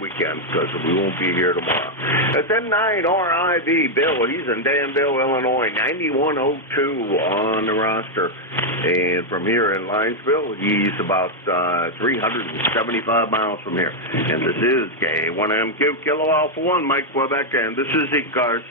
weekend because we won't be here tomorrow. It's N9 RIV Bill. He's in Danville, Illinois, 9102 on the roster. And from here in Linesville, he's about 375 miles from here. And this is K1MQ Kilo Alpha 1, Mike Quebec, and this is ECARS.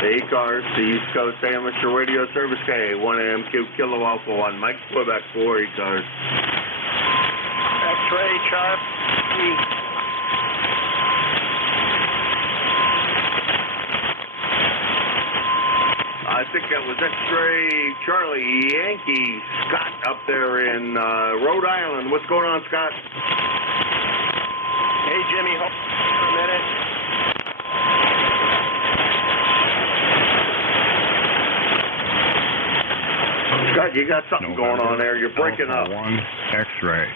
ECARS, the East Coast Amateur Radio Service, K1MQ Kilo Alpha 1, Mike Quebec for ECARS. X-ray, Sharp, E. I think that was X-ray Charlie Yankee Scott up there in Rhode Island. What's going on, Scott? Hey, Jimmy, hold on for a minute. Scott, you got something going on there. You're breaking up. 1 X-ray.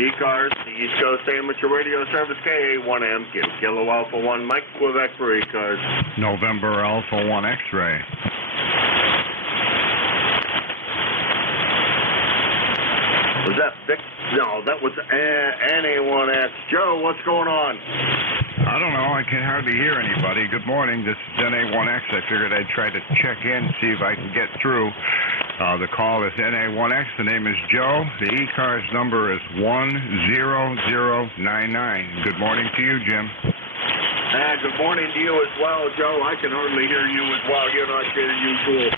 ECARS, the East Coast Amateur Radio Service, K1MQ Kilo Alpha 1, Mike Quebec for ECARS. November Alpha 1 X-ray. Was that Vic? No, that was NA1X. Joe, what's going on? I don't know. I can hardly hear anybody. Good morning. This is NA1X. I figured I'd try to check in, see if I can get through. The call is NA1X. The name is Joe. The ECARS number is 10099. Good morning to you, Jim. Good morning to you as well, Joe. I can hardly hear you as well. You're not your usual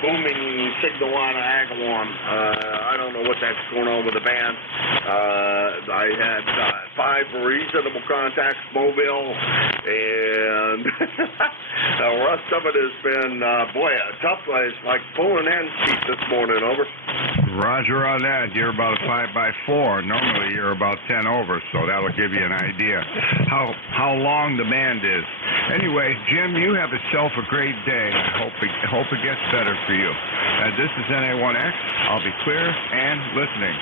booming signal on Agawam. I don't know what that's going on with the band. I had 5 reasonable contacts, Mobile, and the rest of it has been, boy, a tough place, like pulling hand feet this morning, over. Roger on that. You're about a 5x4. Normally you're about 10 over, so that'll give you an idea how long the band is. Anyway, Jim, you have yourself a great day. I hope it gets better for you. This is NA1X. I'll be clear and listening.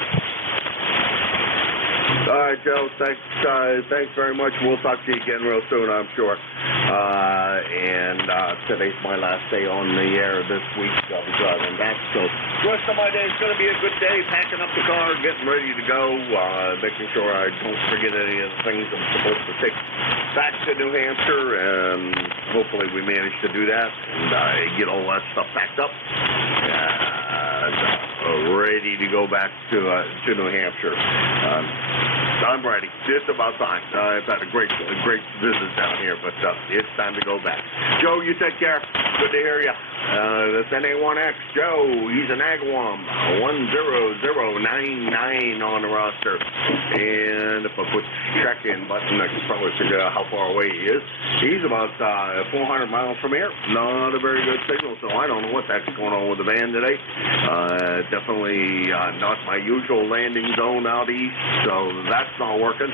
All right, Joe. Thanks very much. We'll talk to you again real soon, I'm sure. And today's my last day on the air this week. I'll be driving back. So the rest of my day is going to be a good day, packing up the car, getting ready to go, making sure I don't forget any of the things I'm supposed to take back to New Hampshire. And hopefully we manage to do that and get all that stuff packed up. Ready to go back to New Hampshire. I'm ready. It's about time. I've had a great visit down here, but it's time to go back. Joe, you take care. Good to hear you. That's NA1X. Joe, he's an Agawam. 10099 on the roster. And if I put check-in button, I can probably figure out how far away he is. He's about 400 miles from here. Not a very good signal, so I don't know what that's going on with the van today. Definitely not my usual landing zone out east, so that's not working.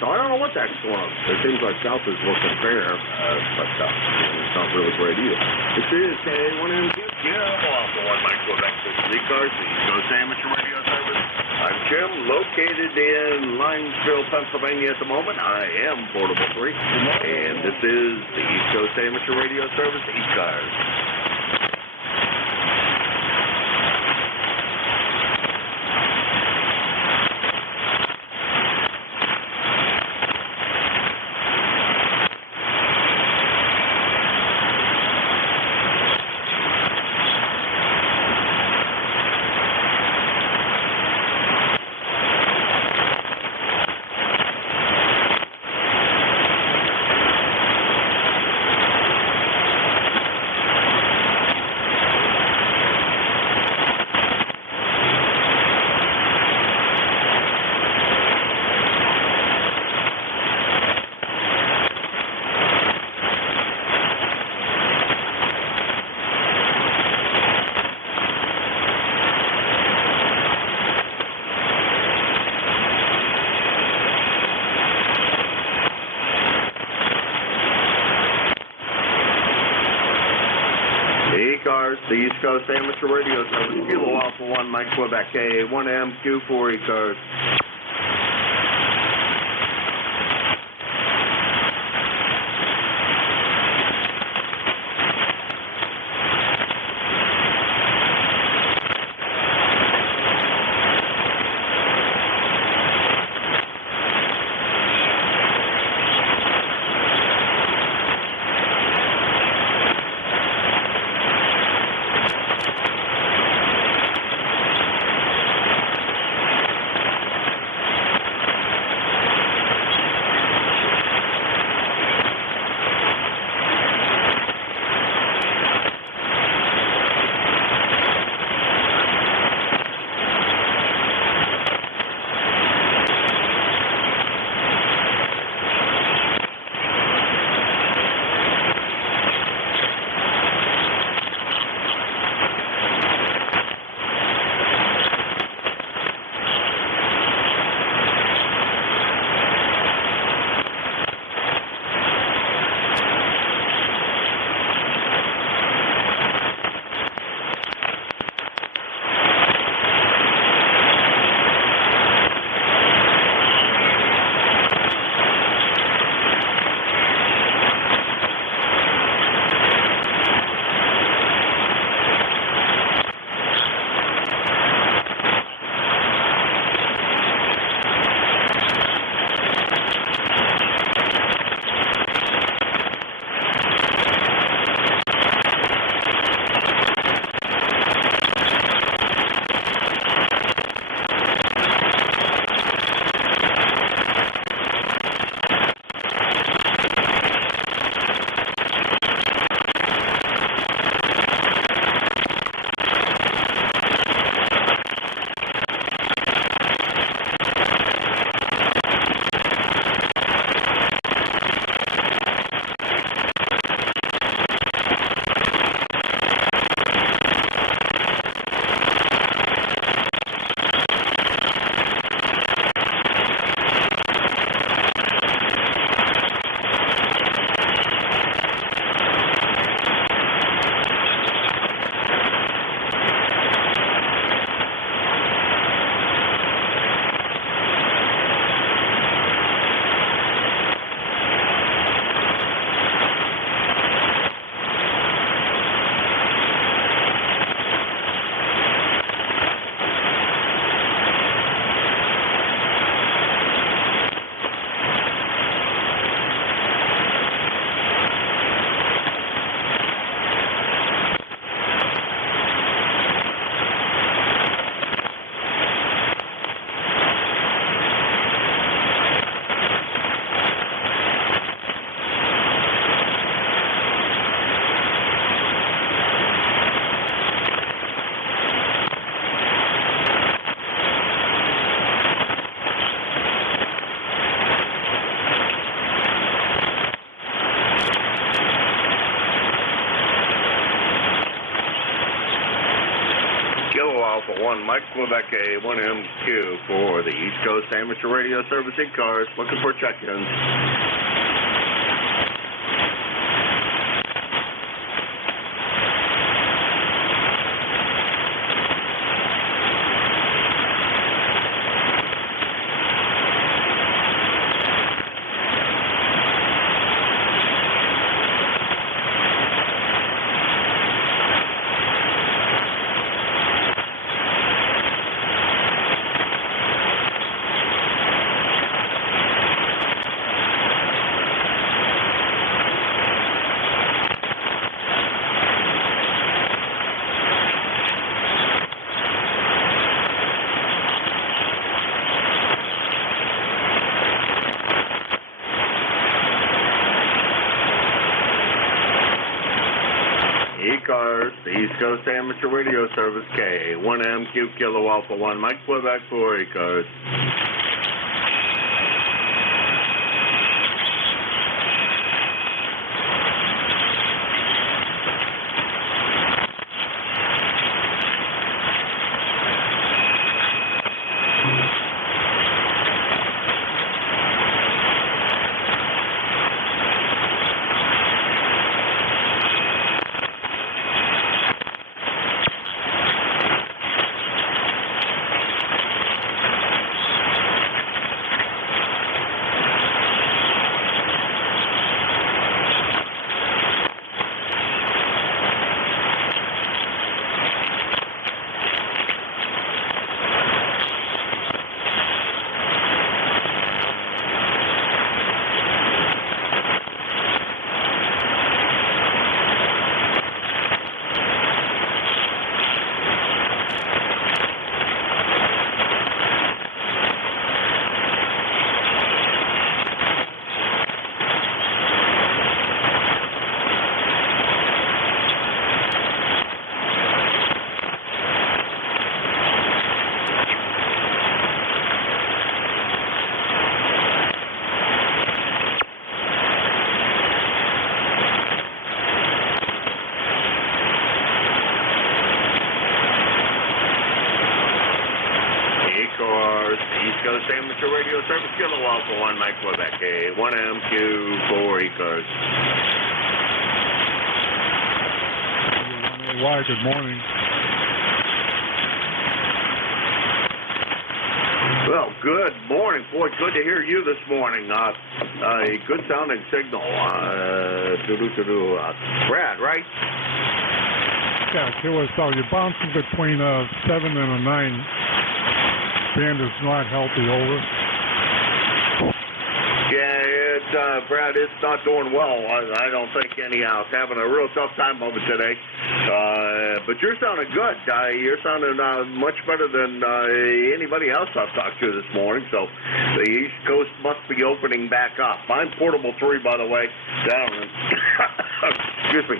so I don't know what the heck's going on. It seems like South is working fair, but it's not really great either. This is K1M. Off the one Mike Quebec. This is ECARS, the East Coast Amateur Radio Service. I'm Jim, located in Linesville, Pennsylvania at the moment. I am Portable 3, and this is the East Coast Amateur Radio Service, ECARS. ECARS, the East Coast Amateur Radio Service, Kilo Alpha 1, Mike Quebec, K1M, Q4 ECARS. Alpha 1, Mike Quebec A1MQ for the East Coast Amateur Radio Service ECARS. Looking for check-ins. ECARS, the East Coast Amateur Radio Service, K1MQ Kilo Alpha 1, Mike Quebec for ECARS. ECARS, East Coast Amateur Radio Service, Kilo Alpha 1, Mike Quebec, A1MQ for ECARS. Why, good morning. Well, good morning. Boy, good to hear you this morning. A good sounding signal. Brad, right? Yeah, QSL, you're bouncing between a 7 and a 9. Band is not healthy, over. Yeah, Brad, it's not doing well. I don't think anyhow. It's having a real tough time of it today. But you're sounding good. You're sounding much better than anybody else I've talked to this morning. So the East Coast must be opening back up. I'm Portable 3, by the way, down in, excuse me,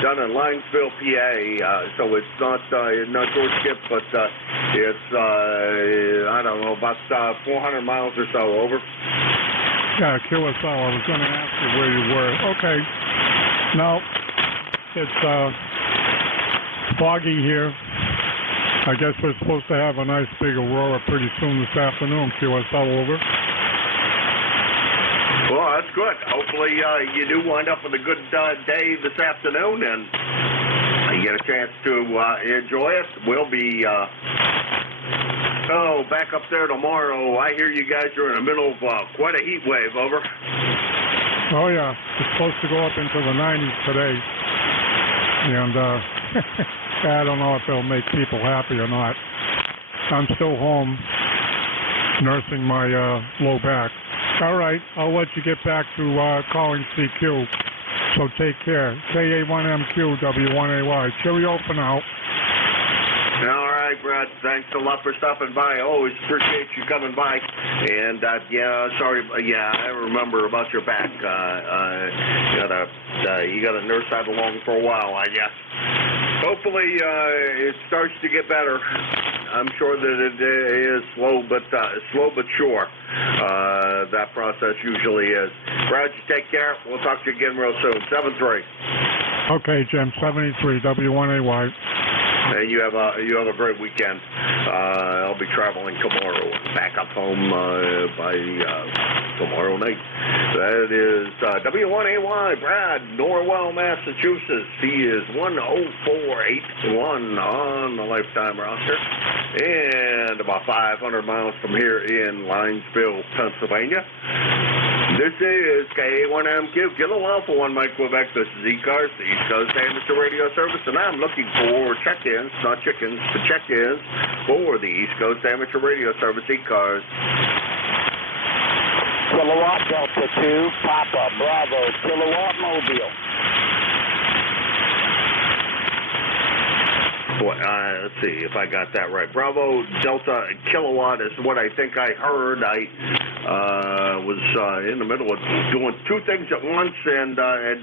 down in Linesville, PA. So it's not George Skip, but it's, I don't know, about 400 miles or so, over. Yeah, QSL, I was going to ask you where you were. Okay. Now, it's foggy here. I guess we're supposed to have a nice big aurora pretty soon this afternoon. QSL, over. Well, that's good. Hopefully you do wind up with a good day this afternoon and you get a chance to enjoy it. We'll be back up there tomorrow. I hear you guys are in the middle of quite a heat wave, over. Oh, yeah. It's supposed to go up into the 90s today. And I don't know if it'll make people happy or not. I'm still home nursing my low back. All right, I'll let you get back to calling CQ. So take care. KA1MQ, W1AY. Cheerio for now. All right, Brad. Thanks a lot for stopping by. Always appreciate you coming by. And, sorry. Yeah, I remember about your back. You got a nurse that along for a while, I guess. Hopefully, it starts to get better. I'm sure that it is slow but sure. That process usually is. Brad, you take care. We'll talk to you again real soon. 7-3. Okay, Jim. 73, W1AY. And you have a great weekend. I'll be traveling tomorrow. Back up home by tomorrow night. That is W1AY, Brad, Norwell, Massachusetts. He is 10481 on the lifetime roster. And about 500 miles from here in Linesville, Pennsylvania. This is K1MQ, Kilo Alpha 1 Mike Quebec. This is ECARS, the East Coast Amateur Radio Service, and I'm looking for check-ins, not chickens, but check-ins for the East Coast Amateur Radio Service, ECARS. Kilowatt Delta 2, Papa Bravo, Kilowatt Mobile. Let's see if I got that right. Bravo Delta Kilowatt is what I think I heard. I was in the middle of doing two things at once and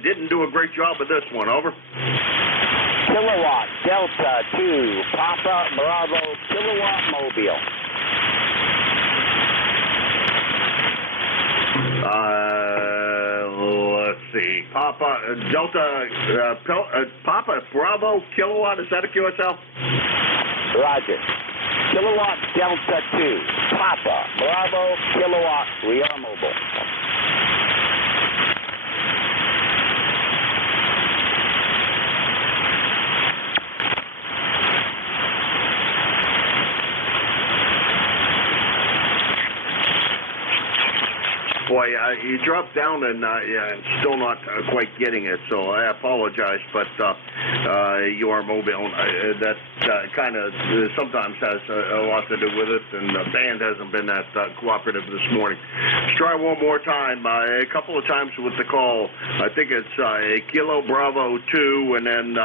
didn't do a great job of this one. Over. Kilowatt Delta 2, Papa Bravo, Kilowatt Mobile. Let's see. Papa Delta Papa Bravo Kilowatt. Is that a QSL? Roger. Kilowatt Delta 2, Papa Bravo, Kilowatt. We are mobile. Boy, you dropped down and still not quite getting it, so I apologize, but you are mobile. That kind of sometimes has a lot to do with it, and the band hasn't been that cooperative this morning. Let's try one more time. A couple of times with the call. I think it's Kilo Bravo 2, and then...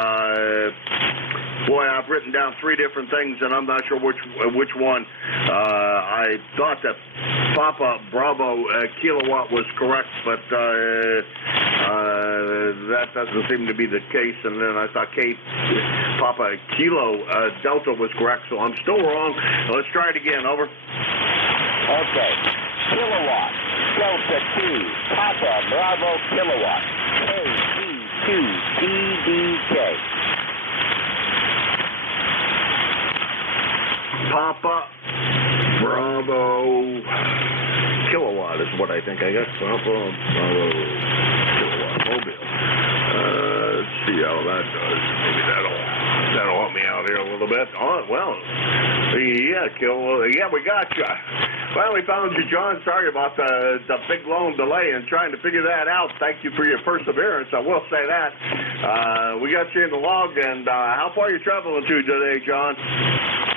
boy, I've written down three different things, and I'm not sure which one. I thought that Papa Bravo Kilowatt was correct, but that doesn't seem to be the case. And then I thought Papa Kilo Delta was correct, so I'm still wrong. Let's try it again. Over. Okay. Kilowatt Delta 2, Papa Bravo Kilowatt, KC2PDK. Papa Bravo Kilowatt is what I think I got. Papa Bravo Kilowatt Mobile. Let's see how that does. Maybe that'll help me out here a little bit. Oh, well, yeah, we got you. Finally found you, John. Sorry about the big long delay in trying to figure that out. Thank you for your perseverance. I will say that. We got you in the log, and how far are you traveling to today, John?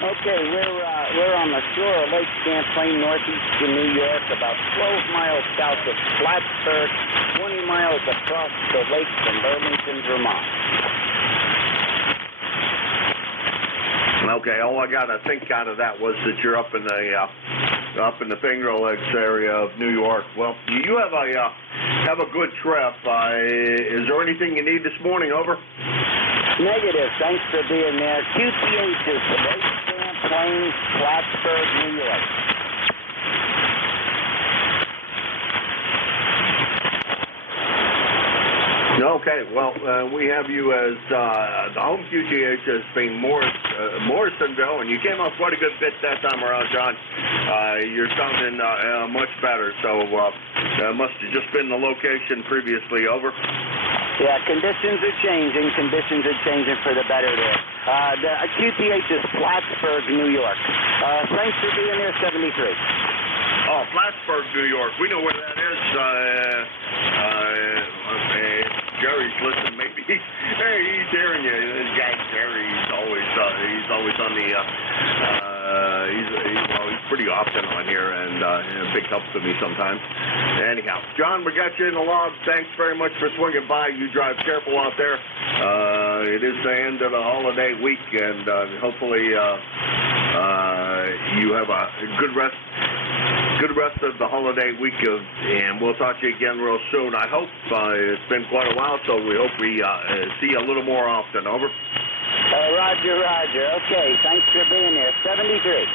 Okay, we're on the shore of Lake Champlain, northeast of New York, about 12 miles south of Plattsburgh, 20 miles across the lake from Burlington, Vermont. Okay, all I got to think out of that was that you're up in the Finger Lakes area of New York. Well, you have a good trip. Is there anything you need this morning? Over. Negative. Thanks for being there. QTH is from Lake Champlain, Plattsburgh, New York. Okay, well, we have you as the home QTH as being Morrisonville, and you came off quite a good bit that time around, John. You're sounding much better, so that must have just been the location previously. Over. Yeah, conditions are changing. Conditions are changing for the better there. The QTH is Plattsburgh, New York. Thanks for being there, 73. Oh, Plattsburgh, New York. We know where that is. Jerry's listening. Maybe he's hearing you. This guy Jerry, he's always on the. He's pretty often on here, and big help to me sometimes. Anyhow, John, we got you in the log. Thanks very much for swinging by. You drive careful out there. It is the end of the holiday week, and hopefully you have a good rest of the holiday week, and we'll talk to you again real soon. I hope it's been quite a while, so we hope we see you a little more often. Over. Roger. Okay, thanks for being there. 73.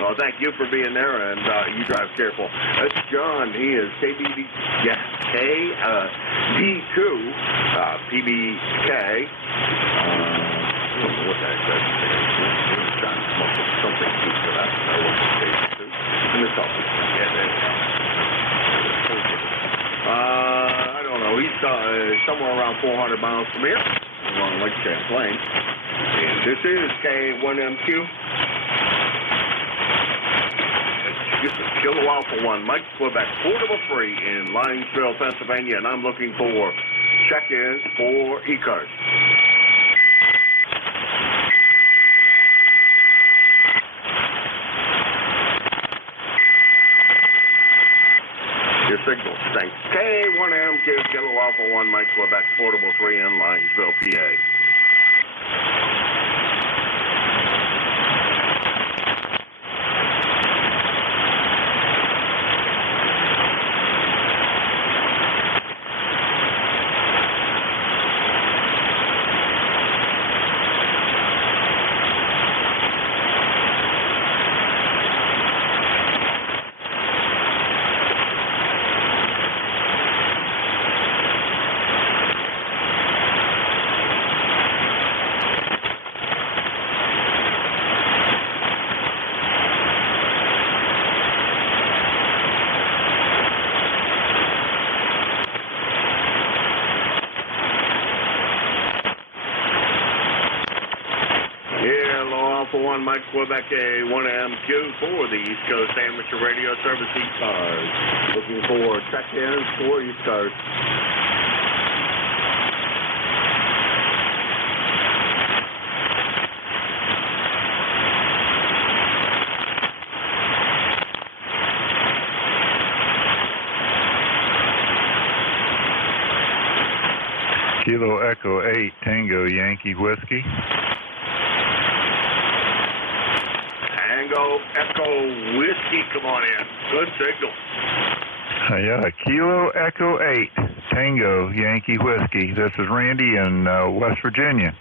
Well, thank you for being there, and you drive careful. That's John. He is KD2 PBK. don't know what the heck that's saying. We're trying to come up with something cute for that. I don't know what the station is. And it's all I don't know. He's somewhere around 400 miles from here, along Lake Champlain. And this is K1MQ. This is Kilo Alpha 1, Mike, Quebec, Portable 3 in Linesville, Pennsylvania, and I'm looking for check-ins for ECARS. Your signal stinks. K1MQ, Kilo Alpha 1, Mike, Quebec, Portable 3 in Linesville, PA. Alpha 1, Mike, Quebec, A1MQ for the East Coast Amateur Radio Service ECARS. Looking for check-ins for ECARS. Kilo Echo 8, Tango Yankee Whiskey. Tango Echo Whiskey, come on in. Good signal. Yeah, Kilo Echo 8, Tango Yankee Whiskey. This is Randy in West Virginia.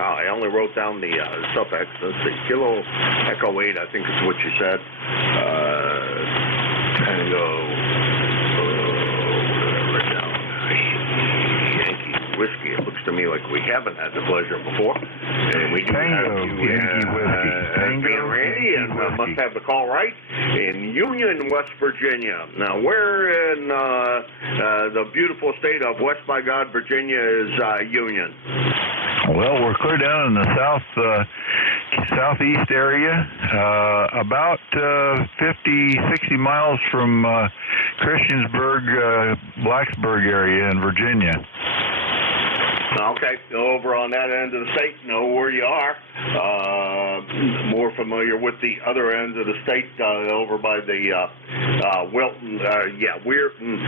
I only wrote down the suffix. Let's see. Kilo Echo 8, I think is what you said. Tango. Whiskey. It looks to me like we haven't had the pleasure before. And we do Tango have you, Yankee Whiskey. Tango Randy, and must have the call right in Union, West Virginia. Now, where in the beautiful state of West by God, Virginia is Union? Well, we're clear down in the southeast area, about 50, 60 miles from Christiansburg, Blacksburg area in Virginia. Okay, over on that end of the state, know where you are. More familiar with the other end of the state, over by the Wilton, Weirton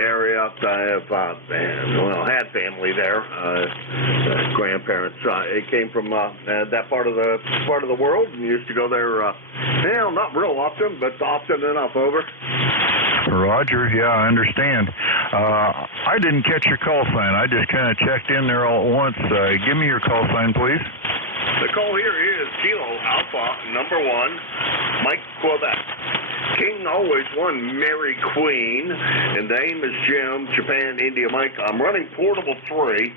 area. I have had family there. Grandparents. It came from that part of the world, and used to go there. Not real often, but often enough. Over. Roger, yeah, I understand. I didn't catch your call sign. I just kind of checked in there all at once. Give me your call sign, please. The call here is Kilo Alpha number 1, Mike, Quebec. King always won, Mary Queen, and the name is Jim, Japan, India, Mike. I'm running Portable 3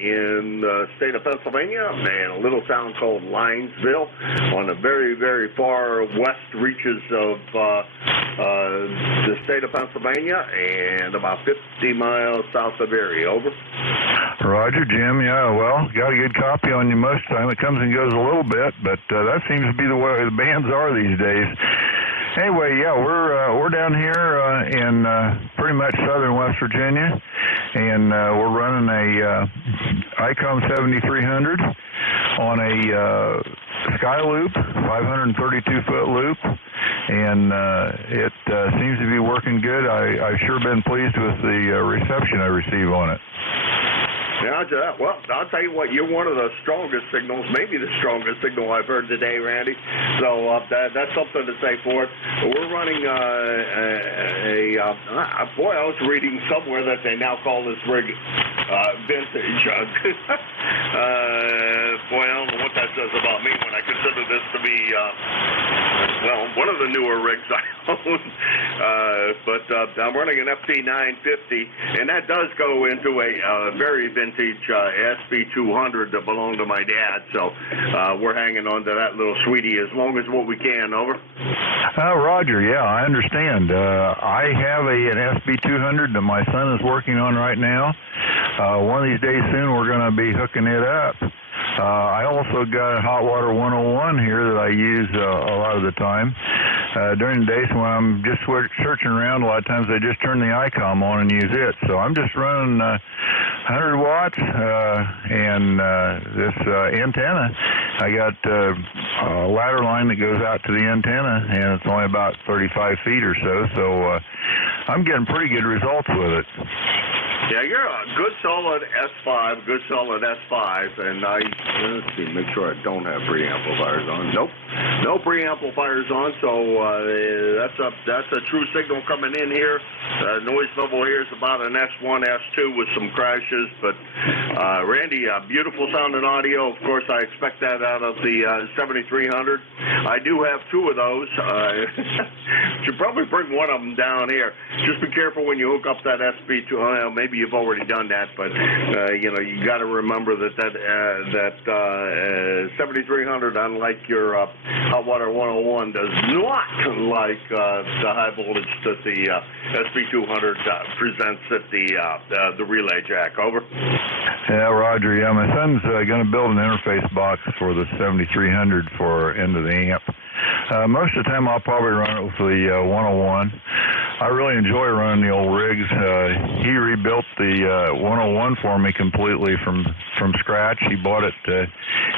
in the state of Pennsylvania, and a little town called Linesville on the very, very far west reaches of the state of Pennsylvania, and about 50 miles south of Erie. Over. Roger, Jim. Yeah, well, got a good copy on you most of the time. It comes and goes a little bit, but that seems to be the way the bands are these days. Anyway, yeah, we're down here in pretty much southern West Virginia, and we're running a ICOM 7300 on a Sky Loop, 532-foot loop, and it seems to be working good. I've sure been pleased with the reception I receive on it. Yeah, well, I'll tell you what, you're one of the strongest signals, maybe the strongest signal I've heard today, Randy. So that's something to say for it. We're running boy, I was reading somewhere that they now call this rig vintage. Boy, I don't know what that says about me when I consider this to be well, one of the newer rigs I own, but I'm running an FT950, and that does go into a very vintage SB200 that belonged to my dad, so we're hanging on to that little sweetie as long as what we can. Over. Roger, yeah, I understand. I have an SB200 that my son is working on right now. One of these days soon we're going to be hooking it up. I also got a Hot Water 101 here that I use a lot of the time. During the days when I'm just searching around, a lot of times I just turn the ICOM on and use it. So I'm just running 100 watts and this antenna. I got a ladder line that goes out to the antenna, and it's only about 35 feet or so. So I'm getting pretty good results with it. Yeah, you're a good solid S5, good solid S5, and let's see, make sure I don't have preamplifiers on. Nope, no preamplifiers on, so that's a true signal coming in here. Noise level here is about an S1, S2 with some crashes, but Randy, beautiful sounding audio. Of course, I expect that out of the 7300. I do have two of those. Should probably bring one of them down here. Just be careful when you hook up that SB2. Well, maybe you've already done that, but you got to remember that 7300, unlike your Hot Water 101, does not like the high voltage that the SB200 presents at the relay jack. Over. Yeah, Roger. Yeah, my son's going to build an interface box for the 7300 for end of the amp. Most of the time I'll probably run it with the 101. I really enjoy running the old rigs. He rebuilt the 101 for me completely from scratch. He bought it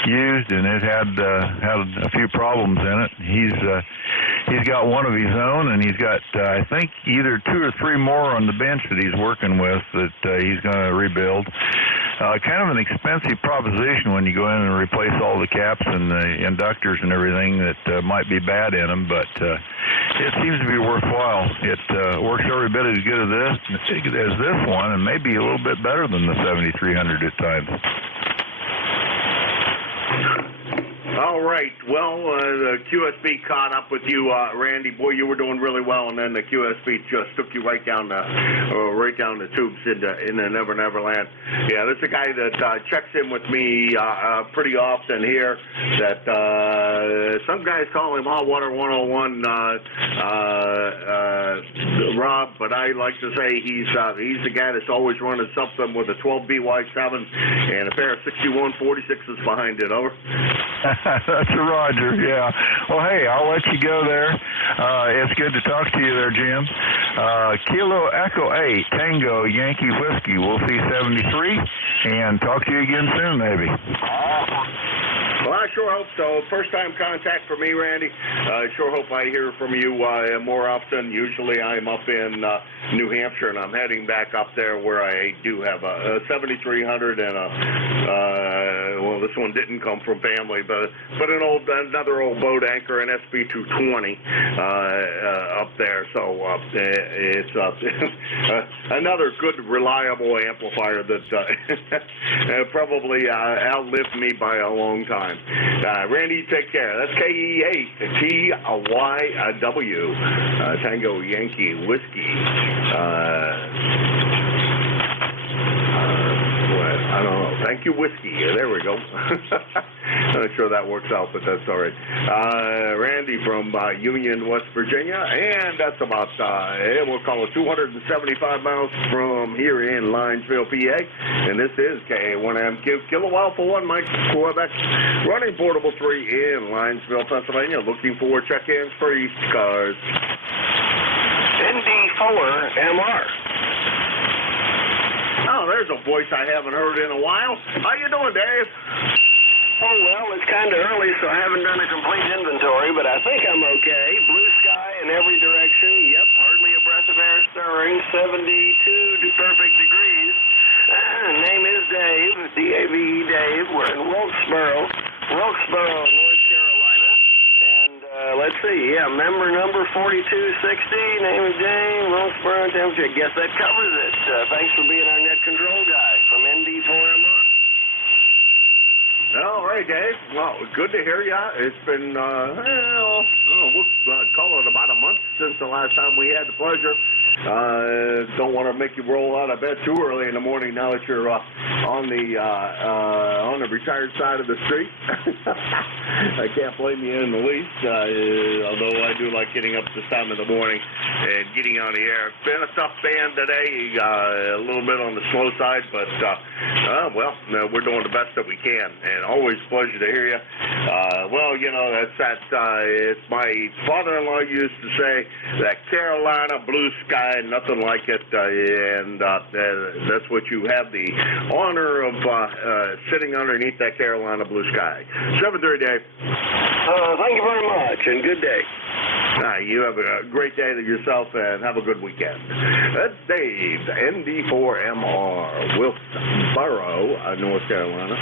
used, and it had a few problems in it. He's got one of his own, and he's got I think either 2 or 3 more on the bench that he's working with that he's going to rebuild. Kind of an expensive proposition when you go in and replace all the caps and the inductors and everything that might be bad in them, but it seems to be worthwhile. It works every bit as good as this one, and maybe a little bit better than the 7300 at times. All right. Well, the QSB caught up with you, Randy. Boy, you were doing really well, and then the QSB just took you right down the tubes in the Never Never Land. Yeah, there's a guy that checks in with me pretty often here. That some guys call him Hot Water 101, Rob, but I like to say he's the guy that's always running something with a 12BY7 and a pair of 6146s behind it. Over. That's a Roger, yeah. Well, hey, I'll let you go there. It's good to talk to you there, Jim. Kilo Echo 8, Tango Yankee Whiskey. We'll see 73, and talk to you again soon, maybe. Well, I sure hope so. First-time contact for me, Randy. I sure hope I hear from you more often. Usually I'm up in New Hampshire, and I'm heading back up there where I do have a 7300 and well, this one didn't come from family, but another old boat anchor, an SB220 up there. So it's another good, reliable amplifier that probably outlived me by a long time. Randy, take care. That's KE8TYW, Tango Yankee Whiskey. I don't know. Thank you, Whiskey. There we go. I'm not sure that works out, but that's all right. Randy from Union, West Virginia, and that's about, we'll call it 275 miles from here in Linesville, PA. And this is KA1M Kilo Alpha 1 Mike Quebec, running portable 3 in Linesville, Pennsylvania. Looking for check-ins for ECARS. ND4MR. Oh, there's a voice I haven't heard in a while. How you doing, Dave? Oh, well, it's kind of early, so I haven't done a complete inventory, but I think I'm okay. Blue sky in every direction. Yep, hardly a breath of air stirring. 72 to perfect degrees. Name is Dave, D-A-V-E, Dave. We're in Wilkesboro, North Carolina. And let's see, member number 4260. Name is Dave, Wilkesboro, temperature. I guess that covers it. Thanks for being our net control guy from ND4MR. All right, Dave. Well, good to hear you. It's been, we'll call it about a month since the last time we had the pleasure. Don't want to make you roll out of bed too early in the morning now that you're on the retired side of the street. I can't blame you in the least, although I do like getting up this time in the morning and getting on the air. It's been a tough band today, a little bit on the slow side, but, we're doing the best that we can, and always a pleasure to hear you. It's my father-in-law used to say that Carolina blue sky, nothing like it, and that's what you have the honor of sitting underneath that Carolina blue sky. 7:30, Dave. Thank you very much, and good day. You have a great day to yourself, and have a good weekend. That's Dave, ND4MR, Wilkesboro, North Carolina.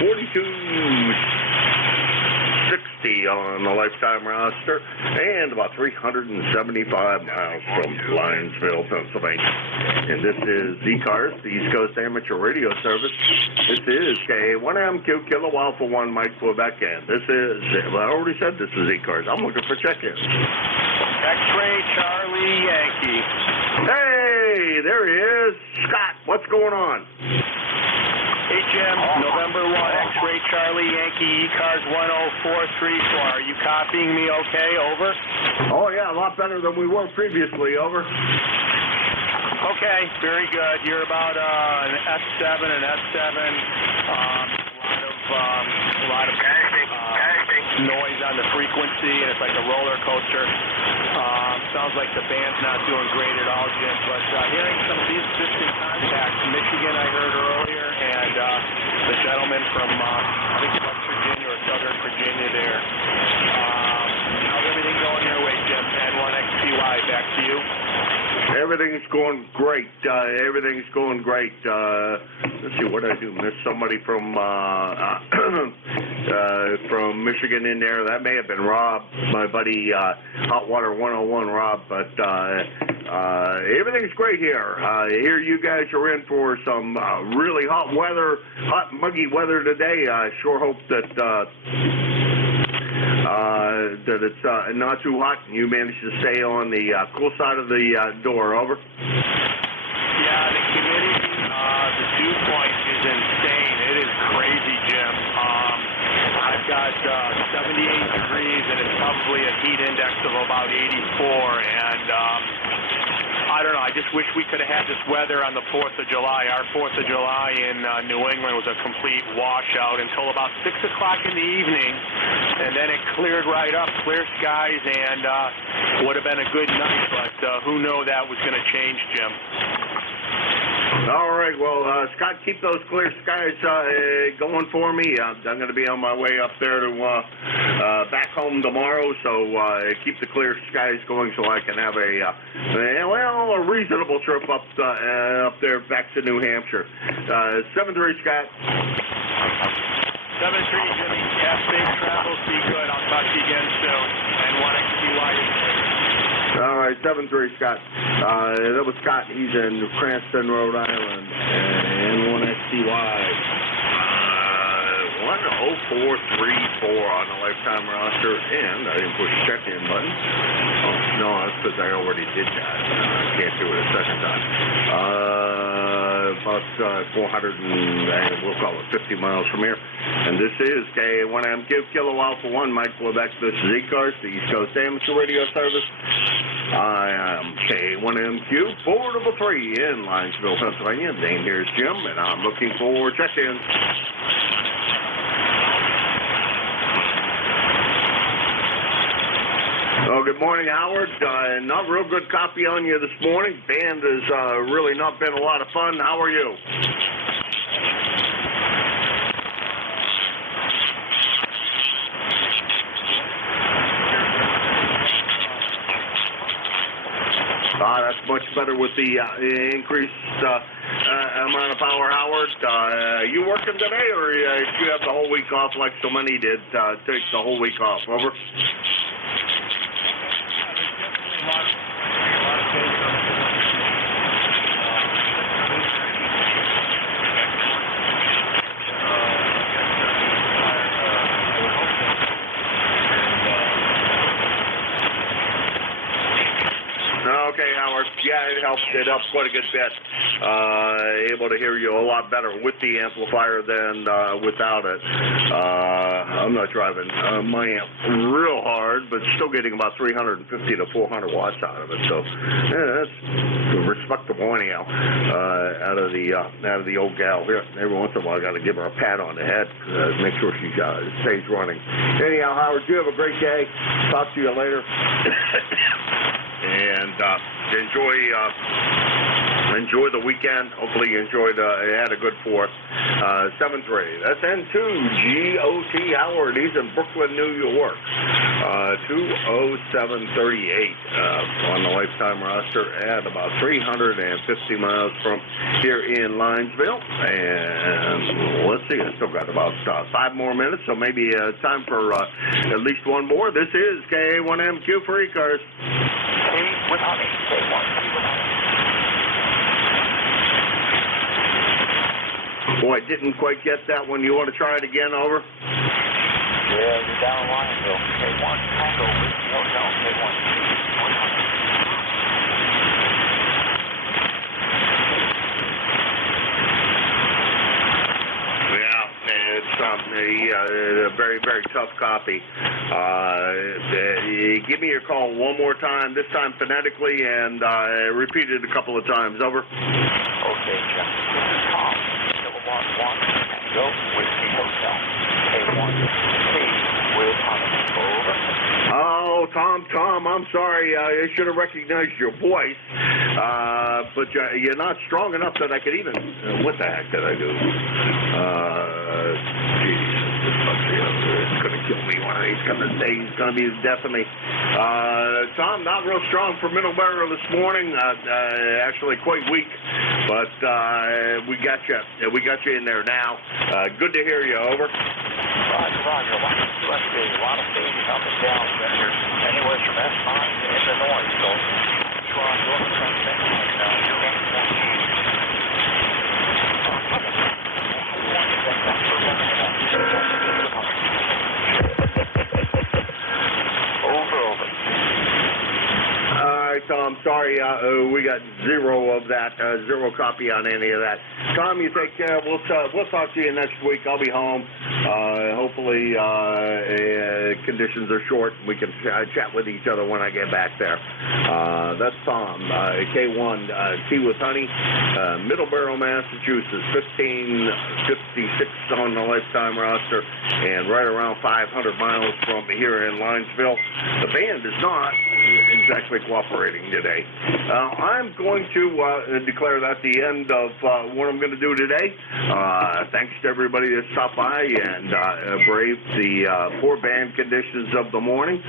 4260 on the lifetime roster, and about 375 miles from Linesville, Pennsylvania. And this is ECARS, the East Coast Amateur Radio Service. This is K1MQ Kilo Alpha 1 Mike Quebec, and this is, I already said this is ECARS. I'm looking for check-in. X-Ray Charlie Yankee. Hey, there he is. Scott, what's going on? Hey, Jim, November 1, X-Ray Charlie Yankee, ECARS 10434. Are you copying me okay? Over? Oh, yeah, a lot better than we were previously. Over. Okay, very good. You're about an F7 and F7. A lot of noise on the frequency, and it's like a roller coaster. Sounds like the band's not doing great at all, Jim, but hearing some of these distant contacts, Michigan I heard earlier, and the gentleman from, I think West Virginia or Southern Virginia there. How's everything going your way, Jim? N1XTY, back to you. Everything's going great. Everything's going great. Let's see, what did I do? Miss somebody from Michigan in there. That may have been Rob, my buddy, Hot Water 101 Rob. But everything's great here. Here you guys are in for some really hot weather, hot muggy weather today. I sure hope that it's not too hot and you manage to stay on the cool side of the door. Over. Yeah, the humidity, the dew point is insane. It is crazy, Jim. I've got 78 degrees, and it's probably a heat index of about 84, and I don't know, I just wish we could have had this weather on the 4th of July. Our 4th of July in New England was a complete washout until about 6 o'clock in the evening, and then it cleared right up, clear skies, and would have been a good night, but who knew that was going to change, Jim? All right, well, Scott, keep those clear skies going for me. I'm going to be on my way up there to back home tomorrow, so keep the clear skies going so I can have a reasonable trip up there back to New Hampshire. 7-3, Scott. 7-3, Jimmy. Yeah, safe travels. Be good. I'll talk to you again soon. And 1XTY. All right, 7-3, Scott. That was Scott. He's in Cranston, Rhode Island. And 1XTY. 10434 on the lifetime roster. And I didn't push the check-in button. Oh, no, that's because I already did that. I can't do it a second time. About 400 and we'll call it 50 miles from here. And this is K1MQ Kilo Alpha 1 Mike Quebec. This is ECARS, the East Coast Amateur Radio Service. I am K1MQ 433 in Linesville, Pennsylvania. The name here is Jim, and I'm looking for check-ins. Oh, good morning, Howard. Not real good copy on you this morning. Band has really not been a lot of fun. How are you? That's much better with the increased amount of power, Howard. You working today, or did you have the whole week off like so many did? Take the whole week off. Over. Yeah, it helps. It helps quite a good bit. Able to hear you a lot better with the amplifier than without it. I'm not driving my amp real hard, but still getting about 350 to 400 watts out of it. So yeah, that's respectable anyhow. Out of the old gal here. Every once in a while, I got to give her a pat on the head, make sure she stays running. Anyhow, Howard, you have a great day. Talk to you later. And enjoy the weekend. Hopefully you had a good 4th. 7-3. That's N2GOT Howard. He's in Brooklyn, New York. 20738 on the lifetime roster at about 350 miles from here in Linesville. And let's see, I still got about 5 more minutes, so maybe time for at least one more. This is KA1MQ for ECARS. With honey. Boy, I didn't quite get that one. You want to try it again? Over? Yeah, you're down Linesville. K1 Tango Whiskey Hotel. K1. Yeah, it's a very, very tough copy. Give me your call one more time, this time phonetically, and repeat it a couple of times. Over. Okay, Jeff. Tom, Kilowatt 1, Tango Whiskey Hotel. K1. K with honey. Over. Oh, Tom, I'm sorry. I should have recognized your voice. But you're not strong enough that I could even... what the heck did I do? It's going to kill me one of these. He's going to say he's going to be the death of me. Tom, not real strong for Middleborough this morning. Actually quite weak. But we got you. We got you in there now. Good to hear you. Over. Roger. A lot of fading up and down there. Anywhere from S5 to Illinois. So that's where I'm going to try to think right now. You're running 14. Over. All right, Tom, sorry, we got zero of that, zero copy on any of that. Tom, you take care. We'll talk to you next week. I'll be home. Hopefully, conditions are short. We can chat with each other when I get back there. That's Tom, K1, Tea with Honey, Middleborough, Massachusetts, 1556 on the lifetime roster, and right around 500 miles from here in Linesville. The band is not exactly cooperating today. I'm going to declare that the end of what I'm going to do today. Thanks to everybody that stopped by and braved the poor band conditions of the morning.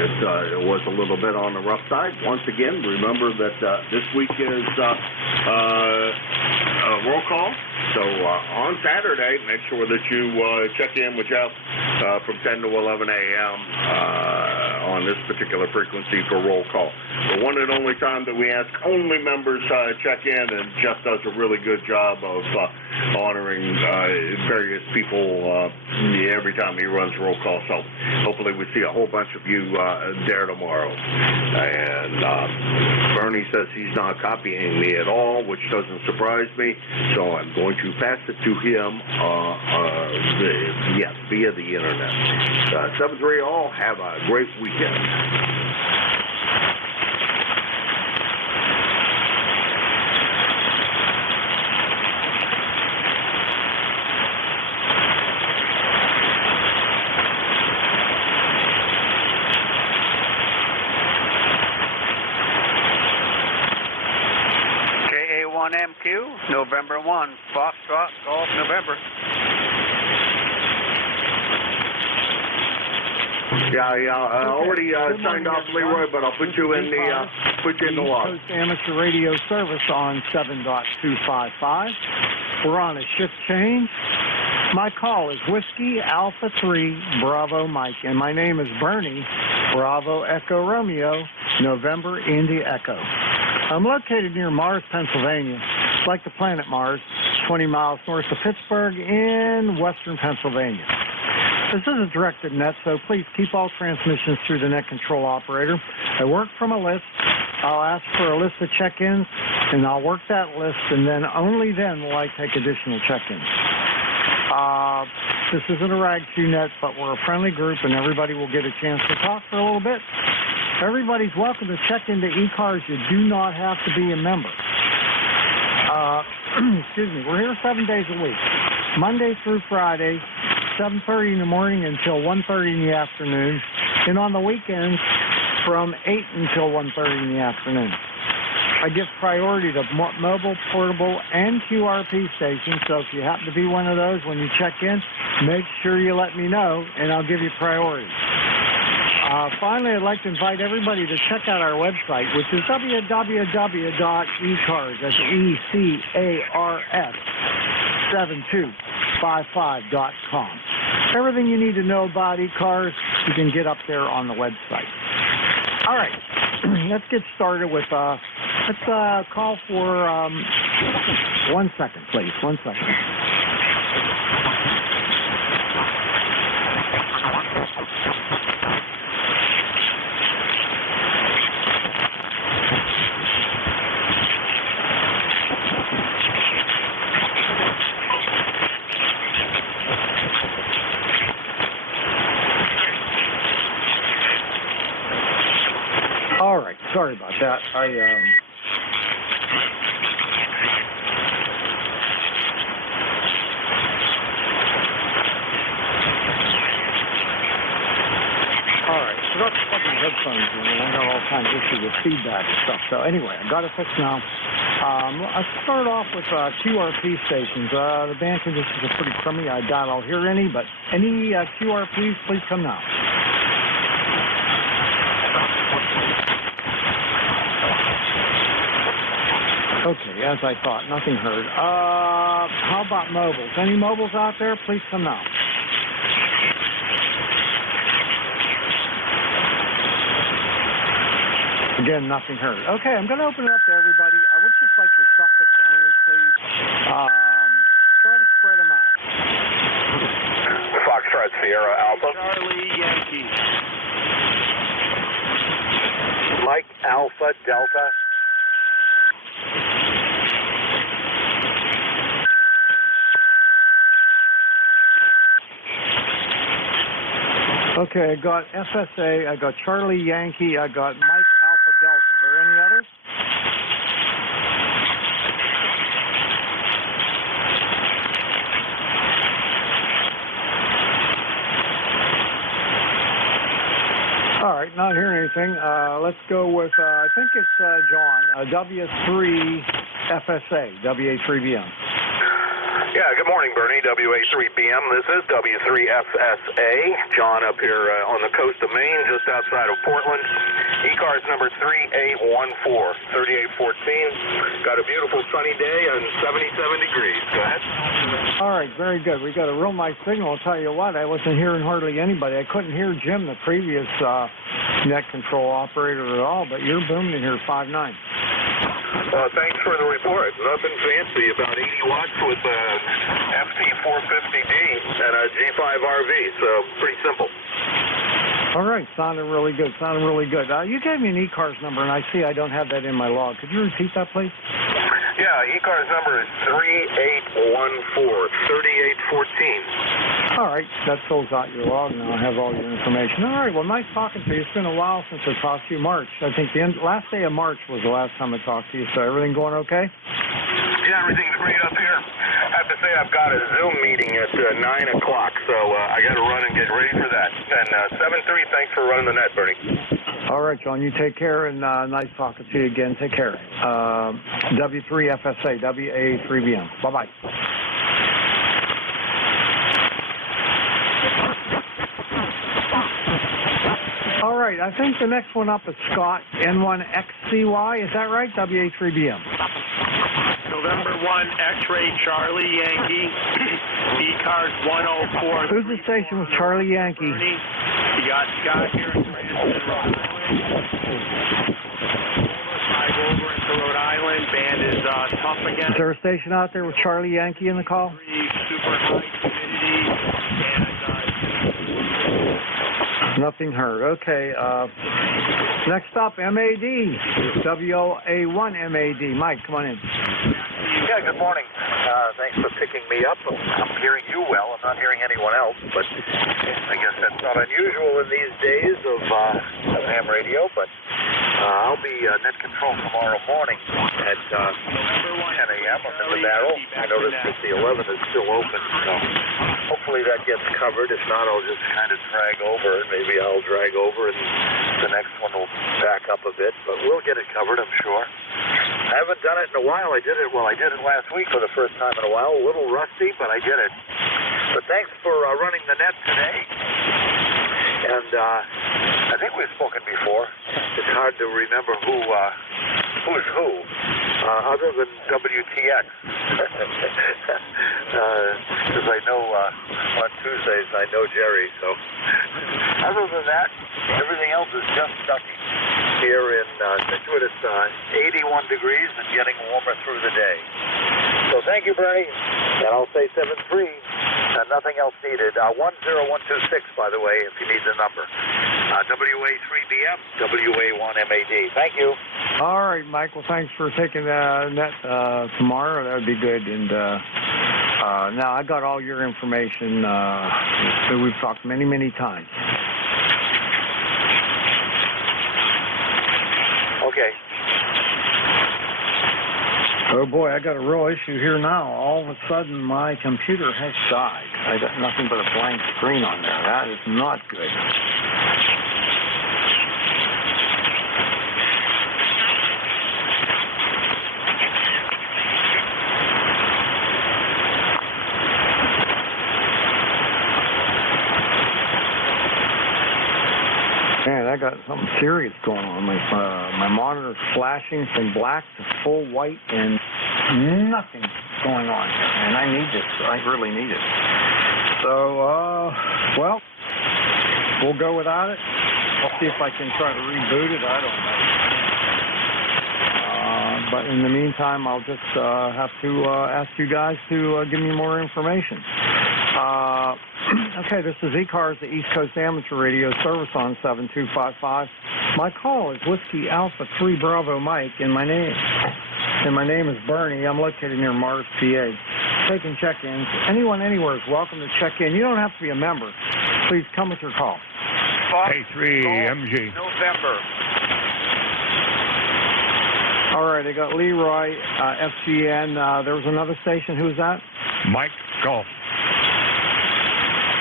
It was a little bit on the rough side. Once again, remember that this week is roll call. So on Saturday, make sure that you check in with Jeff from 10 to 11 a.m. On this particular frequency for roll call. The one and only time that we ask only members check in, and Jeff does a really good job of honoring various people every time he runs roll call. So hopefully we see a whole bunch of you there tomorrow. And Bernie says he's not copying me at all, which doesn't surprise me. So I'm going to pass it to him via the internet. 7-3 all. Have a great weekend. KA1MQ, November 1, Foxtrot, Golf, November. Yeah. I already signed off, Leroy, but I'll put you in the log. Coast Amateur Radio Service on 7.255. We're on a shift change. My call is Whiskey Alpha 3 Bravo Mike, and my name is Bernie. Bravo Echo Romeo, November Indy Echo. I'm located near Mars, Pennsylvania. It's like the planet Mars, 20 miles north of Pittsburgh in western Pennsylvania. This is a directed net, so please keep all transmissions through the net control operator. I work from a list. I'll ask for a list of check-ins, and I'll work that list, and then only then will I take additional check-ins. This isn't a rag 2 net, but we're a friendly group, and everybody will get a chance to talk for a little bit. Everybody's welcome to check into ECARS. You do not have to be a member. Excuse me. We're here 7 days a week, Monday through Friday, 7:30 in the morning until 1:30 in the afternoon, and on the weekends from 8 until 1:30 in the afternoon. I give priority to mobile, portable, and QRP stations, so if you happen to be one of those when you check in, make sure you let me know, and I'll give you priority. Finally, I'd like to invite everybody to check out our website, which is www.ecars, that's ECARS 7255.com. Everything you need to know about ECARS, you can get up there on the website. All right, let's get started with, let's call for, 1 second, please, 1 second. All right, sorry about that. All right, forgot to plug my headphones in, and I got all kinds of issues with feedback and stuff. So anyway, I got it fixed now. I'll start off with QRP stations. The band conditions are pretty crummy. I doubt I'll hear any, but any QRPs, please come now. Okay, as I thought, nothing heard. How about mobiles? Any mobiles out there? Please come now. Again, nothing heard. Okay, I'm going to open it up to everybody. I would just like to suffix only, please. Try to spread them out. Foxtrot Sierra Alpha. Charlie Yankee. Mike Alpha Delta. Okay, I got FSA, I got Charlie Yankee, I got Mike Alpha Delta. Are there any others? All right, not hearing anything. Let's go with, I think it's John, W3 FSA, WA3BM. Yeah, good morning, Bernie, WA3BM. This is W3FSA. John up here on the coast of Maine, just outside of Portland. ECARS number 3814, 3814. Got a beautiful sunny day and 77 degrees. Go ahead. All right, very good. We got a real nice signal. I'll tell you what, I wasn't hearing hardly anybody. I couldn't hear Jim, the previous net control operator at all, but you're booming here 5.9. Thanks for the report. Nothing fancy, about 80 watts with FT450D and a G5RV, so pretty simple. All right, sounding really good, You gave me an ECARS number, and I see I don't have that in my log. Could you repeat that, please? Yeah, ECARS number is 3814, 3814. All right, that fills out your log now. I have all your information. All right, well, nice talking to you. It's been a while since I talked to you. March. I think the last day of March was the last time I talked to you, so everything going okay? Yeah, everything's great up here. I have to say I've got a Zoom meeting at 9 o'clock, so I got to run and get ready for that. And 7-3, thanks for running the net, Bernie. All right, John, you take care, and nice talking to you again. Take care. W3FSA, WA3BM. Bye-bye. All right, I think the next one up is Scott, N1XCY. Is that right? WA3BM. November 1, X-ray, Charlie Yankee, ECARS 104. Who's the station with Charlie Yankee? You got Scott here in Cranston, Rhode Island. Drive over into Rhode Island. Band is tough again. Is there a station out there with Charlie Yankee in the call? Super high humidity and Nothing heard. Okay. Next up, MAD. WA1 MAD. Mike, come on in. Yeah, good morning. Thanks for picking me up. I'm hearing you well. I'm not hearing anyone else, but I guess that's not unusual in these days of ham radio, but I'll be net control tomorrow morning at 10 a.m. up in the barrel. I noticed that the 11 is still open, so hopefully that gets covered. If not, I'll just kind of drag over, and maybe I'll drag over, and the next one will back up a bit, but we'll get it covered, I'm sure. I haven't done it in a while. I did it last week for the first time in a while. A little rusty, but I did it. But thanks for running the net today. And I think we've spoken before. It's hard to remember who's who, other than WTX. Because I know on Tuesdays I know Jerry. So other than that, everything else is just ducky. Here in Situate, it's 81 degrees and getting warmer through the day. So thank you, Bernie. And I'll say 7-3. Nothing else needed. 10126, by the way, if you need the number. WA3BM, WA1MAD. Thank you. All right, Michael. Thanks for taking that tomorrow. That would be good. And now I got all your information. So we've talked many, many times. Okay. Oh boy, I got a real issue here now. All of a sudden, my computer has died. I got nothing but a blank screen on there. That is not good. Man, I got something serious going on. My monitor's flashing from black to full white, and nothing going on here. And I need this. I really need it. So, well, we'll go without it. I'll see if I can try to reboot it. I don't know. But in the meantime, I'll just have to ask you guys to give me more information. Okay, this is ECARS, the East Coast Amateur Radio Service on 7255. My call is Whiskey Alpha 3 Bravo Mike, and my name is Bernie. I'm located near Mars, PA. Taking check-ins. Anyone anywhere is welcome to check in. You don't have to be a member. Please come with your call. K3MG. November. All right, I got Leroy, FGN. There was another station. Who's that? Mike Golf.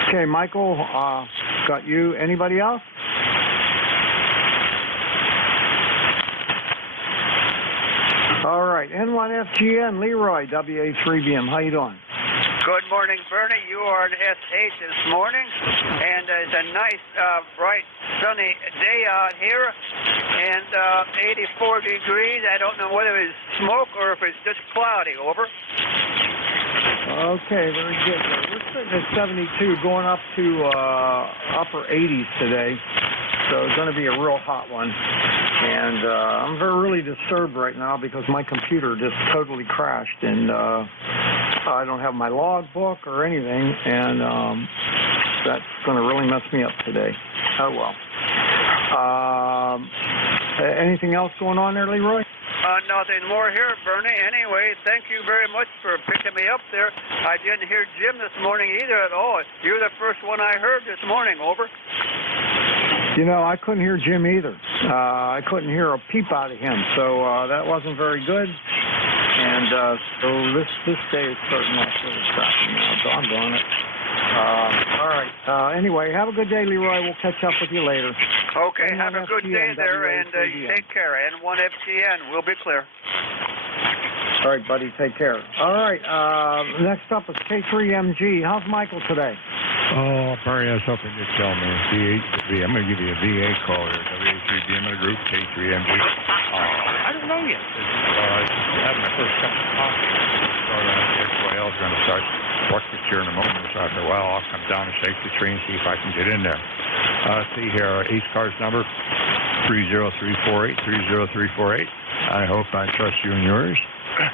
Okay, Michael, got you. Anybody else? All right, N1FGN, Leroy, WA3BM. How you doing? Good morning, Bernie. You are an S8 this morning, and it's a nice, bright, sunny day out here, and 84 degrees. I don't know whether it's smoke or if it's just cloudy. Over. Okay, very good. We're sitting at 72, going up to upper 80s today, so it's going to be a real hot one. And I'm really disturbed right now because my computer just totally crashed, and I don't have my log book or anything, and that's going to really mess me up today. Oh, well. Anything else going on there, Leroy? Nothing more here, Bernie. Anyway, thank you very much for picking me up there. I didn't hear Jim this morning either at all. You're the first one I heard this morning. Over. You know, I couldn't hear Jim either. I couldn't hear a peep out of him, so that wasn't very good. And so this day is starting off really crappy now. Doggone it. All right. Anyway, have a good day, Leroy. We'll catch up with you later. Okay, have a good day there, and take care. N1FGN, we'll be clear. All right, buddy, take care. All right, next up is K3MG. How's Michael today? Oh, Barry, I was hoping you'd tell me. I'm going to give you a VA call here. WA3BM in a group, K3MG. I don't know yet. Just having my first cup of coffee. I was going to start working here in a moment. So I thought, well, I'll come down and shake the tree and see if I can get in there. See here, ECARS number 30348, 30348. I hope I trust you and yours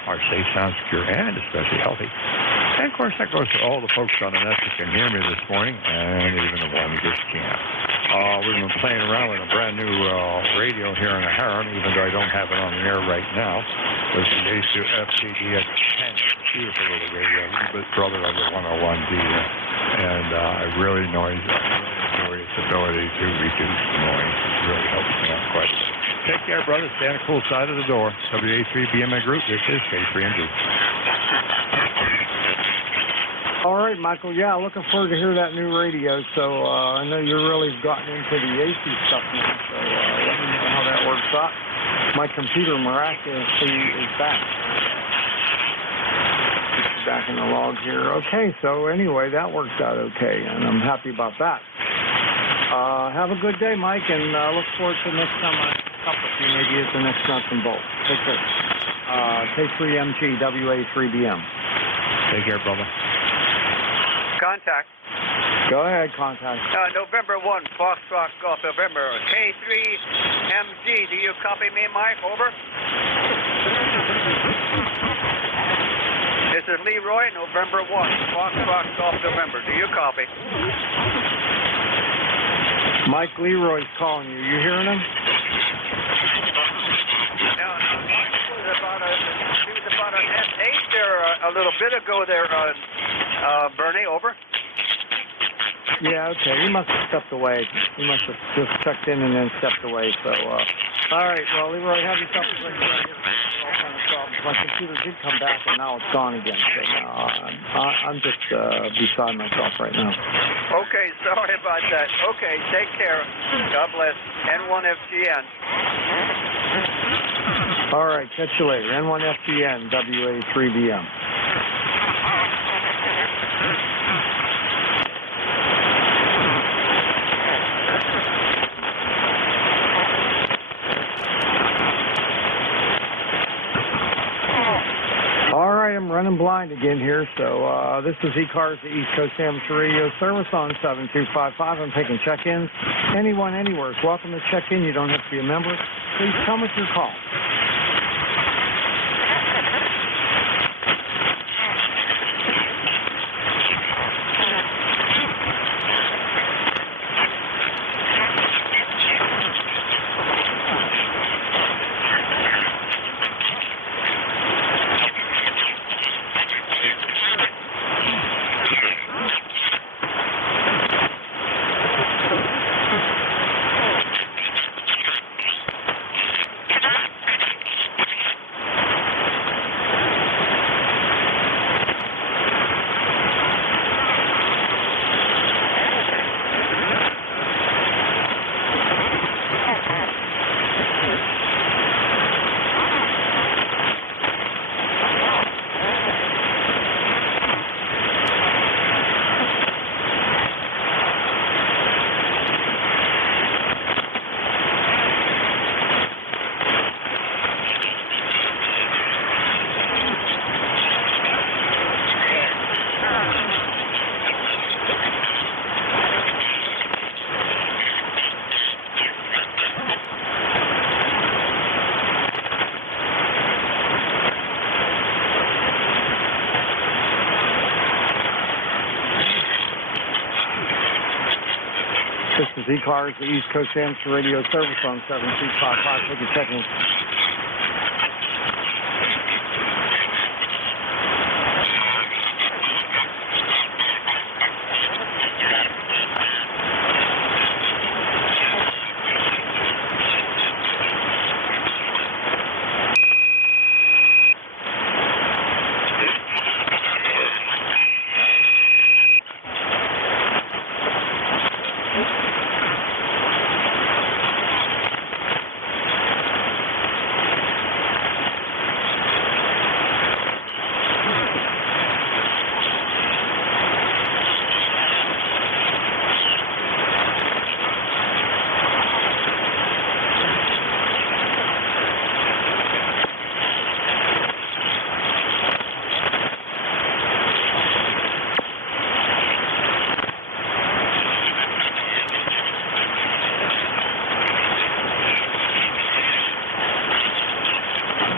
are safe, sound, secure, and especially healthy. And, of course, that goes to all the folks on the net that can hear me this morning, and even the one who just can't. We've been playing around with a brand new radio here in the Heron, even though I don't have it on the air right now. It's the FCDX10. Beautiful little radio, a little bit brother of the 101D. And I really enjoy its ability to reduce the noise. It really helps me out quite a bit. Take care, brother. Stay on the cool side of the door. WA3BMA Group, this is K3NG. All right, Michael. Yeah, looking forward to hear that new radio. So I know you're really gotten into the AC stuff now. So let me know how that works out. My computer miraculously is back. It's back in the log here. Okay, so anyway, that worked out okay, and I'm happy about that. Have a good day, Mike, and look forward to the next time I talk with you, maybe at the next Nuts and Bolts. Take care. K3MG, WA3BM. Take care, brother. Contact. Go ahead, contact. November 1, Foxtrot Golf, November. K3MG, do you copy me, Mike? Over. This is Leroy, November 1, Foxtrot Golf, November. Do you copy? Mike Leroy's calling you. You hearing him? He was about an S8 there a little bit ago there, Bernie, over. Yeah, okay. He must have stepped away. He must have just checked in and then stepped away. So, all right. Well, Leroy, have yourself a great day. All kind of problems. My computer did come back, and now it's gone again. So now I'm just beside myself right now. Okay, sorry about that. Okay, take care. God bless. N1FGN. All right, catch you later. N1FGN, WA3BM. I'm running blind again here, so this is ECARS, the East Coast Amateur Radio Service on 7255. I'm taking check-ins. Anyone, anywhere is welcome to check in. You don't have to be a member. Please come with your call. This is ECARS, the East Coast Amateur Radio Service on 7255. Take a check-in.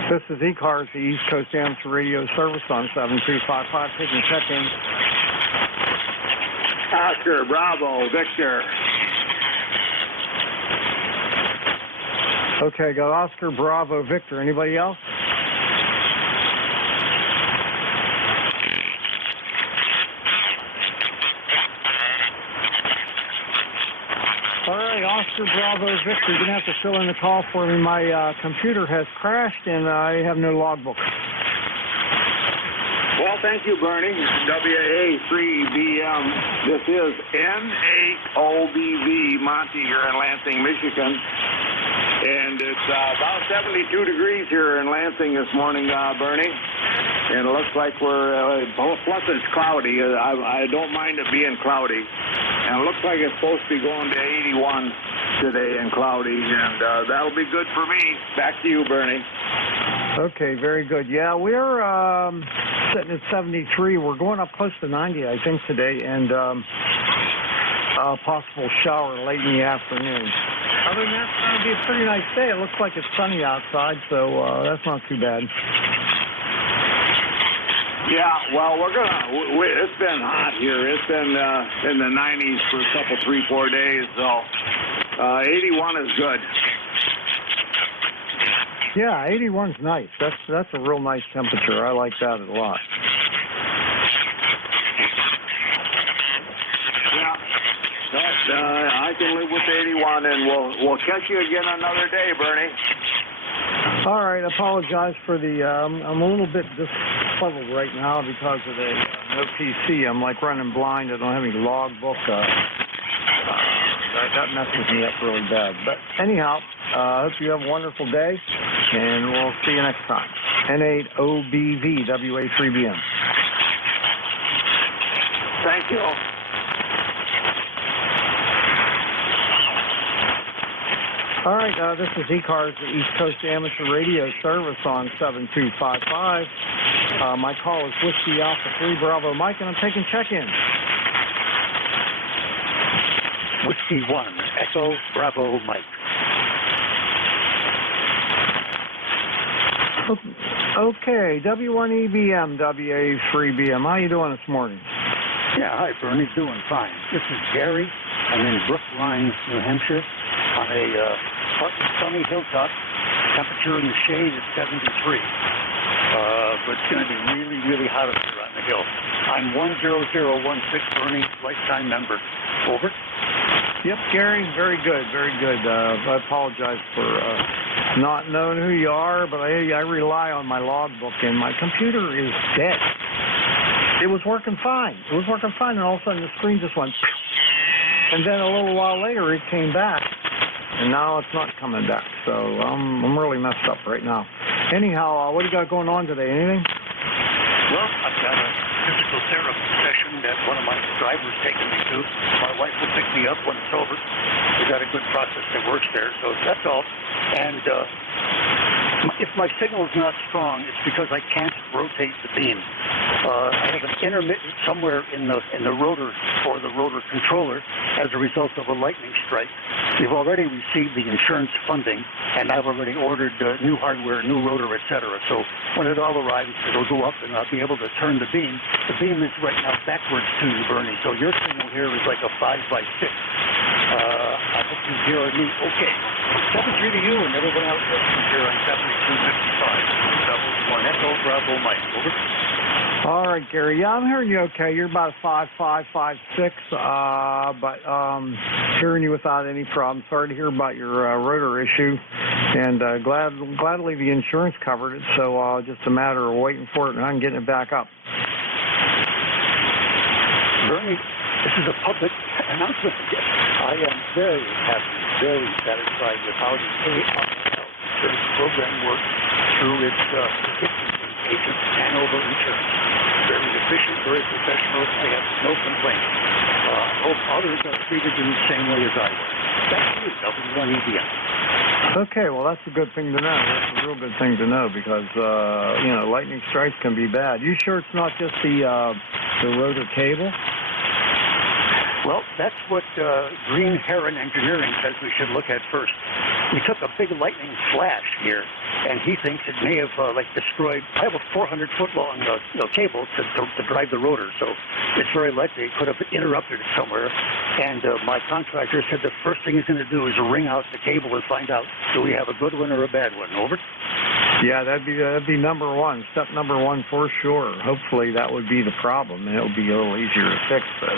This is ECARS, the East Coast Amateur Radio Service on 7255. Taking check-in. Oscar, Bravo, Victor. Okay, got Oscar, Bravo, Victor. Anybody else? All right, Oscar, Bravo, Victor, you're going to have to fill in the call for me. My computer has crashed, and I have no logbook. Well, thank you, Bernie. WA3BM. This is N8OBV, Monty, here in Lansing, Michigan. And it's about 72 degrees here in Lansing this morning, Bernie. And it looks like we're, plus it's cloudy. I don't mind it being cloudy. And it looks like it's supposed to be going to 81 today and cloudy. And that'll be good for me. Back to you, Bernie. Okay, very good. Yeah, we're sitting at 73. We're going up close to 90, I think, today. And a possible shower late in the afternoon. Other than that, it's going to be a pretty nice day. It looks like it's sunny outside, so that's not too bad. Yeah, well, it's been hot here. It's been in the 90s for a couple, 3-4 days, so 81 is good. Yeah, 81's nice. That's a real nice temperature. I like that a lot. I can live with 81, and we'll catch you again another day, Bernie. All right, I apologize for the, I'm a little bit disfuddled right now because of the no PC. I'm like running blind. I don't have any logbook. That messes me up really bad. But anyhow, I hope you have a wonderful day, and we'll see you next time. N8OBV, WA3BM. Thank you. All right, this is ECARS, the East Coast Amateur Radio Service on 7255. My call is Whiskey Alpha 3 Bravo Mike, and I'm taking check-in. Whiskey 1, Echo Bravo Mike. Okay, W1EBM, WA3BM. How you doing this morning? Yeah, hi, Bernie. Doing fine. This is Gary. I'm in Brookline, New Hampshire, on a sunny hilltop. Temperature in the shade is 73. But it's going to be really, really hot up here on the hill. I'm 10016, Bernie, lifetime member. Over. Yep, Gary, very good, very good. I apologize for not knowing who you are, but I rely on my logbook, and my computer is dead. It was working fine. And all of a sudden the screen just went, and then a little while later it came back, and now it's not coming back. So I'm really messed up right now. Anyhow, what do you got going on today? Anything? Well, I've got a physical therapy session that one of my drivers taking me to. My wife will pick me up when it's over. We've got a good process that works there, so that's all. And if my signal is not strong, it's because I can't rotate the beam. I have an intermittent somewhere in the rotor or the rotor controller as a result of a lightning strike. We've already received the insurance funding, and I've already ordered new hardware, new rotor, etc. So when it all arrives, it'll go up, and I'll be able to turn the beam. The beam is right now backwards to you, Bernie. So your signal here is like a 5x6. I hope you hear me okay. 7-3 to you and everyone else listening here on 7255. 1 Echo Bravo Mike. Over. All right, Gary. Yeah, I'm hearing you okay. You're about 5'5", 5'6", but hearing you without any problem. Sorry to hear about your rotor issue, and gladly the insurance covered it, so just a matter of waiting for it and getting it back up. Bernie, this is a public announcement. I am very happy, very satisfied with how the insurance program works through its agent, Hanover Insurance. Very efficient, very professional. I have no complaints. I hope others are treated in the same way as I was. Thank you, W1EBM. Okay, well, that's a good thing to know. That's a real good thing to know because, lightning strikes can be bad. You sure it's not just the rotor cable? Well, that's what Green Heron Engineering says we should look at first. We took a big lightning flash here, and he thinks it may have destroyed. I have a 400-foot long cable to drive the rotor, so it's very likely it could have interrupted it somewhere. And my contractor said the first thing he's going to do is wring out the cable and find out, do we have a good one or a bad one? Over. Yeah, that'd be number one, step number one for sure. Hopefully that would be the problem, and it'll be a little easier to fix. But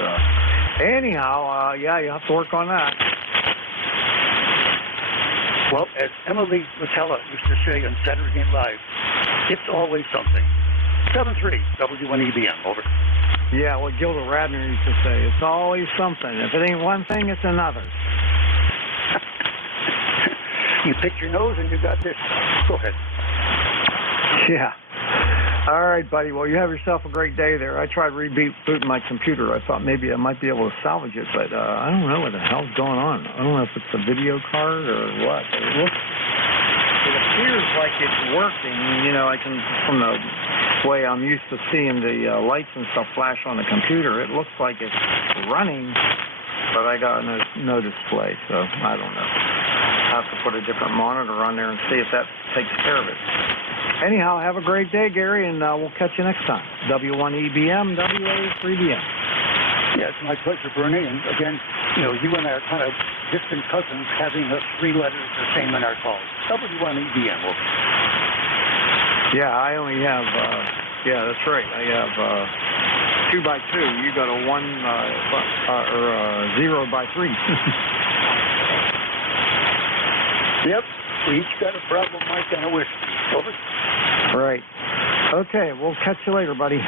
anyhow, yeah, you have to work on that. Well, as Emily Rotella used to say on Saturday Night Live, it's always something. 7-3, W1EBM, over. Yeah, what Gilda Radner used to say, it's always something. If it ain't one thing, it's another. You picked your nose and you got this. Go ahead. Yeah. All right, buddy. Well, you have yourself a great day there. I tried rebooting my computer. I thought maybe I might be able to salvage it, but I don't know what the hell's going on. I don't know if it's a video card or what. It appears like it's working. You know, I can, from the way I'm used to seeing the lights and stuff flash on the computer, it looks like it's running, but I got no display, so I don't know. I'll have to put a different monitor on there and see if that takes care of it. Anyhow, have a great day, Gary, and we'll catch you next time. W1EBM, WA3BM. Yeah, it's my pleasure, Bernie. And again, you know, you and I are kind of distant cousins, having the three letters the same in our calls. W1EBM. Yeah, I only have, yeah, that's right. I have 2x2. You got a 0x3. Yep, we each got a problem, Mike, and a whiskey. Over. Right. Okay, we'll catch you later, buddy.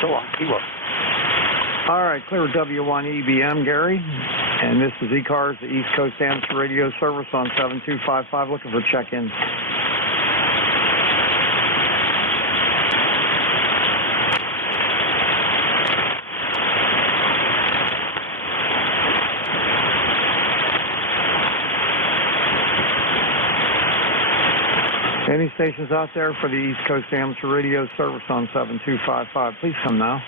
So long. Be well. All right, clear W1EBM, Gary. And this is ECARS, the East Coast Amateur Radio Service on 7255, looking for check-in. Any stations out there for the East Coast Amateur Radio Service on 7255, please come now.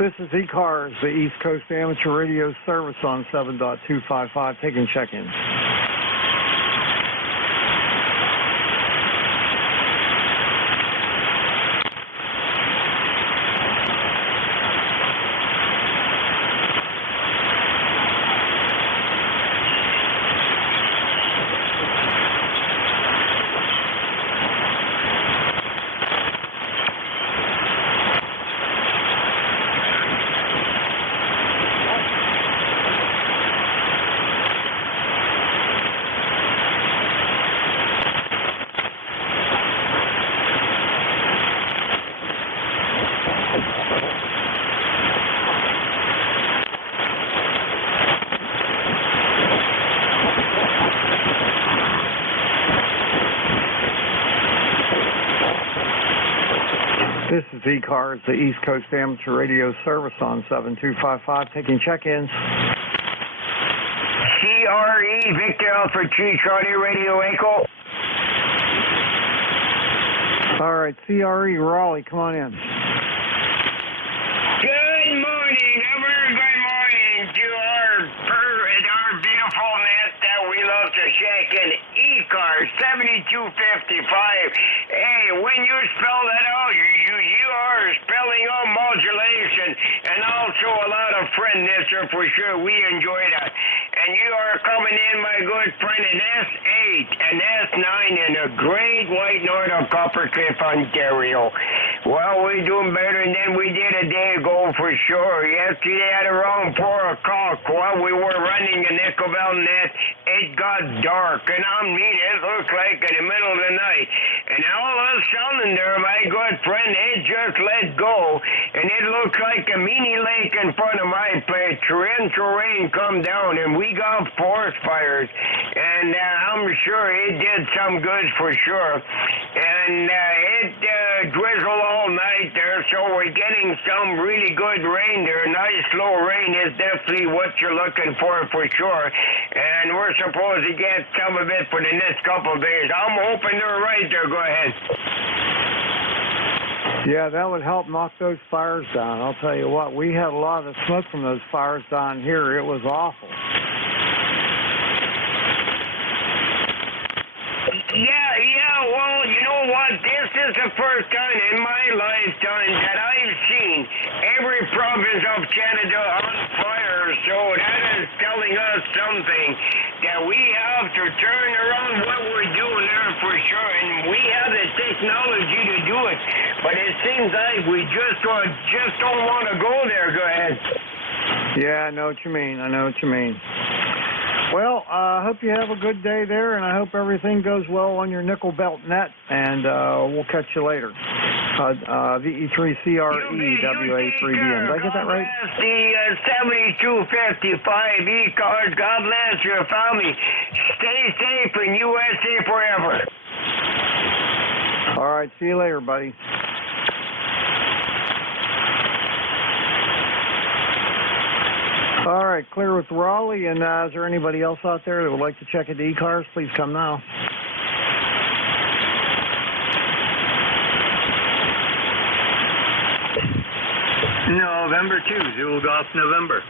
This is ECARS, the East Coast Amateur Radio Service on 7.255, taking check-in. This is ECARS, the East Coast Amateur Radio Service on 7255, taking check-ins. CRE, Victor Alfred G, Charlie Radio Echo. All right, CRE, Raleigh, come on in. Good morning, a very good morning to our beautiful net that we love to check in, ECARS 7255. Hey, when you spell that out, you are spelling out modulation and also a lot of friendness for sure. We enjoy that. and you are coming in, my good friend, an S8, an S9, and a great white Northern Coppercliff, Ontario. Well, we're doing better than we did a day ago for sure. Yesterday at around 4 o'clock, while we were running the nickel belt net, it got dark, and it looked like in the middle of the night. And all of a sudden there, my good friend, it just let go, and it looked like a mini lake in front of my place. Torrential rain come down, and we got forest fires, and I'm sure it did some good for sure. And it drizzled all night there, so we're getting some really good rain there. Nice slow rain is definitely what you're looking for sure. And we're supposed to get some of it for the next couple of days. I'm hoping they're right there. Go ahead. Yeah, that would help knock those fires down. I'll tell you what, we had a lot of smoke from those fires down here. It was awful. Yeah, well, you know what? This is the first time in my lifetime that I've seen every province of Canada on fire, so that is telling us something, that we have to turn around what we're doing there for sure, and we have the technology to do it, but it seems like we just don't want to go there. Go ahead. Yeah, I know what you mean. Well, I hope you have a good day there, and I hope everything goes well on your nickel belt net, and we'll catch you later. VE3CRE WA3BM. Did I get that right? The 7255 ECARS. God bless your family. Stay safe in USA forever. All right, see you later, buddy. All right, clear with Raleigh, and is there anybody else out there that would like to check into ECARS? Please come now. November 2, Zulu Golf November.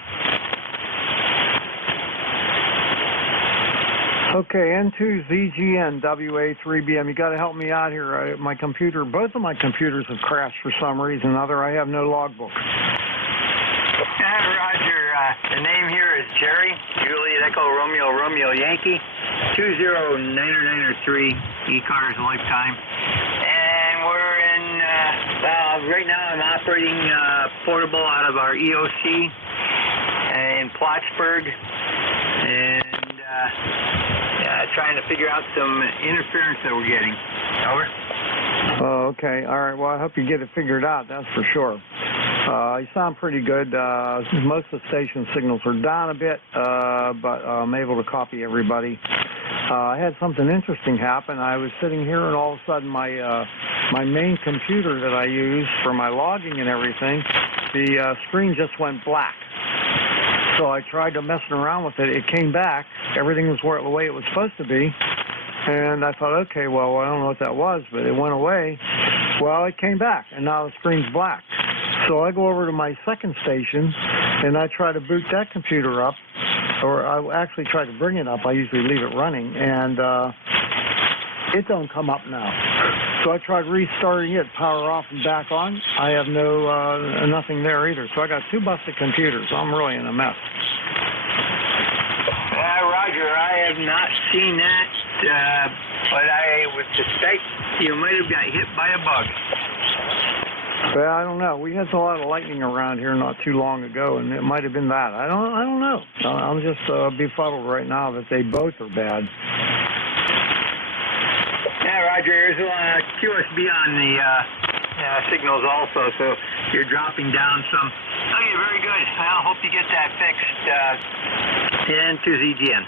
Okay, N2ZGN WA3BM. You got to help me out here. My computer, both of my computers have crashed for some reason or other. I have no logbook. Roger. The name here is Jerry, Juliet Echo Romeo Yankee, 20993 ECARS lifetime. And we're in, right now I'm operating portable out of our EOC in Plattsburgh. And trying to figure out some interference that we're getting. Over. Oh, okay. All right. Well, I hope you get it figured out. That's for sure. You sound pretty good. Most of the station signals are down a bit, but I'm able to copy everybody. I had something interesting happen. I was sitting here, and all of a sudden my main computer that I use for my logging and everything, the screen just went black. So I tried to mess around with it. It came back. Everything was the way it was supposed to be. And I thought, okay, well, I don't know what that was, but it went away. Well, it came back, and now the screen's black. So I go over to my second station, and I try to boot that computer up, or I actually try to bring it up. I usually leave it running, and it don't come up now. So I tried restarting it, power off and back on. I have nothing there either. So I got two busted computers. I'm really in a mess. Roger, I have not seen that, but I would suspect you might have got hit by a bug. Well, I don't know. We had a lot of lightning around here not too long ago, and it might have been that. I don't know. I'm just befuddled right now that they both are bad. Yeah, Roger. There's QSB on the signals also, so you're dropping down some. Okay, very good. I hope you get that fixed. N2ZGN.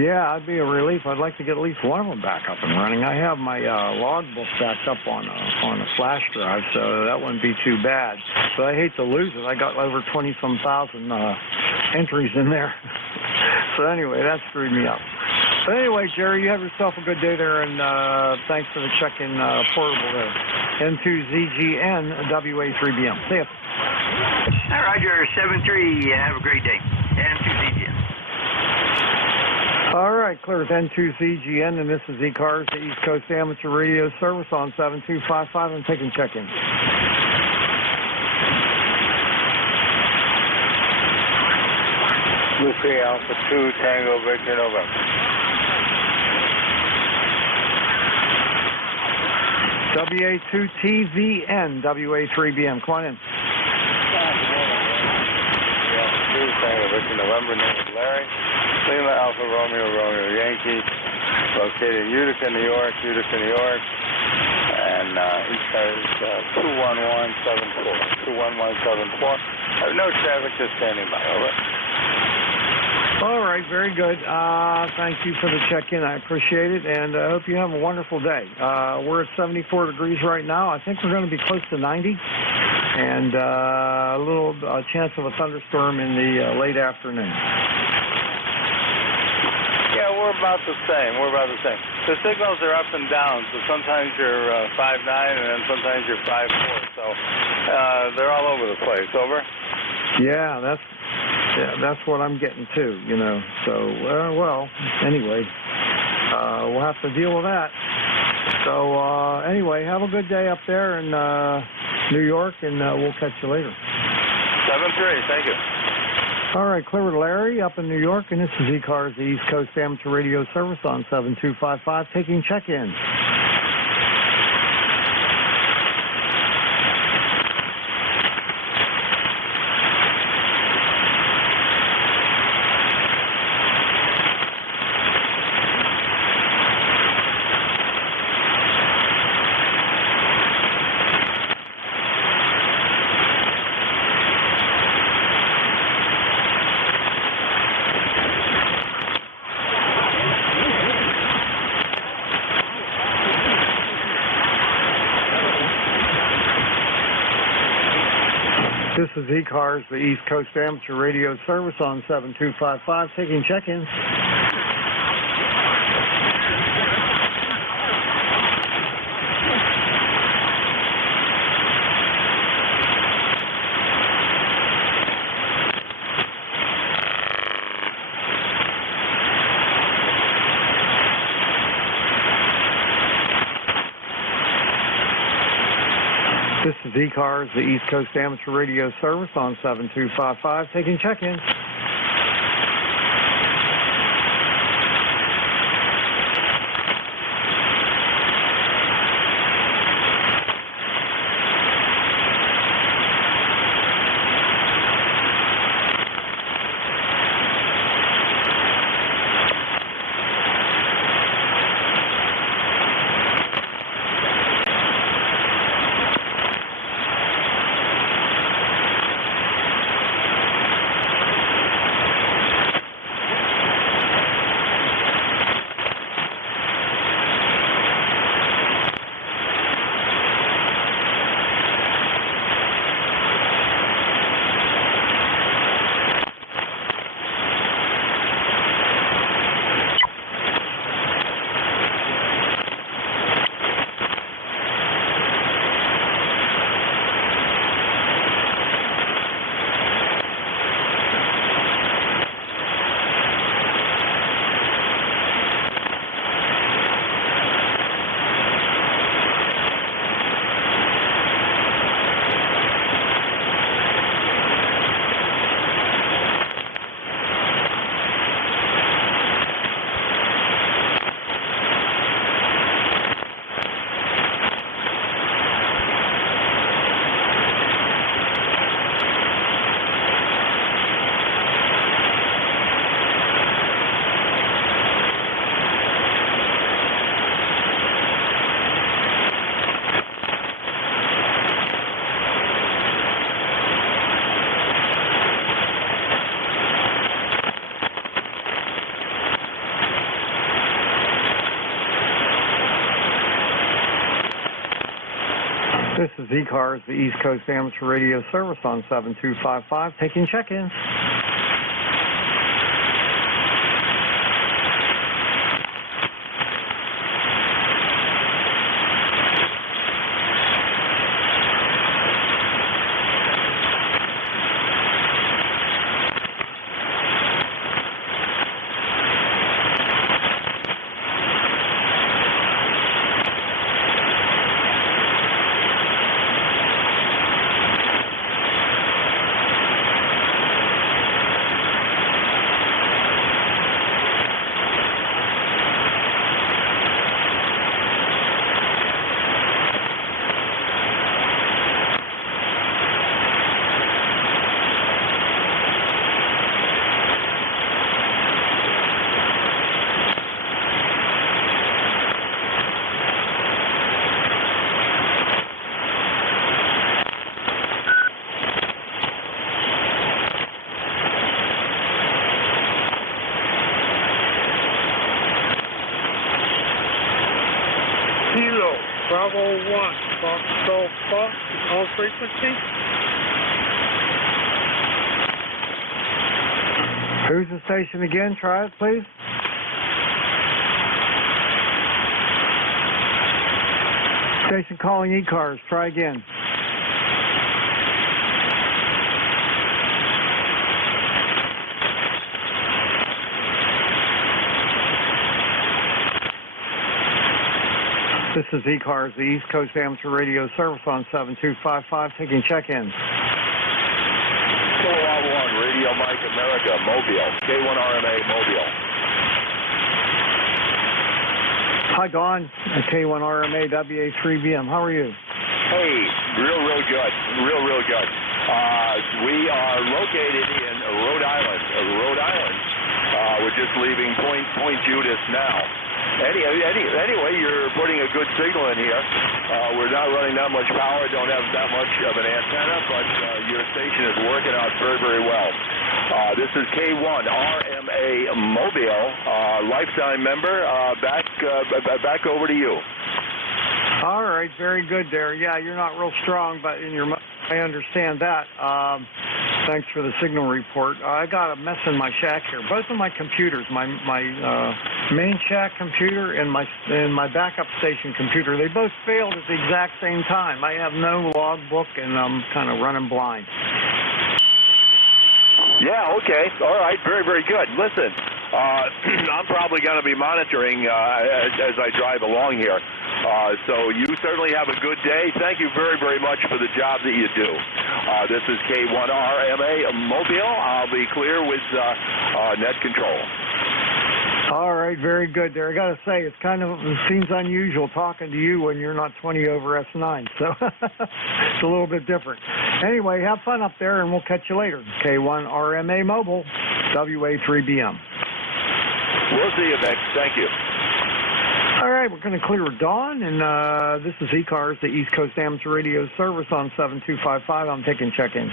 Yeah, I'd be a relief. I'd like to get at least one of them back up and running. I have my logbook backed up on a flash drive, so that wouldn't be too bad. But I hate to lose it. I got over 20-some thousand entries in there. So anyway, that screwed me up. But anyway, Jerry, you have yourself a good day there, and thanks for the check-in portable there. N2ZGN WA3BM. See ya. All right, Roger, 7-3. Have a great day. N2ZGN. All right, clear with N2ZGN, and this is ECARS, the East Coast Amateur Radio Service on 7255. I'm taking check-in. Whiskey Alpha 2 Tango Victor November. WA2TVN, WA3BM. Come on in. Alpha 2 Tango Victor November. Name is Larry. Lima Alpha Romeo Romeo Yankee. Located in Utica, New York. And ECARS 21174. 21174. I have no traffic, just standing by. Over. All right, very good. Thank you for the check-in. I appreciate it, and I hope you have a wonderful day. We're at 74 degrees right now. I think we're going to be close to 90, and a little chance of a thunderstorm in the late afternoon. Yeah, we're about the same. The signals are up and down, so sometimes you're 5.9 and then sometimes you're 5.4. So they're all over the place. Over? Yeah, that's what I'm getting too, you know. So, well, anyway, we'll have to deal with that. So, anyway, have a good day up there in New York, and we'll catch you later. 7-3, thank you. All right, clear to Larry up in New York, and this is ECARS, the East Coast Amateur Radio Service on 7255, taking check-in. This is ECARS, the East Coast Amateur Radio Service on 7255, taking check-ins. This is ECARS, the East Coast Amateur Radio Service on 7255, taking check-in. This is ECARS, the East Coast Amateur Radio Service on 7255, taking check-ins. Bravo 1, Golf Fox, all frequency. Who's the station again? Try it, please. Station calling ECARS. Try again. This is ECARS, the East Coast Amateur Radio Service on 7255, taking check-ins. Kilowatt 1, Radio Mike America, Mobile, K1RMA, Mobile. Hi, Don, K1RMA, WA3BM. How are you? Hey, real good, real good. We are located in Rhode Island. We're just leaving Point Judas now. Anyway, you're putting a good signal in here. We're not running that much power, don't have that much of an antenna, but your station is working out very, very well. This is K1RMA Mobile, lifetime member. Back over to you. All right, very good there. Yeah, you're not real strong, but I understand that. Thanks for the signal report. I got a mess in my shack here. Both of my computers, my main shack computer and my backup station computer, they both failed at the exact same time. I have no log book, and I'm kind of running blind. Yeah, okay. All right, very, very good. Listen, I'm probably going to be monitoring as I drive along here. So you certainly have a good day. Thank you very, very much for the job that you do. This is K1RMA Mobile. I'll be clear with net control. All right, very good there. I got to say, it seems unusual talking to you when you're not 20 over S9, so it's a little bit different. Anyway, have fun up there, and we'll catch you later. K1RMA Mobile, WA3BM. We'll see you, Vic. Thank you. All right, we're going to clear Dawn, and this is ECARS, the East Coast Amateur Radio Service on 7255. I'm taking check-ins.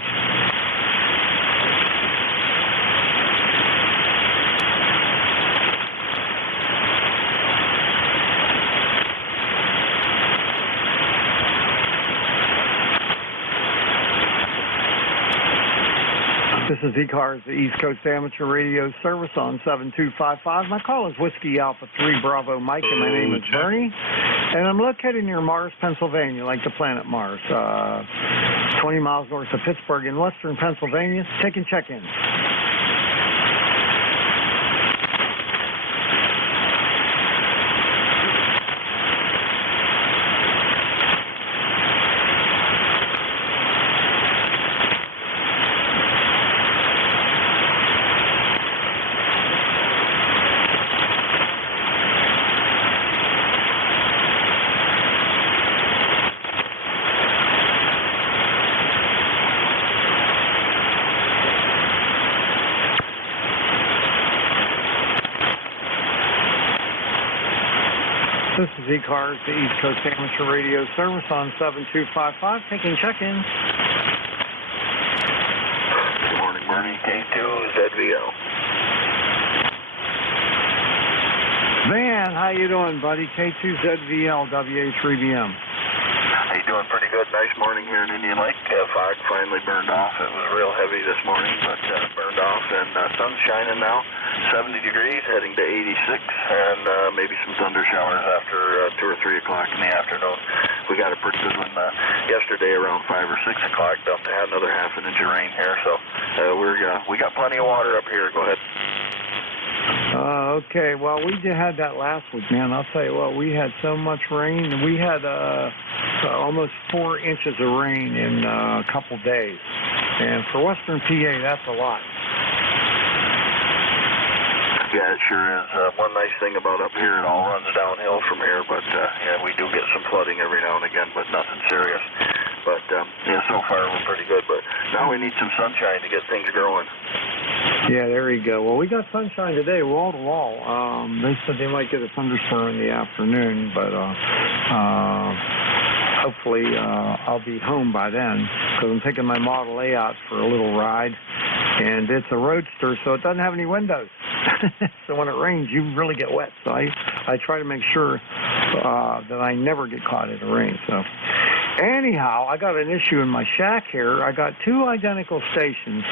This is ECARS, the East Coast Amateur Radio Service on 7255. My call is Whiskey Alpha 3 Bravo Mike, and my name is Bernie. And I'm located near Mars, Pennsylvania, like the planet Mars, 20 miles north of Pittsburgh in western Pennsylvania, taking check-ins. This is ECARS, the East Coast Amateur Radio Service on 7255, taking check-ins. Good morning, Bernie. K2ZVL. Van, how you doing, buddy? K2ZVL, WA3BM. How you doing? Pretty good. Nice morning here in Indian Lake. Fog finally burned off. It was real heavy this morning, but burned off, and sun's shining now. 70 degrees, heading to 86, and maybe some thunder showers after 2 or 3 o'clock in the afternoon. We got a pretty good one yesterday around 5 or 6 o'clock. Dumped had another half an inch of rain here, so we got plenty of water up here. Go ahead. Okay, well, we had that last week, man. I'll tell you what, we had so much rain. We had almost 4 inches of rain in a couple days. And for western PA, that's a lot. Yeah, it sure is. One nice thing about up here, it all runs downhill from here, but yeah, we do get some flooding every now and again, but nothing serious. But yeah, so far we're pretty good, but now we need some sunshine to get things growing. Yeah, there you go. Well, we got sunshine today, wall to wall. They said they might get a thunderstorm in the afternoon, but hopefully I'll be home by then, because I'm taking my Model A out for a little ride, and it's a roadster, so it doesn't have any windows. So when it rains, you really get wet. So I try to make sure that I never get caught in the rain. So anyhow, I got an issue in my shack here. I got two identical stations,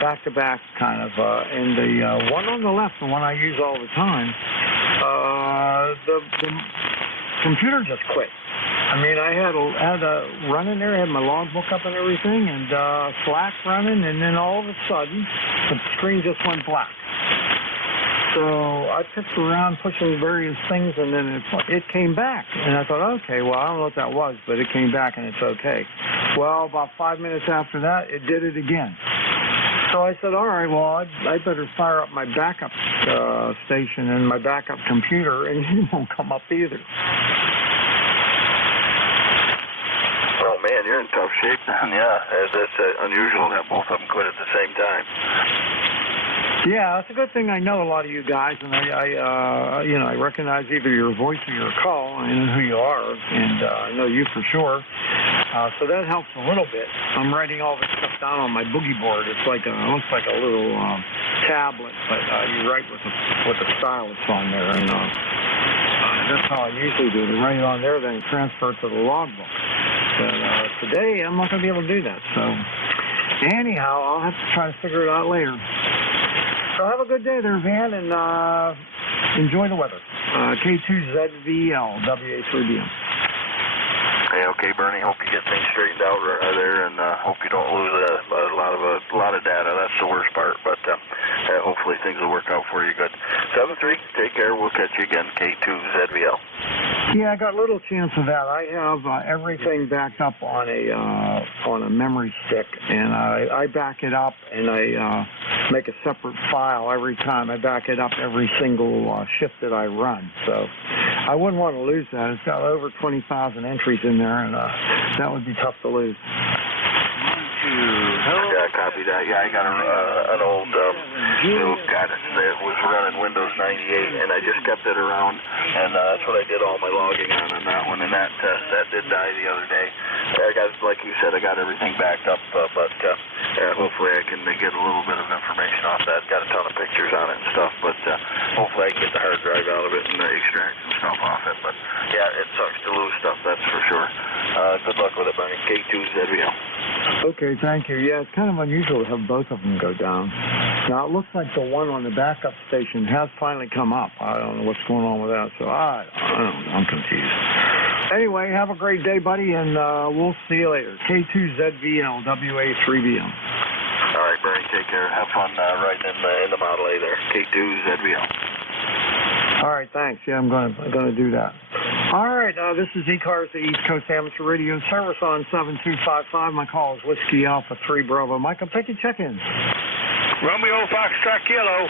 back to back kind of, and the one on the left, the one I use all the time, the computer just quit. I mean, I had a run in there, I had my logbook up and everything, and Slack running, and then all of a sudden, the screen just went black. So I picked around pushing various things, and then it came back. And I thought, okay, well, I don't know what that was, but it came back, and it's okay. Well, about 5 minutes after that, it did it again. So I said, all right, well, I better fire up my backup station and my backup computer, and it won't come up either. Oh, man, you're in tough shape then. Yeah, it's unusual to have both of them quit at the same time. Yeah, it's a good thing I know a lot of you guys, and I recognize either your voice or your call. I know who you are, and I know you for sure. So that helps a little bit. I'm writing all this stuff down on my boogie board. It's like it looks like a little tablet, but you write with the stylus on there, and that's how I usually do it. I write it on there, then transfer it to the logbook. But today, I'm not going to be able to do that. So anyhow, I'll have to try to figure it out later. So have a good day there, Van, and enjoy the weather. K2ZVL, WA3BM. Hey, okay, Bernie. Hope you get things straightened out there, and hope you don't lose a lot of data. That's the worst part, but hopefully things will work out for you good. 7-3, take care. We'll catch you again, K2ZVL. Yeah, I got little chance of that. I have everything backed up on a memory stick, and I back it up, and I make a separate file every time. I back it up every single shift that I run. So I wouldn't want to lose that. It's got over 20,000 entries in there, and that would be tough to lose. Yeah, copy that. Yeah, I got an old guy that was running Windows 98, and I just kept it around, and that's what I did all my logging on that one, and that did die the other day. I got, like you said, I got everything backed up, but hopefully I can get a little bit of information off that. Got a ton of pictures on it and stuff, but hopefully I can get the hard drive out of it and extract some stuff off it. But yeah, it sucks to lose stuff, that's for sure. Good luck with it, Bernie. K2ZVL. Okay, thank you. Yeah, it's kind of unusual to have both of them go down. Now, it looks like the one on the backup station has finally come up. I don't know what's going on with that, so I don't know. I'm confused. Anyway, have a great day, buddy, and we'll see you later. K2ZVL, WA3BM. All right, Bernie, take care. Have fun riding in the Model A there. K2ZVL. All right, thanks. Yeah, I'm going to do that. All right, this is ECARS, the East Coast Amateur Radio Service on 7255. My call is Whiskey Alpha 3 Bravo. Mike, I'm taking check-ins. Romeo Foxtrot Kilo.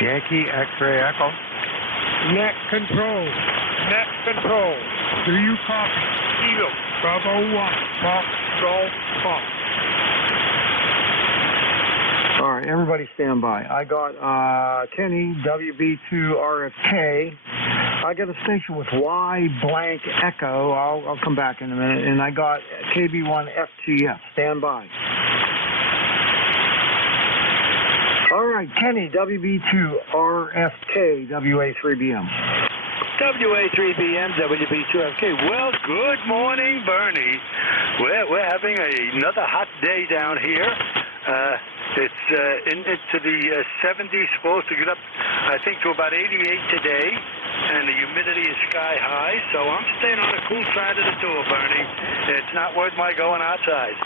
Yankee X-Ray Echo. Net control. Net control. Do you copy? Kilo. Bravo 1. Fox, Golf, Fox. All right, everybody stand by. I got Kenny, WB2RFK. I got a station with Y blank Echo. I'll come back in a minute. And I got KB1FGF. Stand by. All right, Kenny, WB2RFK, WA3BM. WA3BM, WB2FK. Well, good morning, Bernie. We're having another hot day down here. It's into the 70s, supposed to get up, I think, to about 88 today, and the humidity is sky high, so I'm staying on the cool side of the door, Bernie. It's not worth my going outside.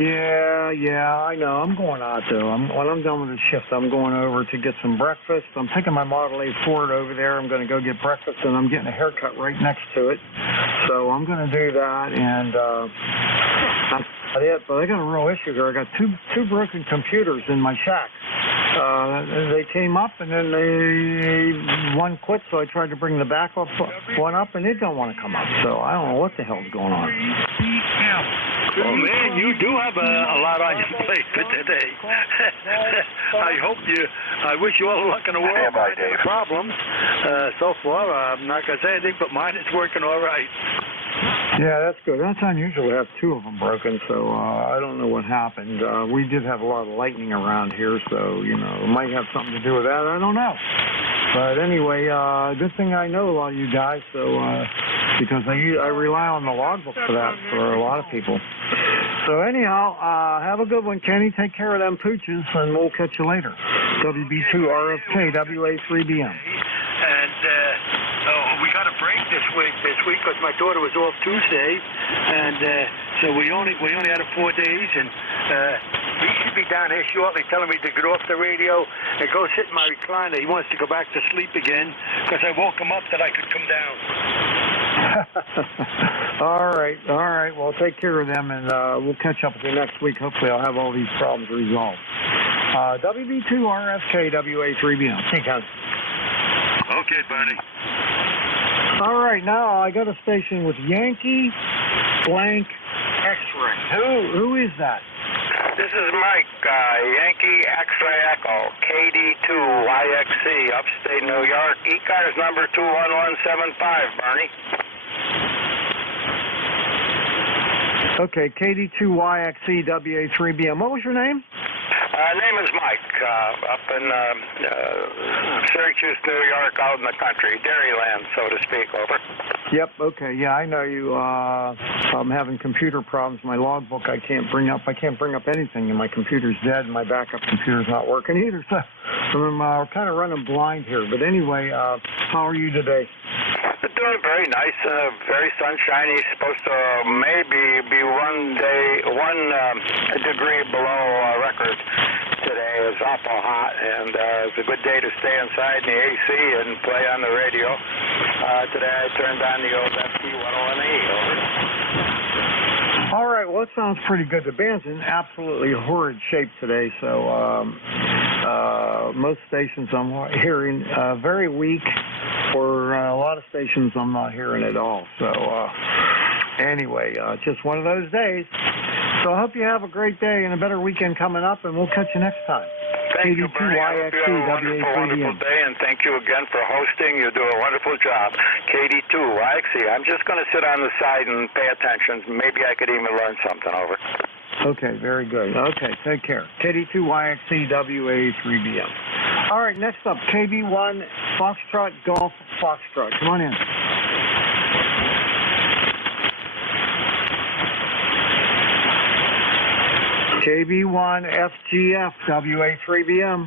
Yeah, I know. I'm going out, though. When I'm done with the shift, I'm going over to get some breakfast. I'm taking my Model A Ford over there. I'm going to go get breakfast, and I'm getting a haircut right next to it. So I'm going to do that, and but I got a real issue here. I got two broken computers in my shack. They came up, and then one quit, so I tried to bring the backup one up, and it don't want to come up. So I don't know what the hell's going on. Oh, man, you do have a lot on your plate for today. I wish you all the luck in the world. No problems. So far, I'm not going to say anything, but mine is working all right. Yeah, that's good. That's unusual to have two of them broken, so I don't know what happened. We did have a lot of lightning around here, so, you know, it might have something to do with that. I don't know. But anyway, good thing I know a lot of you guys, so because I rely on the logbook for that for a lot of people. So anyhow, have a good one, Kenny. Take care of them pooches, and we'll catch you later. WB2RFK, WA3BM. And we got a break this week because my daughter was off Tuesday, and so we only had 4 days, and he should be down here shortly telling me to get off the radio and go sit in my recliner. He wants to go back to sleep again because I woke him up that I could come down. All right. Well, take care of them, and we'll catch up with you next week. Hopefully I'll have all these problems resolved. WB2RFK, WA3BM. Hey, guys. Okay, Bernie. All right, now I got a station with Yankee blank X-ray. Who is that? This is Mike, Yankee X-ray Echo, KD2YXC, upstate New York. ECARS number 21175, Bernie. Okay, KD2YXC, WA3BM. What was your name? Name is Mike, up in Syracuse, New York, out in the country, Dairyland, so to speak, over. Yep, okay, yeah, I know you. I'm having computer problems. My logbook I can't bring up anything, and my computer's dead, and my backup computer's not working either, so I'm kind of running blind here. But anyway, how are you today? Doing very nice, very sunshiny. Supposed to maybe be 1 degree below record today. It's awful hot, and it's a good day to stay inside in the AC and play on the radio. Today I turned on the old FT101E. All right, well, it sounds pretty good. The band's in absolutely horrid shape today, so most stations I'm hearing very weak. For a lot of stations, I'm not hearing at all. So anyway, just one of those days. So I hope you have a great day and a better weekend coming up, and we'll catch you next time. Thank you, Bernie. I hope you have a wonderful day, and thank you again for hosting. You do a wonderful job. KD2YXC. I'm just going to sit on the side and pay attention. Maybe I could even learn something, over. Okay, very good. Okay, take care. KD2YXC, WA3BM. All right, next up, KB1 Foxtrot Golf Foxtrot. Come on in. KB1 FGF, WA3BM.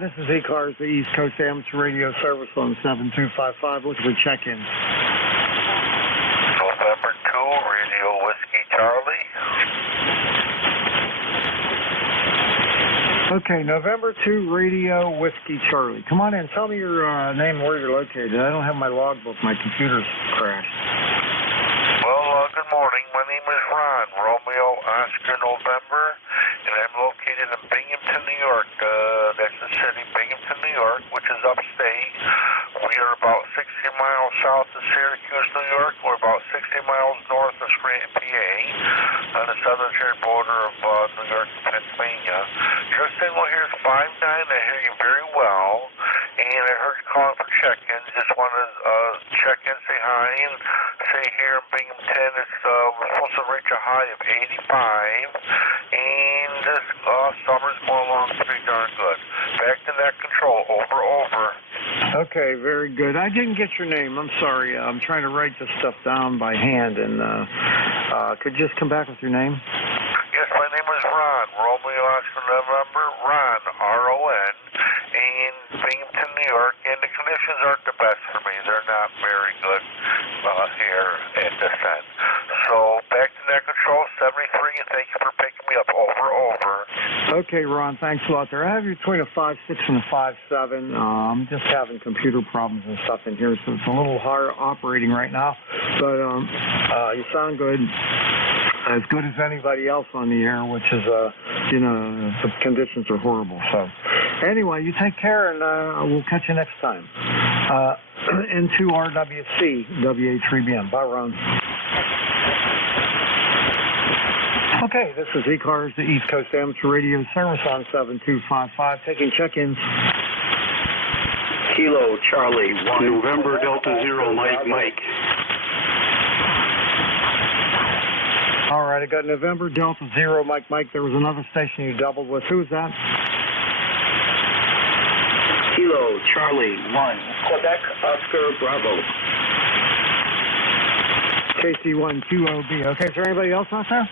This is ECARS, the East Coast Amateur Radio Service on 7255. Look for check-in. November 2, Radio Whiskey Charlie. Okay, November 2, Radio Whiskey Charlie. Come on in. Tell me your name and where you're located. I don't have my logbook. My computer's crashed. Well, good morning. My name is Ron, Romeo Oscar November, and I'm located in Binghamton, New York. That's the city, Binghamton, New York, which is upstate. We are about 60 miles south of Syracuse, New York. We're about 60 miles north of Scranton, PA, on the southern border of New York and Pennsylvania. Your signal here is 5.9. I hear you very well, and I heard you calling for check-ins. Just want to check in, say hi, and say here in Binghamton, we're supposed to reach a high of 85, and this summer's going along pretty darn good. Back to that control, over. Okay, very good. I didn't get your name. I'm sorry. I'm trying to write this stuff down by hand, and could you just come back with your name? Yes, my name is Ron, Romeo Oscar November, Ron, R-O-N, in Binghamton, New York, and the conditions aren't the best for me. They're not very good here at this end. So, back to net control, 73, and thank you for picking me up, over. Okay, Ron, thanks a lot there. I have you between a 5.6 and a 5.7. I'm just having computer problems and stuff in here, so it's a little hard operating right now. But you sound good. As good as anybody else on the air, which is, the conditions are horrible. So, anyway, you take care, and we'll catch you next time. N2RWC, WA3BM. Bye, Ron. Okay, this is ECARS, the East Coast Amateur Radio Service on 7255, taking check-ins. Kilo Charlie 1. November Delta Zero Mike. All right, I got November Delta Zero Mike. There was another station you doubled with. Who's that? Kilo Charlie 1. Quebec Oscar Bravo. KC1QOB. Okay, is there anybody else out there?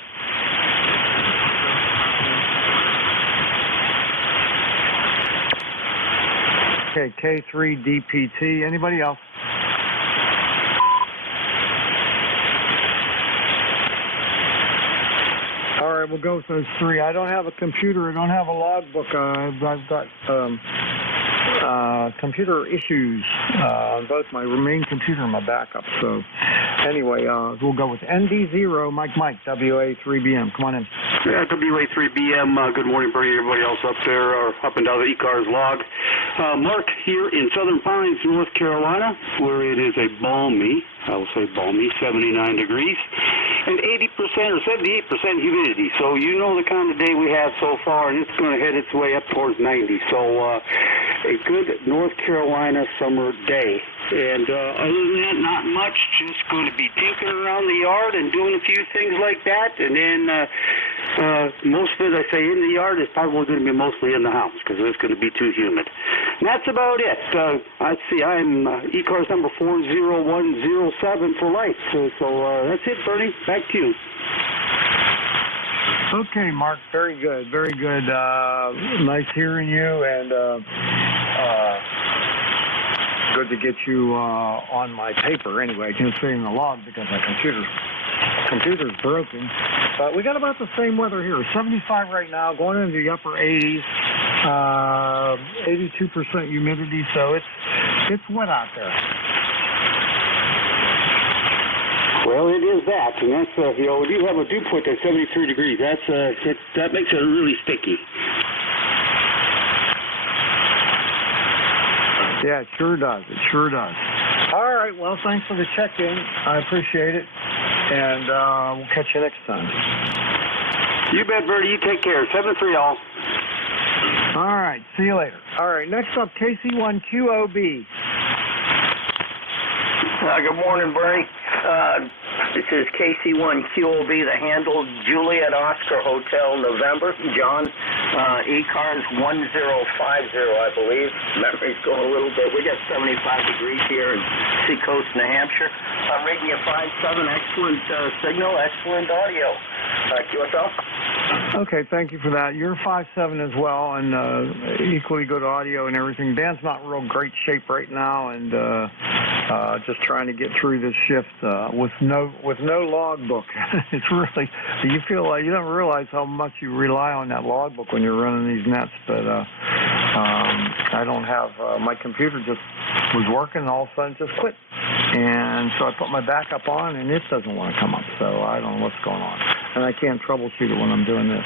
Okay, K3DPT. Anybody else? All right, we'll go with those three. I don't have a computer. I don't have a logbook. I've got computer issues on both my main computer and my backup. So anyway, we'll go with ND0 Mike WA3BM. Come on in. Yeah, WA3BM. Good morning, Bernie. Everybody else up there or up and down the ECARS log. Mark here in Southern Pines, North Carolina, where it is a balmy, I will say balmy, 79 degrees. And 80% or 78% humidity. So you know the kind of day we have so far, and it's going to head its way up towards 90. So a good North Carolina summer day. And other than that, not much. Just going to be tinkering around the yard and doing a few things like that. And then most of it, I say, in the yard is probably going to be mostly in the house because it's going to be too humid. And that's about it. Let's see, I'm ECARS number 40107 for life. So that's it, Bernie. Back to you. Okay, Mark. Very good. Very good. Nice hearing you, and good to get you on my paper. Anyway, I can't say in the log because my computer's broken. But we got about the same weather here. 75 right now, going into the upper 80s. 82% humidity, so it's wet out there. Well, it is that, and that's we do have a dew point at 73 degrees. That makes it really sticky. Yeah, it sure does. It sure does. All right. Well, thanks for the check-in. I appreciate it, and we'll catch you next time. You bet, Bertie. You take care. 7-3 all. All right. See you later. All right. Next up, KC1QOB. Good morning, Bernie. This is KC1QOB, the handle Juliet Oscar Hotel, November. John, ECARS 1050, I believe. Memory's going a little bit. We got 75 degrees here in Seacoast, New Hampshire. I'm reading you 5.7. Excellent signal, excellent audio. QSL? Okay, thank you for that. You're 5.7 as well, and equally good audio and everything. Dan's not in real great shape right now, and just trying to get through this shift with no logbook. It's really, you feel like you don't realize how much you rely on that logbook when you're running these nets. But I don't have my computer just was working, and all of a sudden just quit. And so I put my backup on, and it doesn't want to come up. So I don't know what's going on, and I can't troubleshoot it when I'm doing this.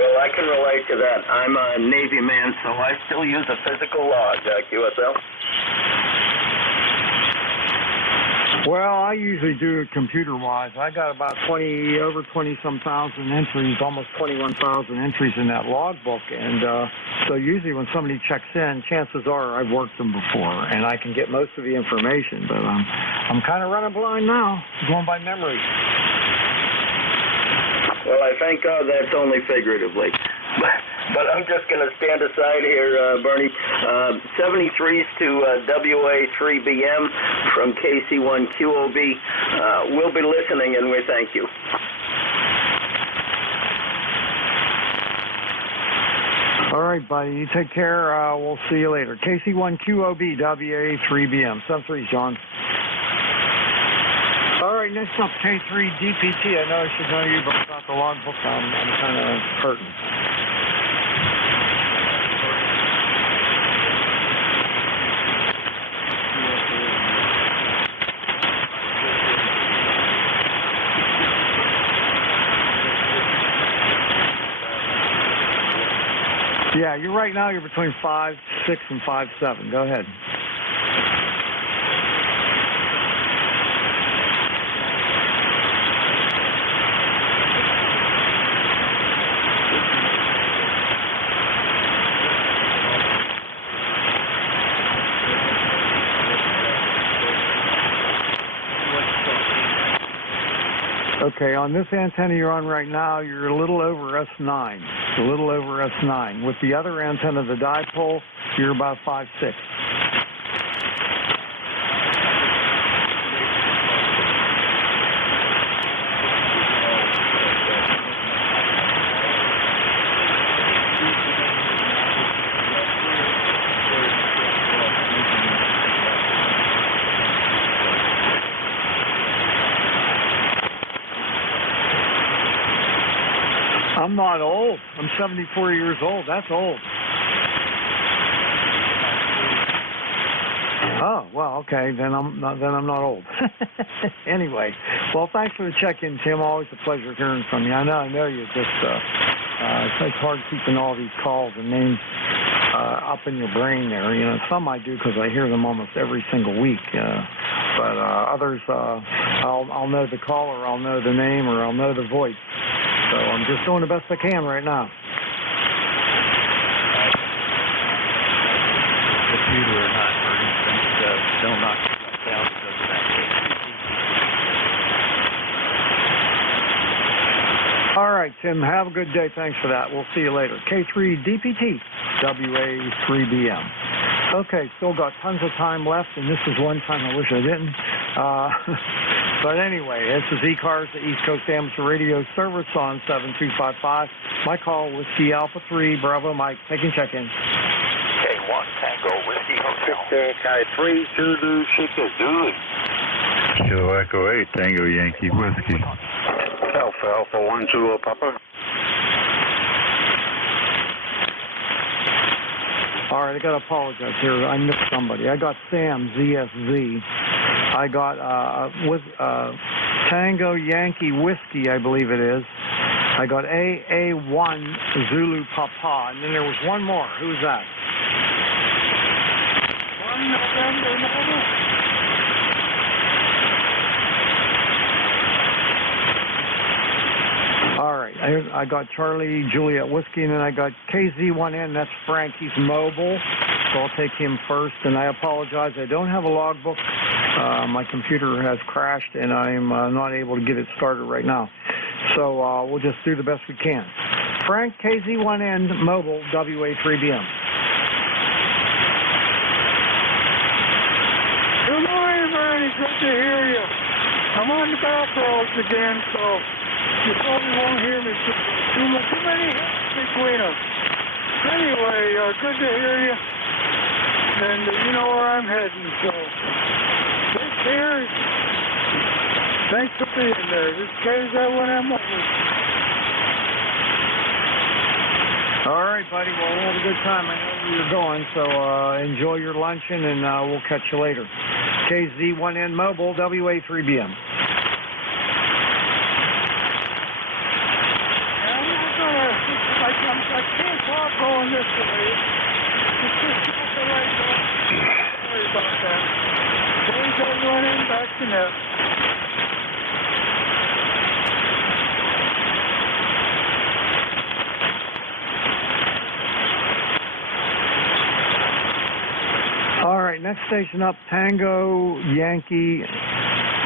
Well, I can relate to that. I'm a Navy man, so I still use a physical log, QSL. Well, I usually do it computer-wise. I got about over 20-some thousand entries, almost 21,000 entries in that logbook. And so usually when somebody checks in, chances are I've worked them before, and I can get most of the information. But I'm kind of running blind now, going by memory. Well, I thank God that's only figuratively. But I'm just going to stand aside here, Bernie. 73s to WA3BM from KC1QOB. We'll be listening, and we thank you. All right, buddy. You take care. We'll see you later. KC1QOB, WA3BM. 7-3, John. All right, next up, K3DPT. I know I should know you, but without the logbook, I'm kind of hurting. Yeah, you're right now. You're between 5.6 and 5.7. Go ahead. Okay, on this antenna you're on right now, you're a little over S9. A little over S9. With the other antenna, the dipole, you're about 5.6. I'm not old. I'm 74 years old. That's old. Oh, well, okay. Then I'm not old. Anyway, well, thanks for the check-in, Tim. Always a pleasure hearing from you. I know you just it's hard keeping all these calls and names up in your brain there. You know, some I do because I hear them almost every single week. But others, I'll know the caller, I'll know the name, or I'll know the voice. So I'm just doing the best I can right now. Computer or not, don't knock yourself down because of that. All right, Tim, have a good day. Thanks for that. We'll see you later. K3DPT, WA3BM. Okay, still got tons of time left, and this is one time I wish I didn't. But anyway, this is ECARS, the East Coast Amateur Radio Service on 7255. My call, Whiskey Alpha 3, Bravo Mike, taking check-in. K1 Tango Whiskey Hotel. K3 Zulu Chica Zulu. Kilo Echo 8, Tango Yankee Whiskey. Alpha 1 Zulu Papa. All right, I got to apologize here. I missed somebody. I got Sam, ZSZ. I got Tango Yankee Whiskey, I believe it is. I got AA1 Zulu Papa. And then there was one more. Who's that? 1 November November. All right. I got Charlie Juliet Whiskey, and then I got KZ1N. That's Frank. He's mobile, so I'll take him first. And I apologize. I don't have a logbook. My computer has crashed, and I'm not able to get it started right now. So we'll just do the best we can. Frank, KZ1N, mobile, WA3BM. Good morning, Bernie. Good to hear you. I'm on the back roads again, so you probably won't hear me too many hits between us. Anyway, good to hear you. And you know where I'm heading, so take care. Thanks for being there. This carries that one I'm over. All right, buddy. Well, we'll have a good time. I know where you're going, so enjoy your luncheon, and we'll catch you later. KZ1N Mobile, WA3BM. I can't talk going this way. It's just not the right way. Sorry about that. Boys are running back to net. All right, next station up, Tango Yankee.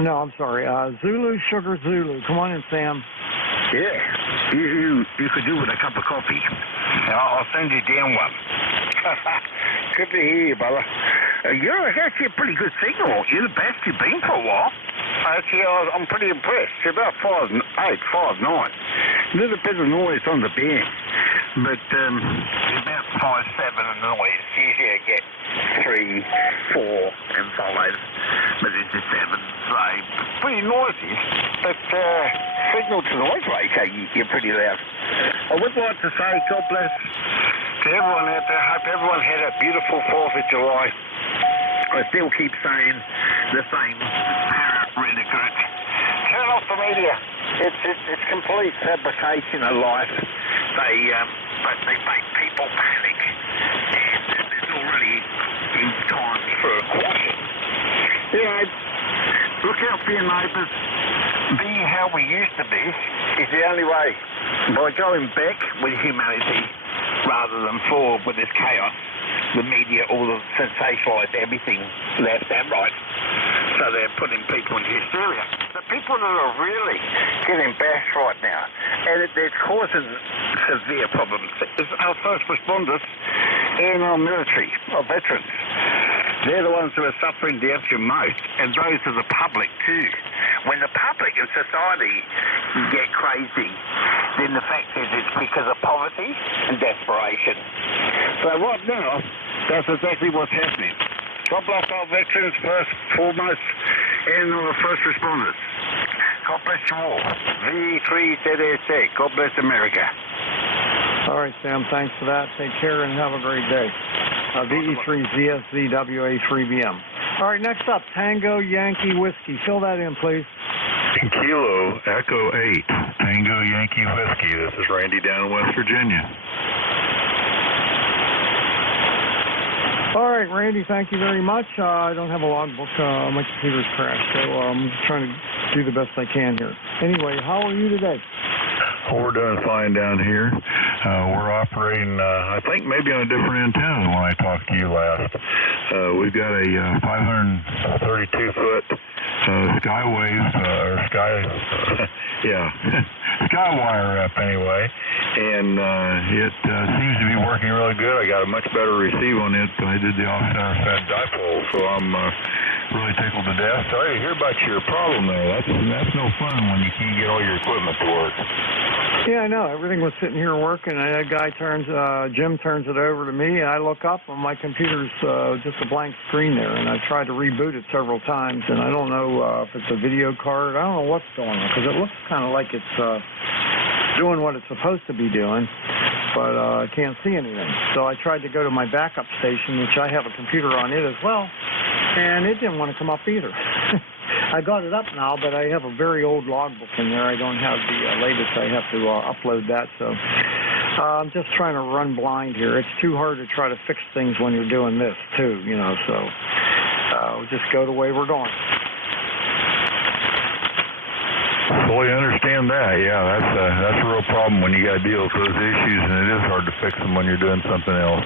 No, I'm sorry. Zulu Sugar Zulu. Come on in, Sam. Yeah, you could do with a cup of coffee. I'll send you down one. Good to hear you, brother. It's actually a pretty good signal. You're the best you've been for a while. Actually, I'm pretty impressed. You're about 5'8", 5'9". A little bit of noise on the band, but you're about 5'7" in noise. Usually I get 3, 4, and 5, but it's a 7, so pretty noisy. But signal to noise ratio, you're pretty loud. I would like to say God bless to everyone out there. I hope everyone had a beautiful 4th of July. I still keep saying the same rhetoric. Turn off the media. It's complete fabrication of life. They make people panic, and there's already time for a caution. You know, look out for your neighbours. Being how we used to be is the only way. By going back with humanity rather than forward with this chaos, the media all sensationalise everything left and right. So they're putting people into hysteria. The people that are really getting bashed right now, and it's causing severe problems, is our first responders and our military, our veterans. They're the ones who are suffering the absolute most, and those are the public too. When the public and society get crazy, then the fact is it's because of poverty and desperation. So right now, that's exactly what's happening. God bless our veterans first, foremost, and our first responders. God bless you all. V3ZSA. God bless America. All right, Sam, thanks for that. Take care and have a great day. VE3ZSZWA3BM. All right, next up, Tango Yankee Whiskey. Fill that in, please. Kilo Echo 8, Tango Yankee Whiskey. This is Randy down in West Virginia. All right, Randy, thank you very much. I don't have a logbook. My computer's crashed, so I'm trying to do the best I can here. Anyway, how are you today? Well, we're doing fine down here. We're operating, I think, maybe on a different antenna than when I talked to you last. We've got a 532-foot Skywave, or Skywire up anyway, and it seems to be working really good. I got a much better receive on it than I did the off-center fed dipole, so I'm really tickled to death. Sorry to hear about your problem there. That's no fun when you can't get all your equipment to work. Yeah, I know. Everything was sitting here working, and that guy Jim turns it over to me, and I look up, and my computer's just a blank screen there, and I tried to reboot it several times, and I don't know if it's a video card. I don't know what's going on, because it looks kind of like it's doing what it's supposed to be doing, but I can't see anything. So I tried to go to my backup station, which I have a computer on it as well, and it didn't want to come up either. I got it up now, but I have a very old logbook in there. I don't have the latest. I have to upload that, so I'm just trying to run blind here. It's too hard to try to fix things when you're doing this, too, you know, so we'll just go the way we're going. Fully understand that. Yeah, that's a real problem when you got to deal with those issues, and it is hard to fix them when you're doing something else.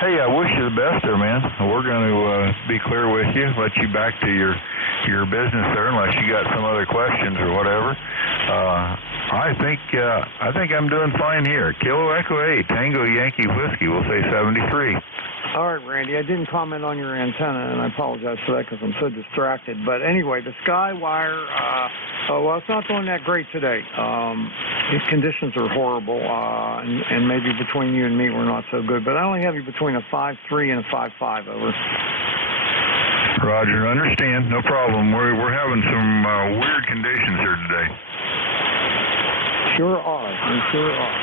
Hey, I wish you the best there, man. We're going to be clear with you, let you back to your business there, unless you got some other questions or whatever. I think I'm doing fine here. Kilo Echo 8, Tango Yankee Whiskey. We'll say 73. All right, Randy, I didn't comment on your antenna, and I apologize for that because I'm so distracted. But anyway, the Skywire, well, it's not doing that great today. These conditions are horrible, and maybe between you and me we're not so good. But I only have you between a 5.3 and a 5.5, over. Roger, understand. No problem. We're having some weird conditions here today. Sure are. We sure are.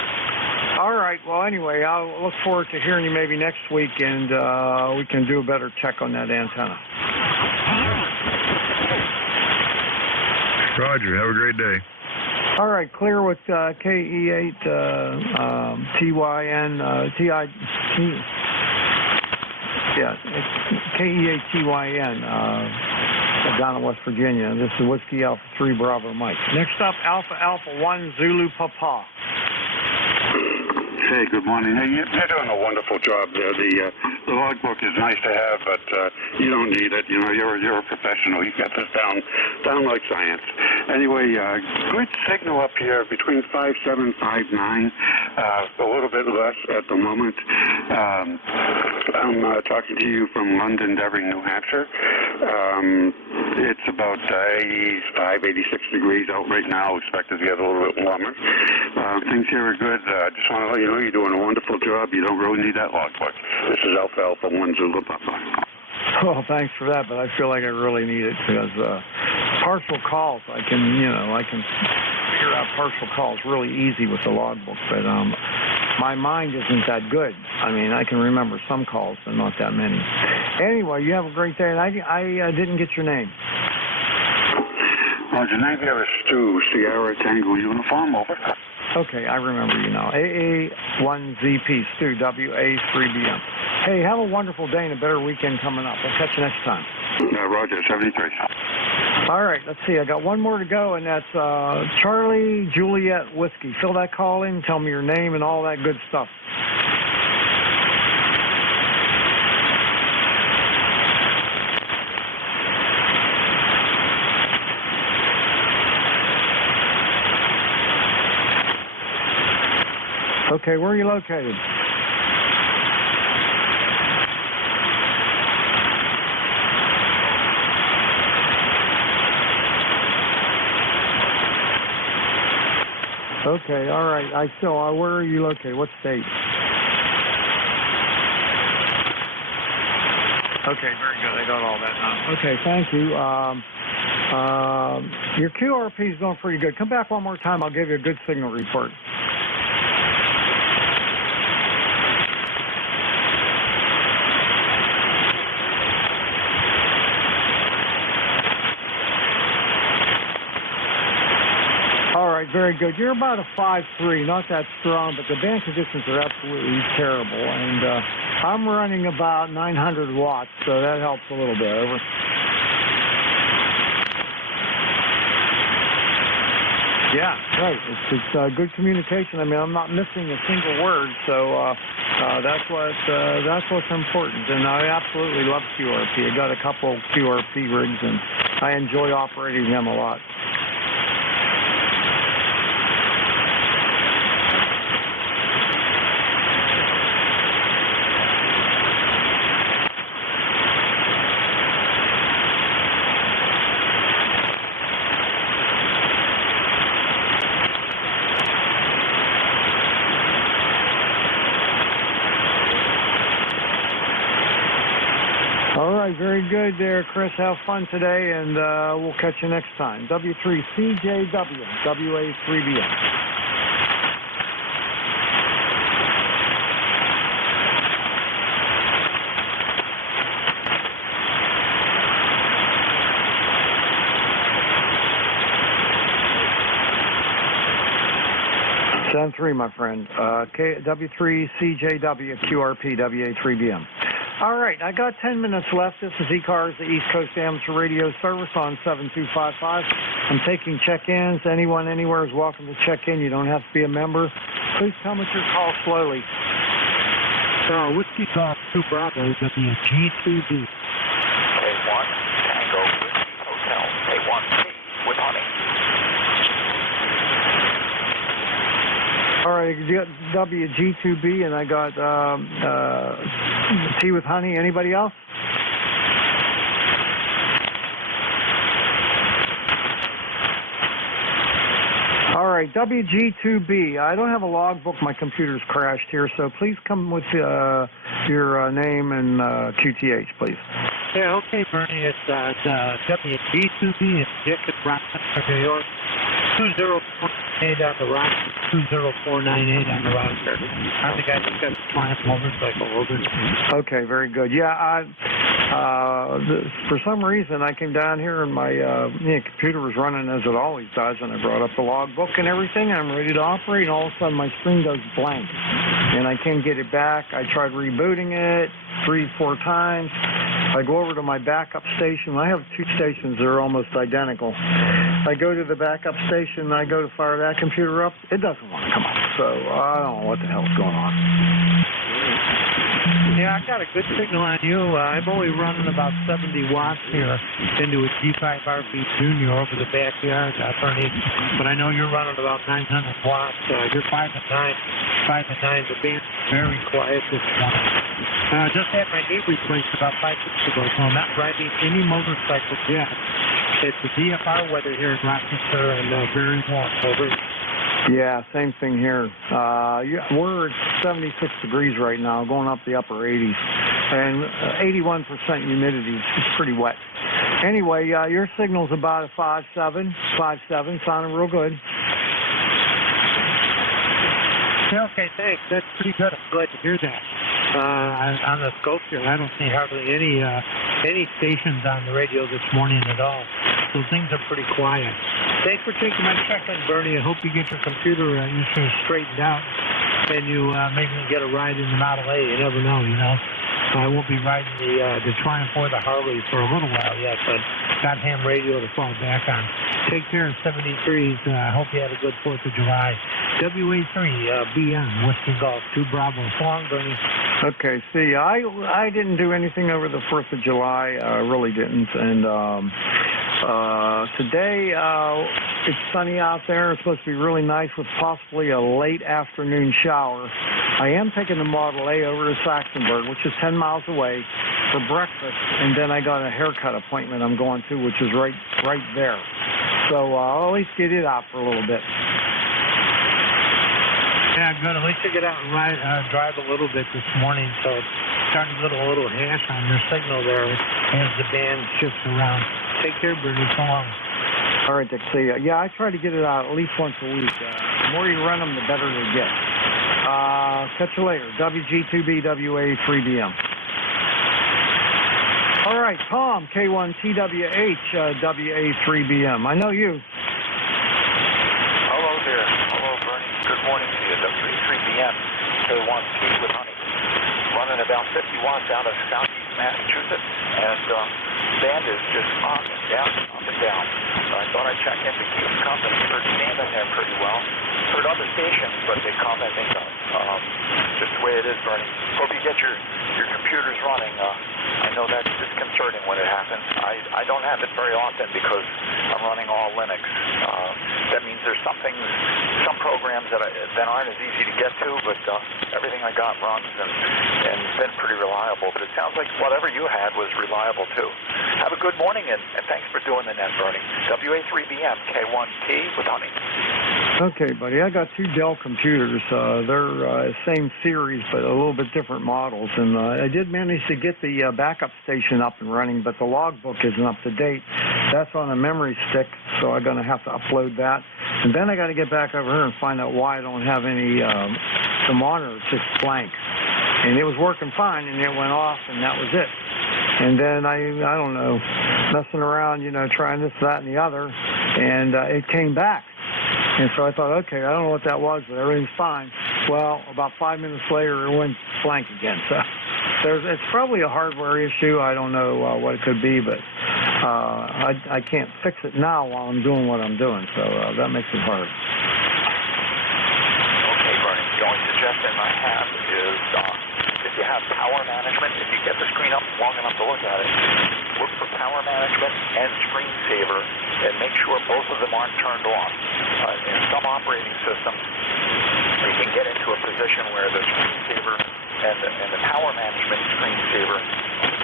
All right. Well, anyway, I'll look forward to hearing you maybe next week, and we can do a better check on that antenna. Roger. Have a great day. All right. Clear with KE8 TYN KE8 TYN down in West Virginia. This is Whiskey Alpha 3 Bravo Mike. Next up, Alpha 1 Zulu Papa. Hey, good morning. Hey, you're doing a wonderful job there. The logbook is nice to have, but you don't need it. You know, you're a professional. You got this down like science. Anyway, good signal up here between 5.7, 5.9. A little bit less at the moment. I'm talking to you from Londonderry, New Hampshire. It's about 85, 86 degrees out right now. Expected to get a little bit warmer. Things here are good. Just want to let you know you're doing a wonderful job. You don't really need that logbook. This is Alpha 1 Zulu Papa. Well, thanks for that, but I feel like I really need it because partial calls, I can figure out partial calls really easy with the logbook, but my mind isn't that good. I mean, I can remember some calls, but not that many. Anyway, you have a great day, and I didn't get your name. Roger, name here is Stu, Sierra Tango Uniform, over. Okay, I remember you now. AA1ZP, Stu, WA3BM. Hey, have a wonderful day and a better weekend coming up. We'll catch you next time. Roger, 73. All right, let's see. I got one more to go, and that's Charlie Juliet Whiskey. Fill that call in, tell me your name and all that good stuff. Okay, where are you located? Okay, all right. Where are you located? What state? Okay, very good. I got all that now. Okay, thank you. Your QRP is going pretty good. Come back one more time. I'll give you a good signal report. All right, very good. You're about a 5.3, not that strong, but the band conditions are absolutely terrible. And I'm running about 900 watts, so that helps a little bit. Over. Yeah, right. It's good communication. I mean, I'm not missing a single word, so that's what's important. And I absolutely love QRP. I got a couple QRP rigs, and I enjoy operating them a lot. Very good there, Chris. Have fun today, and we'll catch you next time. W3CJW, WA3BM. Sound 3, my friend. W3CJW, QRP, WA3BM. All right, I got 10 minutes left. This is ECARS, the East Coast Amateur Radio Service on 7255. I'm taking check-ins. Anyone anywhere is welcome to check in. You don't have to be a member. Please come with your call slowly. Whiskey Golf 2 Bravo, WG2B. K1, Tango, Whiskey Hotel, K1T with honey. All right, WG2B, and I got tea with honey. Anybody else? All right, WG2B. I don't have a logbook. My computer's crashed here, so please come with your name and QTH, please. Yeah, okay, Bernie. It's WG2B. It's Dick at Rochester, New York. 20498 on the rock, 20498 on the roster. I think I just got the client motorcycle over. Okay, very good. Yeah, for some reason I came down here and my computer was running as it always does, and I brought up the logbook and everything, and I'm ready to operate, and all of a sudden my screen goes blank, and I can't get it back. I tried rebooting it 3-4 times. I go over to my backup station. I have 2 stations that are almost identical. I go to the backup station, and I go to fire that computer up. It doesn't want to come up, so I don't know what the hell's going on. Yeah, I got a good signal on you. I'm only running about 70 watts here into a G5RP Junior over the backyard, Bernie. But I know you're running about 900 watts. You're 5 and 9. The band's very quiet this morning. Just had my knee replaced about 5 weeks ago, so I'm not riding any motorcycles yet. It's the DFR weather here in Rochester, and very warm. Over. Yeah, same thing here. We're at 76 degrees right now, going up the upper 80s, and 81% humidity. It's pretty wet. Anyway, your signal's about a 5.7, sounding real good. Okay, thanks. That's pretty good. I'm glad to hear that. On the scope here, I don't see hardly any stations on the radio this morning at all, so things are pretty quiet. Thanks for taking my check-in, Bernie. I hope you get your computer issues straightened out, and you maybe get a ride in the Model A. You never know, you know. I won't be riding the Triumph or the Harley for a little while yet, but got ham radio to fall back on. Take care of 73s. I hope you had a good 4th of July. WA3BM, Whiskey Golf 2 Bravo. So long, Bernie. Okay, see, I didn't do anything over the 4th of July. I really didn't. And today, It's sunny out there. It's supposed to be really nice with possibly a late afternoon shower. I am taking the Model A over to Saxonburg, which is 10 miles away, for breakfast, and then I got a haircut appointment I'm going to, which is right there. So I'll at least get it out for a little bit. Yeah, good. At least you get out and drive a little bit this morning, so it's starting to get a little hash on your signal there as the band shifts around. Take care, Bernie. So long. All right, Dick. See ya. Yeah, I try to get it out at least once a week. The more you run them, the better they get. Catch you later. WG2B WA3BM. All right, Tom, K1TWH WA3BM. I know you. Hello there. Hello, Bernie. Good morning to you. WA3BM, K1T with honey. Running about 50 watts out of southeast Massachusetts, and band is just up and down, up and down. I thought I'd check in to keep company. Heard Sam in there pretty well. Heard other stations, but they commenting on just the way it is, Bernie. Hope you get your computers running. I know that's disconcerting when it happens. I don't have it very often because I'm running all Linux. That means there's some programs that aren't as easy to get to, but everything I got runs and been pretty reliable. But it sounds like whatever you had was reliable too. Have a good morning, and thanks for doing the net, Bernie. WA3BM, K1T with honey. Okay, buddy. I got two Dell computers. They're same series, but a little bit different models. And I did manage to get the backup station up and running, but the logbook isn't up to date. That's on a memory stick, so I'm going to have to upload that. And then I got to get back over here and find out why I don't have any, the monitor is just blank. And it was working fine, and it went off, and that was it. And then I don't know, messing around, trying this, that, and the other, and it came back. And so I thought, okay, I don't know what that was, but everything's fine. Well, about 5 minutes later, it went blank again. So it's probably a hardware issue. I don't know what it could be, but I can't fix it now while I'm doing what I'm doing. So that makes it hard. Okay, Bernie. The only suggestion I have is if you have power management, if you get the screen up long enough to look at it, look for power management and screensaver and make sure both of them aren't turned on. In some operating systems, you can get into a position where the screensaver and the power management screensaver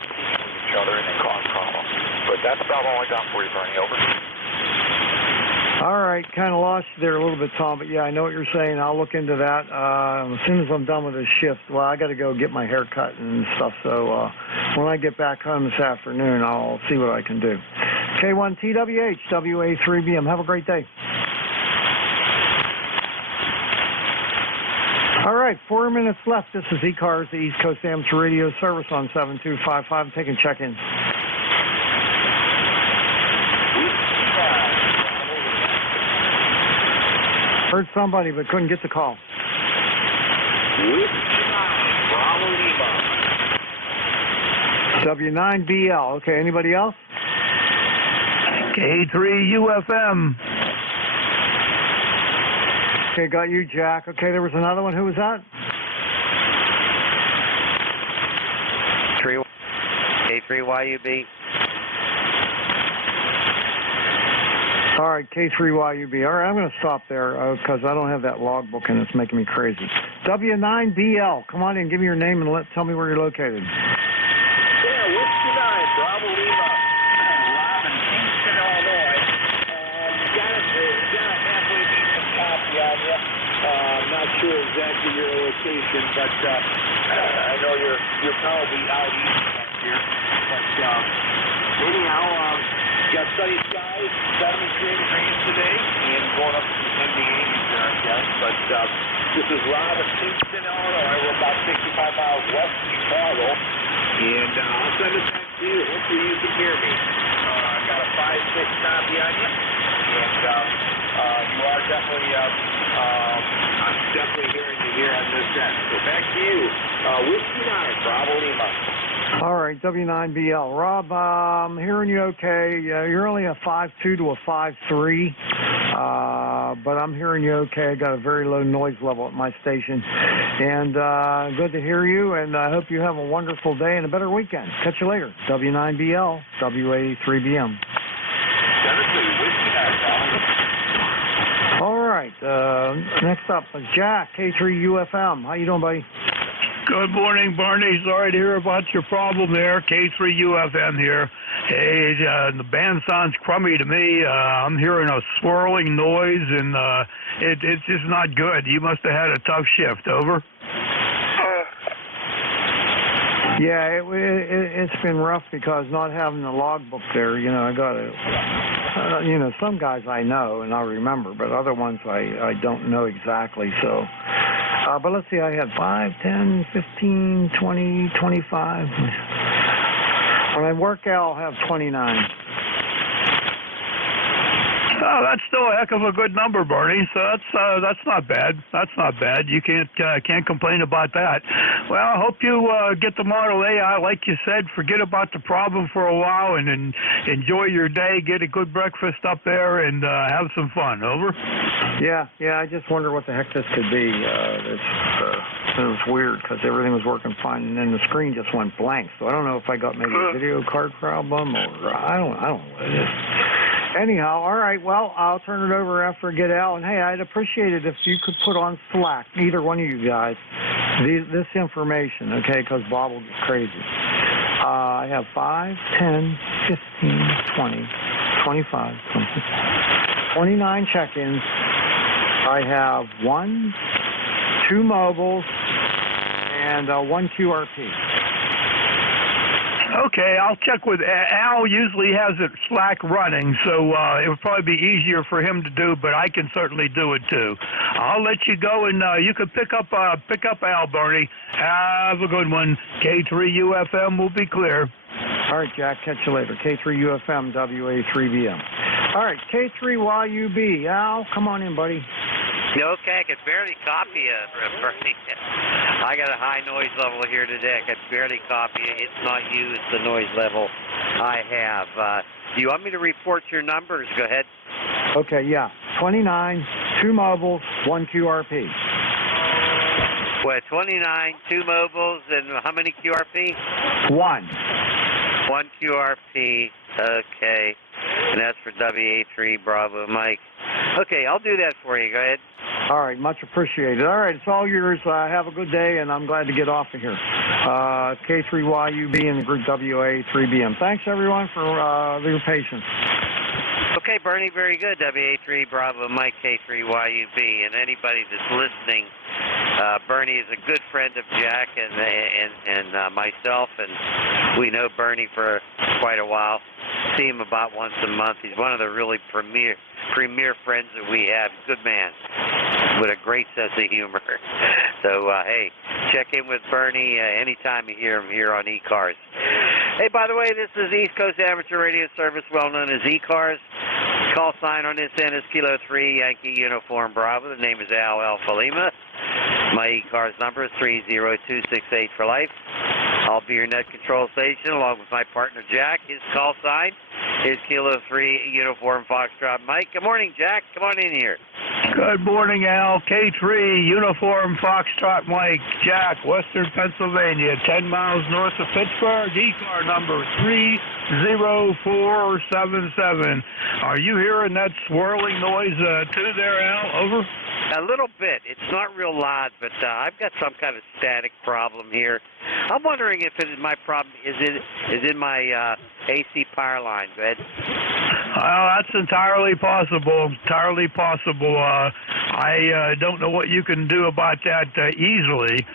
compete with each other and they cause problems. But that's about all I got for you, Bernie. Over. All right, kind of lost you there a little bit, Tom, but yeah, I know what you're saying. I'll look into that as soon as I'm done with this shift. Well, I got to go get my hair cut and stuff, so when I get back home this afternoon, I'll see what I can do. K1TWH, WA3BM. Have a great day. All right, 4 minutes left. This is ECARS, the East Coast Amateur Radio Service on 7255. I'm taking check-in. Heard somebody, but couldn't get the call. W9BL. Okay, anybody else? K3UFM. Okay, got you, Jack. Okay, there was another one. Who was that? K3YUB. All right, K3YUB. All right, I'm going to stop there because I don't have that logbook and it's making me crazy. W9BL. Come on in, give me your name and tell me where you're located. Yeah, Whiskey 9, Bravo Lima, Rob in Kingston, Illinois. Got a halfway decent copy on you. I'm not sure exactly your location, but I know you're probably out east here. But anyhow, got sunny skies, 73 degrees today, and going up to the 80s there, I guess. But this is Rob in Kingston, Illinois. We're about 65 miles west of Chicago. And I'll send it back to you. Hopefully you can hear me. I got a 5-6 copy on you. And you are definitely, I'm definitely hearing you here on this end. So back to you. Whiskey 9, Bravo Lima. All right, W9BL. Rob, I'm hearing you okay. You're only a 5.2 to a 5.3, but I'm hearing you okay. I got a very low noise level at my station. And good to hear you, and I hope you have a wonderful day and a better weekend. Catch you later. W9BL, WA3BM. Next up is Jack, K3UFM. How you doing, buddy? Good morning, Barney. Sorry to hear about your problem there. K3UFM here. Hey, the band sounds crummy to me. I'm hearing a swirling noise, and it's just not good. You must have had a tough shift. Over. Yeah, it's been rough because not having the logbook there, I got to, some guys I know and I remember, but other ones I don't know exactly. So, but let's see, I had 5, 10, 15, 20, 25. When I work out, I'll have 29. Oh, that's still a heck of a good number, Barney. So that's not bad. That's not bad. You can't complain about that. Well, I hope you get the Model A. Like you said, forget about the problem for a while and enjoy your day. Get a good breakfast up there and have some fun. Over. Yeah. I just wonder what the heck this could be. It was weird because everything was working fine, and then the screen just went blank. So I don't know if I got maybe a video card problem or I don't know what it is. Anyhow, all right, well, I'll turn it over after I get out. And, hey, I'd appreciate it if you could put on Slack, either one of you guys, this information, okay, because Bob will get crazy. I have 5, 10, 15, 20, 25, 26, 29 check-ins. I have 1, 2 mobiles, and 1 QRP. Okay, I'll check with Al. Usually has it Slack running, so it would probably be easier for him to do, but I can certainly do it too. I'll let you go, and you can pick up Al, Barney. Have a good one. K3UFM will be clear. All right, Jack. Catch you later. K3UFM, WA3BM. All right, K3YUB. Al, come on in, buddy. Okay, I can barely copy you, Bernie. I got a high noise level here today. I can barely copy you. It's not you, it's the noise level I have. Do you want me to report your numbers? Go ahead. Okay, yeah. 29, 2 mobiles, 1 QRP. Well, 29, 2 mobiles, and how many QRP? 1. 1 QRP, okay. And that's for WA3 Bravo Mike. Okay, I'll do that for you. Go ahead. All right, much appreciated. All right, it's all yours. Have a good day, and I'm glad to get off of here. K3YUB and the group WA3BM. Thanks, everyone, for your patience. Okay, Bernie, very good. WA3 Bravo Mike, K3YUB. And anybody that's listening, Bernie is a good friend of Jack and myself, and we know Bernie for quite a while. See him about once a month. He's one of the really premier friends that we have. Good man with a great sense of humor. So, hey, check in with Bernie anytime you hear him here on ECARS. Hey, by the way, this is East Coast Amateur Radio Service, well known as ECARS. Call sign on this end is Kilo 3 Yankee Uniform Bravo. The name is Al Alpha Lima. My ECARS number is 30268 for life. I'll be your net control station along with my partner Jack. His call sign is Kilo 3 Uniform Foxtrot Mike. Good morning, Jack. Come on in here. Good morning, Al. K3 Uniform Foxtrot Mike. Jack, Western Pennsylvania, 10 miles north of Pittsburgh. ECAR number 30477. Are you hearing that swirling noise too there, Al? Over. A little bit. It's not real loud, but I've got some kind of static problem here. I'm wondering if my problem is in my AC power line. Go ahead. That's entirely possible. Entirely possible. I don't know what you can do about that easily.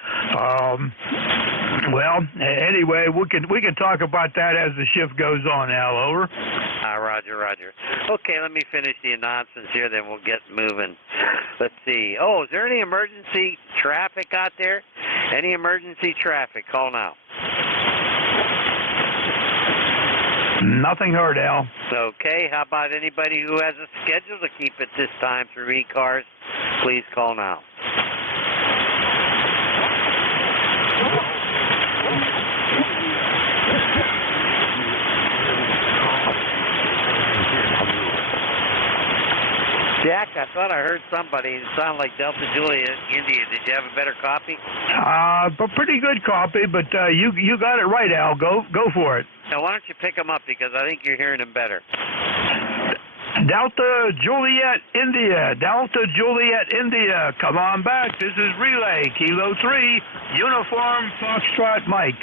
Well, anyway, we can talk about that as the shift goes on, Al. Over. Roger. Okay, let me finish the announcements here, then we'll get moving. Let's see. Oh, is there any emergency traffic out there? Any emergency traffic? Call now. Nothing heard, Al. Okay, how about anybody who has a schedule to keep at this time through ECARS? Please call now. Jack, I thought I heard somebody. It sounded like Delta Julia, India. Did you have a better copy? But pretty good copy, but you got it right, Al. Go for it. Now, why don't you pick them up, because I think you're hearing them better. Delta Juliet India, Delta Juliet India, come on back. This is Relay, Kilo 3, Uniform Foxtrot Mike.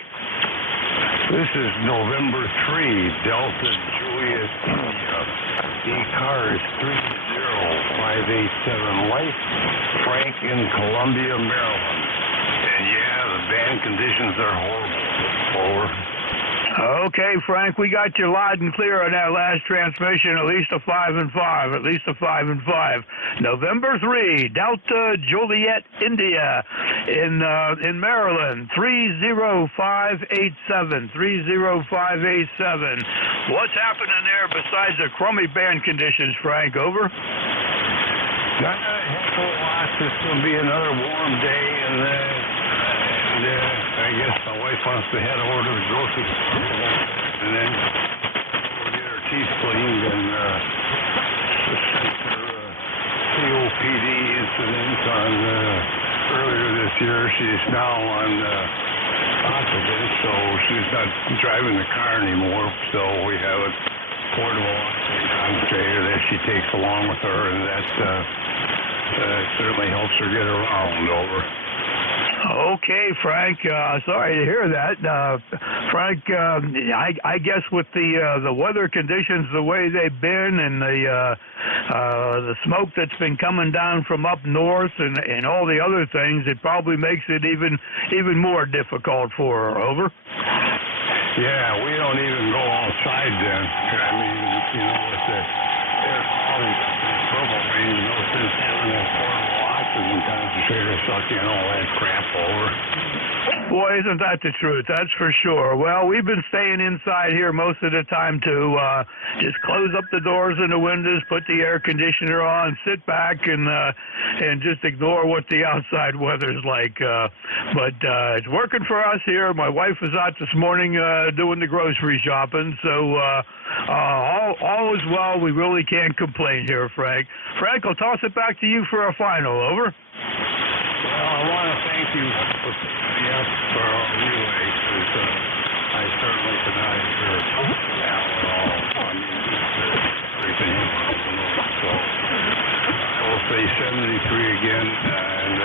This is November 3, Delta Juliet India, ECARS 30587 Life, Frank in Columbia, Maryland. And yeah, the band conditions are horrible. Over. Okay, Frank, we got you loud and clear on that last transmission, at least a 5 and 5, at least a 5 and 5. November 3, Delta Juliet India in Maryland, 30587, 30587. What's happening there besides the crummy band conditions, Frank? Over. Not a heck of a lot. It's going to be another warm day, and I guess my wife wants to head over to the grocery store and then we'll get her teeth cleaned and since her COPD incident on earlier this year, she's now on oxygen, so she's not driving the car anymore. So we have a portable oxygen concentrator that she takes along with her, and that certainly helps her get around. Over. Okay, Frank. Sorry to hear that, Frank. I guess with the weather conditions the way they've been, and the smoke that's been coming down from up north, and all the other things, it probably makes it even more difficult for her. Over. Yeah, we don't even go outside then. I mean, with the air quality purple range, no sense having that portable oxygen concentrator sucking all that crap over. Boy, isn't that the truth? That's for sure. Well, we've been staying inside here most of the time, too. Just close up the doors and the windows, put the air conditioner on, sit back, and just ignore what the outside weather's like. But it's working for us here. My wife was out this morning doing the grocery shopping, so all is well. We really can't complain here, Frank. Frank, I'll toss it back to you for a final. Over. Well, I want to thank you for picking me up for our relay, because I certainly could not hear Al at all. I mean, everything so I will say 73 again, and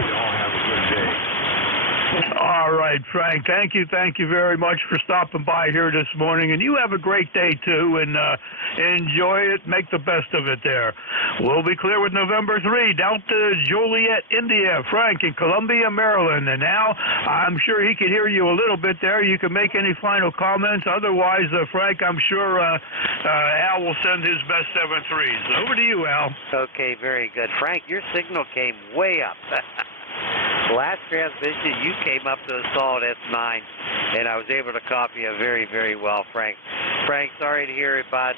you all have a good day. All right, Frank. Thank you very much for stopping by here this morning, and you have a great day too, and enjoy it. Make the best of it there. We'll be clear with November 3, Delta Juliet India, Frank in Columbia, Maryland. And now I'm sure he could hear you a little bit there. You can make any final comments. Otherwise, Frank, I'm sure Al will send his best 7-3s. Over to you, Al. Okay, very good. Frank, your signal came way up. Last transmission, you came up to a solid S9, and I was able to copy you very, very well, Frank. Frank, sorry to hear about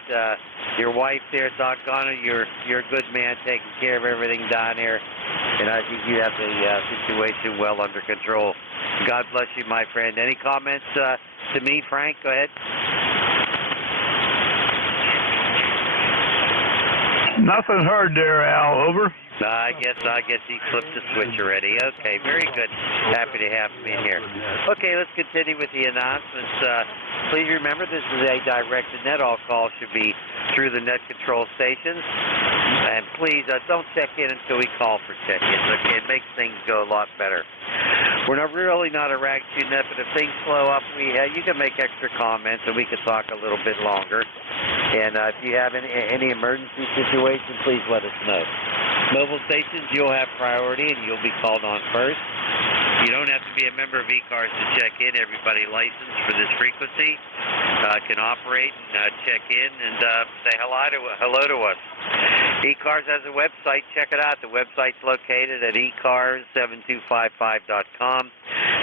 your wife there. Doggone it, you're a good man taking care of everything down here, and I think you have the situation well under control. God bless you, my friend. Any comments to me, Frank? Go ahead. Nothing heard there, Al. Over. I guess he flipped the switch already. Okay, very good. Happy to have him in here. Okay, let's continue with the announcements. Please remember, this is a directed net. All calls should be through the net control stations. And please don't check in until we call for check-ins. Okay, it makes things go a lot better. We're really not a rag to net, but if things slow up, you can make extra comments and we can talk a little bit longer. And if you have any emergency situation, please let us know. Mobile stations, you'll have priority and you'll be called on first. You don't have to be a member of ECARS to check in. Everybody licensed for this frequency can operate and check in and say hello to us. ECARS has a website. Check it out. The website's located at ECARS7255.com.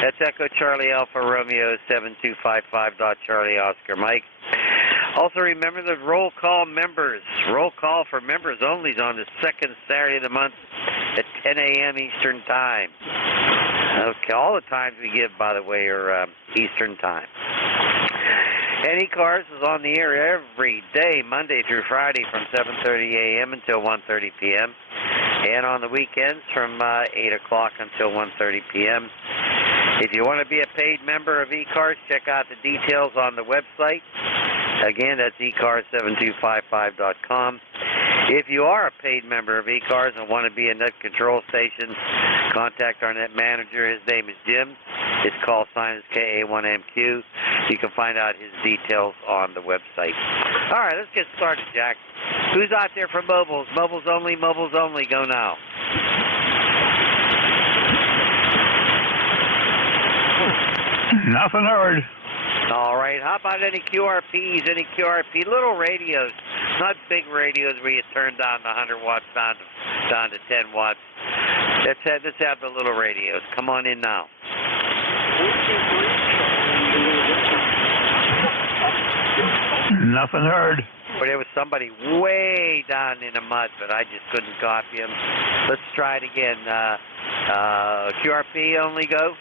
That's Echo Charlie Alpha Romeo 7255. Charlie Oscar Mike. Also remember the roll call members. Roll call for members only is on the second Saturday of the month at 10 a.m. Eastern Time. Okay, all the times we give, by the way, are Eastern Time. And ECARS is on the air every day, Monday through Friday from 7:30 a.m. until 1:30 p.m. And on the weekends from 8 o'clock until 1:30 p.m. If you want to be a paid member of ECARS, check out the details on the website. Again, that's ECARS7255.com. If you are a paid member of ECARS and want to be a net control station, contact our net manager. His name is Jim. His call sign is KA1MQ. You can find out his details on the website. All right, let's get started, Jack. Who's out there for mobiles? Mobiles only, go now. Nothing heard. All right, how about any QRPs, little radios, not big radios where you turn down the 100 watts down to 10 watts. Let's have the little radios. Come on in now. Nothing heard. But there was somebody way down in the mud, but I just couldn't copy him. Let's try it again. QRP only go.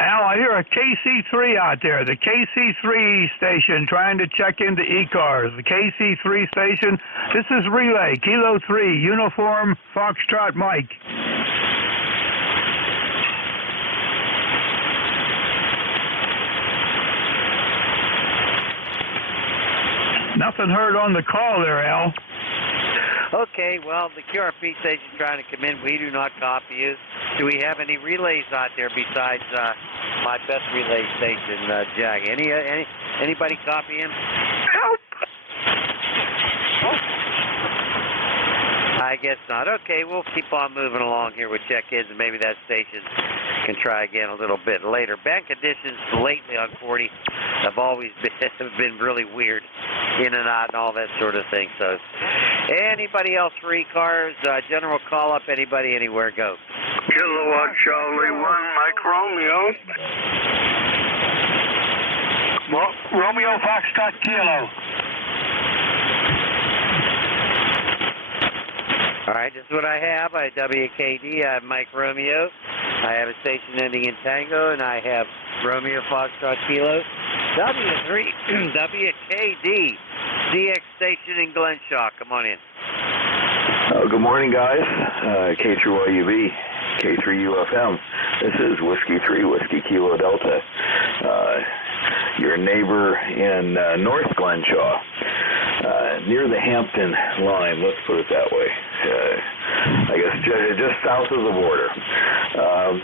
Al, I hear a KC3 out there, the KC3 station trying to check into ECARS. The KC3 station, this is Relay, Kilo 3, Uniform, Foxtrot Mike. Nothing heard on the call there, Al. Okay, well, the QRP station trying to come in. We do not copy you. Do we have any relays out there besides my best relay station, Jack? Anybody copy him? Help! I guess not. Okay, we'll keep on moving along here with check-ins, and maybe that station can try again a little bit later. Band conditions lately on 40 have always been really weird, in and out and all that sort of thing. So anybody else for ECARS, general call-up, anybody, anywhere, go. Kilowatt Charlie 1, Mike Romeo. Romeo Foxtrot Kilo. All right, this is what I have. I have WKD, I have Mike Romeo. I have a station ending in Tango, and I have Romeo Foxtrot Kilo. W3, WKD, DX station in Glenshaw. Come on in. Good morning, guys. K3YUB, K3UFM. This is Whiskey 3, Whiskey Kilo Delta. Your neighbor in North Glenshaw. Near the Hampton line, let's put it that way. I guess just south of the border.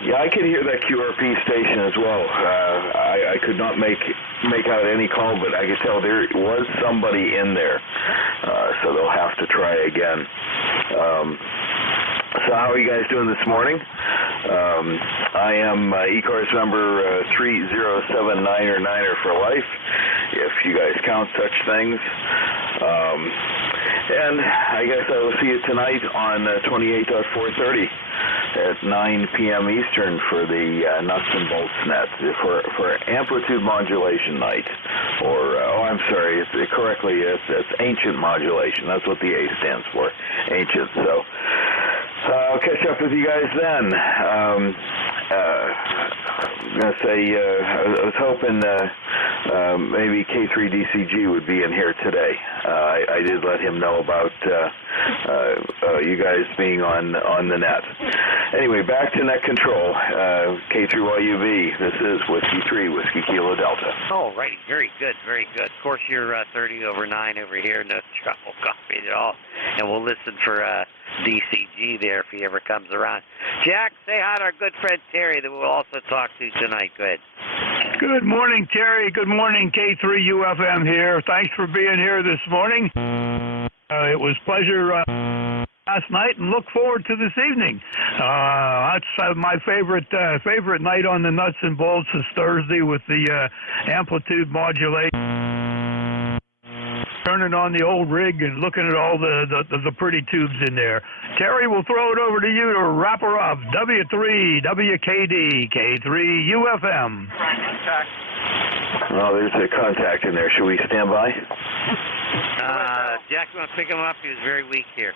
Yeah, I could hear that QRP station as well. I could not make out any call, but I could tell there was somebody in there. So they'll have to try again. So how are you guys doing this morning? I am ECARS number 3079er for life, if you guys count such things. And I guess I will see you tonight on 28.430 at 9 p.m. Eastern for the Nuts and Bolts net for amplitude modulation night. Or, I'm sorry, it's ancient modulation. That's what the A stands for, ancient. So I'll catch up with you guys then. I'm going to say I was hoping maybe K3DCG would be in here today. I did let him know about you guys being on the net. Anyway, back to net control. K3YUV, this is Whiskey 3, Whiskey Kilo Delta. All righty, very good, very good. Of course, you're 30 over 9 over here, no trouble copying at all. And we'll listen for DCG there if he ever comes around. Jack, say hi to our good friend Terry that we'll also talk to tonight. Go ahead. Good morning, Terry. Good morning, K3UFM here. Thanks for being here this morning. It was a pleasure last night, and look forward to this evening. That's my favorite night on the Nuts and Bolts is Thursday with the amplitude modulation. Turning on the old rig and looking at all the pretty tubes in there. Terry, we'll throw it over to you to wrap her up. W3, WKD, K3UFM. Contact. Oh, there's a contact in there. Should we stand by? Jack, you want to pick him up? He was very weak here.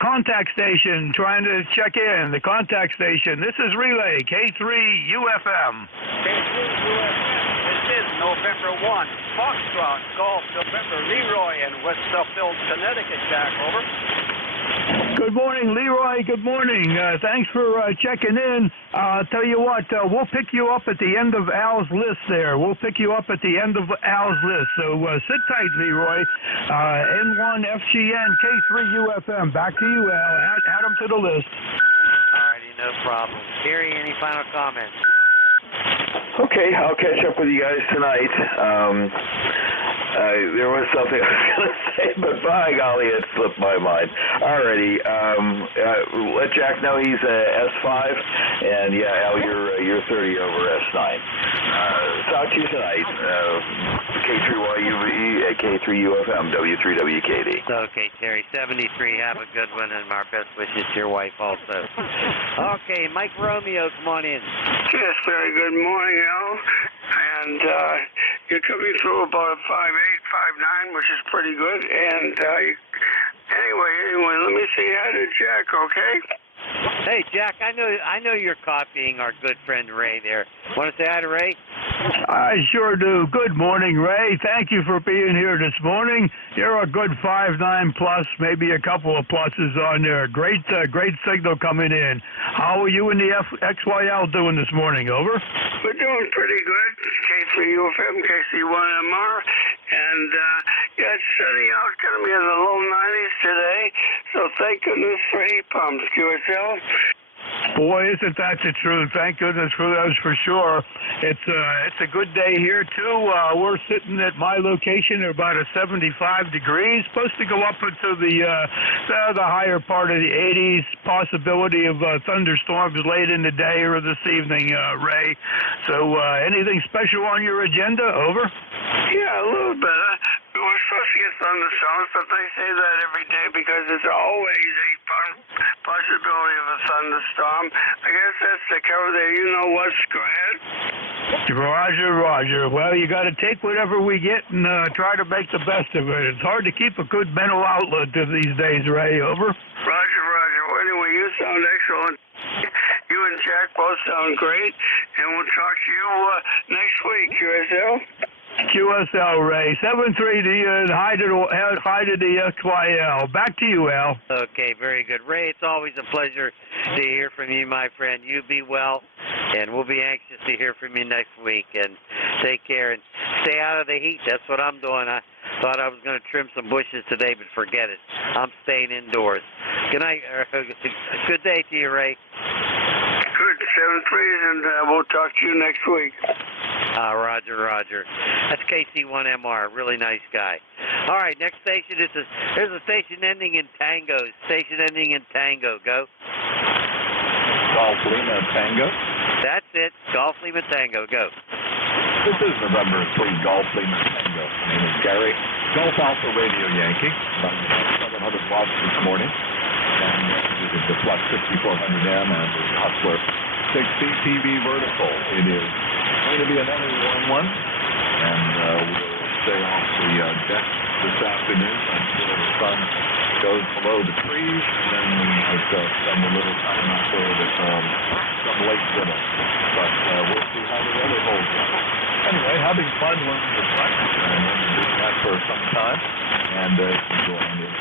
Contact station, trying to check in. The contact station. This is Relay, K3UFM. K3UFM. This is November 1. Foxtrot, Golf, November, Leroy, and West Suffield, Connecticut, Jack, over. Good morning, Leroy. Good morning. Thanks for checking in. I'll tell you what, we'll pick you up at the end of Al's list there. We'll pick you up at the end of Al's list. So sit tight, Leroy. N1 FGN K3UFM. Back to you, Al. Add them to the list. All righty, no problem. Gary, any final comments? Okay, I'll catch up with you guys tonight. There was something I was going to say, but by golly, it slipped my mind. Alrighty, let Jack know he's S5, and yeah, Al, you're 30 over S9. Talk to you tonight. K3YUV, K3UFM, W3WKD. Okay, Terry, 73. Have a good one, and our best wishes to your wife also. Okay, Mike Romeo, come on in. Yes, very good morning, Al. And you're coming through about 5'8", 5'9", which is pretty good. And anyway, let me say hi to Jack, okay? Hey, Jack, I know you're copying our good friend Ray there. Want to say hi to Ray? I sure do. Good morning, Ray. Thank you for being here this morning. You're a good 5'9 plus, maybe a couple of pluses on there. Great signal coming in. How are you and the XYL doing this morning? Over. We're doing pretty good. K3UFM, KC1MR, and yeah, it's sunny out. Going to be in the low 90s today. So thank goodness for heat pumps, QSL. Boy, isn't that the truth? Thank goodness for those, for sure. It's a good day here too. We're sitting at my location at about 75 degrees. Supposed to go up into the higher part of the 80s. Possibility of thunderstorms late in the day or this evening, Ray. So anything special on your agenda? Over. Yeah, a little bit. We're supposed to get thunderstorms, but they say that every day because there's always a possibility of a thunderstorm. I guess that's the cover there. You know what's go ahead. Roger. Well, you got to take whatever we get and try to make the best of it. It's hard to keep a good mental outlet these days, Ray. Over. Roger. Well, anyway, you sound excellent. You and Jack both sound great, and we'll talk to you next week, QSL. QSL, Ray. 7-3 to you, and hi to the XYL. Back to you, Al. Okay, very good. Ray, it's always a pleasure to hear from you, my friend. You be well, and we'll be anxious to hear from you next week. And take care and stay out of the heat. That's what I'm doing. I thought I was going to trim some bushes today, but forget it. I'm staying indoors. Good night. Good day to you, Ray. Good. 7-3, and we'll talk to you next week. Roger. That's KC1MR, really nice guy. All right, next station there's a station ending in Tango. Station ending in Tango. Go. Golf Lima Tango. That's it. Golf Lima Tango. Go. This is November 3 Golf Lima Tango. My name is Gary. Golf Alpha Radio Yankee. I'm 700 watts this morning. And this is the Flux 6400M and the Hustler 6-speed TV vertical. It is going to be another warm one, and we'll stay off the deck this afternoon until the sun goes below the trees, and then we might spend a little time out there with some lake dinner. But we'll see how the weather holds up. Anyway, having fun learning the Flux, and I've been doing that for some time, and enjoying it.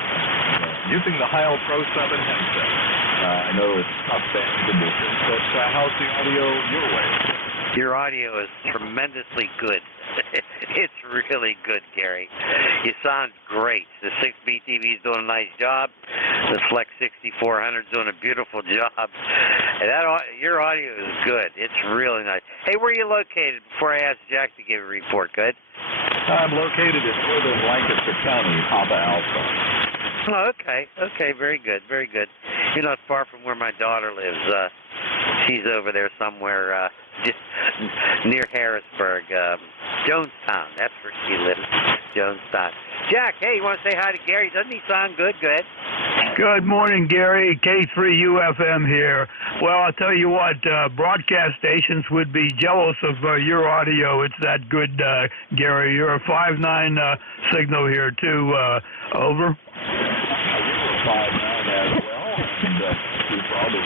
Using the Heil Pro 7 headset. I know it's tough band conditions, but how's the audio your way? Your audio is tremendously good. It's really good, Gary. You sound great. The 6B TV is doing a nice job. The Flex 6400 is doing a beautiful job. And your audio is good. It's really nice. Hey, where are you located? Before I ask Jack to give a report, good? I'm located in northern Lancaster County, Papa Alpha. Oh, okay, very good. You're not far from where my daughter lives. She's over there somewhere just near Harrisburg, Jonestown. That's where she lives, Jonestown. Jack, hey, you want to say hi to Gary? Doesn't he sound good? Good. Good morning, Gary. K3UFM here. Well, I'll tell you what, broadcast stations would be jealous of your audio. It's that good, Gary. You're a 5.9 signal here, too. Over. You're a 5.9 as well, and you probably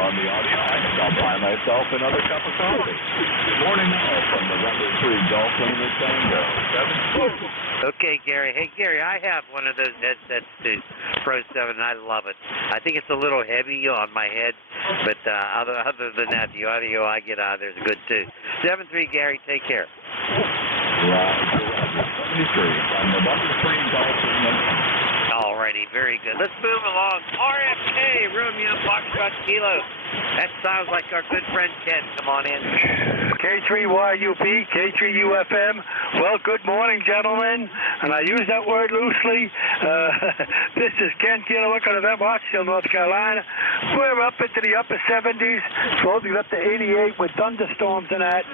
on the audio. I think I'll buy myself another cup of coffee. Good morning, all from November 3 Golf Lima Tango. 7. Okay, Gary. Hey, Gary, I have one of those headsets too. Pro 7. I love it. I think it's a little heavy on my head, but other than that, the audio I get out of there is good too. 7-3, Gary, take care. Roger. 73 on November 3 Golf. Alrighty, very good. Let's move along. RFK, Romeo Foxtrot Kilo. That sounds like our good friend Ken. Come on in. K3YUP, K3UFM. Well, good morning, gentlemen. And I use that word loosely. This is Ken Kilo, November, Hartsfield, North Carolina. We're up into the upper 70s, supposed to be up to 88 with thunderstorms and that.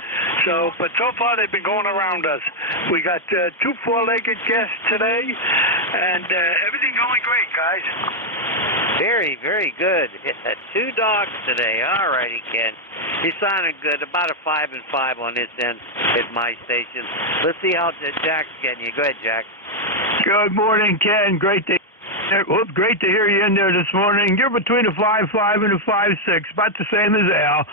But so far they've been going around us. We got 2 four-legged guests today, and everything going great, guys. Very, very good. 2 dogs today. All righty, Ken. He sounded good. About a 5 and 5 on this end at my station. Let's see how Jack's getting you. Go ahead, Jack. Good morning, Ken. Great to hear you in there this morning. You're between a 5.5 and a 5.6, about the same as Al.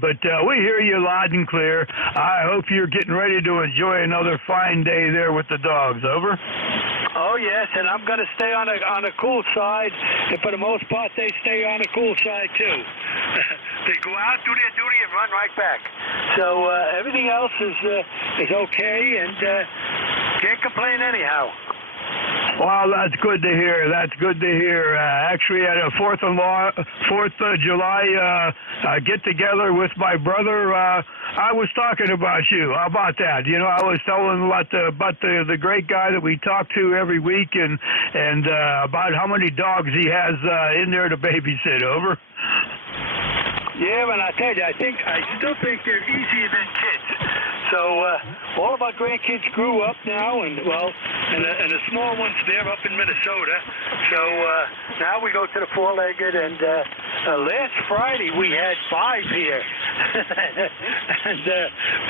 But we hear you loud and clear. I hope you're getting ready to enjoy another fine day there with the dogs. Over. Oh, yes, and I'm going to stay on the cool side, and for the most part, they stay on the cool side, too. They go out, do their duty, and run right back. So everything else is okay, and can't complain anyhow. Well, that's good to hear. That's good to hear. Actually, at a 4th of July get-together with my brother, I was talking about you. How about that? You know, I was telling about the great guy that we talk to every week, and about how many dogs he has in there to babysit. Over. Yeah, but I tell you, I still think they're easier than kids. So all of our grandkids grew up now, and the small ones there up in Minnesota. So now we go to the four-legged, and last Friday we had 5 here,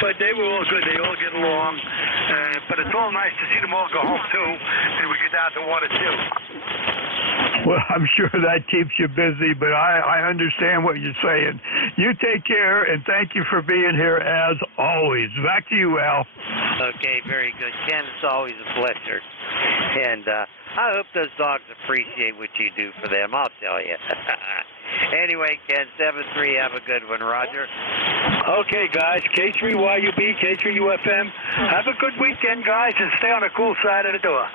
but they were all good. They all get along, but it's all nice to see them all go home too, and we get down to 1 or 2. Well, I'm sure that keeps you busy, but I understand what you're saying. You take care, and thank you for being here as always. Back to you, Al. Okay, very good. Ken, it's always a pleasure. And I hope those dogs appreciate what you do for them, I'll tell you. Anyway, Ken, 7-3, have a good one. Roger. Okay, guys, K3YUB, K3UFM. Have a good weekend, guys, and stay on the cool side of the door.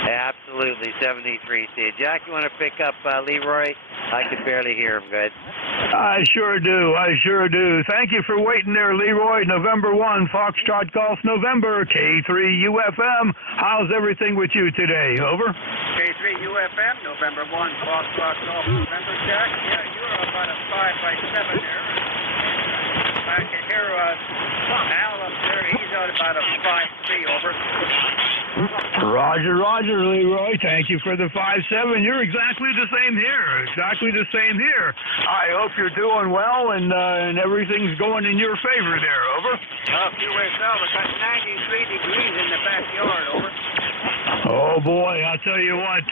Absolutely, 73. See you. Jack, you want to pick up Leroy? I can barely hear him. Good. I sure do. Thank you for waiting there, Leroy. November 1, Foxtrot Golf, November, K3UFM. How's everything with you today? Over. K3UFM, November 1, Foxtrot Golf, November, Jack. Yeah, you're about a 5x7 there. I can hear Al up there. He's out about a 5-3. Over. Roger, Leroy. Thank you for the 5-7. You're exactly the same here. I hope you're doing well and everything's going in your favor there. Over. Up you yourself. It's got 93 degrees in the backyard. Over. Oh boy, I'll tell you what.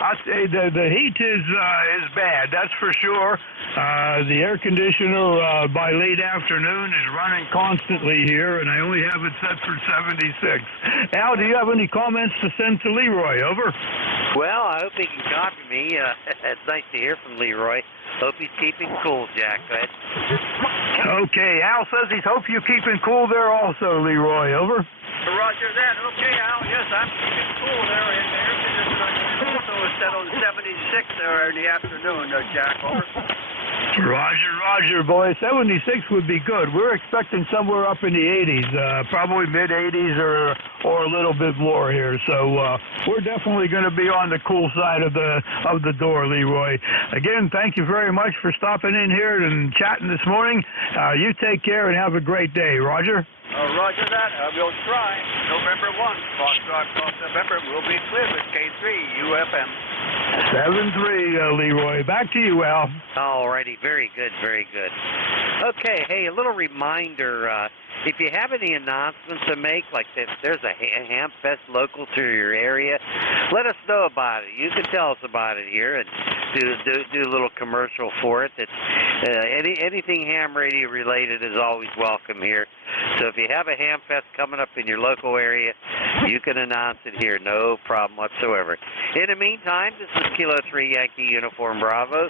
I'll say the heat is bad. That's for sure. The air conditioner by late afternoon is running constantly here, and I only have it set for 76. Al, do you have any comments to send to Leroy? Over. Well, I hope he can copy me. It's nice to hear from Leroy. Hope he's keeping cool, Jack. Go ahead. Okay, Al says he's hope you're keeping cool there also, Leroy. Over. Roger that. Okay, Al. Yes, I'm keeping cool there in the air conditioner. Also, it's set on 76 there in the afternoon, Jack. Over. Roger, boy. 76 would be good. We're expecting somewhere up in the 80s, probably mid-80s or a little bit more here. So we're definitely going to be on the cool side of the door, Leroy. Again, thank you very much for stopping in here and chatting this morning. You take care and have a great day. Roger. Roger that. We'll try. November 1, Foxtrot Golf, November. We'll be clear with K3UFM. 7-3, Leroy. Back to you, Al. All righty. Very good. Okay, hey, a little reminder. If you have any announcements to make, like if there's a Ham Fest local to your area, let us know about it. You can tell us about it here and do a little commercial for it. Anything ham radio related is always welcome here. So if you have a Ham Fest coming up in your local area, you can announce it here, no problem whatsoever. In the meantime, this is Kilo 3 Yankee Uniform Bravo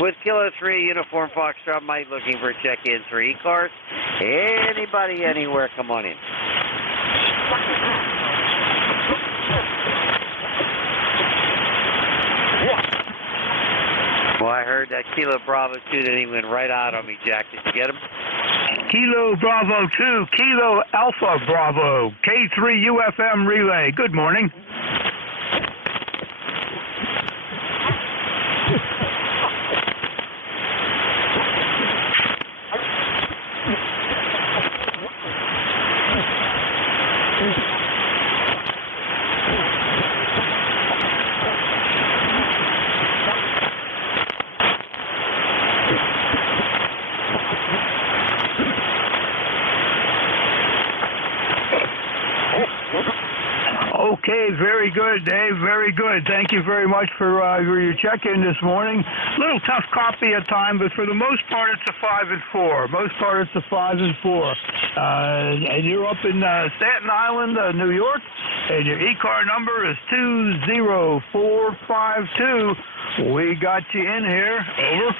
with Kilo 3 Uniform Foxtrot Mike looking for check-in 3 ECARS. Anybody, anywhere, come on in. Well, I heard that Kilo Bravo 2, then he went right out on me, Jack. Did you get him? Kilo Bravo 2, Kilo Alpha Bravo, K3 UFM relay. Good morning. Okay, very good, Dave. Very good. Thank you very much for your check-in this morning. Little tough copy at time, but for the most part, it's a 5 and 4. Most part, it's a 5 and 4. And you're up in Staten Island, New York, and your ECAR number is 20452. We got you in here. Over.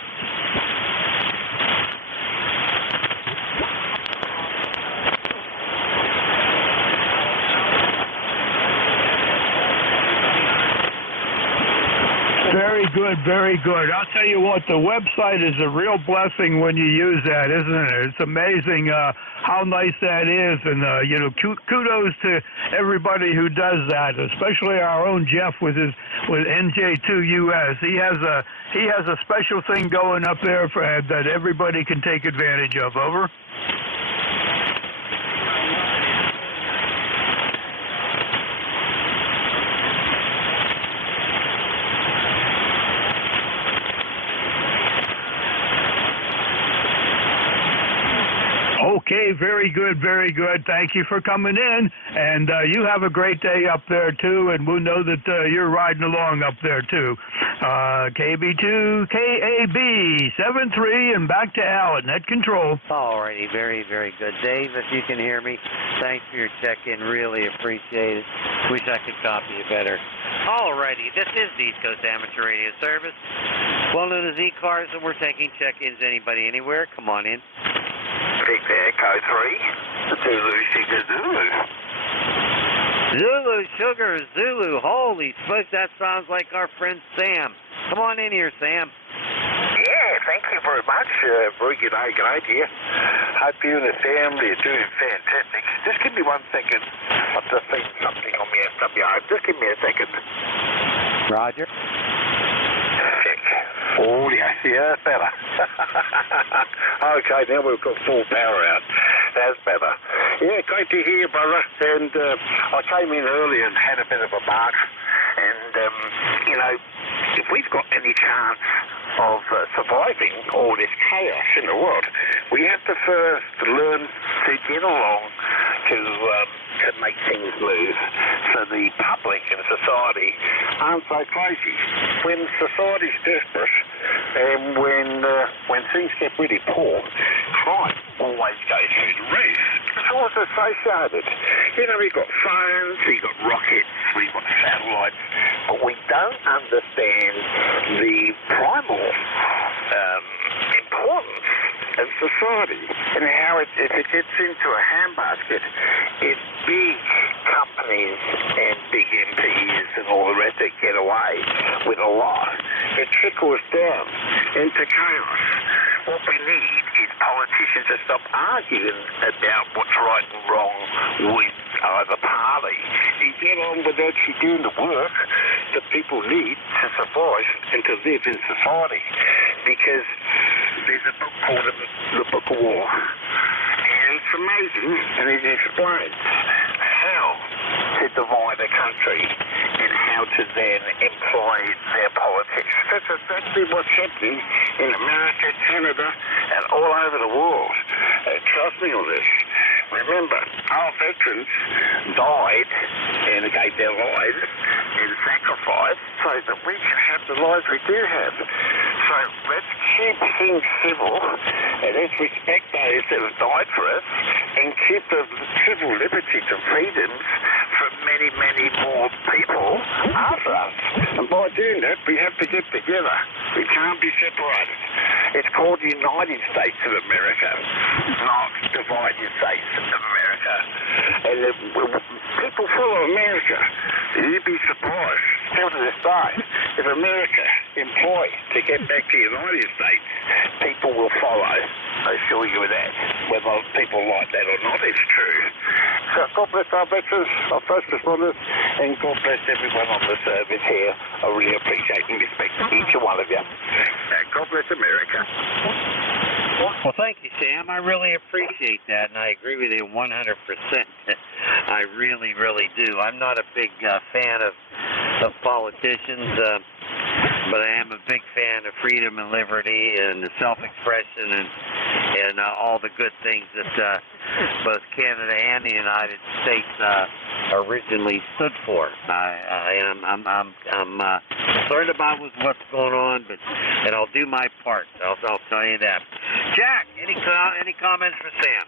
Very good, very good. I'll tell you what, the website is a real blessing when you use that, isn't it? It's amazing how nice that is, and kudos to everybody who does that, especially our own Jeff with NJ2US. He has a special thing going up there that everybody can take advantage of. Over. Okay, very good, very good. Thank you for coming in, and you have a great day up there, too, and we'll know that you're riding along up there, too. KB2, KAB, 73, and back to Al at Net Control. All righty, very, very good. Dave, if you can hear me, thanks for your check-in. Really appreciate it. Wish I could copy you better. All righty, this is the East Coast Amateur Radio Service, well known as ECARS, and we're taking check-ins anybody, anywhere. Come on in. Victor Echo 3, Zulu Sugar Zulu. Zulu Sugar Zulu. Holy smokes, that sounds like our friend Sam. Come on in here, Sam. Yeah, thank you very much. Very good day here. Hope you and the family are doing fantastic. Just give me 1 second. I've just seen something on my SWR. Just give me a second. Roger. Oh, yeah, that's better. Okay, now we've got full power out. That's better. Yeah, great to hear, brother. And I came in early and had a bit of a bark. And, if we've got any chance of surviving all this chaos in the world, we have to first learn to get along to make things move so the public and society aren't so crazy. When society's desperate and when things get really poor, crime always goes through the roof. It's always associated. We've got phones, we've got rockets, we've got satellites, but we don't understand the primal importance of society and how if it gets into a handbasket, if big companies and big MPs and all the rest of it get away with a lot, it trickles down into chaos. What we need is politicians to stop arguing about what's right and wrong with either party and get on with actually doing the work that people need to survive and to live in society. Because there's a book called The Book of War, and it's amazing, and it explains how to divide a country and how to then employ their politics. That's exactly what's happening in America, Canada, and all over the world. Trust me on this. Remember, our veterans died and gave their lives and sacrificed so that we can have the lives we do have. So let's keep things civil and let's respect those that have died for us and keep the civil liberties and freedoms for men many, many more people after us. And by doing that, we have to get together. We can't be separated. It's called the United States of America, not Divided States of America. And people follow America. You'd be surprised. Still to this day, if America employ to get back to the United States, people will follow. I assure you of that. Whether people like that or not, it's true. So God bless our veterans, our first responders, and God bless everyone on the service here. I really appreciate and respect each one of you. God bless America. Well, thank you, Sam. I really appreciate that, and I agree with you 100%. I really, really do. I'm not a big fan of politicians, but I am a big fan of freedom and liberty and the self-expression and all the good things that both Canada and the United States originally stood for. I'm concerned about what's going on, and I'll do my part. I'll tell you that. Jack, any comments for Sam?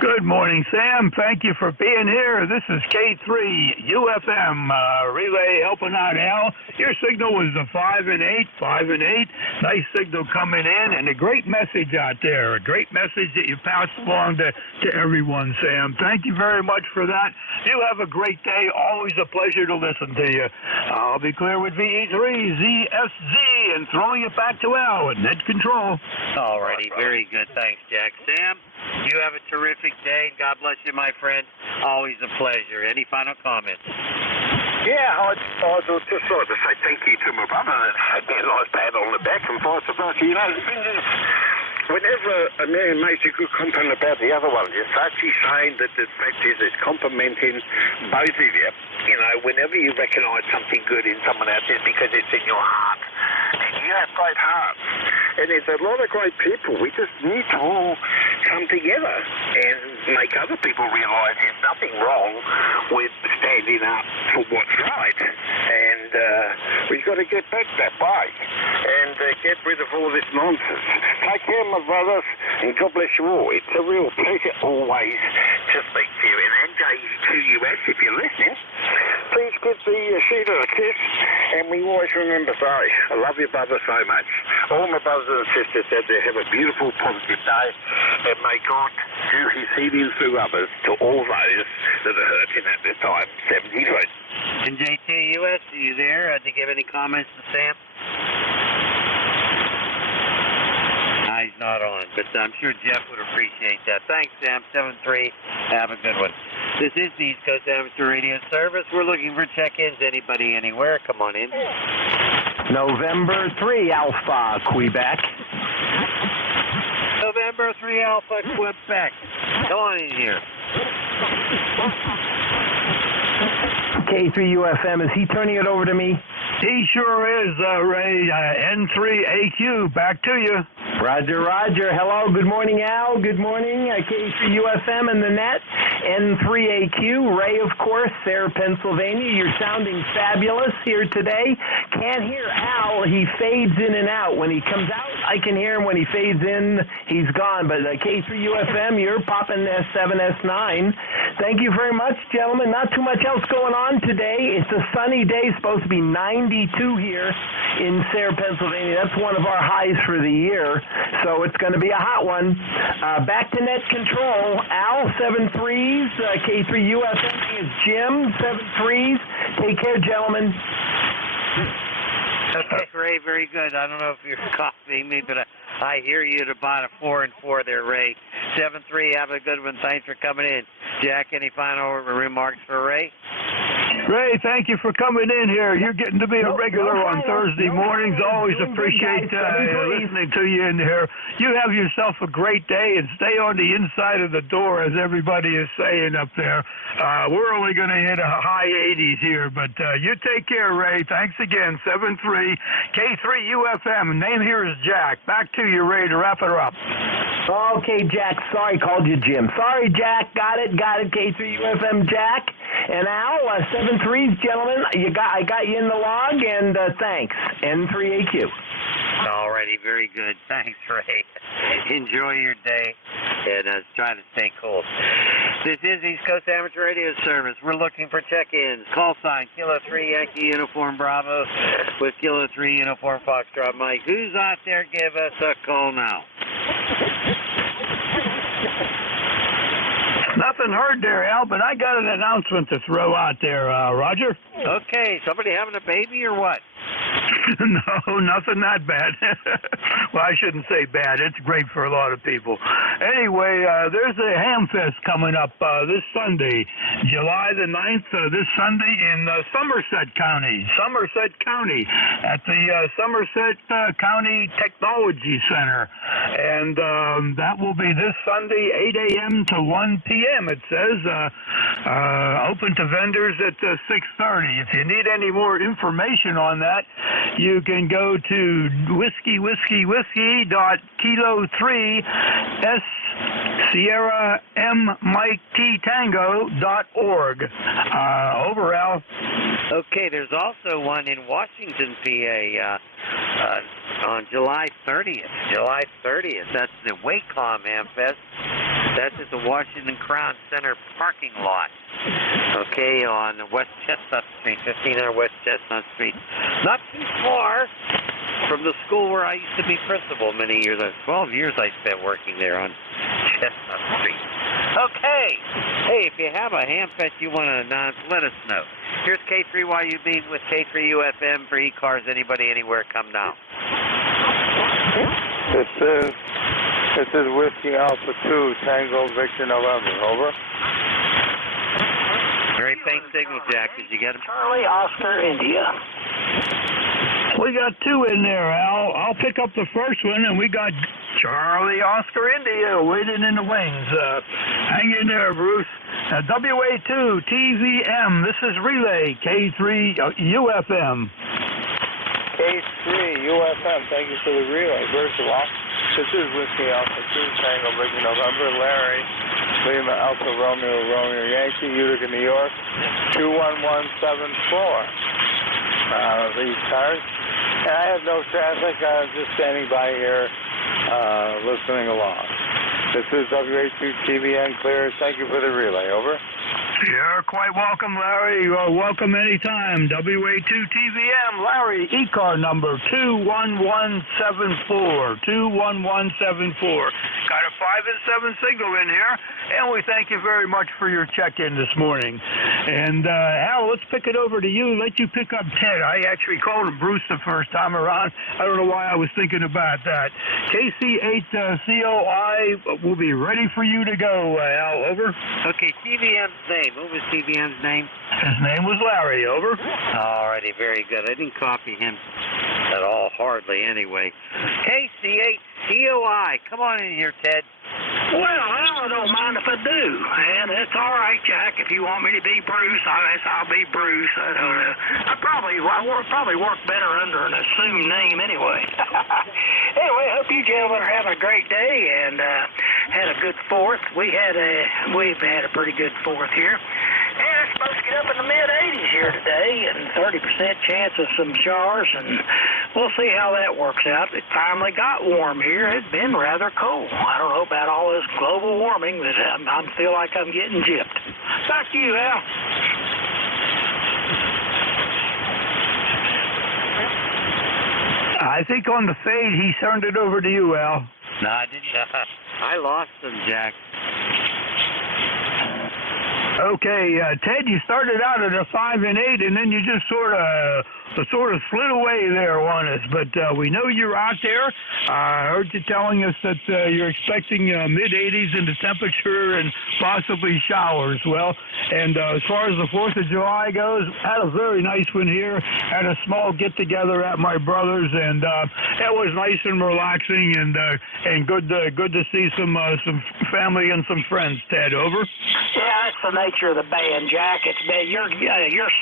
Good morning, Sam. Thank you for being here. This is K3UFM relay helping out Al. Your signal was the 5 and 8. Nice signal coming in, and a great message out there. A great message that you passed along to everyone, Sam. Thank you very much for that. You have a great day. Always a pleasure to listen to you. I'll be clear with VE3ZSZ and throwing it back to Al at net control. Alrighty, very good. Thanks, Jack. Sam, you have a terrific day. God bless you, my friend. Always a pleasure. Any final comments? Yeah, I'd just like to say thank you to my brother and get a nice pat on the back and vice versa. You know, the thing is, whenever a man makes a good compliment about the other one, it's actually saying that the fact is it's complimenting both of you. You know, whenever you recognise something good in someone else, it's because it's in your heart. And you have great hearts. And there's a lot of great people. We just need to all come together and make other people realise there's nothing wrong with standing up for what's right. And we've got to get back that way and get rid of all this nonsense. Take care, my brothers, and God bless you all. It's a real pleasure always to speak to you. And NJ2US, if you're listening, please give the shooter a kiss. And we always remember, sorry, I love you, brother, so much. All my brothers and sisters said they have a beautiful, positive day, and may God do his healing through others to all those that are hurting at this time. 73. NJ2US, are you there? Do you have any comments to Sam? He's not on, but I'm sure Jeff would appreciate that. Thanks, Sam. 7-3. Have a good one. This is the East Coast Amateur Radio Service. We're looking for check-ins. Anybody, anywhere? Come on in. November 3, Alpha, Quebec. November 3, Alpha, Quebec. Come on in here. K3UFM, is he turning it over to me? He sure is, Ray. N3AQ, back to you. Roger, Roger. Hello, good morning, Al. Good morning, K3UFM and the net. N3AQ, Ray, of course, there, Pennsylvania. You're sounding fabulous here today. Can't hear Al. He fades in and out. When he comes out, I can hear him. When he fades in, he's gone. But K3UFM, you're popping S7, S9. Thank you very much, gentlemen. Not too much else going on today. It's a sunny day, supposed to be 92 here in Sayre, Pennsylvania. That's one of our highs for the year, so it's going to be a hot one. Back to net control. Al, 7-3s. K3UFM is Jim, 7-3s. Take care, gentlemen. Okay, Ray, very good. I don't know if you're copying me, but I hear you at about a 4 and 4 there, Ray. 7-3, have a good one. Thanks for coming in. Jack, any final remarks for Ray? Ray, thank you for coming in here. You're getting to be a regular on Thursday mornings. Always appreciate listening to you in here. You have yourself a great day and stay on the inside of the door, as everybody is saying up there. We're only going to hit a high 80s here, but you take care, Ray. Thanks again. 7-3, K3UFM. Name here is Jack. Back to you, Ray, to wrap it up. Okay, Jack. Sorry, called you Jim. Sorry, Jack. Got it. K3UFM, Jack. And Al, 7-3s, gentlemen. I got you in the log, and thanks. N3AQ. Alrighty, very good. Thanks, Ray. Enjoy your day, and try to stay cool. This is East Coast Amateur Radio Service. We're looking for check-ins. Call sign Kilo 3 Yankee Uniform Bravo with Kilo 3 Uniform Foxtrot Mike. Who's out there? Give us a call now. Nothing heard there, Al, but I got an announcement to throw out there, Roger. Okay, somebody having a baby or what? No, nothing that bad. Well, I shouldn't say bad. It's great for a lot of people. Anyway, there's a ham fest coming up this Sunday, July the 9th, this Sunday in Somerset County, at the Somerset County Technology Center. And that will be this Sunday, 8 a.m. to 1 p.m., it says. Open to vendors at 6:30. If you need any more information on that, you can go to whiskey.kilo3s Sierra M Mike T Tango.org. Over, Al. Okay, there's also one in Washington, PA, on July 30th. July 30th. That's the Wacom Ham Fest. That's at the Washington Crown Center parking lot. Okay, on West Chestnut Street, 1500 West Chestnut Street. Not too far from the school where I used to be principal many years. 12 years I spent working there on Chestnut Street. Okay. Hey, if you have a ham fest you want to announce, let us know. Here's K3YUB with K3UFM for ECARS. Anybody, anywhere, come now. This is Whiskey Alpha 2, Tango Victor November. Over. Very faint signal, Jack. Did you get him? Charlie Oscar India. We got two in there, Al. I'll pick up the first one, and we got Charlie Oscar India waiting in the wings. Hang in there, Bruce. WA2 TVM. This is Relay K3 UFM. K3 UFM. Thank you for the relay. First of all, this is Whiskey Alpha 2, Tango Victor November. Larry, Lima Alpha Romeo Yankee, Utica, New York, 21174. These cars. And I have no traffic. I'm just standing by here listening along. This is WA2 TVN clear. Thank you for the relay. Over. You're quite welcome, Larry. You're welcome anytime. WA2 TVM, Larry, ECAR number 21174. 21174. Got a 5 and 7 signal in here, and we thank you very much for your check-in this morning. And, Al, let's pick it over to you. Let you pick up Ted. I actually called him Bruce the first time around. I don't know why I was thinking about that. KC8COI will be ready for you to go, Al. Over. Okay, TVM's name. What was TVM's name? His name was Larry. Over. Alrighty, very good. I didn't copy him at all, hardly anyway. KC8COI. Come on in here, Ted. Well, I don't mind if I do, and it's all right, Jack. If you want me to be Bruce, I guess I'll be Bruce. I probably work better under an assumed name anyway. Anyway, I hope you gentlemen are having a great day and had a good 4th. We've had a pretty good 4th here. And it's supposed to get up in the mid-80s here today, and 30% chance of some showers, and we'll see how that works out. It finally got warm here. It's been rather cold. I don't know about all this global warming, but I feel like I'm getting gypped. Back to you, Al. I think on the fade, he turned it over to you, Al. No, I didn't. I lost him, Jack. Okay, Ted, you started out at a 5 and 8, and then you just sort of slid away there on us. But we know you're out there. I heard you telling us that you're expecting mid-80s in the temperature and possibly showers. Well, and as far as the 4th of July goes, had a very nice one here. Had a small get-together at my brother's, and it was nice and relaxing and good to see some family and some friends. Ted, over. Yeah, that's the nature of the band, Jack. It's been your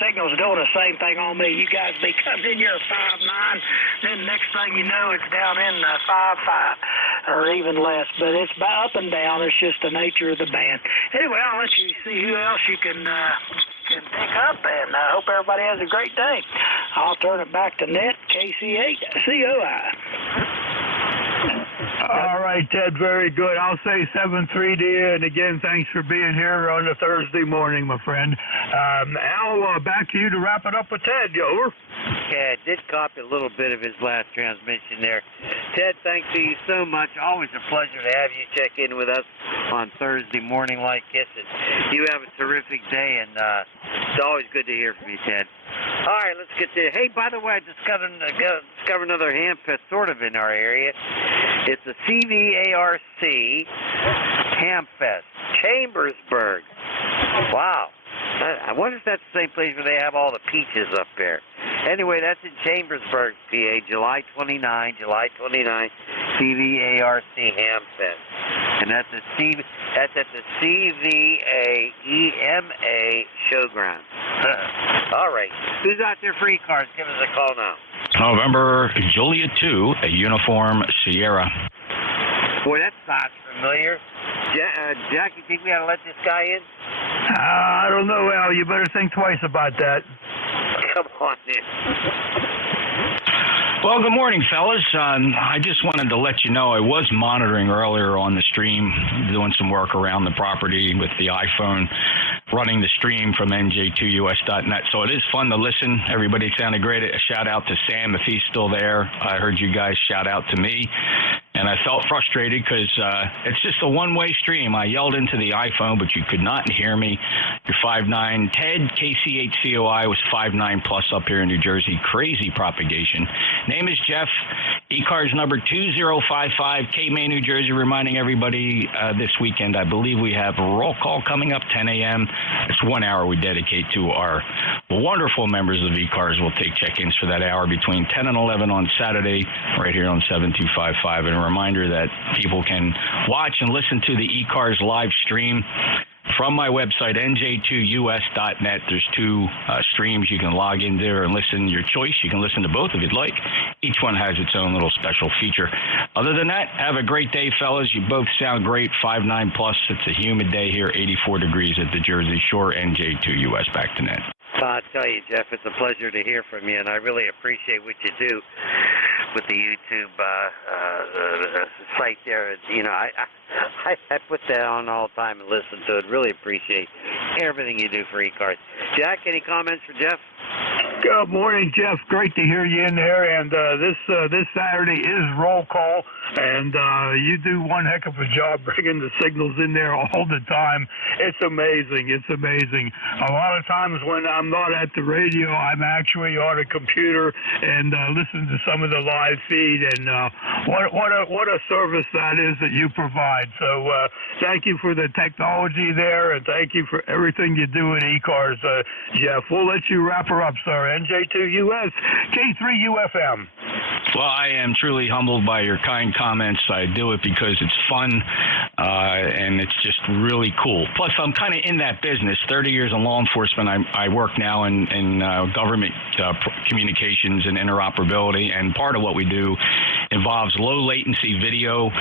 signal's doing the same thing on me. You guys be coming in here 5.9, then next thing you know, it's down in 5.5 or even less. But it's up and down. It's just the nature of the band. Anyway, I'll let you see who else you can pick up, and I hope everybody has a great day. I'll turn it back to Net KC8COI. All right. right, Ted. Very good. I'll say 7-3 to you. And again, thanks for being here on a Thursday morning, my friend. Al, back to you to wrap it up with Ted. Over. Yeah, I did copy a little bit of his last transmission there. Ted, thanks to you so much. Always a pleasure to have you check in with us on Thursday morning like this. And you have a terrific day, and it's always good to hear from you, Ted. All right, let's get to. Hey, by the way, I discovered another Hamfest sort of in our area. It's the CVARC Hamfest, Chambersburg. Wow. I wonder if that's the same place where they have all the peaches up there. Anyway, that's in Chambersburg, PA, July 29, CVARC Hamfest. And that's at the CVAEMA Showground. All right. Who's out there for ECARS? Give us a call now. November Juliet 2, a Uniform Sierra. Boy, that sounds familiar. Jack, you think we ought to let this guy in? I don't know, Al. You better think twice about that. Come on in. Well, good morning, fellas. I just wanted to let you know I was monitoring earlier on the stream, doing some work around the property with the iPhone, running the stream from NJ2US.net. So it is fun to listen. Everybody sounded great. A shout out to Sam if he's still there. I heard you guys shout out to me. And I felt frustrated because it's just a one-way stream. I yelled into the iPhone, but you could not hear me. You're 5'9". Ted, KCHCOI, was 5'9 plus up here in New Jersey. Crazy propagation. Name is Jeff. ECARS number 2055, Cape May, New Jersey, reminding everybody this weekend, I believe we have a roll call coming up, 10 a.m. It's 1 hour we dedicate to our wonderful members of ECARS. We'll take check-ins for that hour between 10 and 11 on Saturday, right here on 7255. And a reminder that people can watch and listen to the ECARS live stream from my website, NJ2US.net. There's two streams. You can log in there and listen your choice. You can listen to both if you'd like. Each one has its own little special feature. Other than that, have a great day, fellas. You both sound great. 5'9 plus. It's a humid day here, 84 degrees at the Jersey Shore. NJ2US, back to net. I'll tell you, Jeff, it's a pleasure to hear from you, and I really appreciate what you do with the YouTube site there. You know, I put that on all the time and listen to it. Really appreciate everything you do for ECARS. Jack, any comments for Jeff? Good morning, Jeff. Great to hear you in there. And this Saturday is roll call, and you do one heck of a job bringing the signals in there all the time. It's amazing. It's amazing. A lot of times when I'm not at the radio, I'm actually on a computer and listen to some of the live feed. And what a service that is that you provide. So thank you for the technology there, and thank you for everything you do at ECARS, Jeff. We'll let you wrap her up, sir. NJ2US, K3UFM. Well, I am truly humbled by your kind comments. I do it because it's fun, and it's just really cool. Plus, I'm kind of in that business. 30 years in law enforcement. I work now in government communications and interoperability, and part of what we do involves low latency video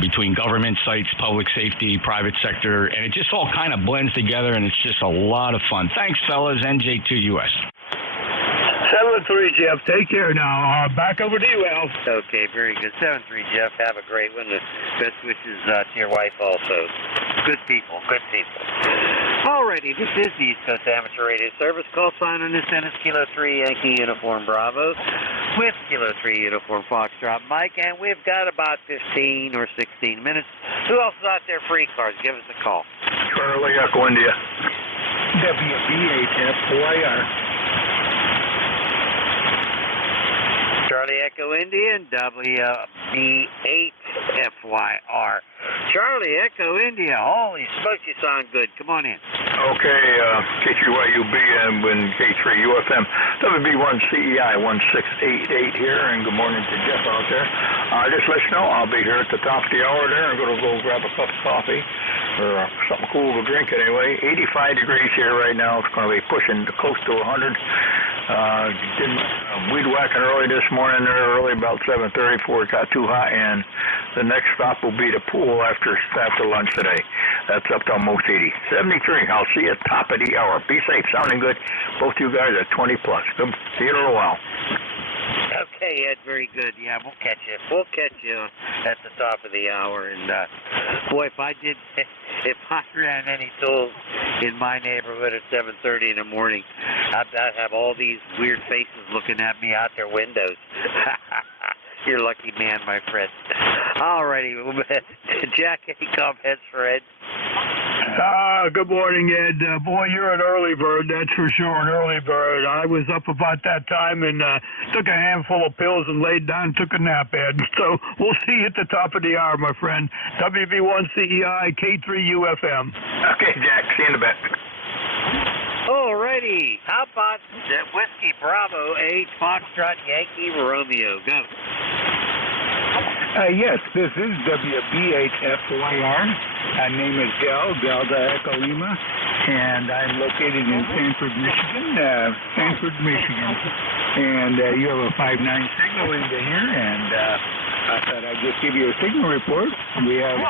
between government sites, public safety, private sector, and it just all kind of blends together, and it's just a lot of fun. Thanks, fellas. NJ2US. 7-3, Jeff. Take care now. Back over to you, Al. Okay, very good. 7-3, Jeff. Have a great one. Best wishes to your wife also. Good people. Good people. Alrighty, this is the East Coast Amateur Radio Service. Call sign on this end is Kilo 3 Yankee Uniform Bravo with Kilo 3 Uniform Foxtrot Mike, and we've got about 15 or 16 minutes. Who else is out there for ECARS? Give us a call. Charlie Echo India. WB8FYR. Charlie Echo India and WB8FYR. Charlie Echo India. Holy smokes, you sound good. Come on in. Okay, K3YUB and K3UFM. WB1CEI 1688 here, and good morning to Jeff out there. Just let you know, I'll be here at the top of the hour there. I'm going to go grab a cup of coffee or something cool to drink anyway. 85 degrees here right now. It's going to be pushing close to 100. Did weed whacking early this morning there, early about 7:30 before it got too hot, and the next stop will be the pool after lunch today. That's up to almost 80. 73. I'll see you at top of the hour. Be safe. Sounding good. Both you guys are 20 plus. Good. See you in a little while. Okay. Okay, Ed, very good. Yeah, we'll catch you. We'll catch you at the top of the hour. And boy, if I ran any tools in my neighborhood at 7:30 in the morning, I'd have all these weird faces looking at me out their windows. You're a lucky man, my friend. All righty, Jack, any comments for Ed? Good morning, Ed. Boy, you're an early bird, that's for sure, an early bird. I was up about that time and took a handful of pills and laid down and took a nap, Ed. So we'll see you at the top of the hour, my friend. WB1CEI, K3UFM. Okay, Jack, see you in a bit. Alrighty, how about the Whiskey Bravo 8 Foxtrot Yankee Romeo? Go. Yes, this is WB8FYR. Name is Delta Echo Lima, and I'm located in Sanford, Michigan. And you have a 5.9 signal into here, and I thought I'd just give you a signal report. We have,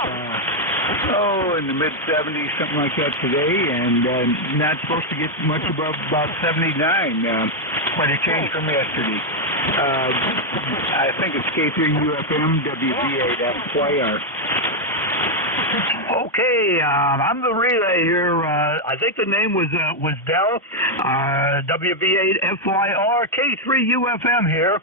in the mid-70s, something like that today, and not supposed to get much above about 79. Quite a change from yesterday. I think it's K3UFM, WB8FYR. Okay, I'm the relay here. I think the name was Dell, WB8FYR, K3UFM here.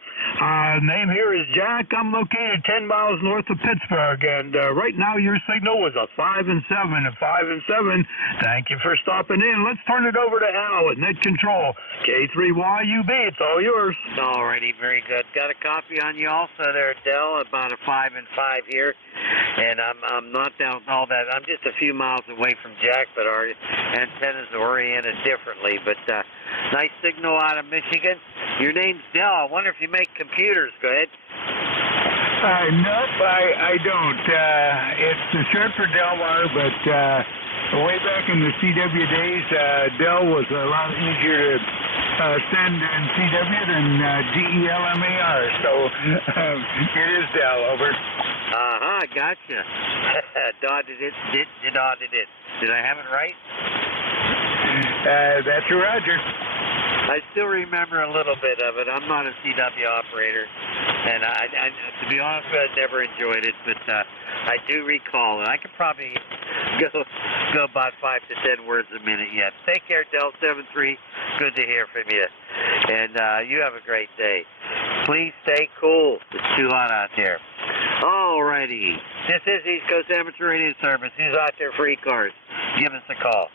Name here is Jack. I'm located 10 miles north of Pittsburgh, and right now your signal was a 5 and 7. A 5 and 7. Thank you for stopping in. Let's turn it over to Al at Net Control. K3YUB, it's all yours. Alrighty, very good. Got a copy on you also there, Dell, about a 5 and 5 here. And I'm not down all that. I'm just a few miles away from Jack, but our antennas are oriented differently. But nice signal out of Michigan. Your name's Dell. I wonder if you make computers. Go ahead. Nope, I don't. It's short for Delmar, but way back in the CW days, Dell was a lot easier to send in CW than DELMAR. So it is Dell, over. Gotcha. Dotted it. Did I have it right? That's Roger. I still remember a little bit of it. I'm not a CW operator, and I to be honest with you, I never enjoyed it, but I do recall, and I could probably go about 5 to 10 words a minute yet. Take care, Del 73. Good to hear from you, and you have a great day. Please stay cool. It's too hot out there. Alrighty. This is East Coast Amateur Radio Service. Who's out there for ECARS? Give us a call.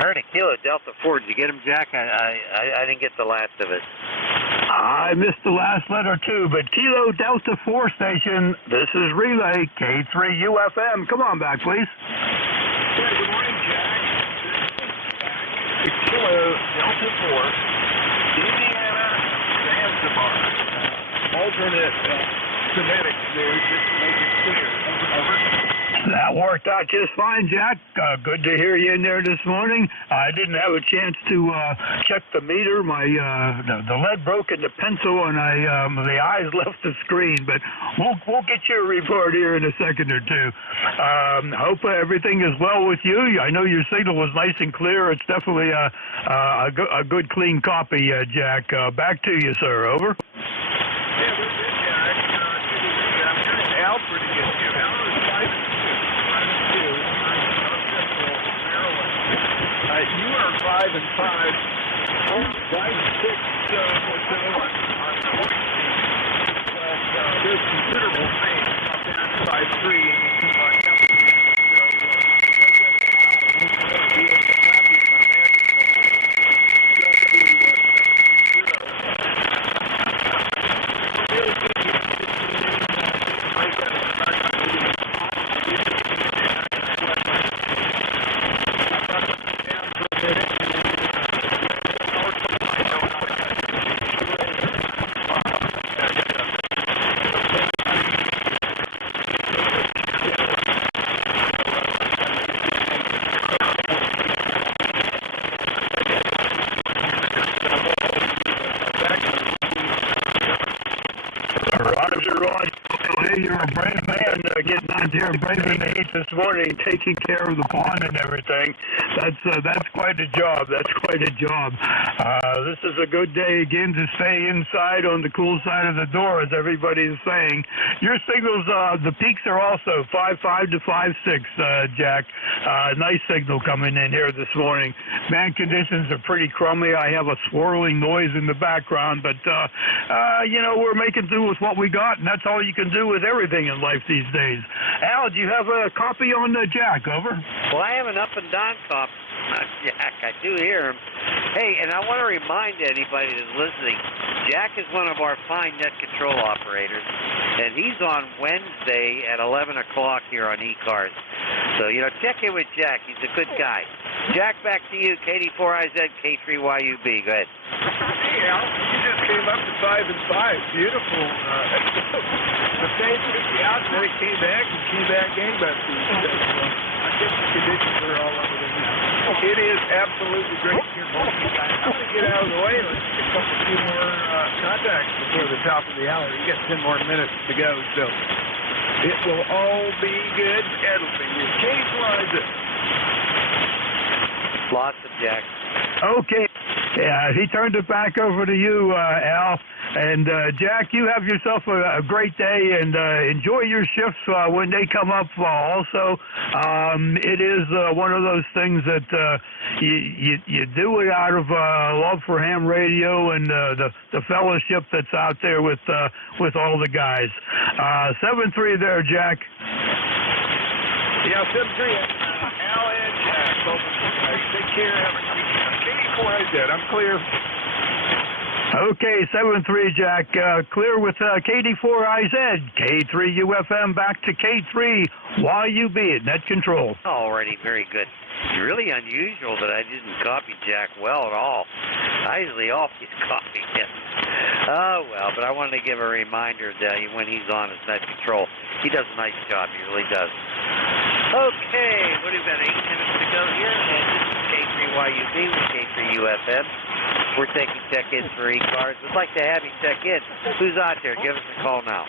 Heard a Kilo Delta 4. Did you get him, Jack? I didn't get the last of it. I missed the last letter too, but Kilo Delta 4 station, this is Relay, K3UFM. Come on back, please. Yeah, good morning, Jack. It's Kilo Delta 4, Indiana, Zanzibar. Alternate Semitic there, just to make it clear. Over. That worked out just fine, Jack. Good to hear you in there this morning. I didn't have a chance to check the meter. My the lead broke in the pencil, and the eyes left the screen. But we'll get you a report here in a second or two. Hope everything is well with you. I know your signal was nice and clear. It's definitely a good, clean copy, Jack. Back to you, sir. Over. Yeah, we're good, Jack. I'm trying to Alfred to get you. You are 5 and 5. 5 and 6 or so on the white team. But there's considerable change up there at 5-3 and guys here braving the heat this morning, taking care of the pond and everything. That's quite a job. That's quite a job. This is a good day again to stay inside on the cool side of the door, as everybody is saying. Your signals, the peaks are also 5.5 to 5.6, Jack. Nice signal coming in here this morning. Man, conditions are pretty crummy. I have a swirling noise in the background, but we're making do with what we got, and that's all you can do with everything in life these days. Al, do you have a copy on Jack? Over. Well, I have an up and down copy on Jack. I do hear him. Hey, and I want to remind anybody that's listening, Jack is one of our fine net control operators, and he's on Wednesday at 11 o'clock here on ECARS. So, check in with Jack. He's a good guy. Jack, back to you. KD4IZ, K3YUB. Go ahead. Hey, Al. You just came up to 5 and 5. Beautiful. The same took you out, and then it came back gangbusters. I guess the conditions are all over the map. It is absolutely great here. I'm going to get out of the way. Let's pick up a few more contacts before the top of the hour. You got 10 more minutes to go, so it will all be good. It'll be your case lies. Lots of Jack. Okay. Yeah, he turned it back over to you, Al. And, Jack, you have yourself a great day, and enjoy your shifts when they come up also. It is one of those things that you do it out of love for ham radio and the fellowship that's out there with all the guys. 7-3 there, Jack. Yeah, 7-3. Al and Jack, both of you guys. Take care. Have a great day. KD4IZ. I'm clear. Okay, 7-3, Jack. Clear with KD4IZ. K3UFM back to K3YUB at net control. Already very good. Really unusual that I didn't copy Jack well at all. I usually always copy him. Oh, well, but I wanted to give a reminder that when he's on his net control, he does a nice job. He really does. Okay, what do we got? 8 minutes to go here, and this is K3YUB with K3UFM. We're taking check-ins for ECARS. We'd like to have you check in. Who's out there? Give us a call now.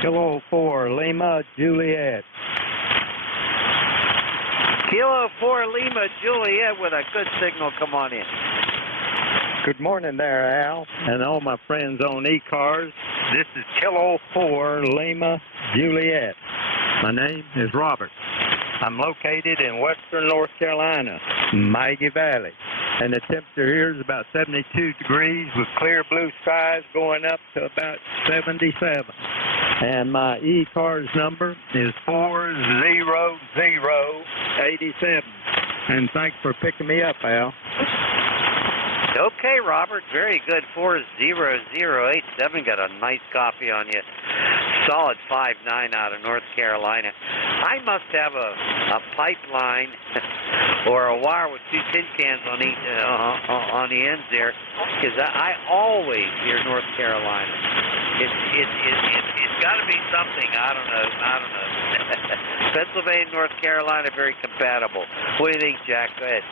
Kilo 4, Lima, Juliet. Kilo 4, Lima, Juliet with a good signal. Come on in. Good morning there, Al, and all my friends on ECARS. This is Kilo 4, Lima, Juliet. My name is Robert. I'm located in western North Carolina, Maggie Valley, and the temperature here is about 72 degrees with clear blue skies going up to about 77. And my ECARS number is 40087. And thanks for picking me up, Al. Okay, Robert. Very good. 40087. Got a nice copy on you. Solid 5.9 out of North Carolina. I must have a pipeline or a wire with 2 tin cans on each on the ends there, because I always hear North Carolina. It's got to be something. I don't know. Pennsylvania, North Carolina, very compatible. What do you think, Jack? Go ahead.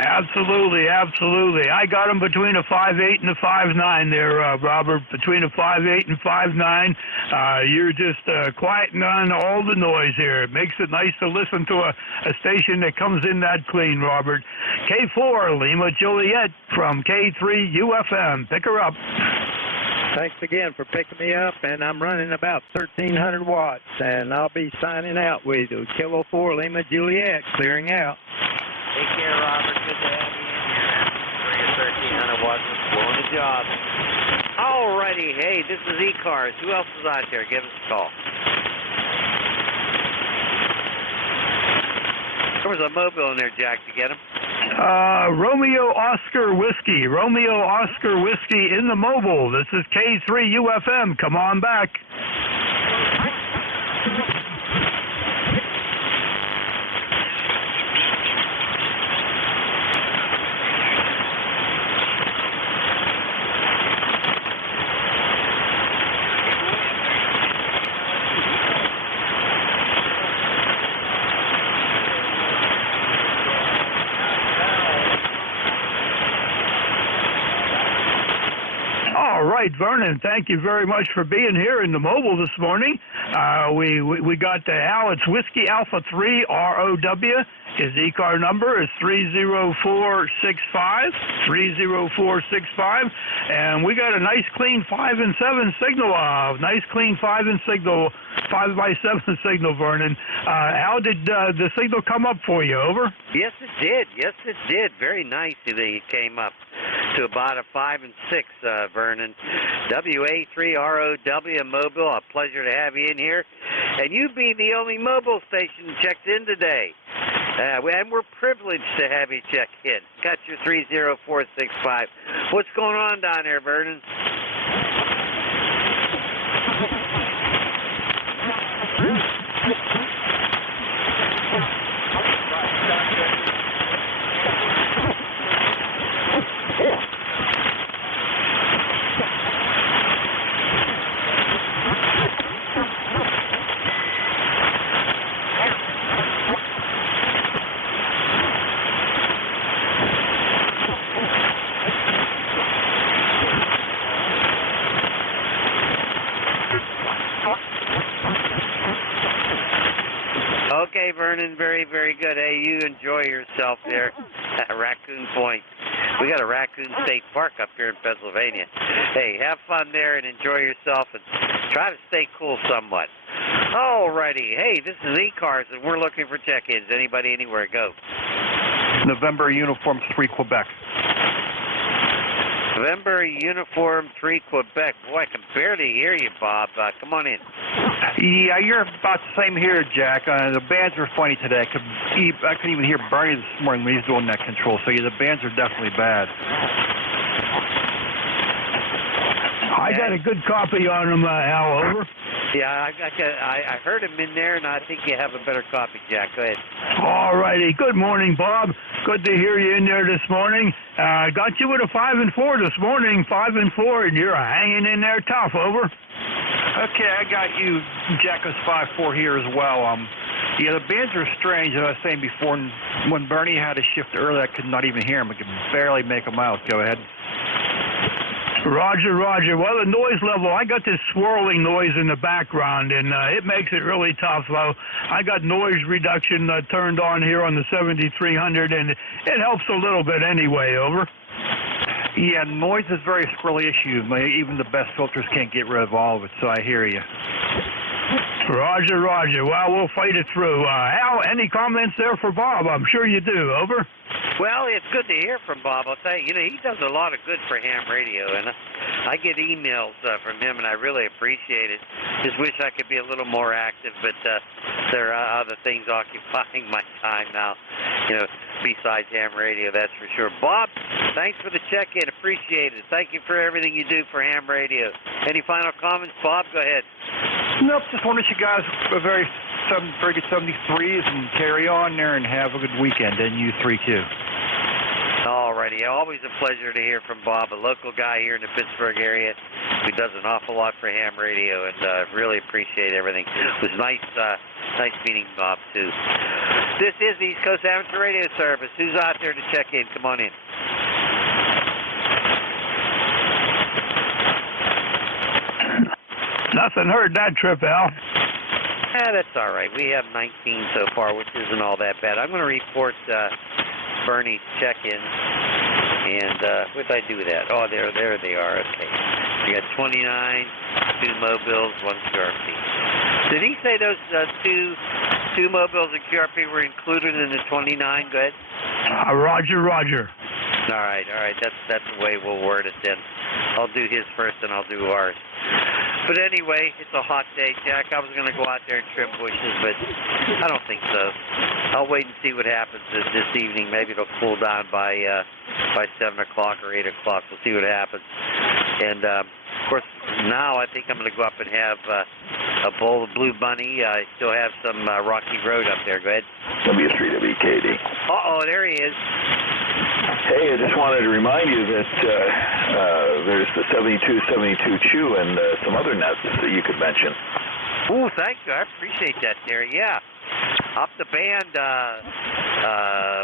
Absolutely. I got them between a 5.8 and a 5.9 there, Robert. Between a 5.8 and 5.9. You're just quieting down all the noise here. It makes it nice to listen to a station that comes in that clean, Robert. K4, Lima Juliet from K3UFM. Pick her up. Thanks again for picking me up, and I'm running about 1,300 watts, and I'll be signing out with you. Kilo 4, Lima Juliet, clearing out. Take care, Robert. Good to have you in here. For your 1,300 watts, doing the job. All righty. Hey, this is ECARS. Who else is out there? Give us a call. There was a mobile in there, Jack. Did you get him? Romeo Oscar Whiskey. Romeo Oscar Whiskey in the mobile. This is K3UFM. Come on back. right, Vernon. Thank you very much for being here in the mobile this morning. We got Al. It's Whiskey Alpha 3 ROW. His ECAR number is 30465, 30465, and we got a nice clean 5 and 7 signal. Nice clean 5 and signal, 5x7 signal, Vernon. How did the signal come up for you? Over. Yes, it did. Yes, it did. Very nice. They came up to about a 5 and 6, Vernon. WA3ROW Mobile. A pleasure to have you in here, and you be the only mobile station checked in today. And we're privileged to have you check in. Got your 30465. What's going on down there, Vernon? Okay, Vernon, very, very good. Hey, you enjoy yourself there at Raccoon Point. We got a Raccoon State Park up here in Pennsylvania. Hey, have fun there and enjoy yourself and try to stay cool somewhat. Alrighty, hey, this is ECARS and we're looking for check-ins. Anybody, anywhere, go. November Uniform 3 Quebec. November Uniform 3 Quebec. Boy, I can barely hear you, Bob. Come on in. Yeah, you're about the same here, Jack. The bands are funny today. I couldn't even hear Bernie this morning when he's doing that control. So yeah, the bands are definitely bad. I got a good copy on them, Al. Over. Yeah, I heard him in there, and I think you have a better copy, Jack. Go ahead. All righty. Good morning, Bob. Good to hear you in there this morning. Got you with a 5 and 4 this morning, 5 and 4, and you're hanging in there tough. Over. Okay, I got you, Jack. Is 5-4 here as well. Yeah, the bands are strange. As I was saying before, when Bernie had a shift earlier, I could not even hear him. I could barely make him out. Go ahead. Roger, Roger. Well, the noise level, I got this swirling noise in the background, and it makes it really tough. I got noise reduction turned on here on the 7300, and it helps a little bit anyway. Over. Yeah, noise is a very squirrely issue. Even the best filters can't get rid of all of it, so I hear you. Roger, Roger. Well, we'll fight it through. Al, any comments there for Bob? I'm sure you do. Over. Well, it's good to hear from Bob. I'll tell you, he does a lot of good for ham radio, and I get emails from him, and I really appreciate it. Just wish I could be a little more active, but there are other things occupying my time now, besides ham radio, that's for sure. Bob, thanks for the check-in. Appreciate it. Thank you for everything you do for ham radio. Any final comments, Bob? Go ahead. Nope, just wanted you guys a very good 73s and carry on there and have a good weekend, and you 3Q. Alrighty, always a pleasure to hear from Bob, a local guy here in the Pittsburgh area who does an awful lot for ham radio, and really appreciate everything. It was nice meeting Bob too. This is the East Coast Amateur Radio Service. Who's out there to check in? Come on in. Nothing heard that trip, Al. Yeah, that's all right. We have 19 so far, which isn't all that bad. I'm going to report Bernie's check-in, and what did I do with that? Oh, there they are. Okay. We got 29, 2 mobiles, 1 QRP. Did he say those two mobiles and QRP were included in the 29? Go ahead. Roger, Roger. All right. That's the way we'll word it then. I'll do his first, and I'll do ours. But anyway, it's a hot day, Jack. I was going to go out there and trim bushes, but I don't think so. I'll wait and see what happens this evening. Maybe it'll cool down by 7 o'clock or 8 o'clock. We'll see what happens. And, of course, now I think I'm going to go up and have a bowl of Blue Bunny. I still have some Rocky Road up there. Go ahead. W3WKD. Uh-oh, there he is. Hey, I just wanted to remind you that there's the 7272 Chew and some other nets that you could mention. Oh, thank you. I appreciate that, Terry. Yeah. Up the band,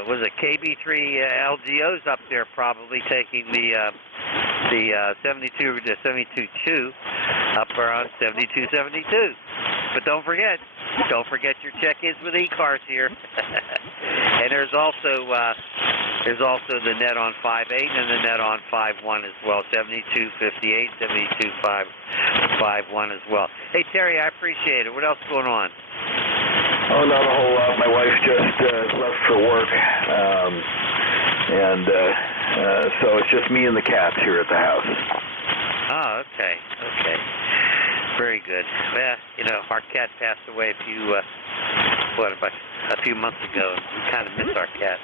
was it KB3 LGOs up there probably taking the 72 to 72.2 up around 72.72. But don't forget your check-ins with ECARS here. And there's also the net on 5.8 and the net on 5.1 as well, 72.58, 72.51 as well. Hey, Terry, I appreciate it. What else is going on? Oh, not a whole lot. My wife just left for work, and so it's just me and the cats here at the house. Oh, okay. Very good. Well, you know, our cat passed away a few months ago. We kind of miss our cat.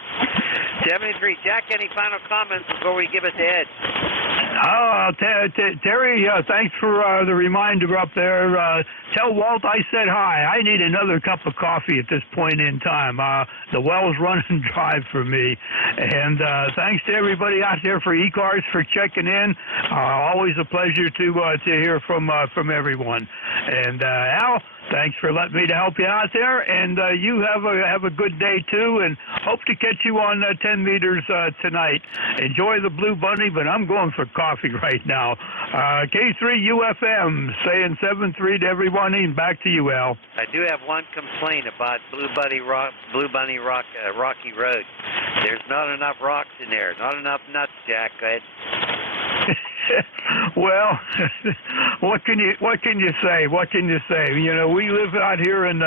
73, Jack, any final comments before we give it to Ed? Terry, thanks for the reminder up there. Tell Walt I said hi. I need another cup of coffee at this point in time. The well's running dry for me. And thanks to everybody out there for ECARS for checking in. Always a pleasure to hear from everyone. And Al, thanks for letting me to help you out there. And you have a good day too. And hope to catch you on 10 meters tonight. Enjoy the Blue Bunny, but I'm going for coffee right now. K3UFM saying 7-3 to everyone. And back to you, Al. I do have one complaint about Blue Bunny Rocky Road. There's not enough rocks in there. Not enough nuts, Jack. Go ahead. Well, what can you say? What can you say? You know, we live out here in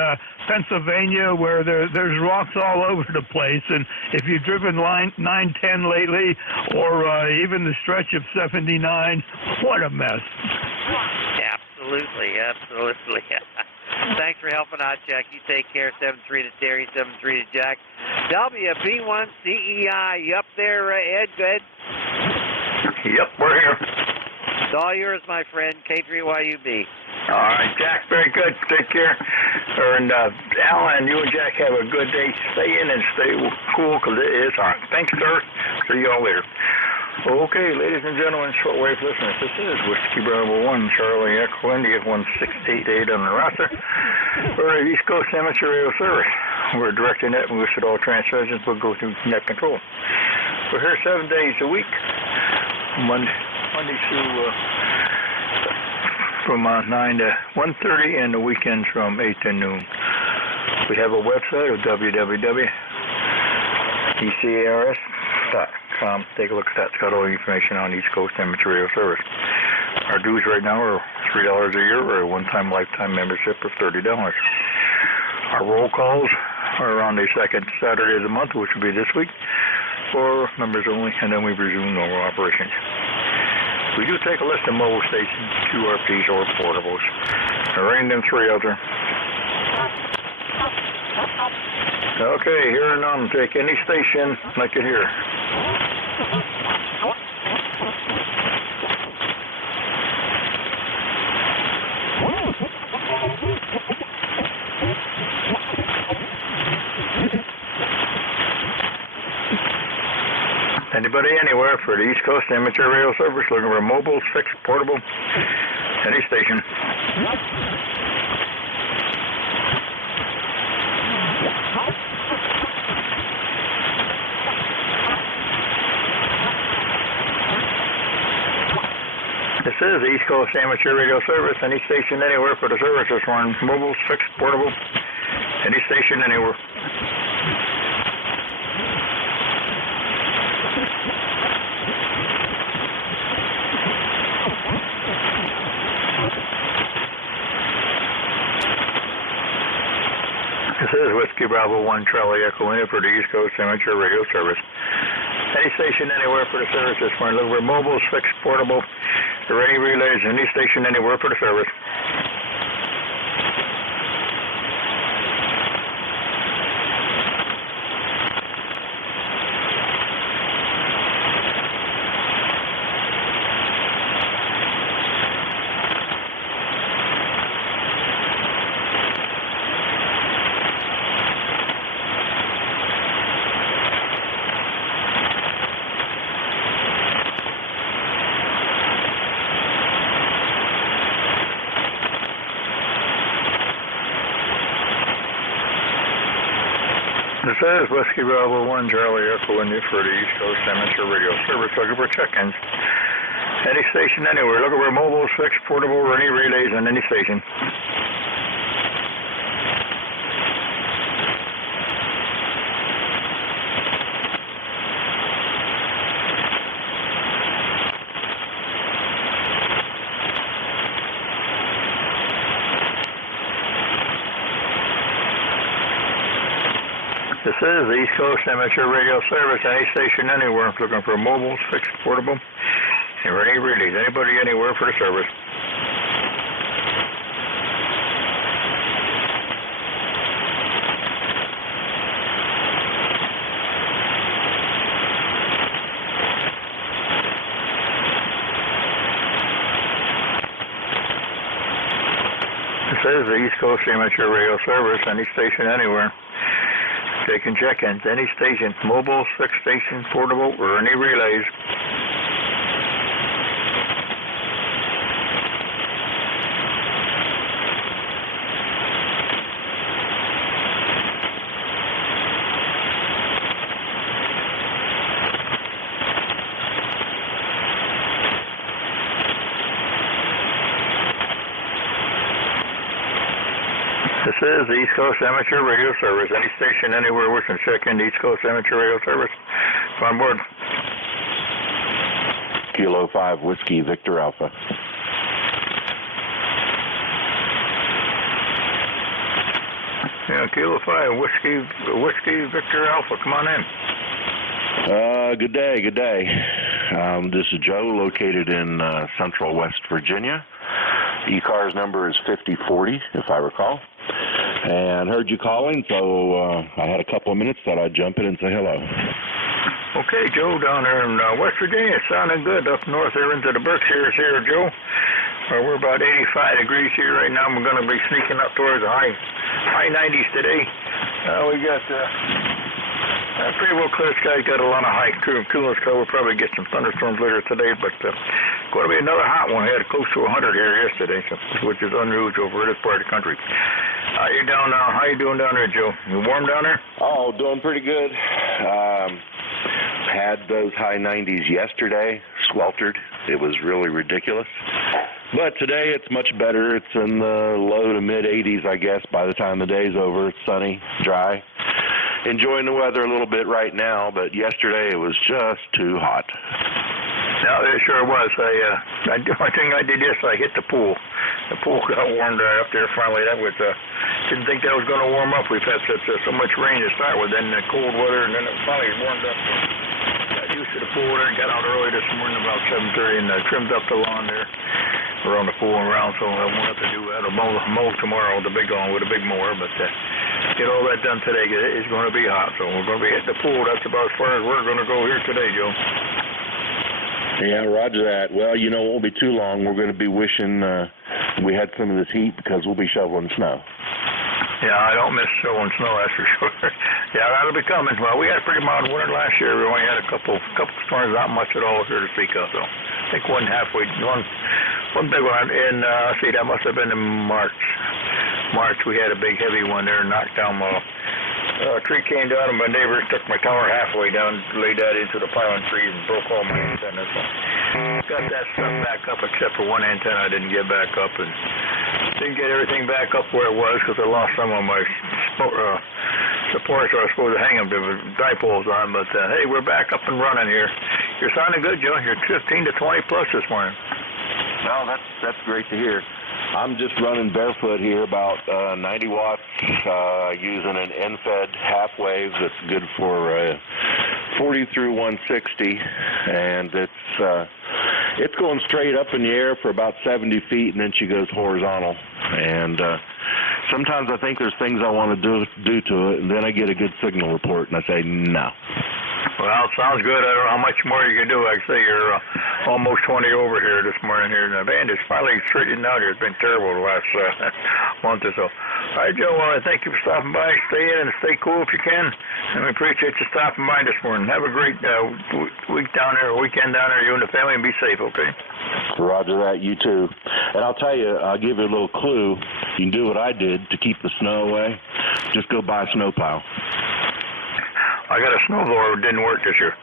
Pennsylvania where there's rocks all over the place, and if you've driven line 910 lately, or even the stretch of 79, what a mess. Absolutely. Thanks for helping out, Jack. You take care. 7-3 to Terry, 7-3 to Jack. WB1CEI, you up there, Ed? Good. Yep, we're here. It's all yours, my friend. K3YUB. All right, Jack, very good. Take care. And Alan, you and Jack have a good day. Stay in and stay cool because it is hot. Thanks, sir. See you all later. Okay, ladies and gentlemen, shortwave listeners, this is Whiskey Bravo 1, Charlie Echo India 1688 on the roster. We're at East Coast Amateur Radio Service. We're directing net and listed all transmissions will go through net control. We're here 7 days a week, Monday through from 9 to 1:30, and the weekends from 8 to noon. We have a website of www.ecars.com. Take a look at that. It's got all the information on East Coast Amateur Radio Service. Our dues right now are $3 a year or a one-time lifetime membership of $30. Our roll calls are on the second Saturday of the month, which will be this week, for members only, and then we resume normal operations. We do take a list of mobile stations, QRPs or portables. Ring them 3 out there. Okay, here and on. Take any station like it here. Anybody anywhere for the East Coast Amateur Radio Service looking for mobile, fixed, portable, any station. This is East Coast Amateur Radio Service. Any station anywhere for the service is one. Mobile, fixed, portable, any station anywhere. This is Whiskey Bravo 1 Charlie Echo India for the East Coast Amateur Radio Service. Any station anywhere for the service this morning. Look for mobiles, fixed, portable, or any relays, any station anywhere for the service. This is Whiskey Bravo 1 Charlie Echo in for the East Coast Amateur Radio Service. Looking for check-ins. Any station anywhere. Looking for mobiles, fixed, portable, or any relays on any station. This is the East Coast Amateur Radio Service. Any station anywhere. Looking for mobiles, fixed, portable, or any relays. Anybody anywhere for the service. This is the East Coast Amateur Radio Service. Any station anywhere. Taking check-ins, any station, mobile, fixed station, portable, or any relays. This is the East Coast Amateur Radio Service. Any station anywhere wishing to check in the East Coast Amateur Radio Service. On board. Kilo 5 Whiskey Victor Alpha. Yeah, Kilo 5 Whiskey Victor Alpha. Come on in. Good day. This is Joe, located in central West Virginia. ECARS number is 5040, if I recall. And heard you calling, so I had a couple of minutes, thought I'd jump in and say hello. Okay, Joe, down there in West Virginia, sounding good up north there into the Berkshires here, Joe. We're about 85 degrees here right now. We're going to be sneaking up towards the high 90s today. We got pretty well clear skies, got a lot of high coolness cover. We'll probably get some thunderstorms later today, but going to be another hot one. We had close to 100 here yesterday, which is unusual for this part of the country. How you doing down there, Joe? You warm down there? Oh, doing pretty good. Had those high 90s yesterday, sweltered. It was really ridiculous. But today it's much better. It's in the low to mid 80s, I guess, by the time the day's over. It's sunny, dry. Enjoying the weather a little bit right now, but yesterday it was just too hot. No, it sure was. The only thing I did yesterday, I hit the pool. The pool got warmed up there finally. That was didn't think that was going to warm up. We've had so much rain to start with, then the cold weather, and then it finally warmed up. Got used to the pool there and got out early this morning about 7:30 and trimmed up the lawn there around the pool and around. So I won't have to do that. I'll mow tomorrow with a big mower, but get all that done today. It's going to be hot, so we're going to be at the pool. That's about as far as we're going to go here today, Joe. Yeah, roger that. Well, it won't be too long. We're going to be wishing we had some of this heat because we'll be shoveling snow. Yeah, I don't miss shoveling snow, that's for sure. Yeah, that'll be coming. Well, we had a pretty mild winter last year. We only had a couple storms, not much at all here to speak of. So I think one big one. And that must have been in March. We had a big heavy one there, knocked down a tree came down, and my neighbor took my tower halfway down, laid that into the pylon trees, and broke all my antennas. So got that stuff back up, except for one antenna I didn't get back up, and didn't get everything back up where it was because I lost some of my supports I was supposed to hang them to dipoles on. But hey, we're back up and running here. You're sounding good, Joe. You're 15 to 20 plus this morning. Well, that's great to hear. I'm just running barefoot here, about 90 watts, using an end-fed half wave that's good for 40 through 160, and it's going straight up in the air for about 70 feet, and then she goes horizontal. And sometimes I think there's things I want to do to it, and then I get a good signal report, and I say no. Well, it sounds good. I don't know how much more you can do. Like I say, you're almost 20 over here this morning here. And the band is finally straightening out here. It's been terrible the last month or so. All right, Joe, thank you for stopping by. Stay in and stay cool if you can. And we appreciate you stopping by this morning. Have a great weekend down there, you and the family, and be safe, okay? Roger that. You too. And I'll tell you, I'll give you a little clue. You can do what I did to keep the snow away. Just go buy a snowplow. I got a snowblower that didn't work this year.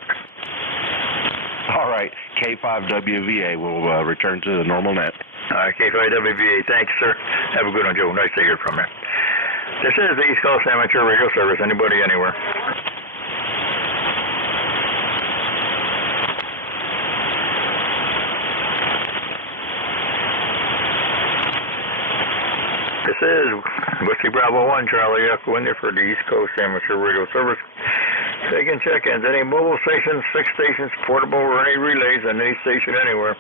All right, K5WVA will return to the normal net. K5WVA, thanks, sir. Have a good one, Joe. Nice to hear from you. This is the East Coast Amateur Radio Service. Anybody, anywhere. This is Whiskey Bravo 1, Charlie Echo India for the East Coast Amateur Radio Service. Taking check-ins. Any mobile stations, fixed stations, portable, or any relays on any station anywhere.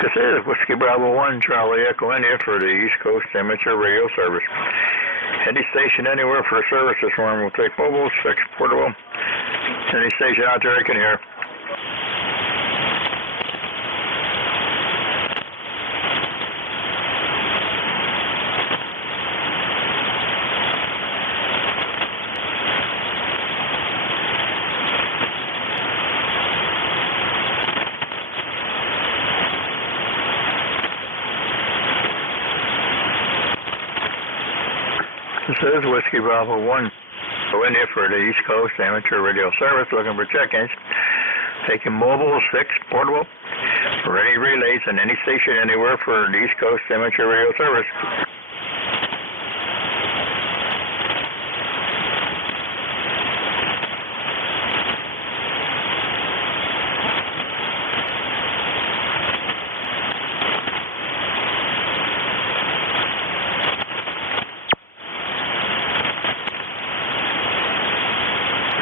This is Whiskey Bravo 1, Charlie Echo India for the East Coast Amateur Radio Service. Any station anywhere for service this morning. We'll take mobile, fixed, portable. Any station out there I can hear. This is Whiskey Bravo 1, India for the East Coast Amateur Radio Service, looking for check-ins. Taking mobile, fixed, portable, for any relays and any station anywhere for the East Coast Amateur Radio Service.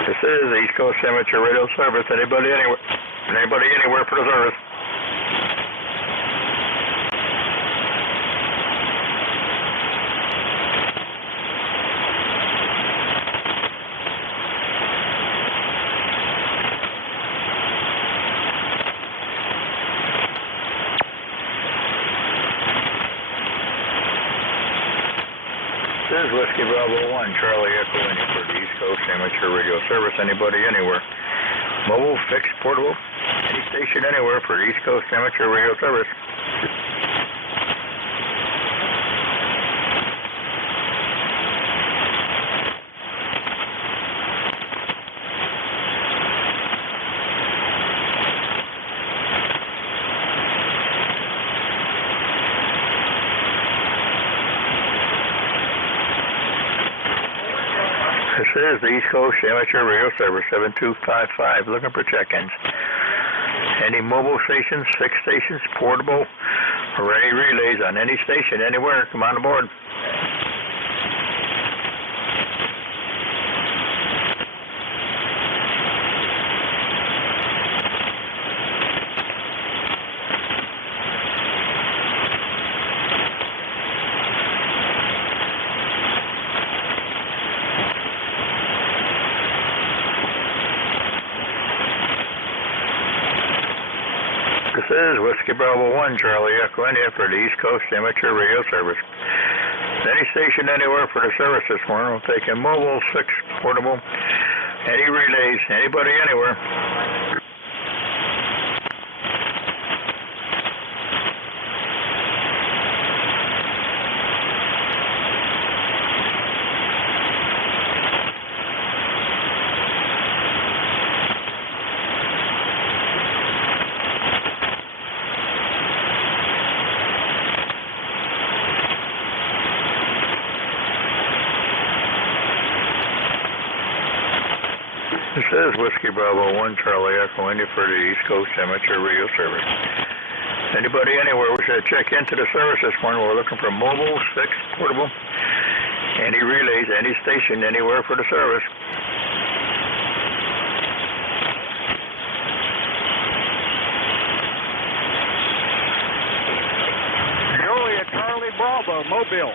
This is the East Coast Amateur Radio Service. Anybody anywhere for the service. This is Whiskey Bravo 1, Charlie Echo India for the East Coast Amateur Radio Service. Anybody, anywhere. Mobile, fixed, portable, any station anywhere for the East Coast Amateur Radio Service. This is the East Coast Amateur Radio Service, 7255, looking for check-ins. Any mobile stations, fixed stations, portable, or any relays on any station, anywhere, come on aboard. This is Whiskey Bravo 1, Charlie Echo India for the East Coast Amateur Radio Service. Any station anywhere for the service this morning. We'll take in mobile, fixed, portable, any relays, anybody anywhere. This is Whiskey Bravo 1, Charlie Echo India for the East Coast Amateur Radio Service. Anybody anywhere wish to check into the service this morning? We're looking for mobile, fixed, portable, any relays, any station, anywhere for the service. Julia Charlie Bravo, Mobile.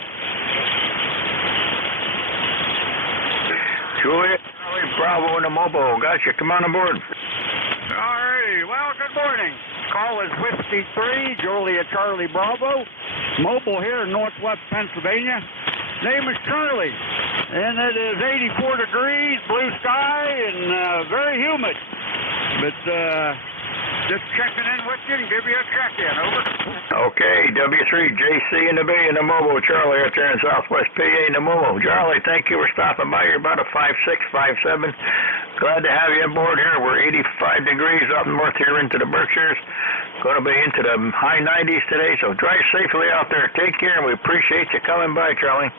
Julia Charlie Bravo in the mobile. Gotcha. Come on aboard. All righty. Well, good morning. Call is Whiskey 3, Julia Charlie Bravo. Mobile here in northwest Pennsylvania. Name is Charlie, and it is 84 degrees, blue sky, and very humid. But just checking in with you and give you a check-in. Over. Okay, W3JC in the B in the mobile. Charlie out there in Southwest PA in the mobile. Charlie, thank you for stopping by. You're about a 5'6", 5'7". Glad to have you aboard here. We're 85 degrees up north here into the Berkshires. Going to be into the high 90s today, so drive safely out there. Take care, and we appreciate you coming by, Charlie.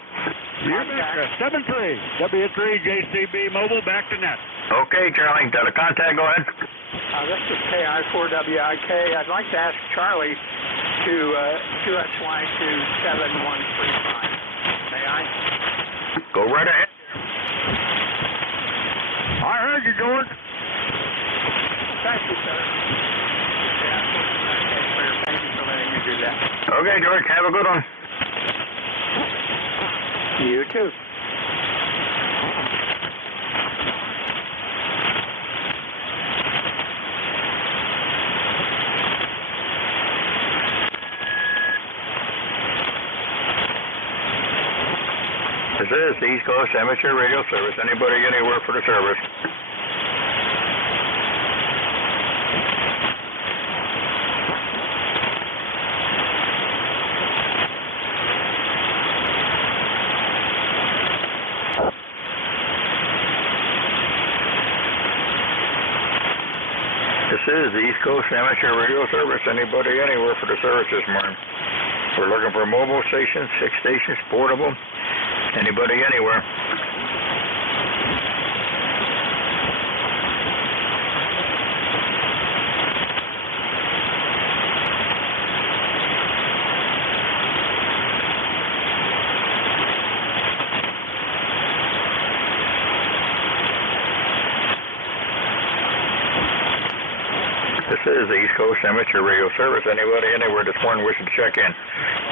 You're back. 73 W3JCB mobile, back to net. Okay, Charlie. Got a contact? Go ahead. This is KI4WIK. I'd like to ask Charlie to QSY27135. May I? Go right ahead. I heard you, George. Thank you, sir. Thank you for letting me do that. Okay, George. Have a good one. You too. This is the East Coast Amateur Radio Service. Anybody, anywhere for the service. This is the East Coast Amateur Radio Service. Anybody, anywhere for the service this morning. We're looking for mobile stations, 6 stations, portable. Anybody, anywhere. This is the East Coast Amateur Radio Service. Anybody, anywhere this morning wishing to check in.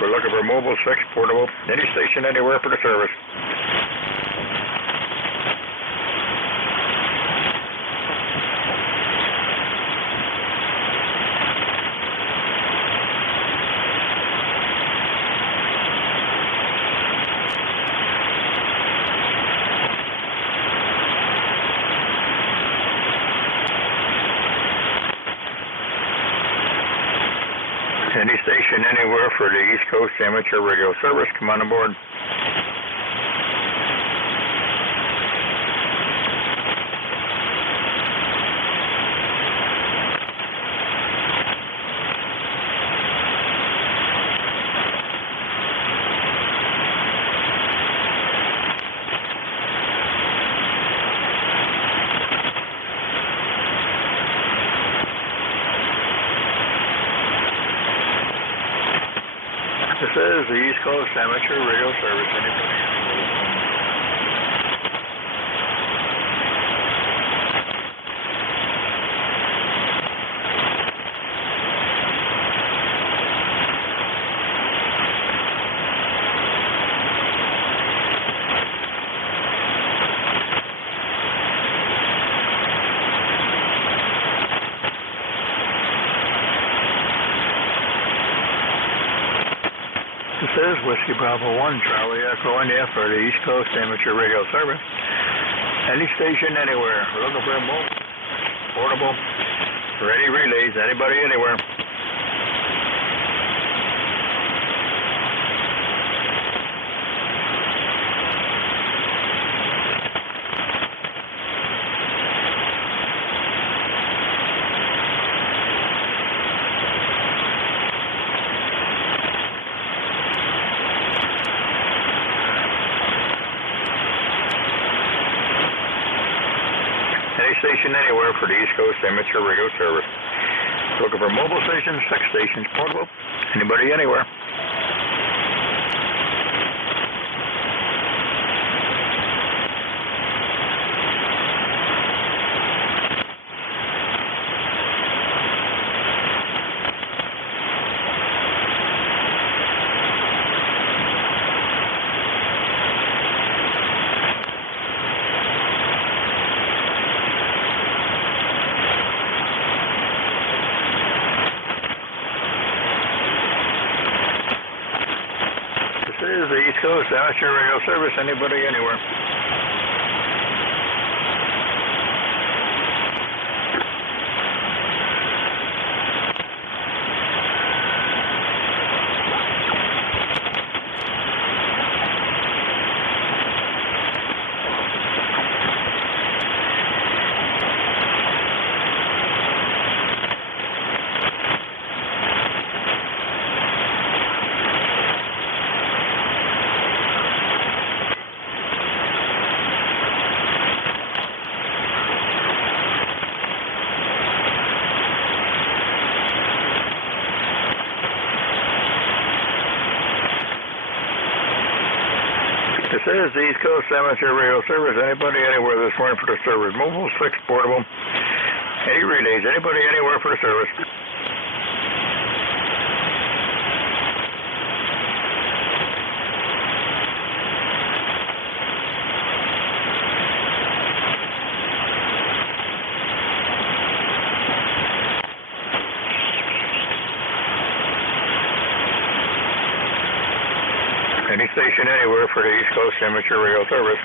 We're looking for mobile, 6, portable, any station, anywhere for the service. Any station, anywhere for the East Coast Amateur Radio Service. Come on aboard. This is the East Coast Amateur Radio Service. Anybody? This is Whiskey Bravo 1, Charlie Echo India for the East Coast Amateur Radio Service. Any station, anywhere. We're looking for a mobile, portable, ready relays. Anybody, anywhere. Any station, anywhere for the East Coast Amateur Radio Service. Looking for mobile stations, 6 stations, portable. Anybody, anywhere. Coast Amateur Radio Service. Anybody, anywhere? This is the East Coast Amateur Radio Service. Anybody, anywhere this morning for the service? Mobile, fixed, portable, any relays. Anybody, anywhere for the service? Any station anywhere for the East Coast Amateur Radio Service.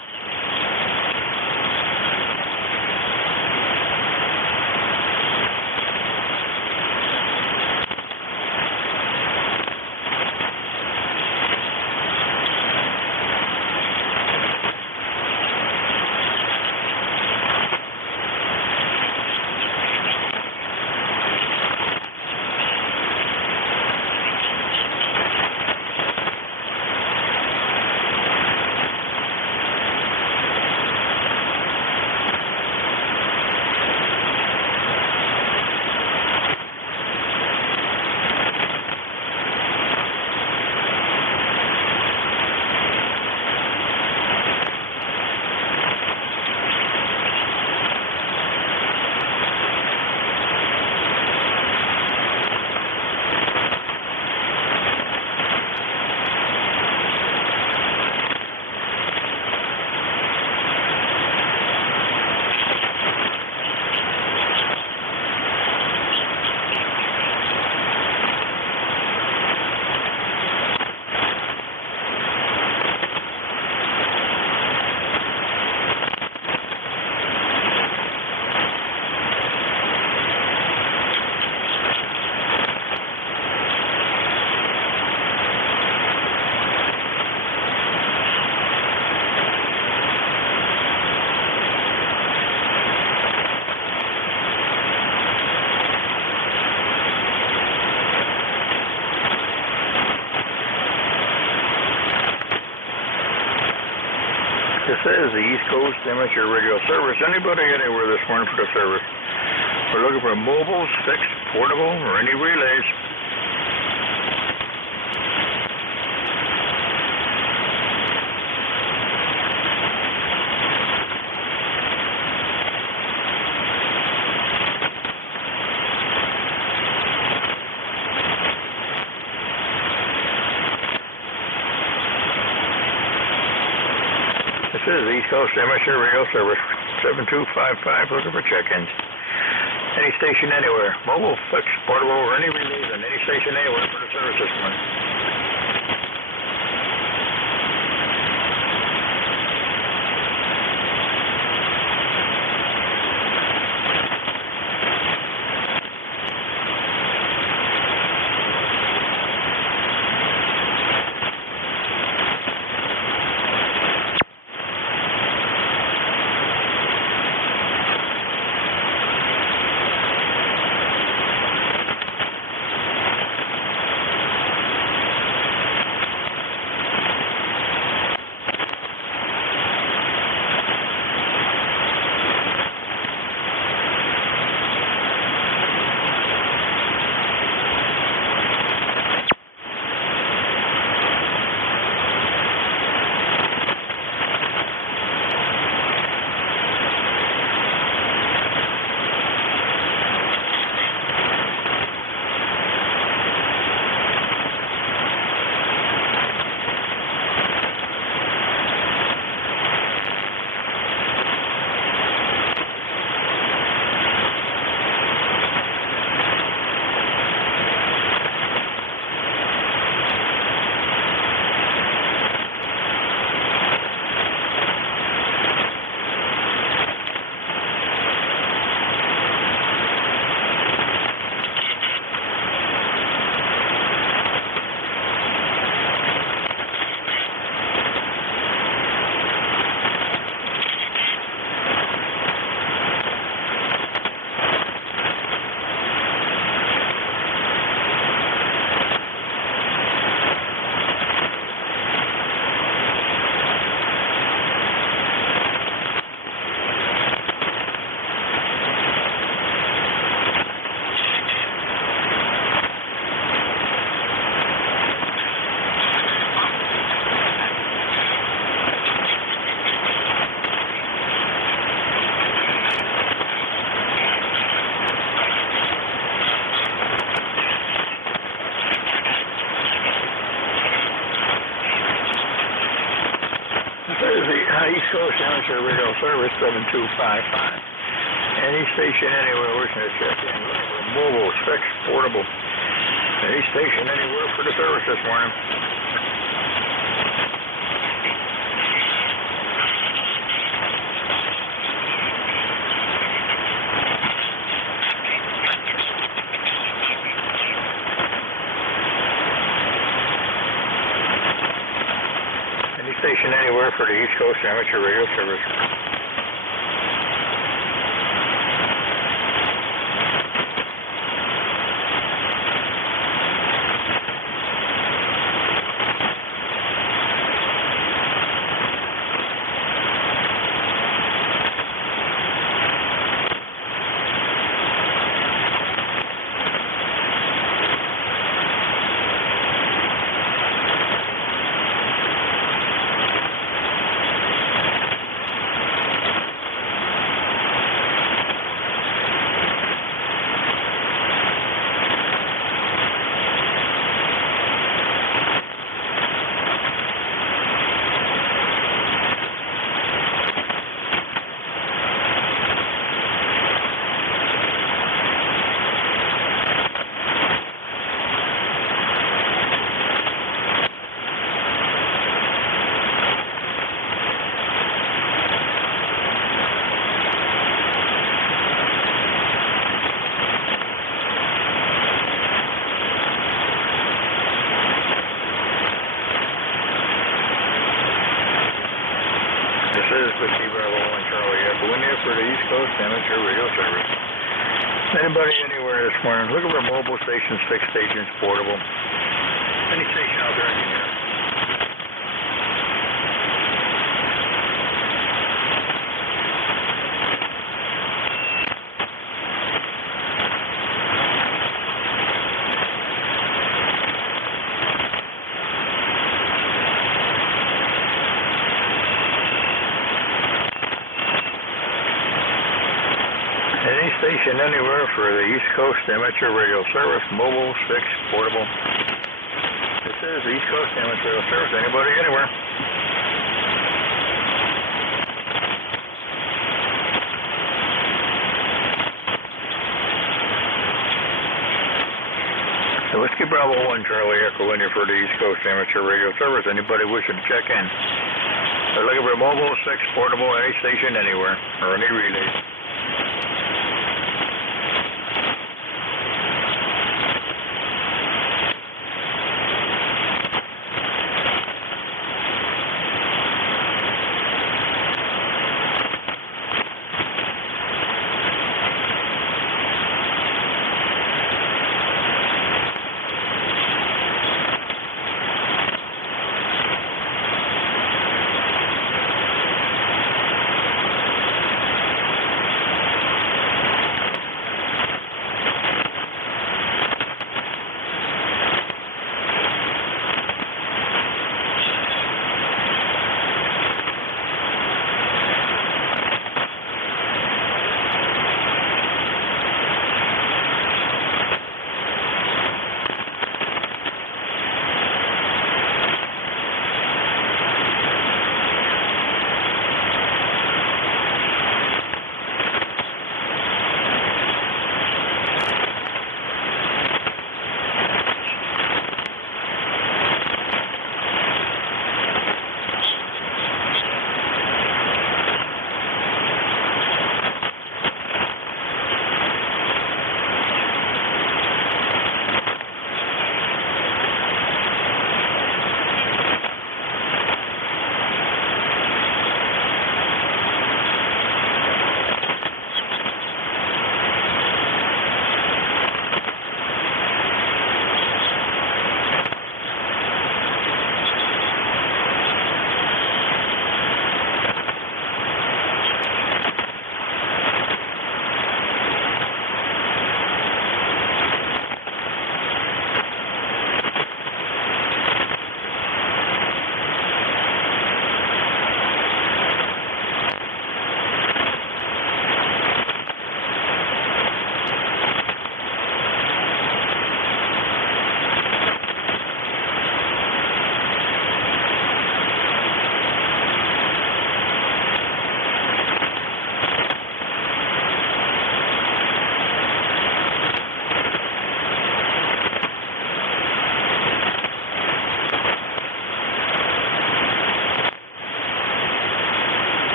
This is the East Coast Amateur Radio Service. Anybody, anywhere this morning for the service? We're looking for mobiles, fixed, portable, or any relays. This is East Coast Amateur Radio Service, 7255, looking for check-ins. Any station anywhere, mobile, fixed, portable, or any relays on any station anywhere for the service this morning. amateur radio service 7255. Any station anywhere wishing to check in. Mobile, fixed, portable. Any station anywhere for the service this morning. Any station anywhere for the East Coast amateur radio service. This is Whiskey Bravo 1 Charlie Echo. When you're for the East Coast amateur radio service. Anybody anywhere this morning? Look for mobile stations, fixed stations, portable. Any station out there I can hear. Any station anywhere for the East Coast amateur radio service, mobile, fixed, portable. This is the East Coast amateur radio service. Anybody anywhere? So Whiskey Bravo 1 Charlie Echo in here for the East Coast amateur radio service. Anybody wishing to check in? They're looking for mobile, fixed, portable, any station anywhere, or any relays.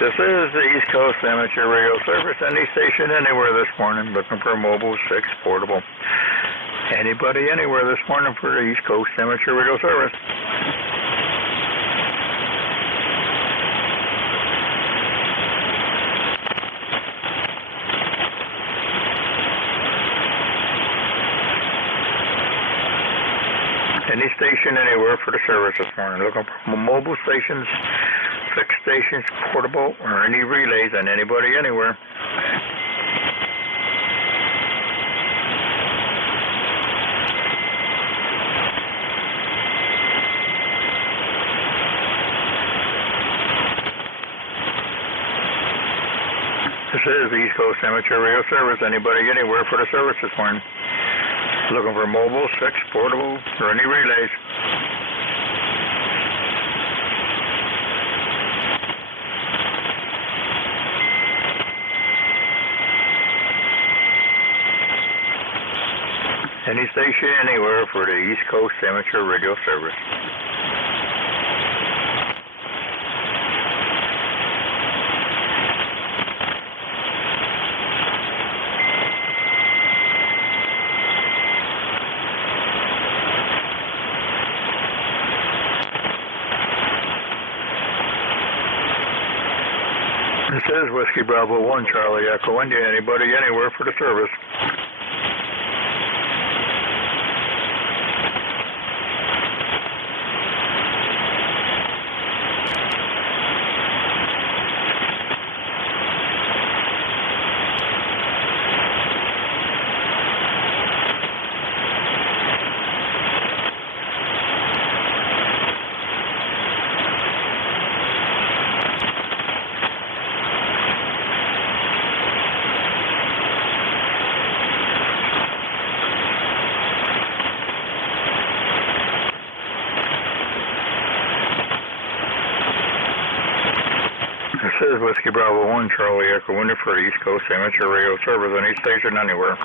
This is the East Coast Amateur Radio Service. Any station anywhere this morning looking for a Mobile 6 portable. Anybody anywhere this morning for the East Coast Amateur Radio Service. Any station anywhere for the service this morning. Looking for mobile stations, fixed stations, portable, or any relays on anybody anywhere. This is the East Coast Amateur Radio Service. Anybody anywhere for the service this morning. Looking for mobile, 6, portable, or any relays. Any station anywhere for the East Coast Amateur Radio Service. This is Whiskey Bravo 1, Charlie Echo India. Anybody anywhere for the service. This is Whiskey Bravo 1, Charlie Echo India for the East Coast Amateur Radio Service. Any station anywhere.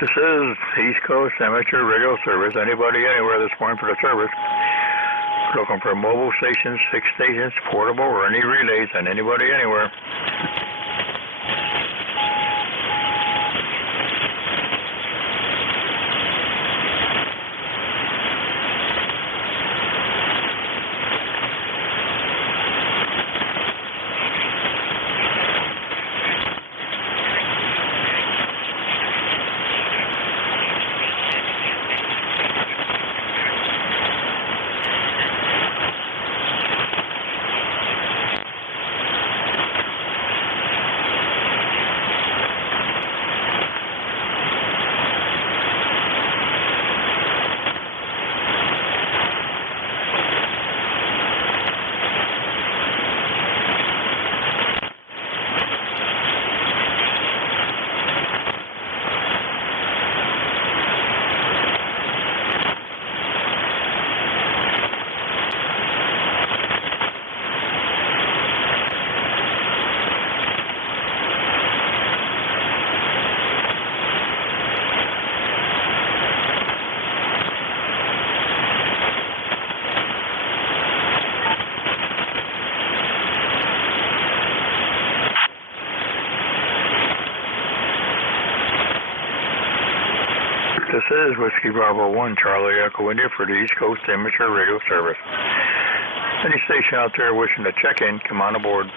This is East Coast Amateur Radio Service. Anybody anywhere this morning for the service. Looking for mobile stations, 6 stations, portable, or any relays, and anybody anywhere. This is Whiskey Bravo 1, Charlie Echo India for the East Coast Amateur Radio Service. Any station out there wishing to check in, come on aboard.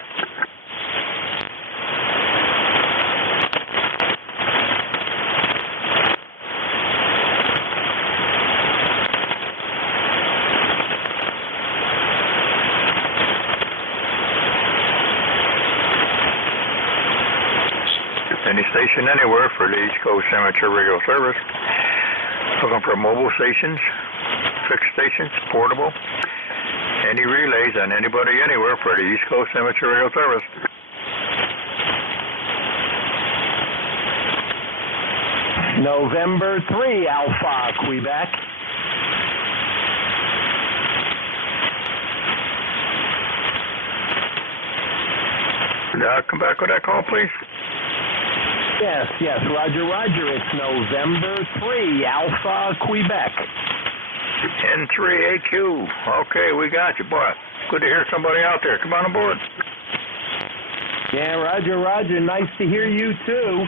Any station anywhere for the East Coast Amateur Radio Service. Looking for mobile stations, fixed stations, portable, any relays, and anybody anywhere for the East Coast Amateur Radio Service. November 3, Alpha, Quebec. Come back with that call, please. Yes, Roger, it's November 3, Alpha, Quebec. N3AQ. Okay, we got you, boy. Good to hear somebody out there. Come on aboard. Yeah, Roger. Nice to hear you, too.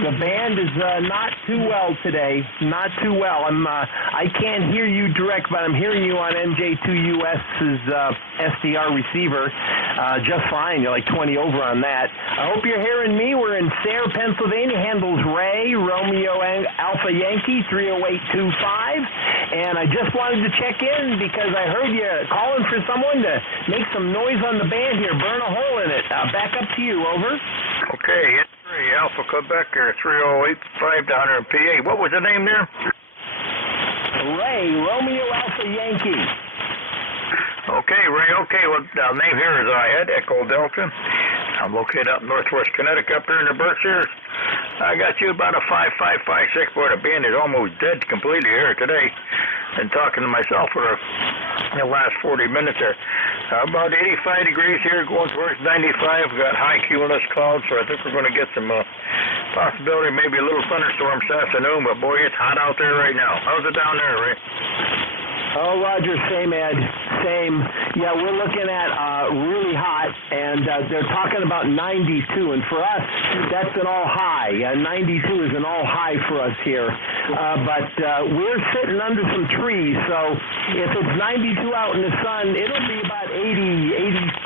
The band is not too well today. Not too well. I can't hear you direct, but I'm hearing you on NJ2US's SDR receiver just fine. You're like 20 over on that. I hope you're hearing me. We're in Sayre, Pennsylvania. Handles Ray, Romeo Alpha Yankee 30825. And I just wanted to check in because I heard you calling for someone to make some noise on the band here. Burn a hole in it. Back up to you. Over. Okay, N3 Alpha Quebec here, 308-5 down here in PA. What was the name there? Ray, Romeo Alpha Yankee. Okay, Ray, okay. Well, the name here is Ed, Echo Delta. I'm located up in northwest Connecticut, up there in the Berkshires. I got you about a 5556, boy, the band is almost dead completely here today. Been talking to myself for the last 40 minutes there. About 85 degrees here, going towards 95. We've got high cumulus clouds, so I think we're going to get some possibility, maybe a little thunderstorm this afternoon, but boy, it's hot out there right now. How's it down there, Ray? Oh, Roger, same, Ed. Same. Yeah, we're looking at really hot, and they're talking about 92, and for us, that's an all-high. 92 is an all-high for us here. But we're sitting under some trees, so if it's 92 out in the sun, it'll be about 80,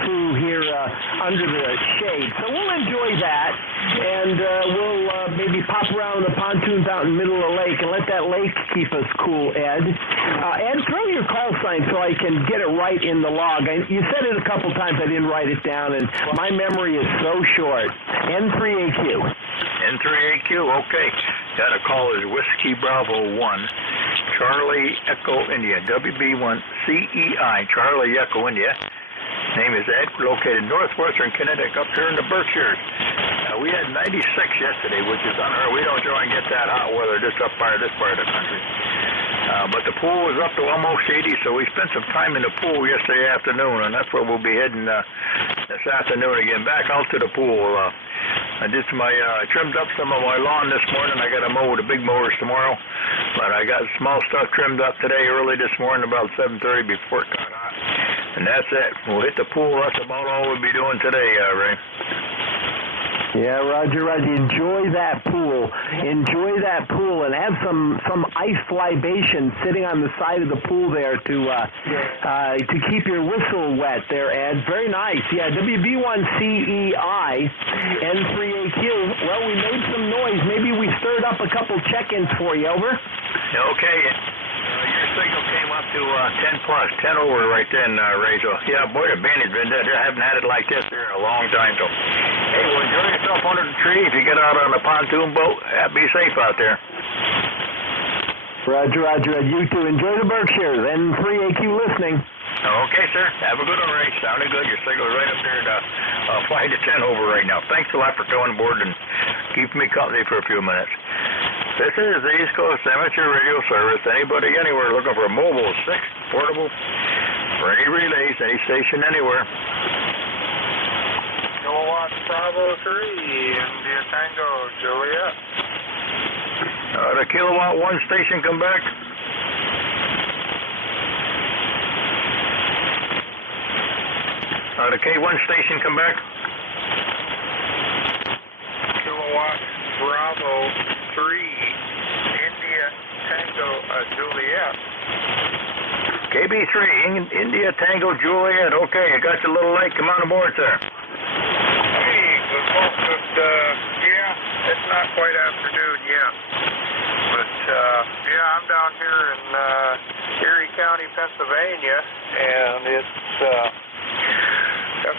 82 here under the shade. So we'll enjoy that, and we'll maybe pop around the pontoons out in the middle of the lake and let that lake keep us cool, Ed. Ed, throw your call sign so I can get it right in the log. You said it a couple times. I didn't write it down, and my memory is so short. N3AQ. N3AQ, okay. Got a call is Whiskey Bravo 1, Charlie Echo India, WB1 CEI, Charlie Echo India. Name is Ed, located northwestern Connecticut, up here in the Berkshires. We had 96 yesterday, which is unheard. We don't try and get that hot weather just up by this part of the country. But the pool was up to almost 80, so we spent some time in the pool yesterday afternoon, and that's where we'll be heading this afternoon again, back out to the pool. I trimmed up some of my lawn this morning. I got to mow with the big mowers tomorrow, but I got small stuff trimmed up today early this morning about 7:30 before it got hot. And that's it. We'll hit the pool. That's about all we'll be doing today, Ray. Yeah, Roger. Enjoy that pool, and have some iced libation sitting on the side of the pool there to keep your whistle wet there, Ed. Very nice. Yeah, WB1CEI, N3AQ. Well, we made some noise. Maybe we stirred up a couple check-ins for you. Over. Okay. Your signal came up to 10 over right then, Ray. So, yeah, boy, the band has been dead. I haven't had it like this here in a long time. So, hey, well, enjoy yourself under the tree. If you get out on the pontoon boat, be safe out there. Roger. You too. Enjoy the Berkshires. N3AQ listening. Okay, sir. Have a good one, Ray. Sounded good. Your signal's right up there at 5 to 10 over right now. Thanks a lot for coming aboard and keeping me company for a few minutes. This is the East Coast Amateur Radio Service. Anybody anywhere looking for a mobile, 6, portable, for any relays, any station anywhere. Kilowatt Bravo 3, India Tango, Juliet. The Kilowatt 1 station come back. The K1 station come back. Kilowatt Bravo India Tango Juliet. KB3, India Tango Juliet. Okay, I got you a little late. Come on aboard, sir. Hey, yeah, it's not quite afternoon yet. But, yeah, I'm down here in Erie County, Pennsylvania, and it's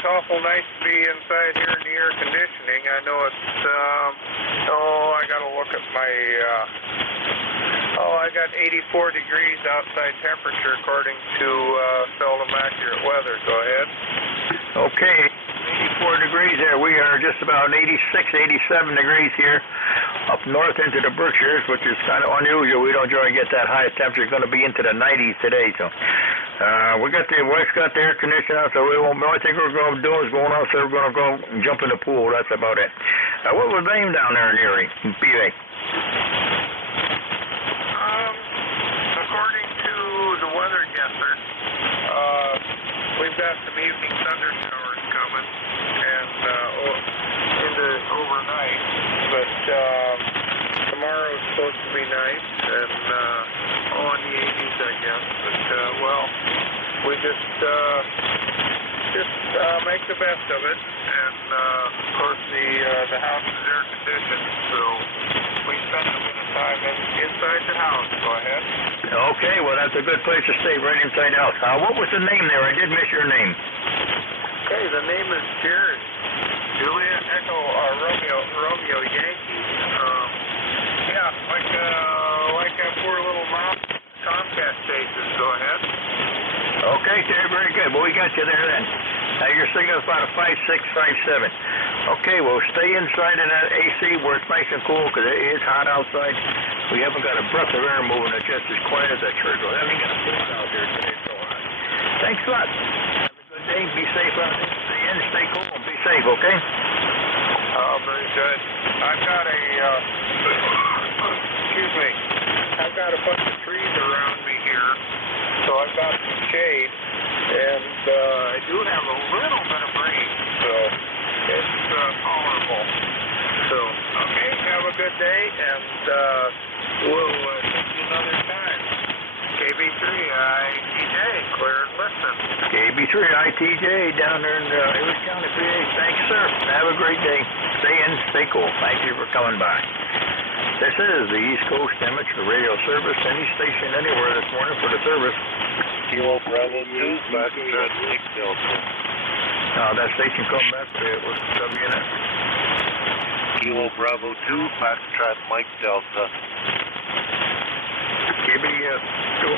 awful nice to be inside here in the air conditioning. I know it's, I got to look at my, I got 84 degrees outside temperature according to seldom accurate weather. Go ahead. Okay, 84 degrees there. We are just about 86, 87 degrees here up north into the Berkshires, which is kind of unusual. We don't generally get that high temperature. It's going to be into the 90s today, so wife's got the air conditioner, so the only thing we're going to do is going out, so we're going to go and jump in the pool. That's about it. What was the name down there in Erie, PA? According to the weather guesser, we've got some evening thunder showers coming and into overnight, but tomorrow's supposed to be nice and on the 80s, I guess. But we just make the best of it. And of course, the house is air conditioned, so we spend a bit of time inside the house. Go ahead. Okay, well, that's a good place to stay, right inside the house. What was the name there? I did miss your name. Okay, the name is Jared. Juliet Echo Romeo Yankee. Yeah, like that poor little mom Comcast stations. Go ahead. Okay, Terry, very good. Well, we got you there then. Your signal is about a 5657. Okay, well, stay inside in that AC where it's nice and cool because it is hot outside. We haven't got a breath of air moving. It's just as quiet as that church. We haven't got a breath out there today. It's so hot. Thanks a lot. Have a good day. Be safe out there. Stay in, stay cool, and be safe, okay? Very good. I've got I've got a bunch of trees around me here, so I've got some shade, and I do have a little bit of breeze, so it's tolerable. So, okay, have a good day, and we'll see you another time. KB3 ITJ, clear and listen. KB3 ITJ down there in Erie County, PA. Thanks, sir. Have a great day. Stay in, stay cool. Thank you for coming by. This is the East Coast Amateur Radio Service. Any station anywhere this morning for the service. Kilo Bravo 2, Foxtrot Mike Delta. That station come back to it was WNS. Kilo Bravo 2, Foxtrot Mike Delta. KB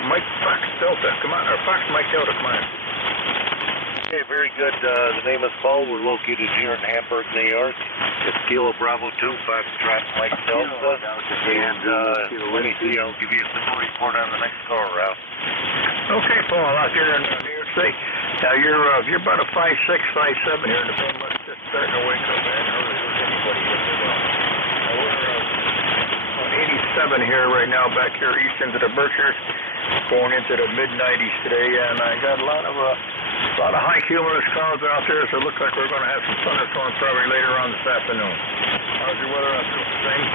Mike Fox Delta. Come on, or Fox Mike Delta, come on. Okay, very good. The name is Paul. We're located here in Hamburg, New York. It's Kilo Bravo 2, Foxtrot Mike Delta. And let me see, I'll give you a simple report on the next go around. Okay, Paul, out here in New York City. Now you're about a 56, 57 here in the band. Let's just starting to wake up, man. Hardly there's anybody here as well. Now we're 87 here right now, back here east into the Berkshires, going into the mid-90s today, and I got a lot of high cumulus clouds out there, so it looks like we're going to have some thunderstorms probably later on this afternoon. How's your weather out there? Same?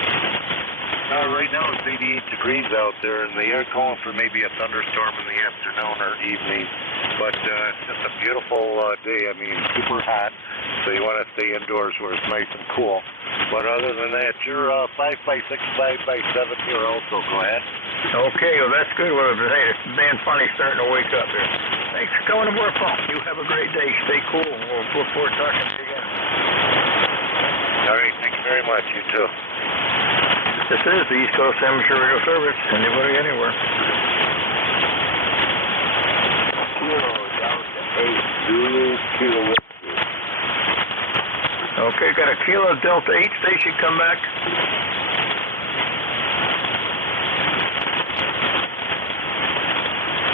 Right now it's 88 degrees out there, and they are calling for maybe a thunderstorm in the afternoon or evening. But it's just a beautiful day. I mean, super hot, so you want to stay indoors where it's nice and cool. But other than that, you're 5x6, 5x7 here also. Go ahead. Okay, well, that's good. Well, hey, the band finally starting to wake up here. Thanks for coming aboard, Paul. You have a great day. Stay cool. We'll look forward to talking to you again. All right, thank you very much. You too. This is the East Coast Amateur Radio Service. Anybody, anywhere. Kilo. Okay, got a Kilo Delta 8 station come back.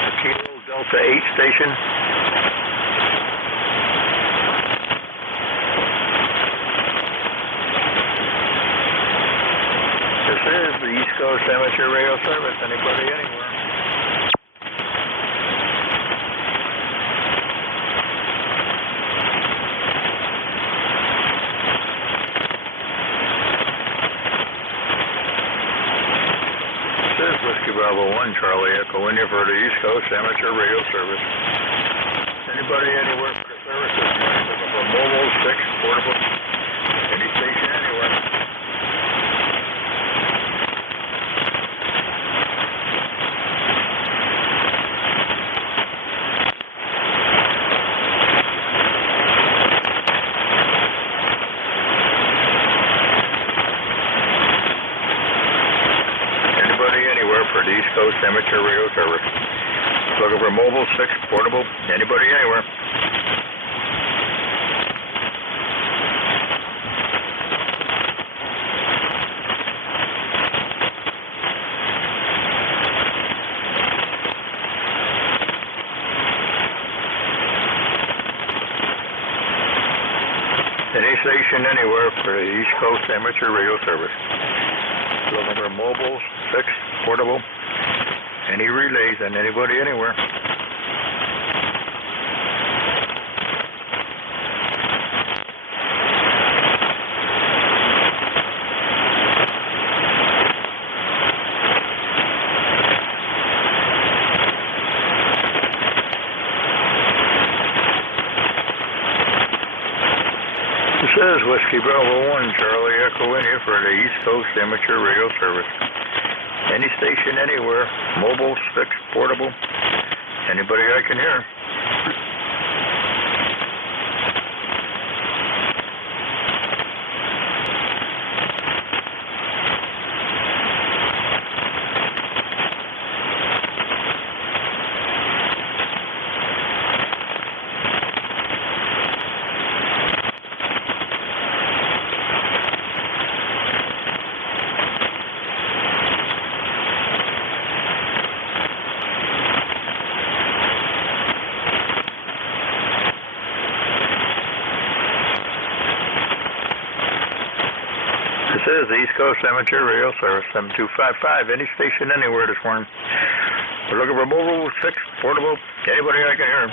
A Kilo Delta 8 station. This is the East Coast Amateur Radio Service. Anybody, anywhere. Whiskey Bravo 1, Charlie Echo India for the East Coast Amateur Radio Service. Anybody anywhere for services? Looking for mobile, fixed, portable, any station anywhere. For the East Coast Amateur Radio Service. Looking for mobile, fixed, portable, anybody, anywhere. Any station anywhere for the East Coast Amateur Radio Service. Looking for mobiles, fixed, portable, any relays, and anybody anywhere. This is Whiskey Bravo 1, Charlie Echo India for the East Coast Amateur Radio Service. Any station anywhere, mobile, fixed, portable, anybody I can hear. This is the East Coast Amateur Radio Service, 7255, any station anywhere this morning. We're looking for mobile, fixed, portable, anybody I can hear.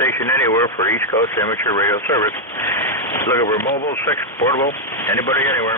Station anywhere for East Coast Amateur Radio Service. Looking for mobile, fixed, portable, anybody anywhere.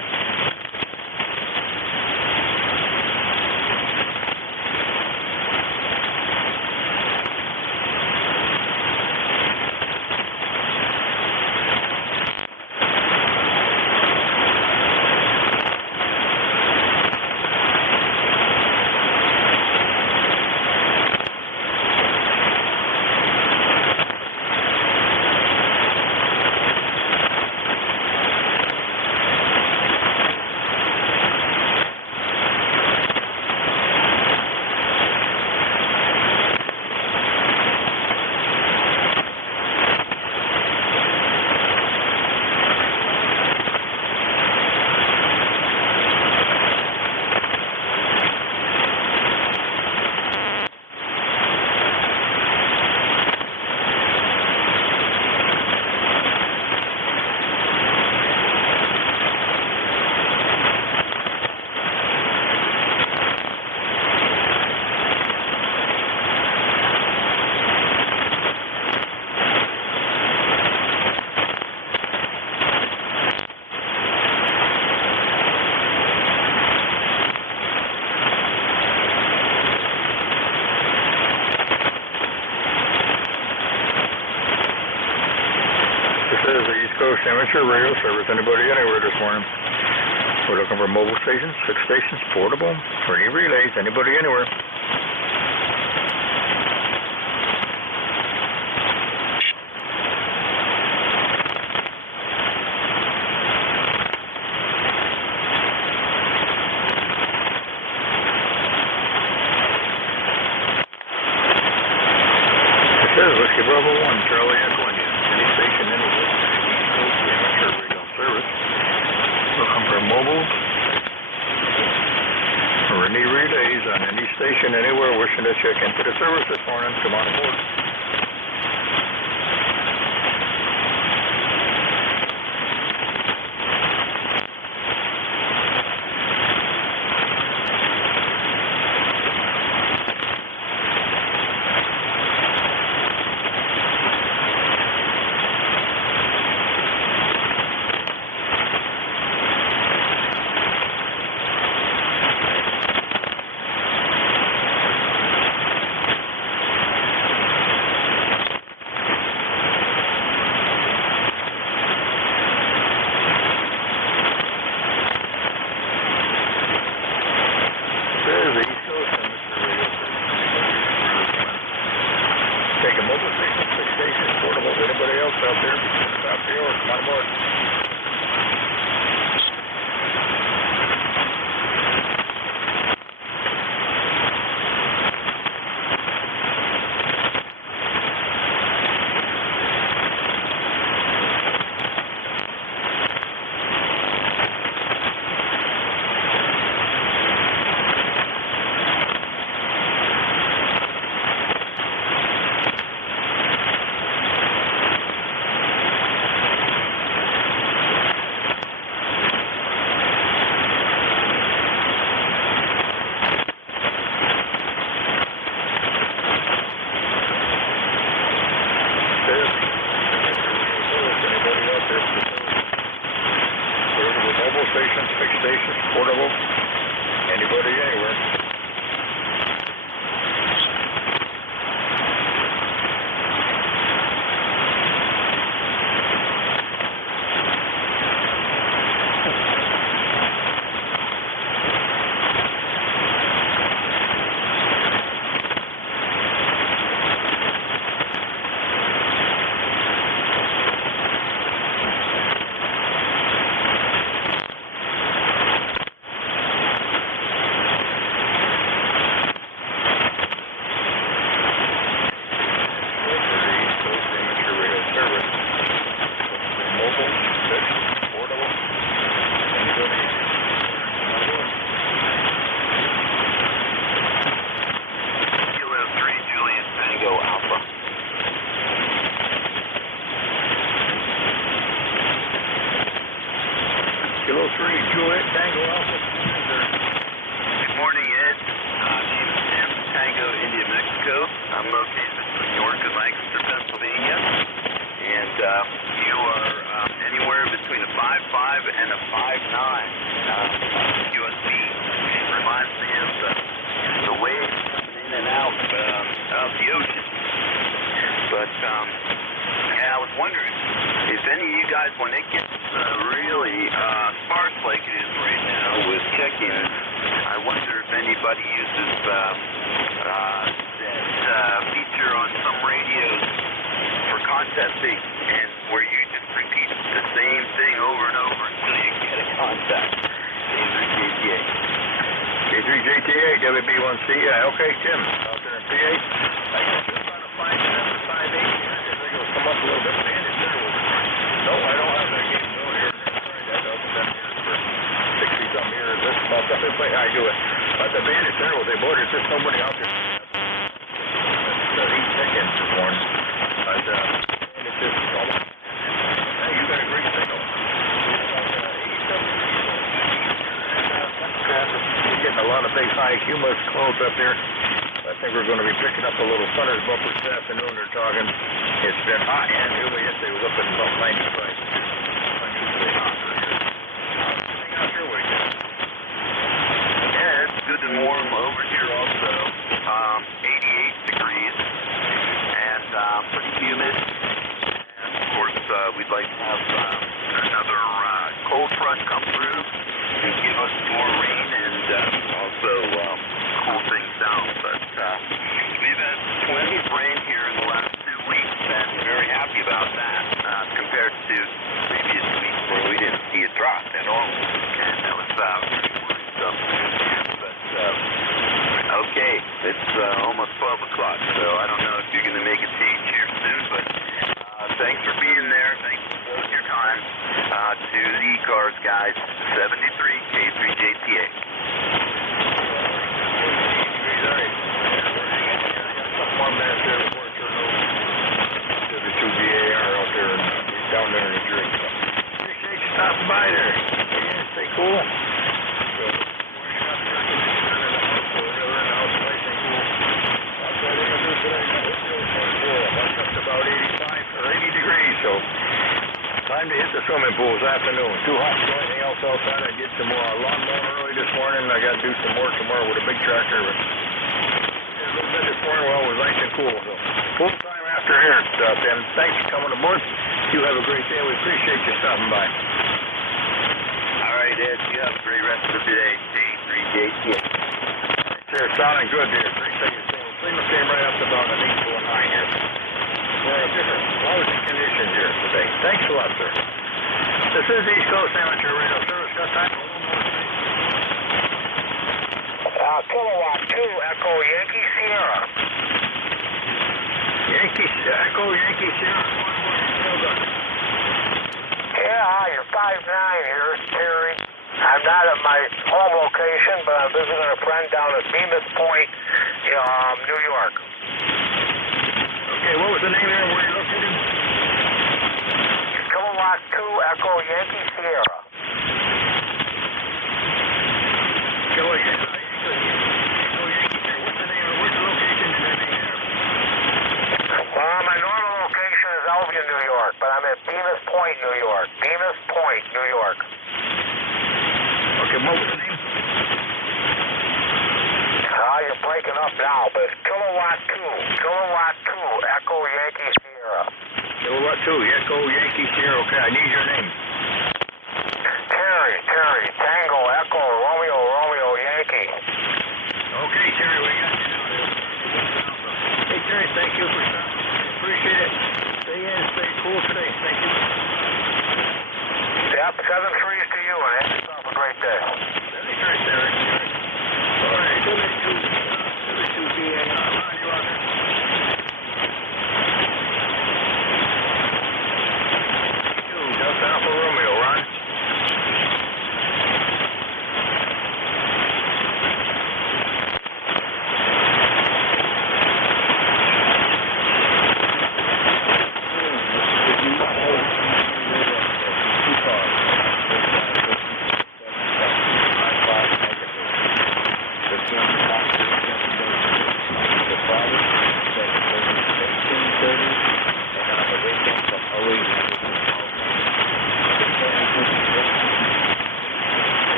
This is the East Coast Amateur Radio Service. Anybody anywhere this morning? We're looking for mobile stations, fixed stations, portable, for any relays, anybody anywhere. This is Whiskey Bravo 1, Charlie Echo India. Any station anywhere. East Coast Amateur Radio Service. Looking for mobile or any relay. days on any station anywhere wishing to check into the service this morning. Come on aboard. To the ECARS guys, 73 K3JTA. afternoon. Too hot to do anything else outside. I did some lawn mowing early this morning. I got to do some more tomorrow with a big tractor. But a little bit this morning while it was nice and cool. So full time after here, Tim. Thanks for coming aboard. You have a great day. We appreciate you stopping by. All right, Ed. You have a great rest of the day. J3JC. Sure, sounding good here. Great thing you're saying. Cleveland came right up to about an 8 to a 9 here. We're different lousy conditions here today. Thanks a lot, sir. This is East Coast Amateur Radio Service. Got time for one more thing. Kilowatt 2, Echo Yankee Sierra. Echo Yankee Sierra. Yeah, you're 5'9" here, Terry. I'm not at my home location, but I'm visiting a friend down at Bemis Point, New York. Okay, what was the name there where you're located? Kilowatt 2, Echo Yankee Sierra. Echo Yankee Sierra. What's the name of what's the location in that name there? My normal location is Albion, New York, but I'm at Bemis Point, New York. Bemis Point, New York. Okay, what was the name? You're breaking up now, but it's Kilowatt 2, Echo Yankee Sierra. Kilowatt 2, Echo Yankee Sierra. Okay, I need your name. Terry, Tango, Echo, Romeo, Yankee. Okay, Terry, we got you now. Hey, Terry, thank you for stopping. Appreciate it. Stay in, stay cool today. Thank you. Yep, 7 trees to you, and have yourself a great day. Thanks, Terry. All right, good night, too. Ron, you on there? Delta Alpha Romeo, Ron.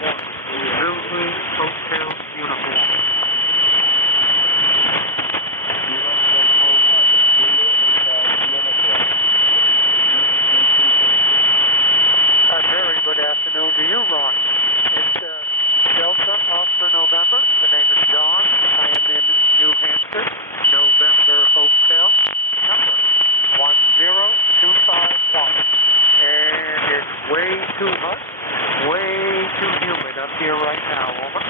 Zulu Hotel Uniform. Very good afternoon to you, Ron. It's Delta Oscar November. The name is John. I am in New Hampshire, November Hotel, number 10251. And it's way too hot, way too humid up here right now. Over.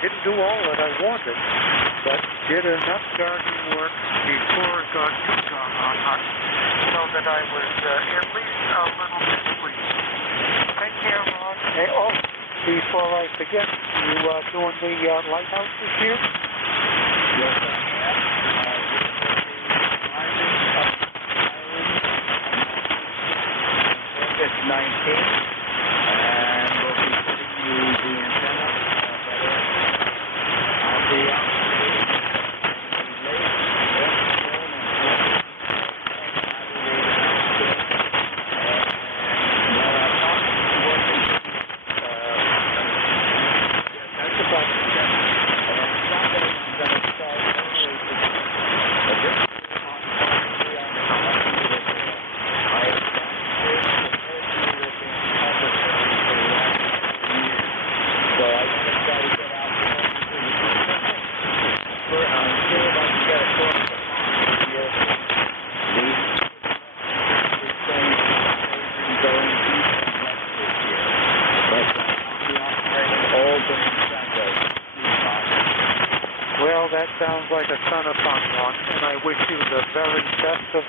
Didn't do all that I wanted, but did enough gardening work before it got too doggone hot so that I was at least a little bit pleased. Take care, Ron. Hey, oh, before I forget, you doing the lighthouse this year? Yes, I am. It's 19, and we'll be putting the antenna. Sounds like a ton of fun, Ron, and I wish you the very best of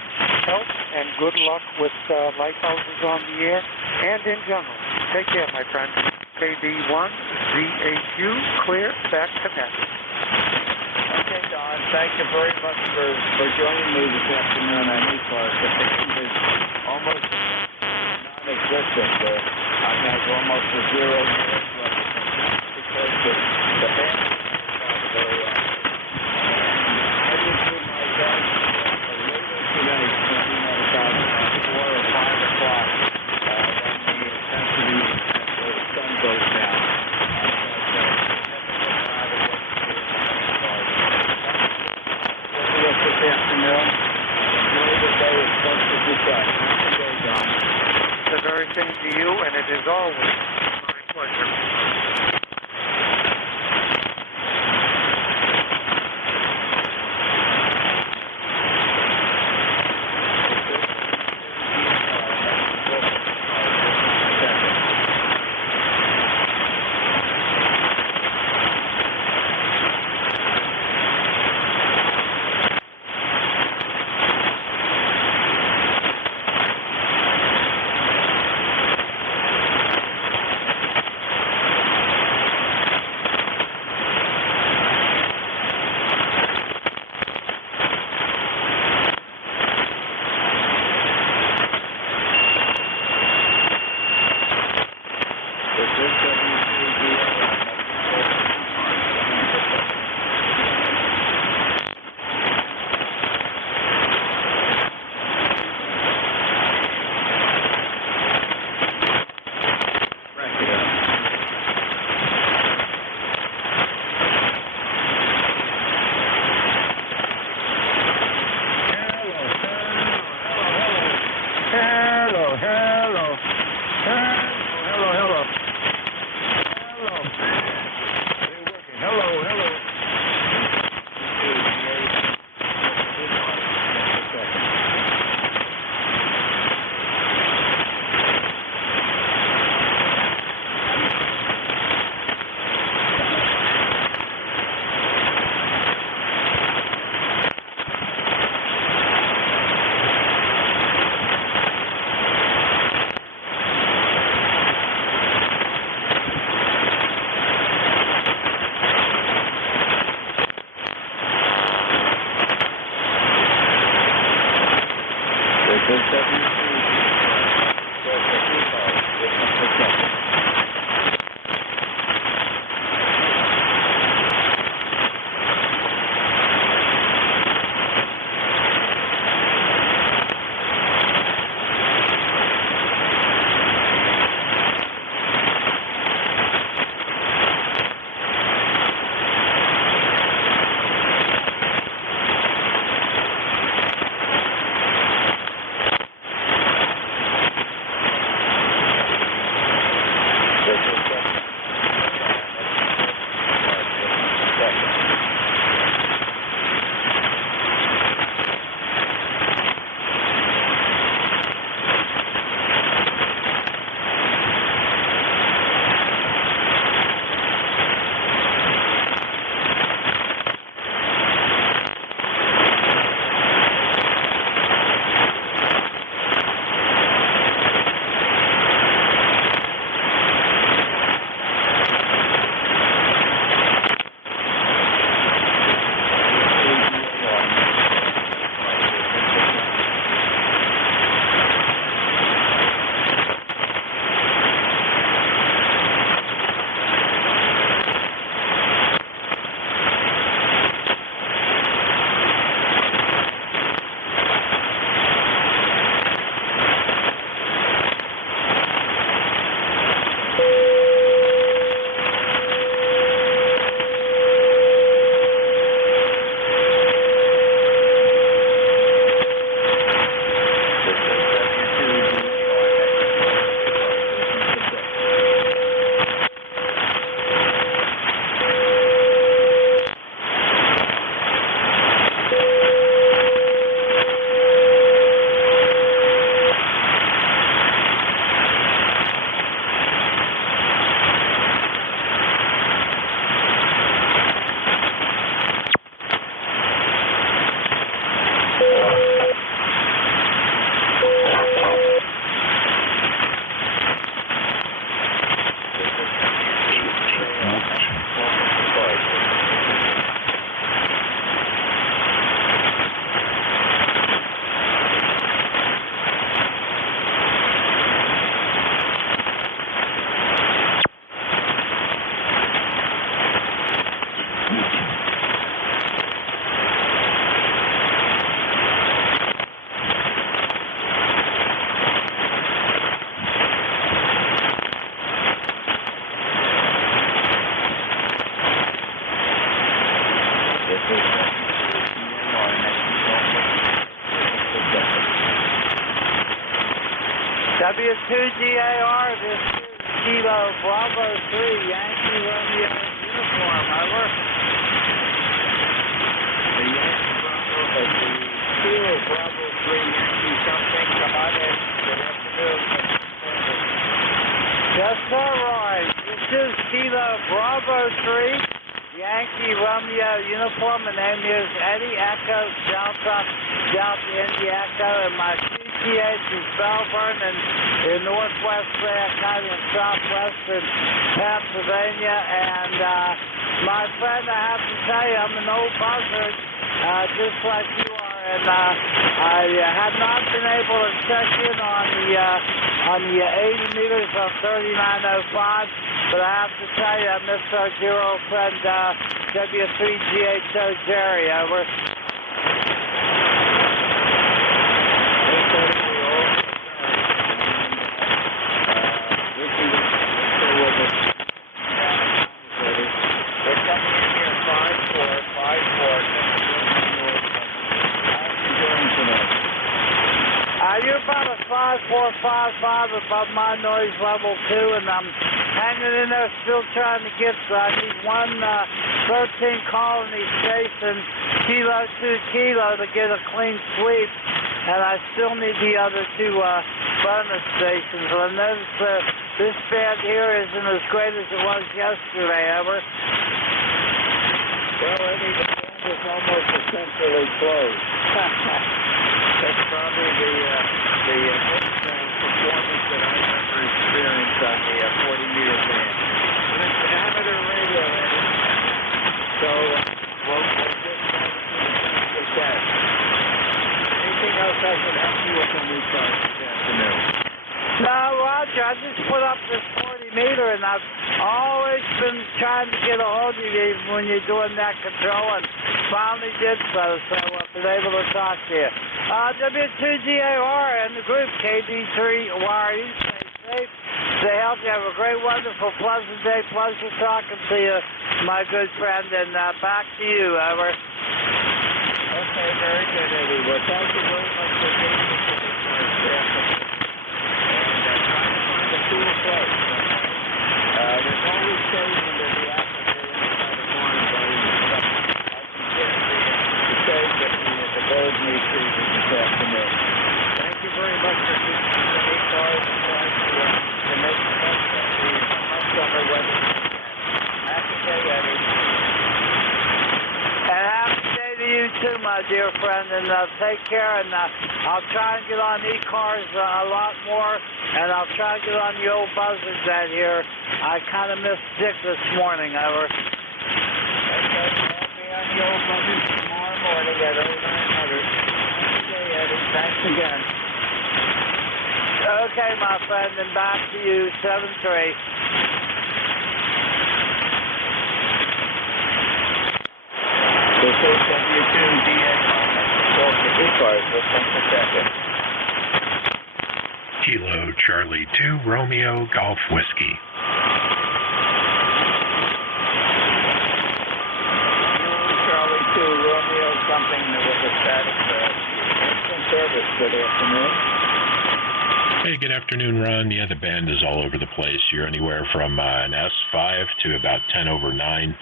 health and good luck with lighthouses on the air and in general. Take care, my friend. KD1, ZHU, clear, back to net. Okay, Don, thank you very much for joining me this afternoon on ECARS. The picking is almost non-existent. I have almost a zero noise level because the band is very The very same to you, and it is always my pleasure. W2GAR, this is Kilo Bravo 3, Yankee Romeo uniform, over. The Yankee Bravo, the Kilo Bravo 3, Yankee something, come on in. Good afternoon. Yes, sir, Roy. This is Kilo Bravo 3, Yankee Romeo uniform. My name is Eddie Echo Delta Indy Echo, and my CTH is Bellburn in northwest Fayette County and southwestern Pennsylvania. And my friend, I have to tell you, I'm an old buzzard, just like you are, and I have not been able to check in on the 80 meters on 3905. But I have to tell you, I miss our dear old friend W3GHO Jerry, over. You're about a 5455 above my noise level 2, and I'm hanging in there still trying to get, I need one 13 colony station, Kilo 2 Kilo, to get a clean sweep, and I still need the other two bonus stations. I noticed this band here isn't as great as it was yesterday, ever. Well, Eddie, the band is almost essentially closed. That's probably the most performance that I've ever experienced on the 40-meter band. And it's amateur radio, Eddie. So we'll just with that. Anything else I could help you with on ECARS this afternoon? No, Roger, I just put up this 40 meter, and I've always been trying to get a hold of you when you're doing that control, and finally did so I've been able to talk to you. W2GAR and the group, KD3YRE, stay safe, stay healthy, have a great, wonderful, pleasant day, pleasure talking to you, my good friend, and back to you, over. Okay, very good, Eddie. Well, thank you very much for being with us this afternoon. And trying to find a cool place. There's always shades under the atmosphere inside the corn blade and stuff. I can get the shade that the bird needs this afternoon. Thank you very much for keeping the ECARS and trying to make the best of the hot summer weather. Happy day, Eddie. And happy day to you too, my dear friend, and take care, and I'll try and get on ECARS a lot more, and I'll try and get on the old buzzards out here. I kind of missed Dick this morning, over. Okay, I'll be on the old buzzards tomorrow morning at 0900. Okay, Eddie, thanks again. Okay, my friend, and back to you, 7-3. This is W2GAR. Talk to ECARS. Listen for second. Kilo Charlie 2 Romeo Golf Whiskey. Charlie 2 Romeo something with a static service. Good afternoon. Hey, good afternoon, Ron. Yeah, the band is all over the place. You're anywhere from an S5 to about 10 over 9,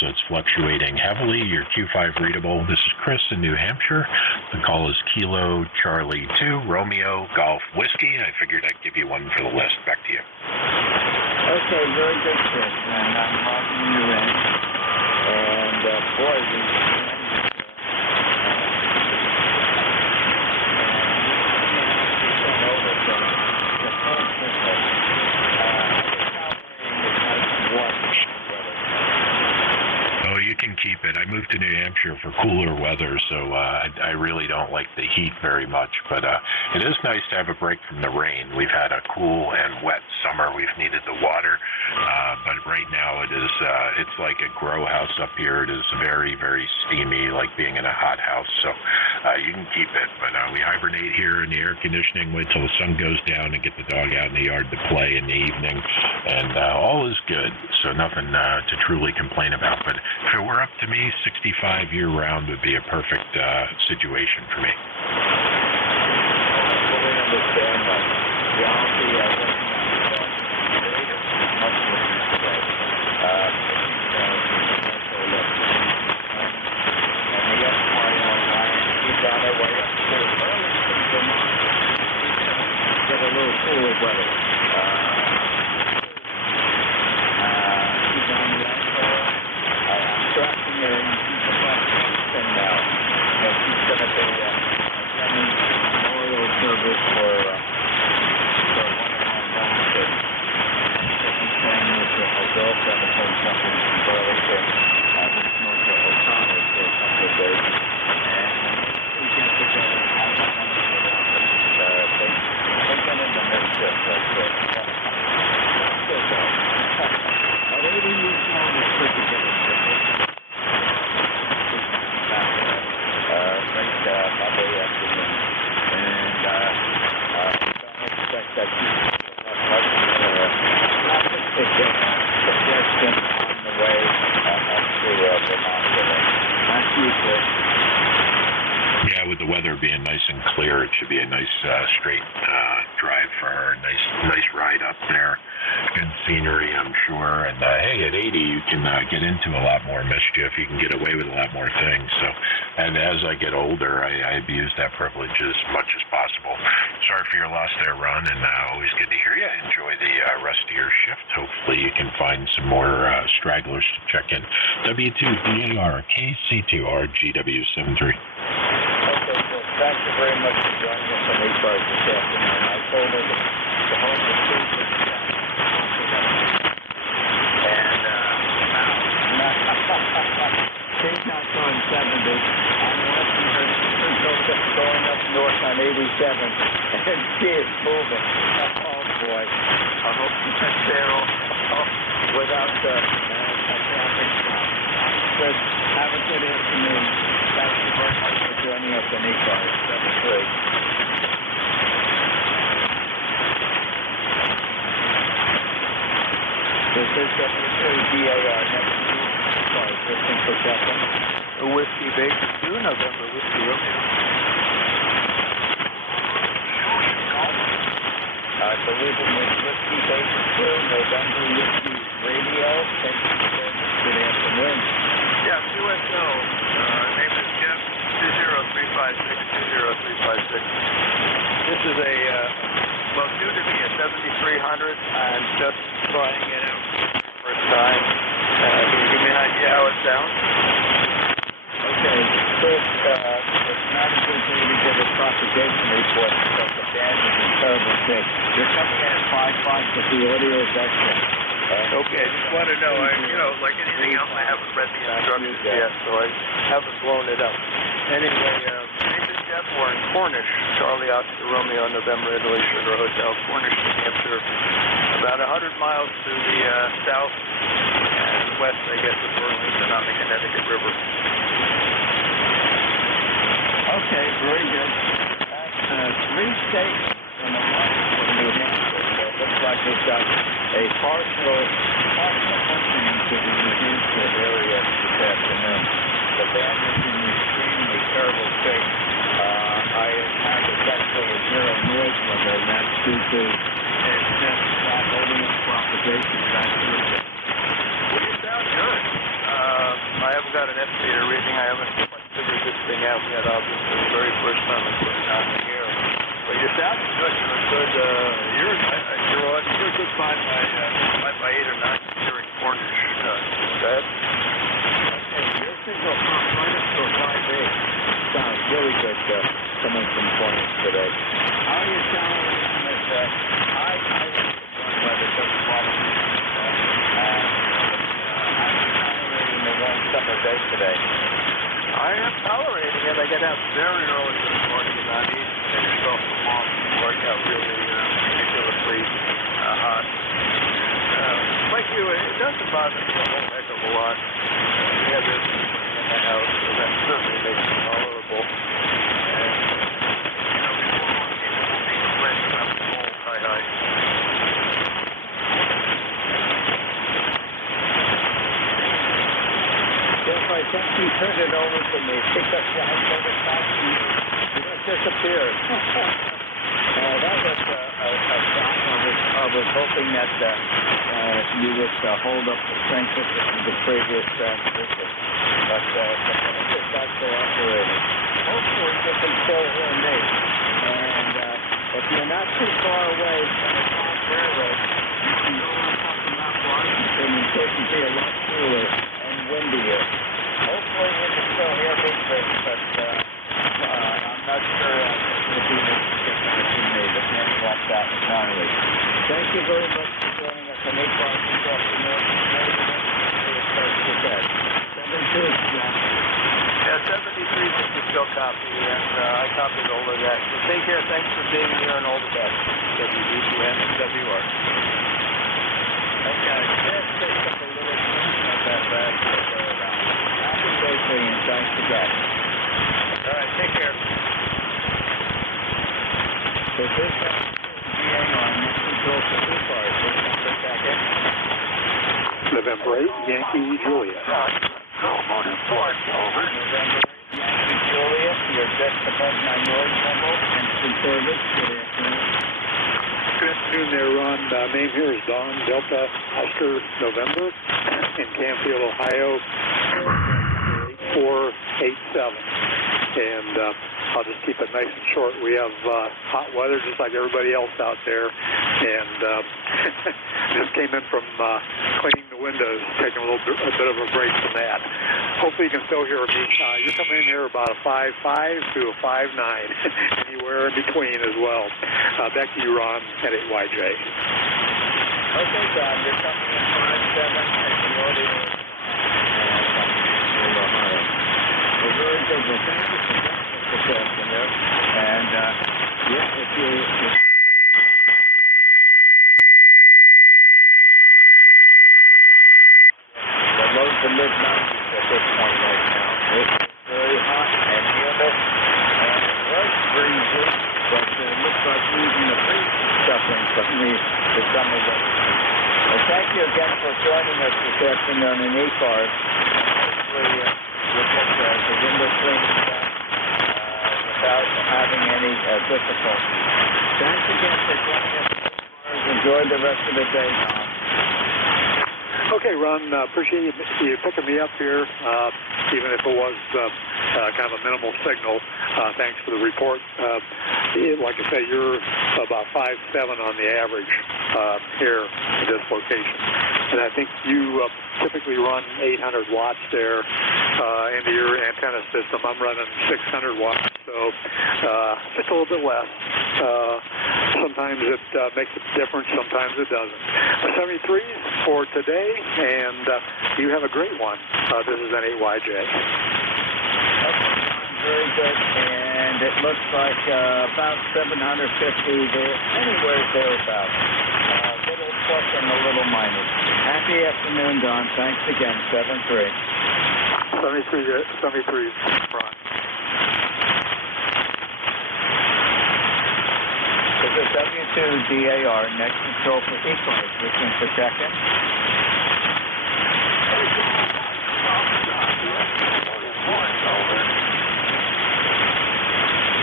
so it's fluctuating heavily. You're Q5 readable. This is Chris in New Hampshire. The call is Kilo Charlie 2 Romeo Golf Whiskey. I figured I'd give you one for the list. Back to you. Okay, very good, Chris. And I'm logging you in. And boy, you can keep it. I moved to New Hampshire for cooler weather, so I really don't like the heat very much, but it is nice to have a break from the rain. We've had a cool and wet summer. We've needed the water, but right now it's like a grow house up here. It is very, very steamy, like being in a hot house, so you can keep it, but we hibernate here in the air conditioning, wait till the sun goes down and get the dog out in the yard to play in the evening, and all is good, so nothing to truly complain about. But if it were up to me, 65 year-round would be a perfect situation for me. I understand that. Get a little cooler weather. Tracking her in the now. She's going to be attending a memorial service for one of my relatives. She's staying with a girlfriend of home company in Burlington, with Northrop O'Connor for a couple of days. And we get together and have a wonderful they've been in the midship, like this. At 80 years old, it's pretty good. Monday afternoon, and don't expect that you have much suggestion on the way up to Vermont today. Not you, Chris. Yeah, with the weather being nice and clear, it should be a nice straight drive for her. Nice ride up there. Good scenery, I'm sure. And hey, at 80, you can get into a lot more mischief. You can get away with a lot more things. So, and as I get older, I abuse that privilege as much as possible. Sorry for your loss there, Ron, and always good to hear you. Enjoy the rest of your shift. Hopefully, you can find some more stragglers to check in. W2DAR KC2R GW73. Thank you very much for joining us on ECARS this afternoon. I told her to hold the truth and she's not going 70. I'm watching her going up north on and she is moving. Oh, boy. I hope you can sail without a traffic stop. Good. Have a good afternoon. Thank you very much for joining us on ECARS. That's great. This is WKDAR, ECARS, listening for Captain. Whiskey Baker 2, November Whiskey Romeo. I believe it was Whiskey Baker 2, November Whiskey Radio. Thank you for service. Good afternoon. Yeah, USO. Name is Jeff, 20356, 20356. This is a, well, new to me, a 7300. I'm just trying it out for the first time. Can you give me an idea how it sounds? Okay, first, it's not a good day to give a propagation report because the band is in terrible shape. You're coming in at 5.5, but the audio is excellent. Okay, I just want to know, like anything else, I haven't read the instructions yet, so I haven't blown it up. Anyway, Nathan Jeff, we're in Cornish, Charlie Oscar Romeo, November, Italy, Sugar Hotel, Cornish, New Hampshire, about 100 miles to the south and west, I guess, of Burlington on the Connecticut River. Okay, very good. That's 3 states in the line for New Hampshire. So it looks like we've got a partial functioning to the New Hampshire area this afternoon. The band is in extremely terrible shape. I have a sector with zero noise level, and that's due to it's just not holding its propagation. Absolutely. Well, you sound good. I haven't got an estimator reading. I haven't figured this thing out yet, obviously. The very first time I put it on the air. But you sound good. You're a good 5 by 8 or 9 here in Cornish. That. Okay, your signal popped right up to a 5.8. Sounds really good coming from Cornish today. How are you tolerating this? I like the weather doesn't bother me. How are you tolerating the warm summer day today? I am tolerating it. I get out very early this morning, about 8, finish off the long workout, really ridiculously hot. Like you, it doesn't bother me a whole heck of a lot. We have this in the house, so that certainly makes it tolerable. And, before long, people will be complaining about the cold, high. Jeff, I think you turned it over to me. Pick up the house over top to you. You just disappeared. That was a shock. I was hoping that you would hold up the strength of the previous transmission. But it's not cooperating. Hopefully you can still hear me. And if you're not too far away from the top railroad, you can go on top of Mount Washington and it can be a lot cooler and windier. Hopefully you can still hear me, but I'm not sure if you can get back to me, but maybe like that entirely. Thank you very much for joining us on ECARS this afternoon. Yeah, 73 is the still copy, and I copied all of that. So take care. Thanks for being here, and all the best. WBCN and WR. Okay, just take up a little of that last around. Happy birthday, and thanks again. All right, take care. So this is on control for ECARS. November 8, Yankee Juliet. Morning, Ford, over. November 8, Yankee Juliet, you're just above my noise level. Instant service, good afternoon. Good afternoon there, Ron. Name here is Don Delta Oscar November in Canfield, Ohio, 8487. And I'll just keep it nice and short. We have hot weather just like everybody else out there. And just came in from cleaning the windows, taking a bit of a break from that. Hopefully you can still hear me. You're coming in here about a 5.5 to a 5.9, anywhere in between as well. Back to you, Ron, at 8YJ. Okay, Don, you're coming in 5.7 at the audio. Ohio. Well, very good. Well, thank you for this afternoon. And, yeah, if you the low to mid-90s at this point right now. It's very hot and humid, and it was breezy, but it looks like even the breeze is suffering from the summer weather. Well, thank you again for joining us this afternoon in ECARS. Hopefully, we'll get the window cleaned up without having any difficulty. Thanks again for joining us in ECARS. Enjoy the rest of the day, Tom. Okay, Ron, appreciate you picking me up here, even if it was kind of a minimal signal. Thanks for the report. Like I say, you're about 5'7" on the average here at this location. And I think you typically run 800 watts there into your antenna system. I'm running 600 watts, so just a little bit less. Sometimes it makes a difference, sometimes it doesn't. 73s for today, and you have a great one. This is an 8YJ. Okay, very good, and it looks like about 750 there, anywhere thereabouts. A little plus and a little minus. Happy afternoon, Don. Thanks again, 7-3. 73, Ron. This is W2DAR, next control for ECARS, listening for check-in.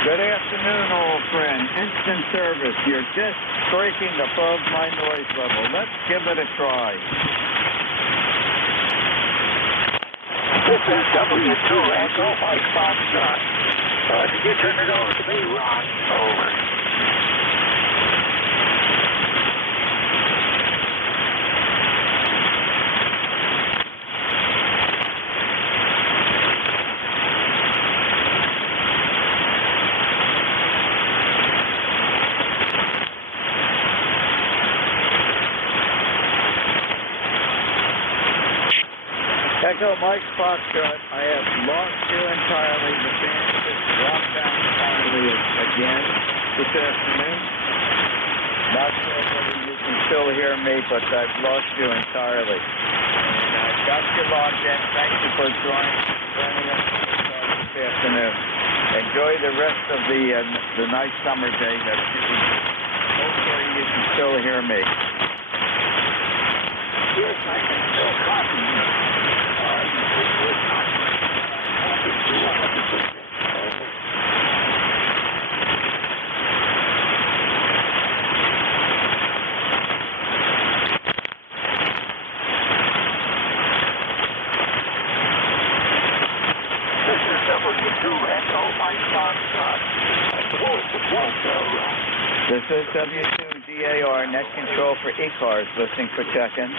Good afternoon, old friend. Instant service. You're just breaking above my noise level. Let's give it a try. This is W2 Echo Mike Foxtrot. Did you turn it over to me, Ron? Over. Echo Mike Foxtrot, I have lost you entirely. The band just dropped down entirely again this afternoon. Not sure whether you can still hear me, but I've lost you entirely. And I've got you logged in. Thank you for joining us this afternoon. Enjoy the rest of the nice summer day that's giving you. Hopefully you can still hear me. Yes, I can still copy you. This is W2DAR, net control for ECARS, listening for check-in.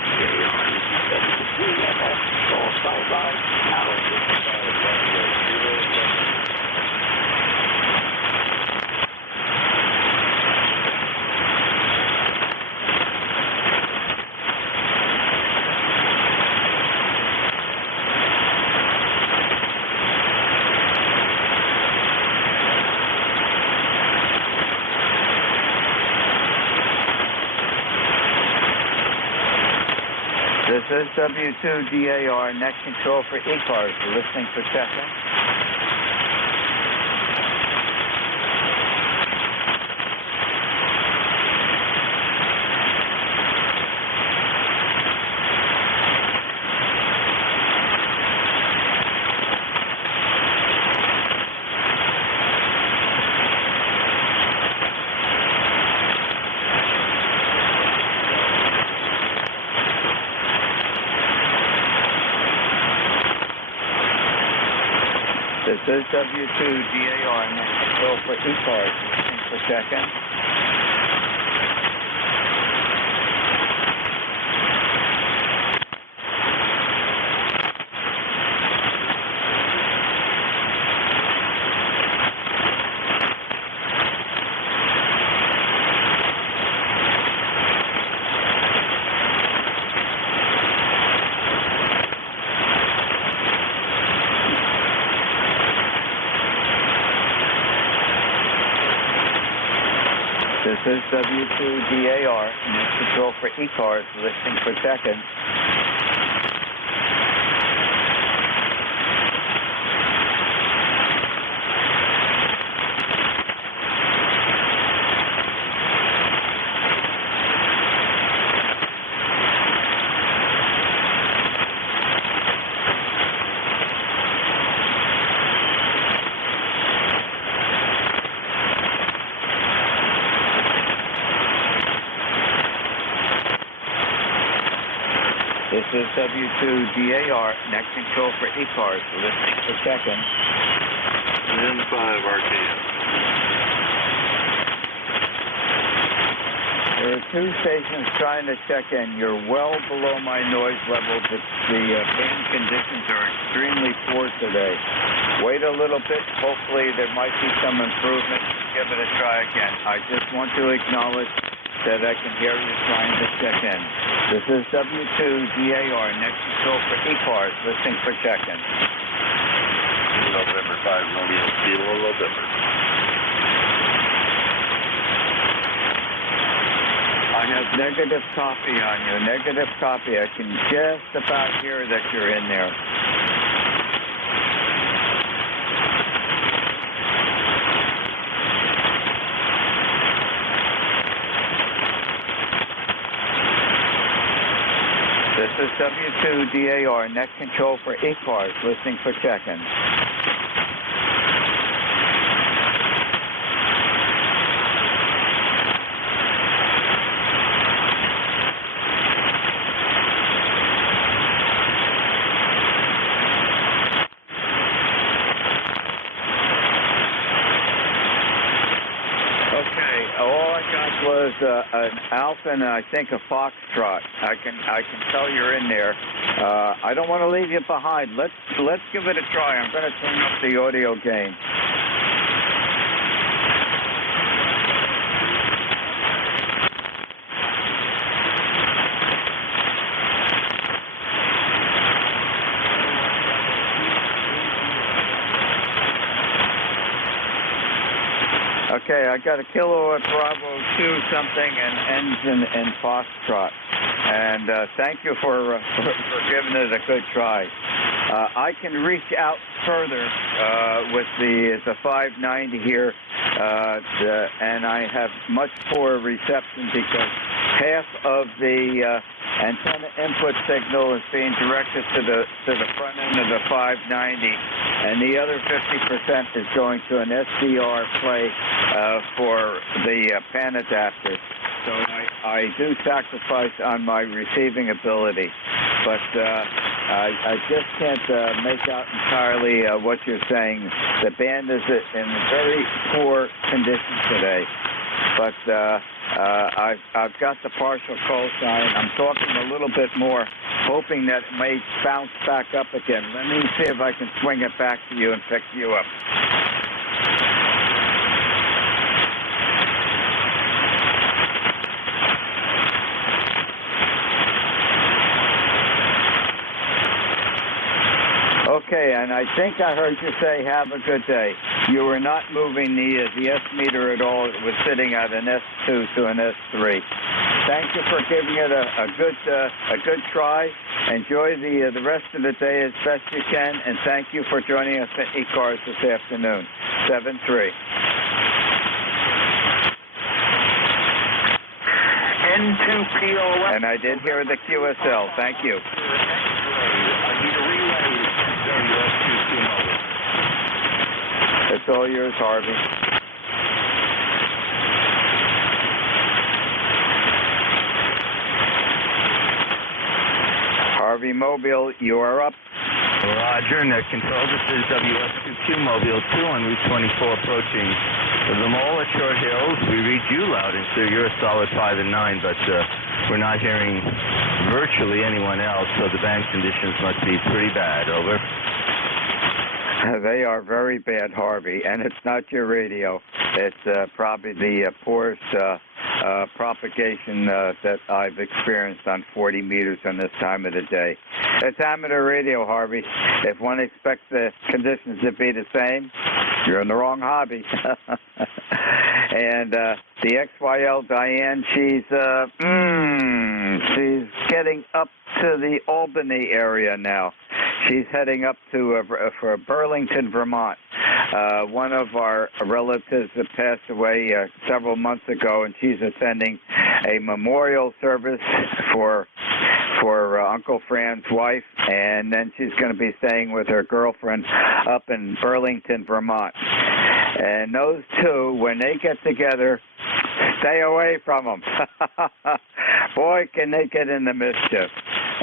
This is W2DAR, net control for ECARS, listening for check-in. This is W2DAR, net control for ECARS, listening for check-in. This is W2DAR, next control for ECARS, listening for check-in. This is W2DAR, next control for ECARS, listening for check-in. N5 RTM. There are two stations trying to check in. You're well below my noise level. The band conditions are extremely poor today. Wait a little bit. Hopefully there might be some improvement. Give it a try again. I just want to acknowledge that I can hear you trying to check in. This is W2DAR, next control for ECARS, listening for check-in. November 5, Romeo Kilo, November. I have negative copy on you, negative copy. I can just about hear that you're in there. This is W2DAR, next control for ECARS, listening for check-in. All I got was an Alpha and I think a Foxtrot. I can tell you're in there. I don't want to leave you behind. Let's give it a try. I'm going to turn up the audio gain. Okay, I got a Kilo at Bravo 2 something and engine and Foxtrot. And thank you for giving it a good try. I can reach out further with the 590 here, and I have much poorer reception because half of the antenna input signal is being directed to the front end of the 590, and the other 50% is going to an SDR play for the pan adapter. So I do sacrifice on my receiving ability, but I just can't make out entirely what you're saying. The band is in very poor condition today, but I've got the partial cosign. I'm talking a little bit more, hoping that it may bounce back up again. Let me see if I can swing it back to you and pick you up. Okay, and I think I heard you say, have a good day. You were not moving the S meter at all. It was sitting at an S2 to an S3. Thank you for giving it a good try. Enjoy the rest of the day as best you can, and thank you for joining us at ECARS this afternoon. 7-3. N2POS. And I did hear the QSL. Thank you. It's all yours, Harvey. Harvey Mobile, you are up. Roger, net control. This is WS2Q Mobile 2 on Route 24 approaching the mall at Short Hills. We read you loud and clear. You're a solid 5 and 9, but we're not hearing virtually anyone else, so the band conditions must be pretty bad. Over. They are very bad, Harvey, and it's not your radio. It's probably the poorest propagation that I've experienced on 40 meters on this time of the day. It's amateur radio, Harvey. If one expects the conditions to be the same, you're in the wrong hobby. And the XYL Diane, she's getting up to the Albany area now. She's heading up to for Burlington, Vermont. One of our relatives that passed away several months ago, and she's attending a memorial service for Uncle Fran's wife, and then she's going to be staying with her girlfriend up in Burlington, Vermont. And those two, when they get together, stay away from them. Boy, can they get into mischief.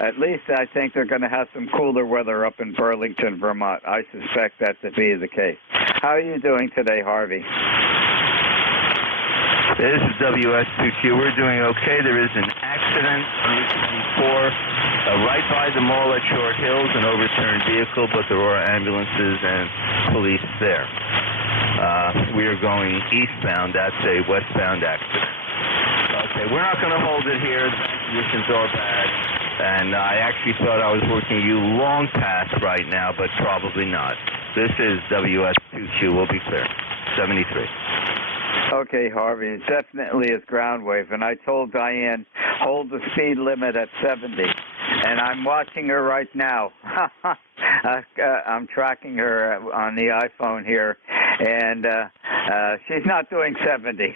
At least I think they're going to have some cooler weather up in Burlington, Vermont. I suspect that to be the case. How are you doing today, Harvey? This is WS2Q. We're doing okay. There is an accident on Route 24 right by the mall at Short Hills, an overturned vehicle, but there are ambulances and police there. We are going eastbound. That's a westbound accident. Okay, we're not going to hold it here. The bank conditions are bad. And I actually thought I was working you long past right now, but probably not. This is WS2Q. We'll be clear. 73. Okay, Harvey, it definitely is ground wave, and I told Diane, hold the speed limit at 70, and I'm watching her right now. I'm tracking her on the iPhone here, and she's not doing 70.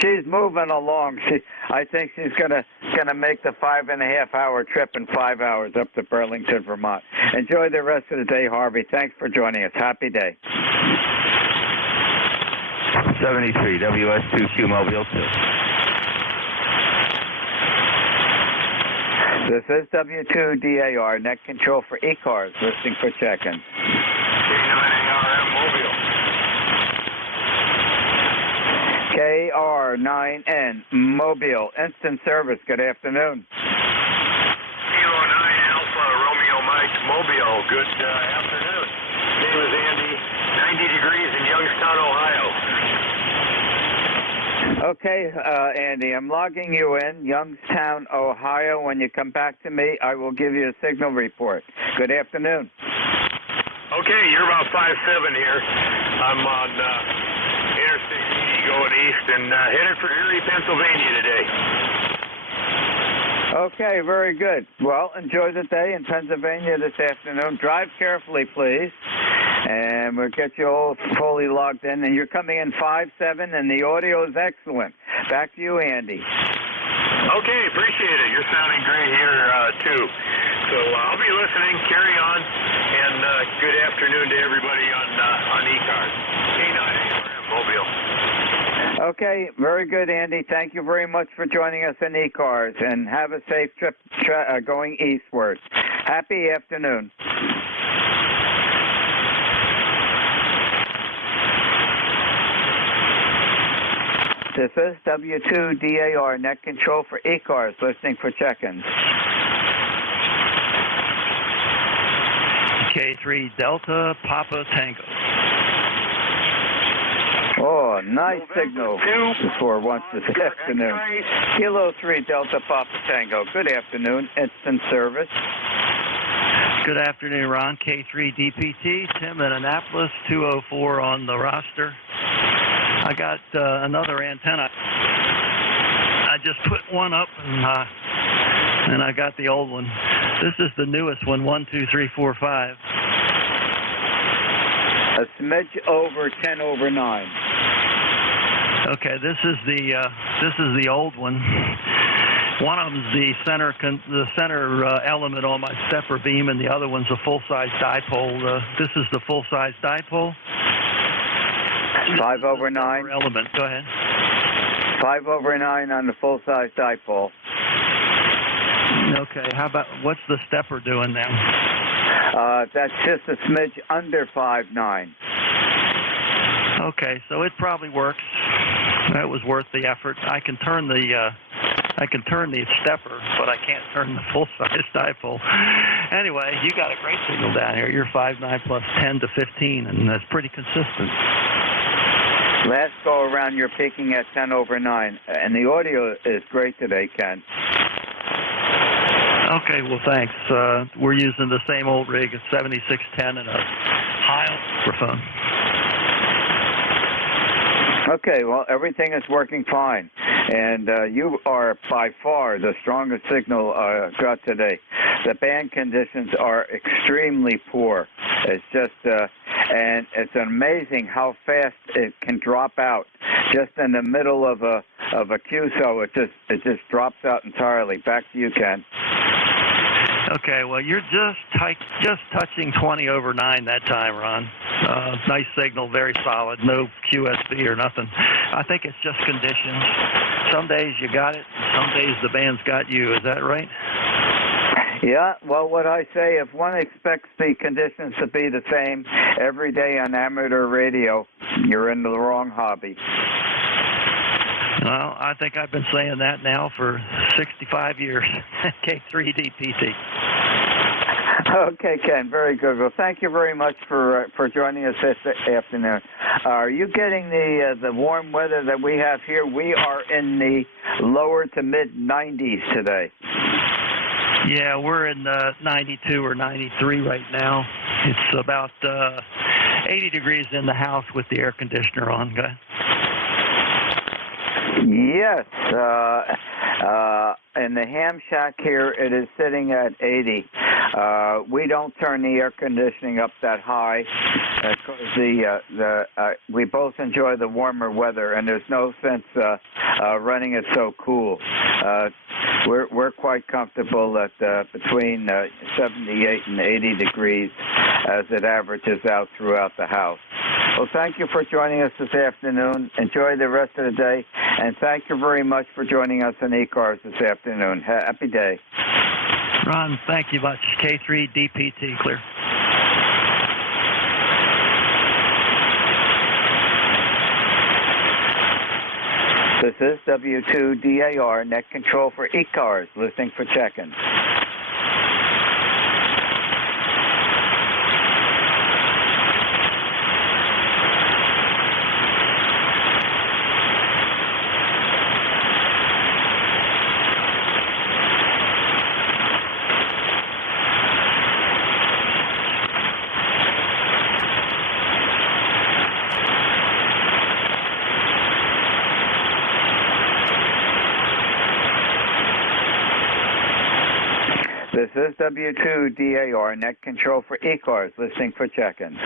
She's moving along. I think she's gonna make the 5.5-hour trip in 5 hours up to Burlington, Vermont. Enjoy the rest of the day, Harvey. Thanks for joining us. Happy day. 73, WS2Q Mobile 2. This is W2DAR, net control for ECARS, listening for check-in. K9ARM Mobile. KR9N Mobile, instant service. Good afternoon. Kilo 9 Alpha Romeo Mike Mobile. Good afternoon. Name is Andy. 90 degrees in Youngstown, Ohio. Okay, Andy, I'm logging you in, Youngstown, Ohio. When you come back to me, I will give you a signal report. Good afternoon. Okay, you're about 5'7" here. I'm on Interstate 80 going east and headed for Erie, Pennsylvania today. Okay, very good. Well, enjoy the day in Pennsylvania this afternoon. Drive carefully, please. And we'll get you all fully logged in. And you're coming in 5'7", and the audio is excellent. Back to you, Andy. Okay, appreciate it. You're sounding great here, too. So I'll be listening. Carry on. And good afternoon to everybody on ECARS. K9ARM Mobile. Okay, very good, Andy. Thank you very much for joining us in ECARS. And have a safe trip going eastward. Happy afternoon. This is W2DAR, net control for ECARS, listening for check-ins. K3 Delta Papa Tango. Oh, nice signal for once this afternoon. Kilo 3 Delta Papa Tango. Good afternoon. Instant service. Good afternoon, Ron. K3 DPT. Tim in Annapolis, 204 on the roster. I got another antenna. I just put one up, and I got the old one. This is the newest one, 12345. A smidge over 10/9. Okay, this is the old one. One of them's the center element on my stepper beam, and the other one's a full-size dipole. This is the full-size dipole. 5/9. Element. Go ahead. 5/9 on the full-size dipole. Okay. How about what's the stepper doing now? That's just a smidge under 5/9. Okay, so it probably works. That was worth the effort. I can turn the stepper, but I can't turn the full-size dipole. Anyway, you got a great signal down here. You're 5.9 plus 10 to 15, and that's pretty consistent. Last go around, you're peaking at 10/9, and the audio is great today, Ken. Okay, well, thanks. We're using the same old rig, a 7610 and a high microphone. Okay, well, everything is working fine, and you are by far the strongest signal got today. The band conditions are extremely poor. It's just, and it's amazing how fast it can drop out. Just in the middle of a QSO, it just drops out entirely. Back to you, Ken. Okay, well, you're just touching 20 over 9 that time, Ron. Nice signal, very solid, no QSB or nothing. I think it's just conditions. Some days you got it, some days the band's got you. Is that right? Yeah, well, what I say, if one expects the conditions to be the same every day on amateur radio, you're in the wrong hobby. Well, I think I've been saying that now for 65 years. K3DPT. Okay, Ken, very good. Well, thank you very much for joining us this afternoon. Are you getting the warm weather that we have here? We are in the lower to mid 90s today. Yeah, we're in 92 or 93 right now. It's about 80 degrees in the house with the air conditioner on, okay? Yes. In the ham shack here, it is sitting at 80. We don't turn the air conditioning up that high because we both enjoy the warmer weather, and there's no sense running it so cool. We're quite comfortable at between 78 and 80 degrees as it averages out throughout the house. Well, thank you for joining us this afternoon. Enjoy the rest of the day, and thank you very much for joining us on ECARS this afternoon. Happy day. Ron, thank you much. K3DPT, clear. This is W2DAR, net control for ECARS, listening for check-in. This is W2DAR, net control for ECARS, listening for check-in.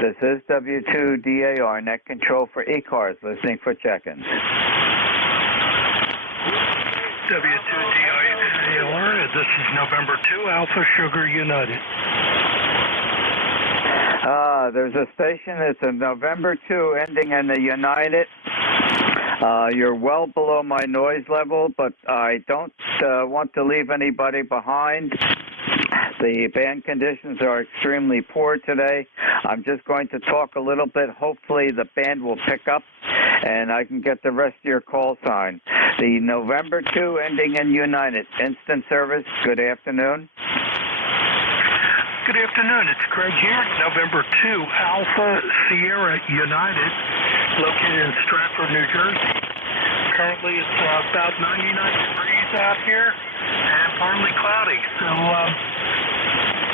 This is W2DAR, net control for ECARS, listening for check-in. W2DAR, this is November 2, Alpha Sugar United. There's a station that's a November 2 ending in the United. You're well below my noise level, but I don't want to leave anybody behind. The band conditions are extremely poor today. I'm just going to talk a little bit. Hopefully the band will pick up and I can get the rest of your call sign. The November 2 ending in United. Instant service. Good afternoon. Good afternoon. It's Craig here. November 2 Alpha Sierra United, located in Stratford, New Jersey. Currently it's about 99 degrees out here and partly cloudy. So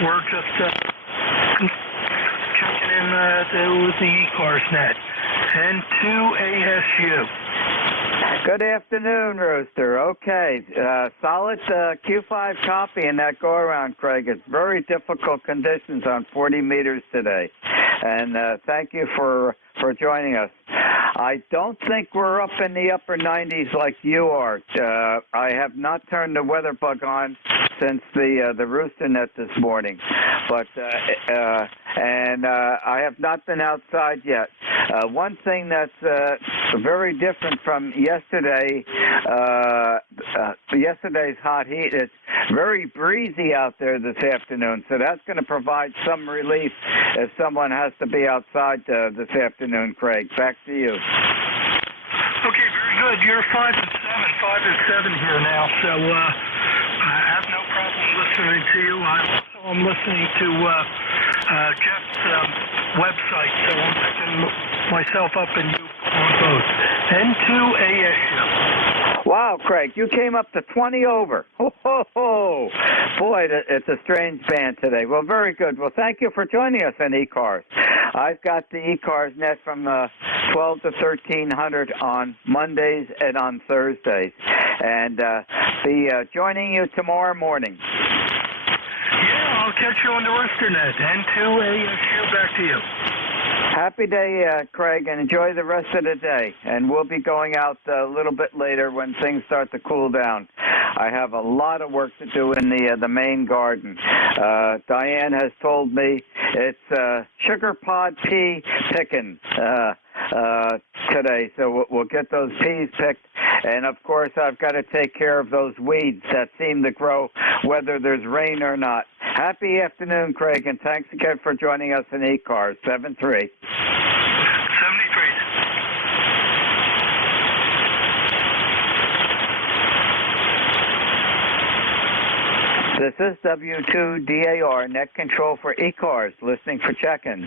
we're just checking in with the ECARS net. N2ASU. Good afternoon, Rooster. Okay, solid Q5 copy in that go-around, Craig. It's very difficult conditions on 40 meters today. And thank you for joining us. I don't think we're up in the upper 90s like you are. I have not turned the weather bug on since the Rooster Net this morning, but I have not been outside yet. One thing that's very different from yesterday, yesterday's hot heat, it's very breezy out there this afternoon, so that's going to provide some relief if someone has to be outside this afternoon, Craig. Back to you. Okay, very good. You're 5 and 7. 5 and 7 here now, so I have no problem listening to you. I also am listening to Jeff's website, so I'm picking myself up and you on both. N2AS show. Wow, Craig, you came up to 20 over. Ho, ho, ho. Boy, it's a strange band today. Well, very good. Well, thank you for joining us on ECARS. I've got the ECARS net from 12 to 1300 on Mondays and on Thursdays. And be joining you tomorrow morning. Yeah, I'll catch you on the Westernet. N2AS show, back to you. Happy day, Craig, and enjoy the rest of the day. And we'll be going out a little bit later when things start to cool down. I have a lot of work to do in the main garden. Diane has told me it's sugar pod pea picking today, so we'll get those peas picked. And, of course, I've got to take care of those weeds that seem to grow whether there's rain or not. Happy afternoon, Craig, and thanks again for joining us in ECARS 73. 73. This is W2DAR, net control for ECARS, listening for check-ins.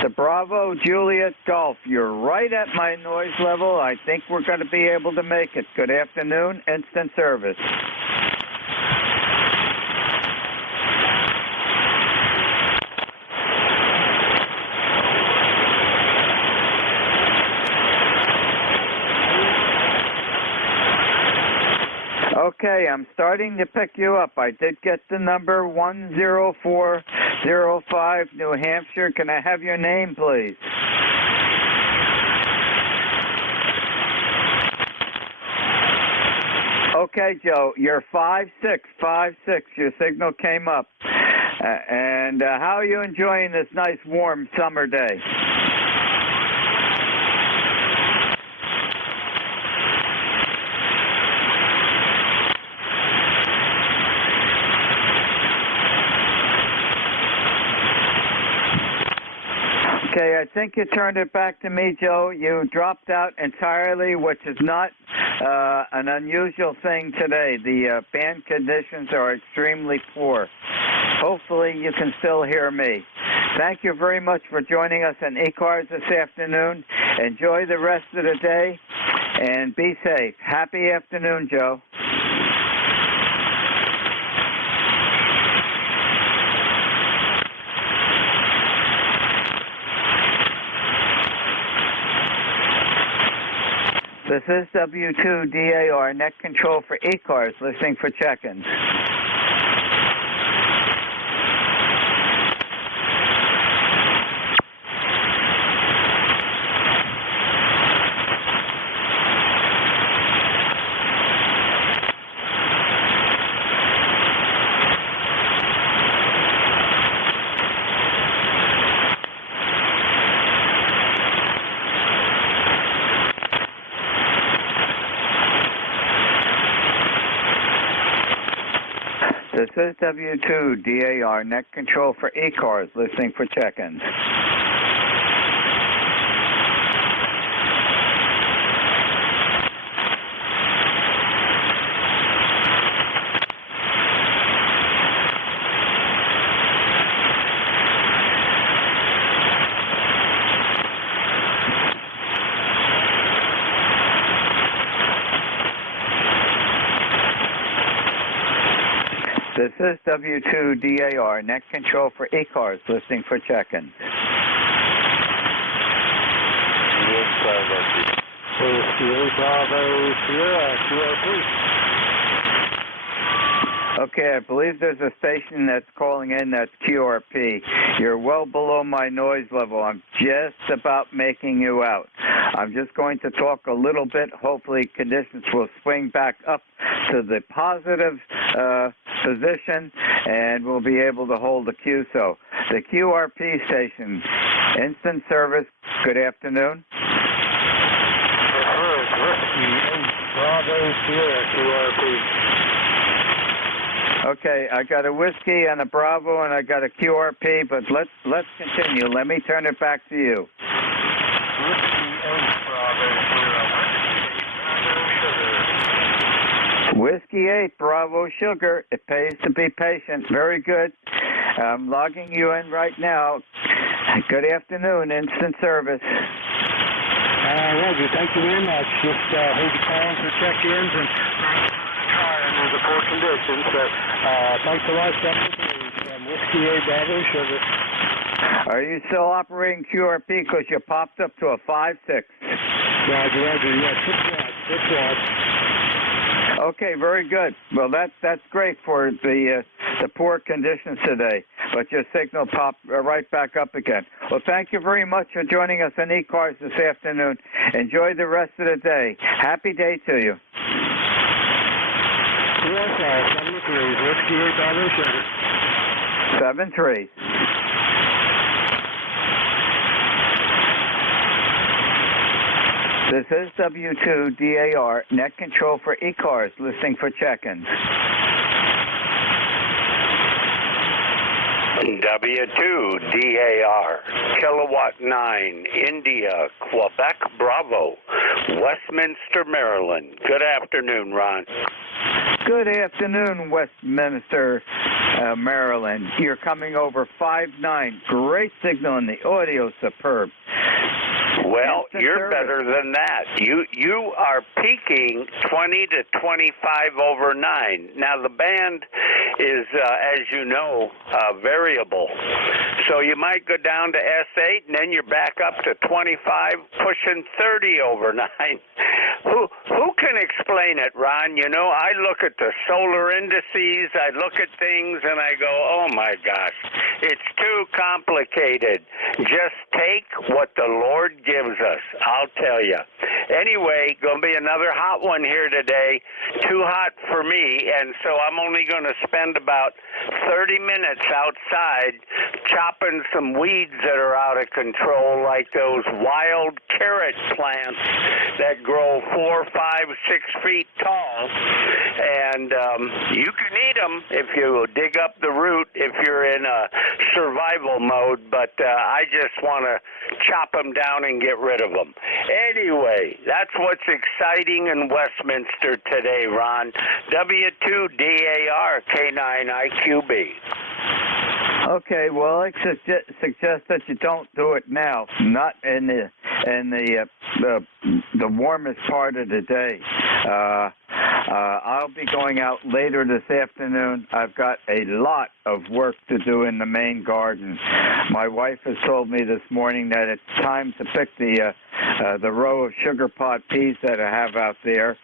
The Bravo Juliet Golf, you're right at my noise level. I think we're going to be able to make it. Good afternoon, instant service. Okay, I'm starting to pick you up. I did get the number 10405, New Hampshire. Can I have your name, please? Okay, Joe, you're 5656. Your signal came up. And how are you enjoying this nice, warm summer day? Okay, I think you turned it back to me, Joe. You dropped out entirely, which is not an unusual thing today. The band conditions are extremely poor. Hopefully you can still hear me. Thank you very much for joining us on ECARS this afternoon. Enjoy the rest of the day and be safe. Happy afternoon, Joe. This is W2DAR, net control for ECARS, listening for check-ins. This is W2DAR, net control for ECARS, listening for check-ins. This is W2DAR, net control for ECARS, listening for check-ins. Okay, I believe there's a station that's calling in that's QRP. You're well below my noise level. I'm just about making you out. I'm just going to talk a little bit. Hopefully conditions will swing back up to the positive position, and we'll be able to hold the QSO. The QRP station, instant service, good afternoon. Bravo Sierra, QRP. Okay, I got a whiskey and a Bravo, and I got a QRP, but let's continue. Let me turn it back to you. Whiskey 8, Bravo Sugar. It pays to be patient. Very good. I'm logging you in right now. Good afternoon, instant service. Roger, thank you very much. Just hold the calls for check-ins and car under the poor conditions. Thanks a lot, 73 Whiskey 8, Bravo Sugar. Are you still operating QRP because you popped up to a 5-6? Roger, yes, it's what. Okay, very good. Well, that's great for the poor conditions today, but your signal popped right back up again. Well, thank you very much for joining us on ECARS this afternoon. Enjoy the rest of the day. Happy day to you. Yes, 73, Whiskey 8, Bravo Sugar. 7-3. This is W2DAR, net control for ECARS, listening for check-ins. W2DAR, Kilowatt 9, India, Quebec, Bravo, Westminster, Maryland. Good afternoon, Ron. Good afternoon, Westminster, Maryland. You're coming over 5-9. Great signal and the audio superb. Well, you're better than that. You are peaking 20 to 25 over 9. Now, the band is, as you know, variable. So you might go down to S8, and then you're back up to 25, pushing 30 over 9. Who can explain it, Ron? You know, I look at the solar indices, I look at things, and I go, oh, my gosh, it's too complicated. Just take what the Lord gives us, I'll tell you. Anyway, going to be another hot one here today. Too hot for me, and so I'm only going to spend about 30 minutes outside chopping some weeds that are out of control, like those wild carrot plants that grow 4, 5, 6 feet tall. And you can eat them if you dig up the root if you're in a survival mode, but I just want to chop them down and get rid of them. Anyway, that's what's exciting in Westminster today, Ron. W2DAR K9IQB. Okay, well, I suggest that you don't do it now. Not in the warmest part of the day. I'll be going out later this afternoon. I've got a lot of work to do in the main garden. My wife has told me this morning that it's time to pick the row of sugar pot peas that I have out there,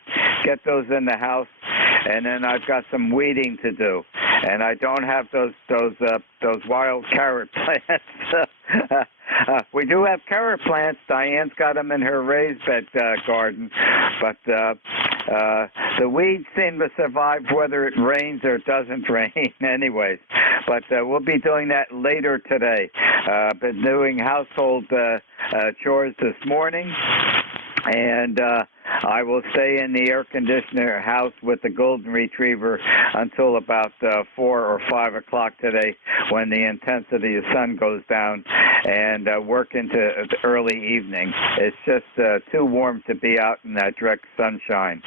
get those in the house, and then I've got some weeding to do. And I don't have those wild carrot plants. We do have carrot plants. Diane's got them in her raised bed garden, but the weeds seem to survive whether it rains or doesn't rain anyways. But we'll be doing that later today. Been doing household chores this morning. And I will stay in the air conditioner house with the golden retriever until about 4 or 5 o'clock today, when the intensity of sun goes down, and work into the early evening. It's just too warm to be out in that direct sunshine.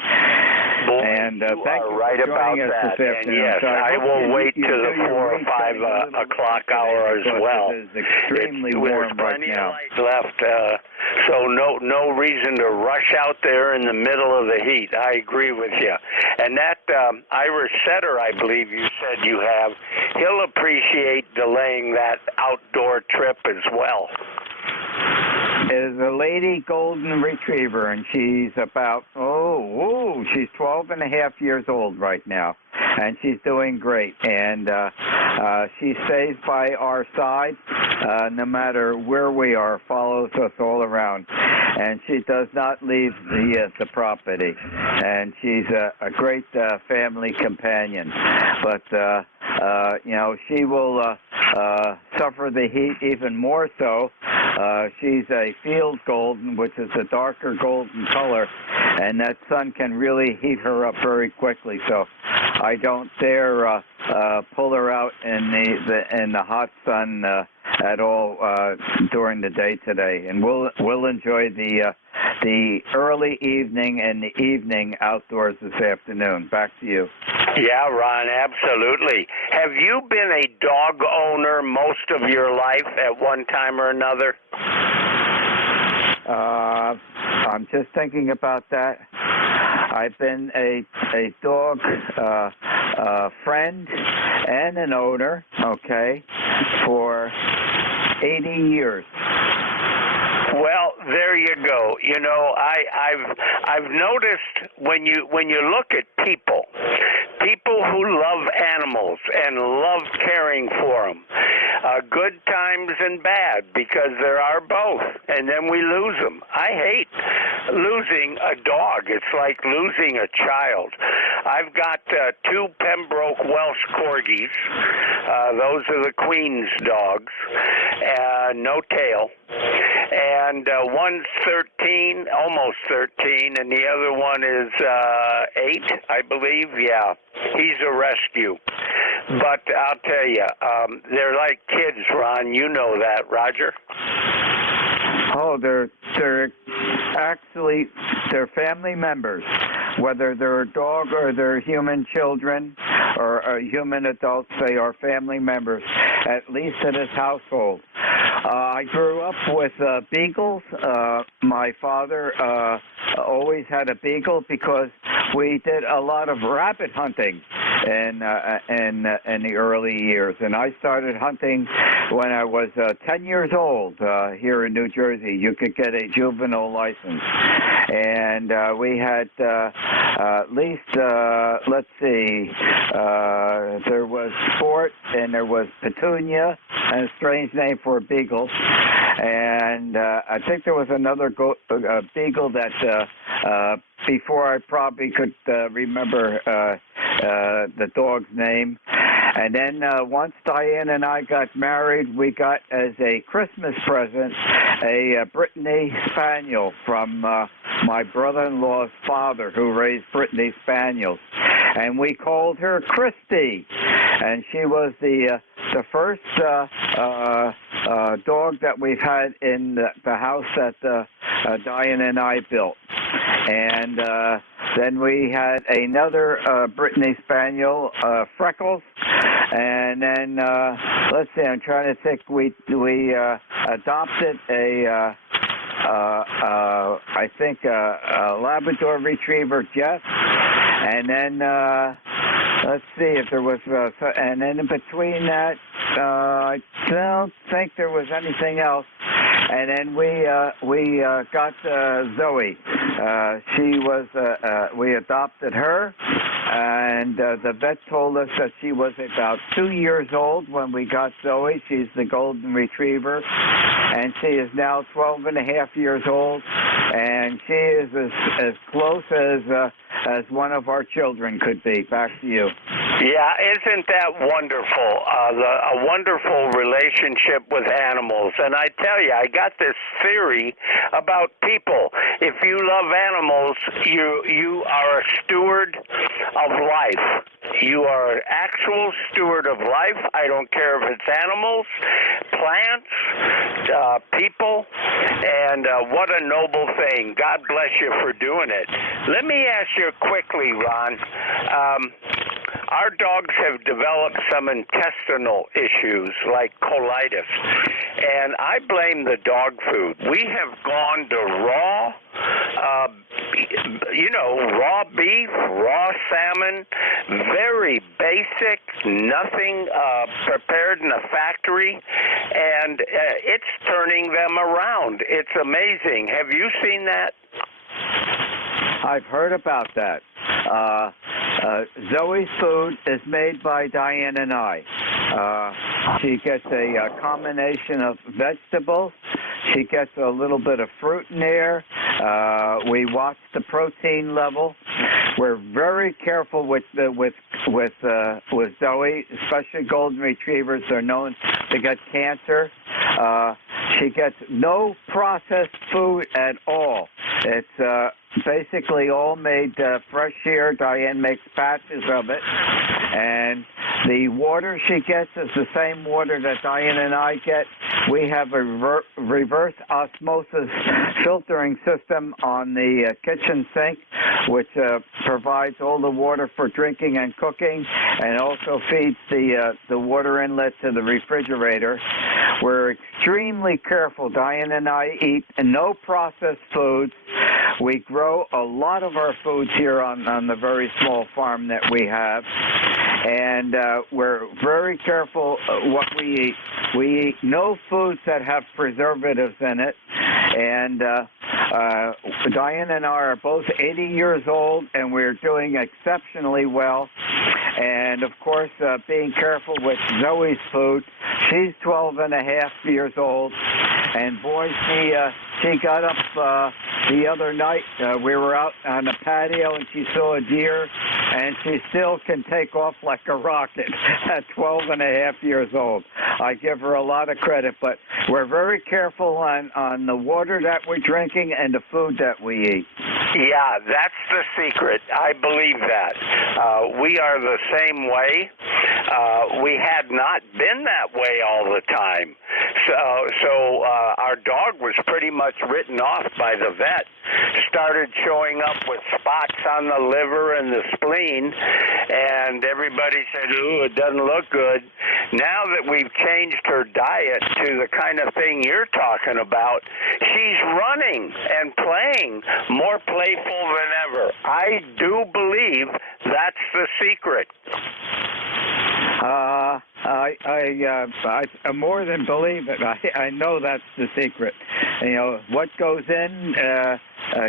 Boy, and thank you right for joining about us that. this And afternoon. yes, So I will wait to the 4 or 5 o'clock hour as well. It is extremely warm right now. There's plenty of light left, so no reason to rush out there in the middle of the heat. I agree with you. And that Irish setter, I believe you said you have, he'll appreciate delaying that outdoor trip as well. Is a lady golden retriever, and she's about, she's 12 and a half years old right now, and she's doing great. And she stays by our side no matter where we are, follows us all around. And she does not leave the property. And she's a great family companion. But, she will suffer the heat even more so. She's a field golden, which is a darker golden color, and that sun can really heat her up very quickly. So I don't dare pull her out in the hot sun at all during the day today, and we'll enjoy the early evening and the evening outdoors this afternoon. Back to you. Yeah, Ron, absolutely. Have you been a dog owner most of your life at one time or another? I'm just thinking about that. I've been a dog friend and an owner, okay, for 80 years. Well, there you go. You know, I've noticed when you look at people who love animals and love caring for them, good times and bad, because there are both, and then we lose them. I hate losing a dog. It's like losing a child. I've got 2 Pembroke Welsh Corgis. Those are the Queen's dogs, no tail. And one's 13, almost 13, and the other one is 8, I believe. Yeah, he's a rescue. But I'll tell you, they're like kids, Ron. You know that, Roger. Oh, they're family members. Whether they're a dog or they're human children or human adults, they are family members, at least in this household. I grew up with beagles. My father always had a beagle because we did a lot of rabbit hunting in the early years, and I started hunting when I was 10 years old here in New Jersey. You could get a juvenile license, and we had at least let's see, there was Sport and there was Petunia, and a strange name for a beagle, and I think there was another beagle that before I probably could remember the dog's name. And then once Diane and I got married, we got as a Christmas present a Brittany Spaniel from my brother-in-law's father, who raised Brittany Spaniels. And we called her Christy. And she was the first dog that we've had in the house that Diane and I built. And then we had another Brittany Spaniel, Freckles. And then, let's see, I'm trying to think, we adopted I think a Labrador Retriever, Jeff. And then, let's see if there was, and then in between that, I don't think there was anything else. And then we got Zoe. She was, we adopted her, and the vet told us that she was about 2 years old when we got Zoe. She's the golden retriever, and she is now 12 and a half years old, and she is as close as one of our children could be. Back to you. Yeah, isn't that wonderful? A wonderful relationship with animals. And I tell you, I got this theory about people. If you love animals, you are a steward of life. You are an actual steward of life. I don't care if it's animals, plants, people, and what a noble thing. God bless you for doing it. Let me ask you quickly, Ron. Our dogs have developed some intestinal issues like colitis, and I blame the dog food. We have gone to raw beef, raw salmon, very basic, nothing prepared in a factory, and it's turning them around. It's amazing. Have you seen that? I've heard about that. Zoe's food is made by Diane and I. She gets a combination of vegetables. She gets a little bit of fruit in there. We watch the protein level. We're very careful with Zoe, especially golden retrievers. They're known to get cancer. She gets no processed food at all. It's basically all made fresh here. Diane makes patches of it, and The water she gets is the same water that Diane and I get. We have a reverse osmosis filtering system on the kitchen sink, which provides all the water for drinking and cooking, and also feeds the water inlet to the refrigerator. We're extremely careful. Diane and I eat no processed foods. We grow a lot of our foods here on the very small farm that we have, and we're very careful what we eat. We eat no foods that have preservatives in it, and Diane and I are both 80 years old, and we're doing exceptionally well. And, of course, being careful with Zoe's food. She's 12 and a half years old, and, boy, she got up the other night. We were out on the patio, and she saw a deer, and she still can take off like a rocket at 12 and a half years old. I give her a lot of credit, but we're very careful on the water that we're drinking and the food that we eat. Yeah, that's the secret. I believe that. We are the same way. We had not been that way all the time. So our dog was pretty much written off by the vet. Started showing up with spots on the liver and the spleen, and everybody said, ooh, it doesn't look good. Now that we've changed her diet to the kind of thing you're talking about, she's running and playing, more playful than ever. I do believe that's the secret. I more than believe it. I know that's the secret. You know, what goes in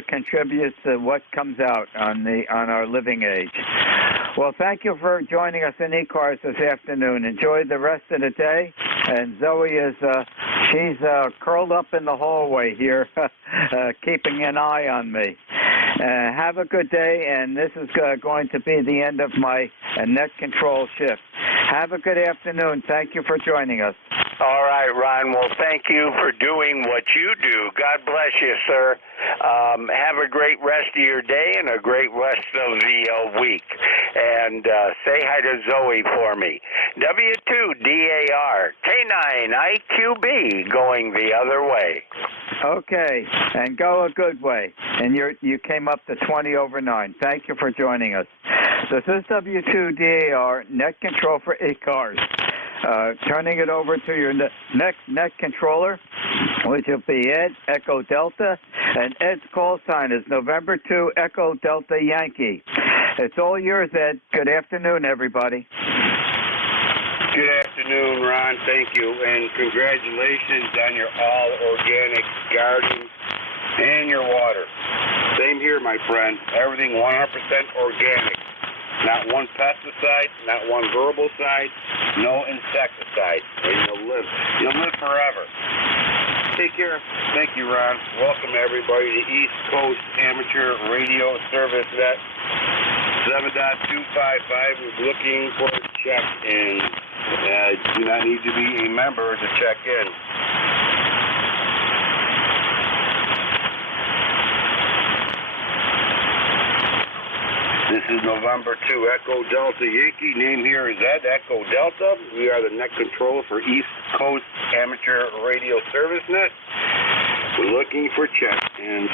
contributes to what comes out on our living age. Well, thank you for joining us in ECARS this afternoon. Enjoy the rest of the day. And Zoe is she's curled up in the hallway here, keeping an eye on me. Have a good day, and this is going to be the end of my net control shift. Have a good afternoon. Thank you for joining us. All right, Ron. Well, thank you for doing what you do. God bless you, sir. Have a great rest of your day and a great rest of the week. And say hi to Zoe for me. W2DAR, K9IQB, going the other way. Okay, and go a good way. And you came up to 20 over 9. Thank you for joining us. This is W2DAR, net control for ECARS. Turning it over to your next net controller, which will be Ed, Echo Delta, and Ed's call sign is November 2, Echo Delta Yankee. It's all yours, Ed. Good afternoon, everybody. Good afternoon, Ron. Thank you, and congratulations on your all-organic garden and your water. Same here, my friend. Everything 100% organic. Not one pesticide, not one herbicide, no insecticide. You'll live forever. Take care. Thank you, Ron. Welcome, everybody, to East Coast Amateur Radio Service Net 7.255. We're looking for a check-in. Do not need to be a member to check in. This is November 2, Echo Delta Yankee. Name here is Ed, Echo Delta. We are the net control for East Coast Amateur Radio Service Net. We're looking for check-ins.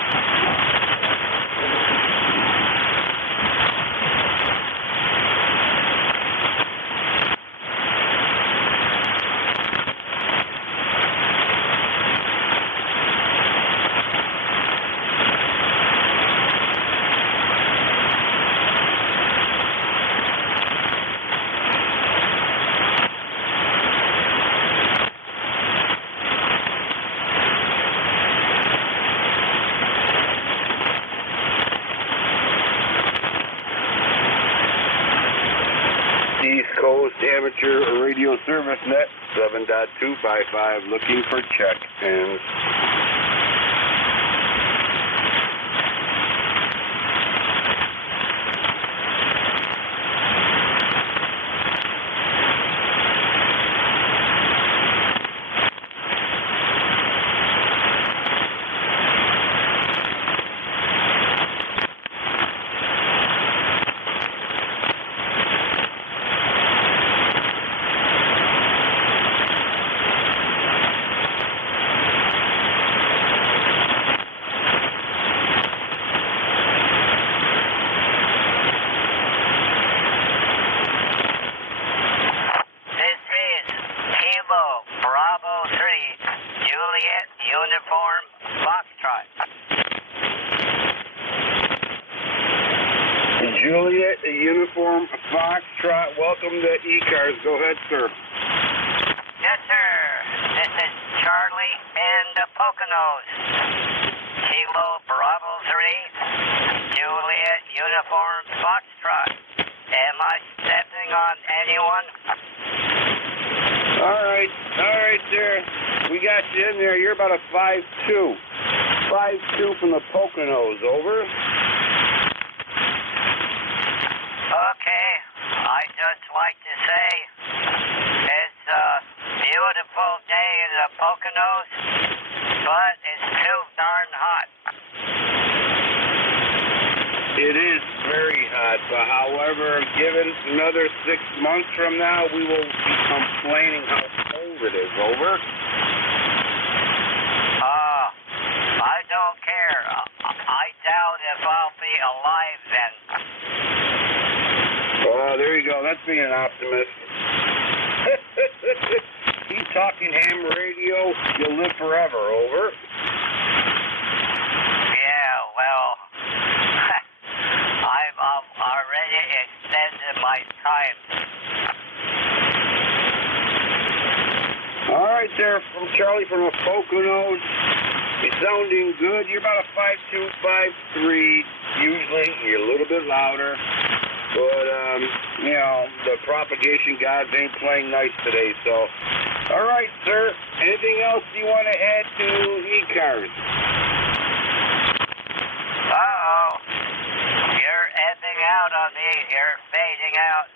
Amateur Radio Service Net 7.255, looking for check-ins. Juliet, Uniform Foxtrot, welcome to ECARS. Go ahead, sir. Yes, sir. This is Charlie and the Poconos. Kilo Bravo 3, Juliet, Uniform Foxtrot. Am I stepping on anyone? All right, sir. We got you in there. You're about a 5'2". 5'2" from the Poconos, over. Okay, I just like to say it's a beautiful day in the Poconos, but it's too darn hot. It is very hot, but however, given another 6 months from now, we will be complaining how cold it is, over. I don't care. I doubt if I'll be alive then. Oh, there you go. That's being an optimist. Keep talking ham radio, you'll live forever, over. Yeah, well, I've already extended my time. All right, there, from Charlie from the Poconos. You're sounding good. You're about a 5'2", 5'3". Usually, you're a little bit louder. But, you know, the propagation gods ain't playing nice today, so. All right, sir. Anything else you want to add to ECARS? Uh-oh. You're ebbing out on me. You're fading out.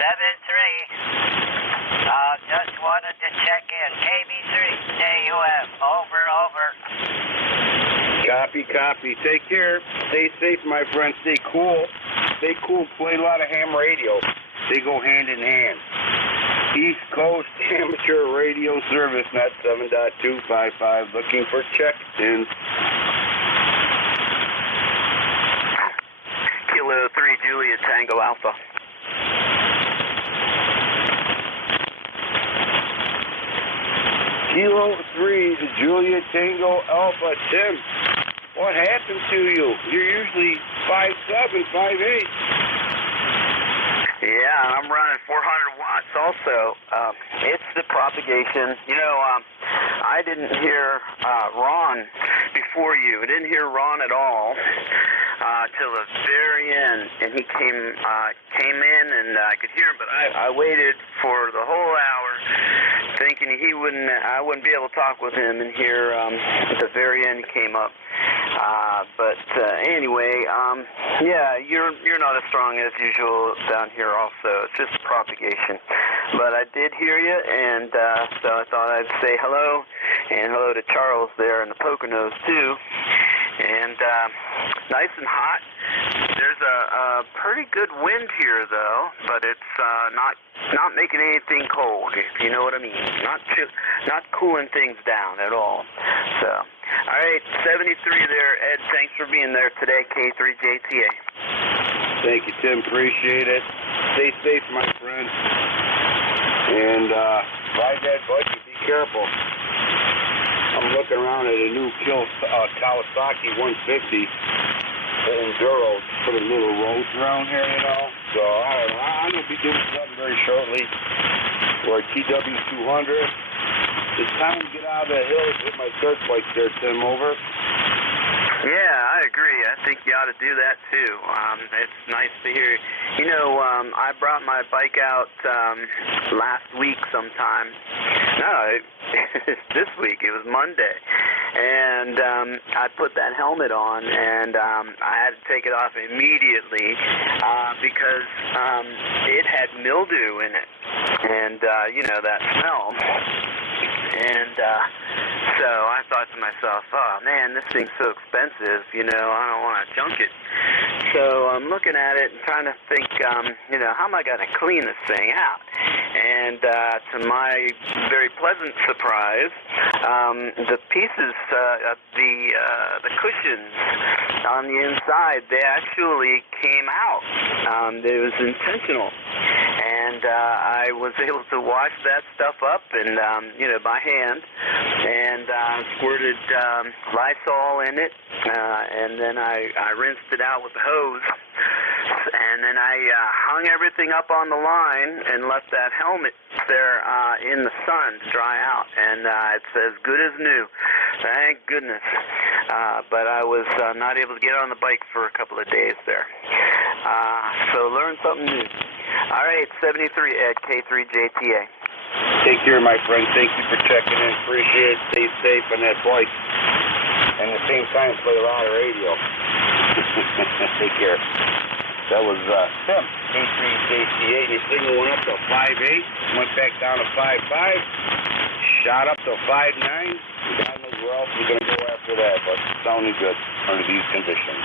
7-3. Just wanted to check in. KB3, NJ2US. Over. Copy. Take care. Stay safe, my friend. Stay cool. Play a lot of ham radio. They go hand in hand. East Coast Amateur Radio Service, net 7.255. Looking for check-ins. Kilo 3, Juliet, Tango Alpha. Kilo 3, Juliet, Tango Alpha. Tim, what happened to you? You're usually 5'7", 5'8". Yeah, I'm running 400 watts also. It's the propagation. You know, I didn't hear Ron before you. I didn't hear Ron at all till the very end, and he came in, and I could hear him, but I waited for the whole hour thinking I wouldn't be able to talk with him, and here at the very end he came up. But anyway, yeah, you're not as strong as usual down here also. It's just propagation. But I did hear you, and so I thought I'd say hello, and hello to Charles there in the Poconos too. And nice and hot. There's a pretty good wind here though, but it's not making anything cold, if you know what I mean. Not cooling things down at all. So, all right, 73 there, Ed. Thanks for being there today, K3JTA. Thank you, Tim. Appreciate it. Stay safe, my friend. And ride that budget. Be careful. I'm looking around at a new Kawasaki 150 Enduro, put a little roads around here, you know. So I don't know. I'm going to be doing something very shortly. Or a TW200. It's time to get out of the hills with my dirt bike there, Tim, over. Yeah, I agree. I think you ought to do that too. It's nice to hear. You know, I brought my bike out last week sometime. No, this week. It was Monday. And I put that helmet on, and I had to take it off immediately because it had mildew in it. And, you know, that smell. And so I thought to myself, oh, man, this thing's so expensive, you know, I don't want to junk it. So I'm looking at it and trying to think, you know, how am I going to clean this thing out? And to my very pleasant surprise, the pieces of the cushions on the inside, they actually came out. It was intentional. And and I was able to wash that stuff up and by hand, and squirted Lysol in it, and then I rinsed it out with the hose, and then I hung everything up on the line and left that helmet there in the sun to dry out, and it's as good as new. Thank goodness. But I was not able to get on the bike for a couple of days there. So learn something new. All right, 73 Ed, K3JTA. Take care, my friend. Thank you for checking in. Appreciate it. Stay safe on that bike. And at the same time, play a lot of radio. Take care. That was Tim, K3JTA. Your signal went up to 5.8, went back down to 5.5, shot up to 5.9. God knows where else we're going to go after that, but sounding good under these conditions.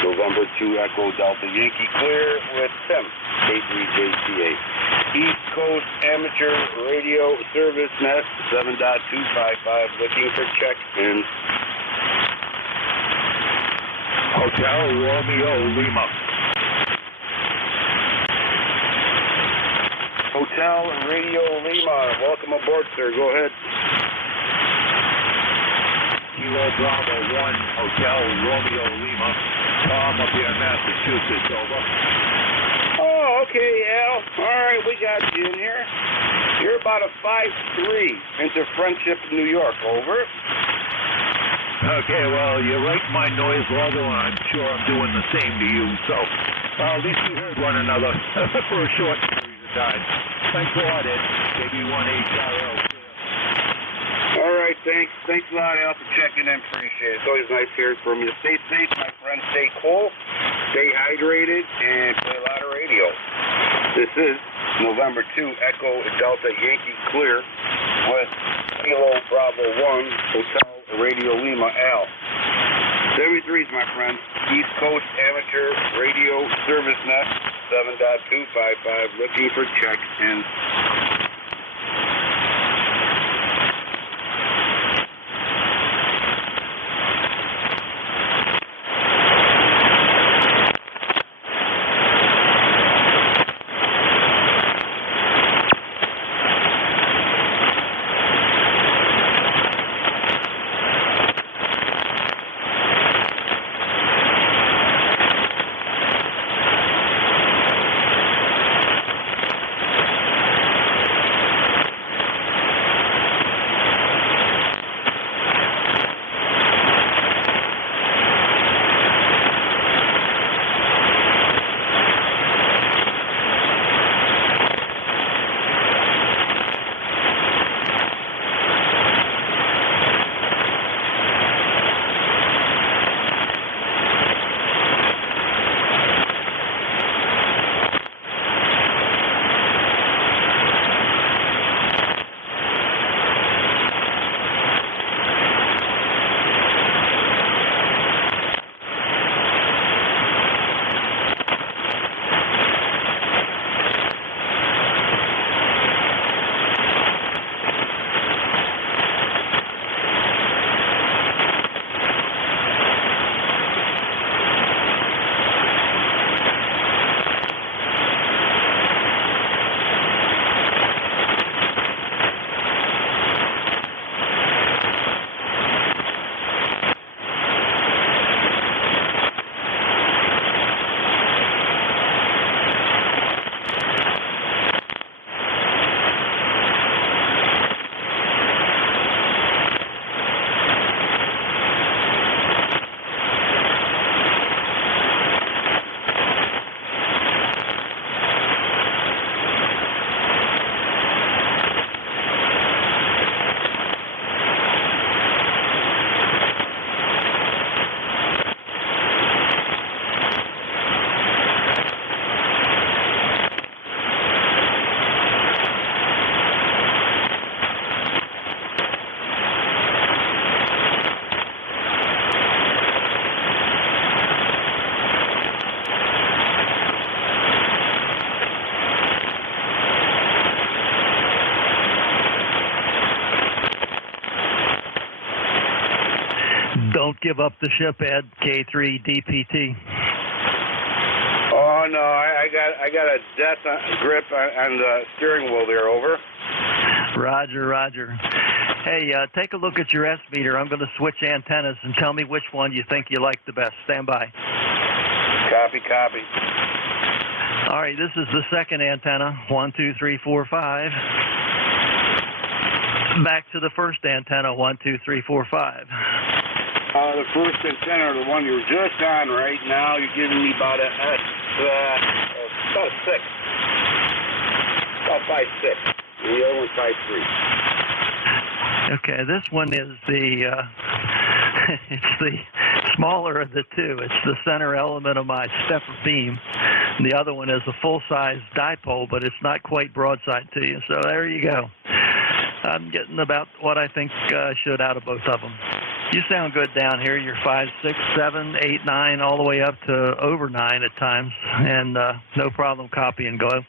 November 2 Echo Delta Yankee clear with Tim, K3JTA. East Coast Amateur Radio Service Nest 7.255, looking for check-ins. Hotel Romeo Lima. Hotel Radio Lima, welcome aboard, sir. Go ahead. Kilo Bravo 1, Hotel Romeo Lima. Tom up here in Massachusetts, over. Oh, okay, Al. All right, we got you in here. You're about a 5'3" into Friendship, New York, over. Okay, well, you like my noise level, and I'm sure I'm doing the same to you, so at least we heard one another for a short period of time. Thanks a lot, Ed. KB1HRL. All right, thanks a lot, Al, for checking in. Appreciate it. It's always nice hearing from you. Stay safe, my friend. Stay cool, stay hydrated, and play a lot of radio. This is November 2 Echo Delta Yankee clear with Kilo Bravo 1 Hotel Radio Lima Al. 73's, my friend. East Coast Amateur Radio Service Nest 7.255, looking for check-ins. Don't give up the ship, Ed. K3 DPT. Oh, no. I got a death grip on the steering wheel there. Over. Roger, roger. Hey, take a look at your S meter. I'm going to switch antennas and tell me which one you think you like the best. Stand by. Copy, copy. All right, this is the second antenna. 1, 2, 3, 4, 5. Back to the first antenna. 1, 2, 3, 4, 5. The first antenna, the one you're just on right now, you're giving me about a 6. About 5.6. And the other one's 5.3. Okay, this one is the it's the smaller of the two. It's the center element of my stepper beam. And the other one is a full-size dipole, but it's not quite broadside to you. So there you go. I'm getting about what I think I should out of both of them. You sound good down here. You're 5, 6, 7, 8, 9, all the way up to over 9 at times, and no problem copy and go.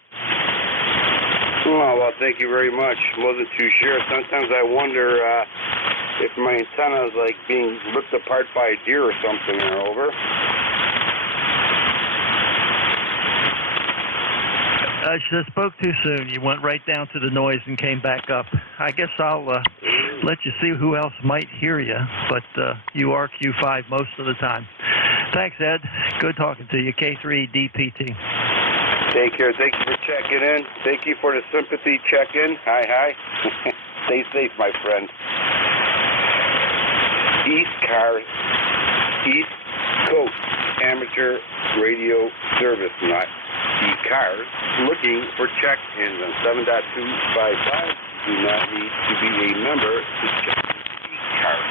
Oh, well, thank you very much. Wasn't too sure. Sometimes I wonder if my antenna is like being ripped apart by a deer or something. There, over. I spoke too soon. You went right down to the noise and came back up. I guess I'll let you see who else might hear you, but you are Q5 most of the time. Thanks, Ed. Good talking to you. K3DPT. Take care. Thank you for checking in. Thank you for the sympathy check-in. Hi, hi. Stay safe, my friend. ECARS, East Coast Amateur Radio Service, not ECARS, looking for check engine 7.255. Do not need to be a member to check ECARS.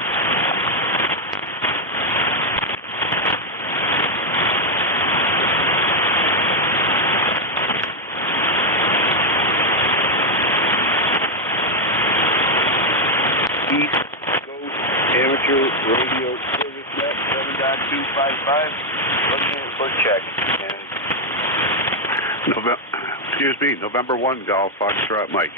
East Coast Amateur Radio Service Net 7.255. Looking for check. November 1, Golf Foxtrot Mike.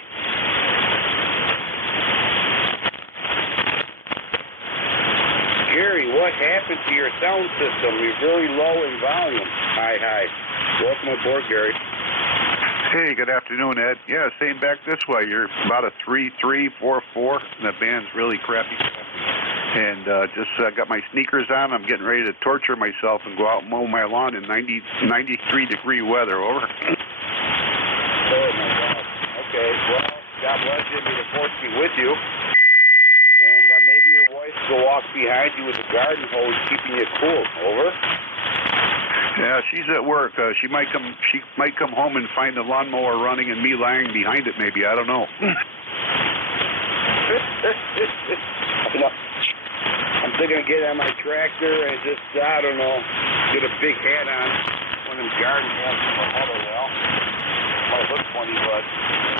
Gary, what happened to your sound system? You're very low in volume. Hi, hi. Welcome aboard, Gary. Hey, good afternoon, Ed. Yeah, same back this way. You're about a 3.3, 4.4, and the band's really crappy. And just got my sneakers on. I'm getting ready to torture myself and go out and mow my lawn in 93-degree weather. Over. Oh, my God. Okay, well, God bless you. May the force be with you. And maybe your wife will walk behind you with the garden hose, keeping you cool. Over. Yeah, she's at work. She might come home and find the lawnmower running and me lying behind it. Maybe, I don't know. I'm thinking of getting on my tractor and just, I don't know, get a big hat on, one of them garden hats from a mother. Well, might look funny, but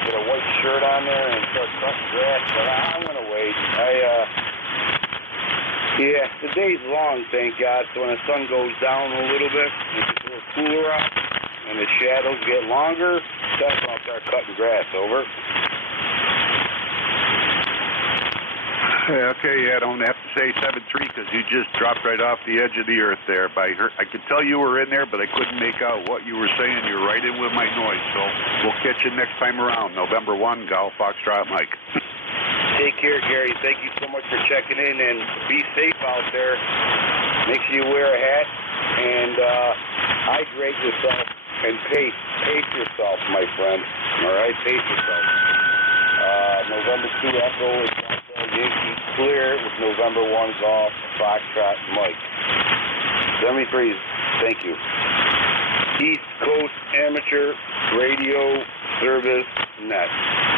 get a white shirt on there and start cutting grass. But I'm gonna wait. Yeah, the day's long, thank God. So when the sun goes down a little bit, it gets a little cooler out, and the shadows get longer, that's when I'll start cutting grass. Over. Okay, I don't have to say 7.3 because you just dropped right off the edge of the earth there. I could tell you were in there, but I couldn't make out what you were saying. You're right in with my noise, so we'll catch you next time around. November 1, Golf Foxtrot Mike. Take care, Gary. Thank you so much for checking in, and be safe out there. Make sure you wear a hat and hydrate yourself and pace yourself, my friend. All right, pace yourself. November 2 Echo is Yankee clear with November 1 Golf Foxtrot Mike. 73, thank you. East Coast Amateur Radio Service Net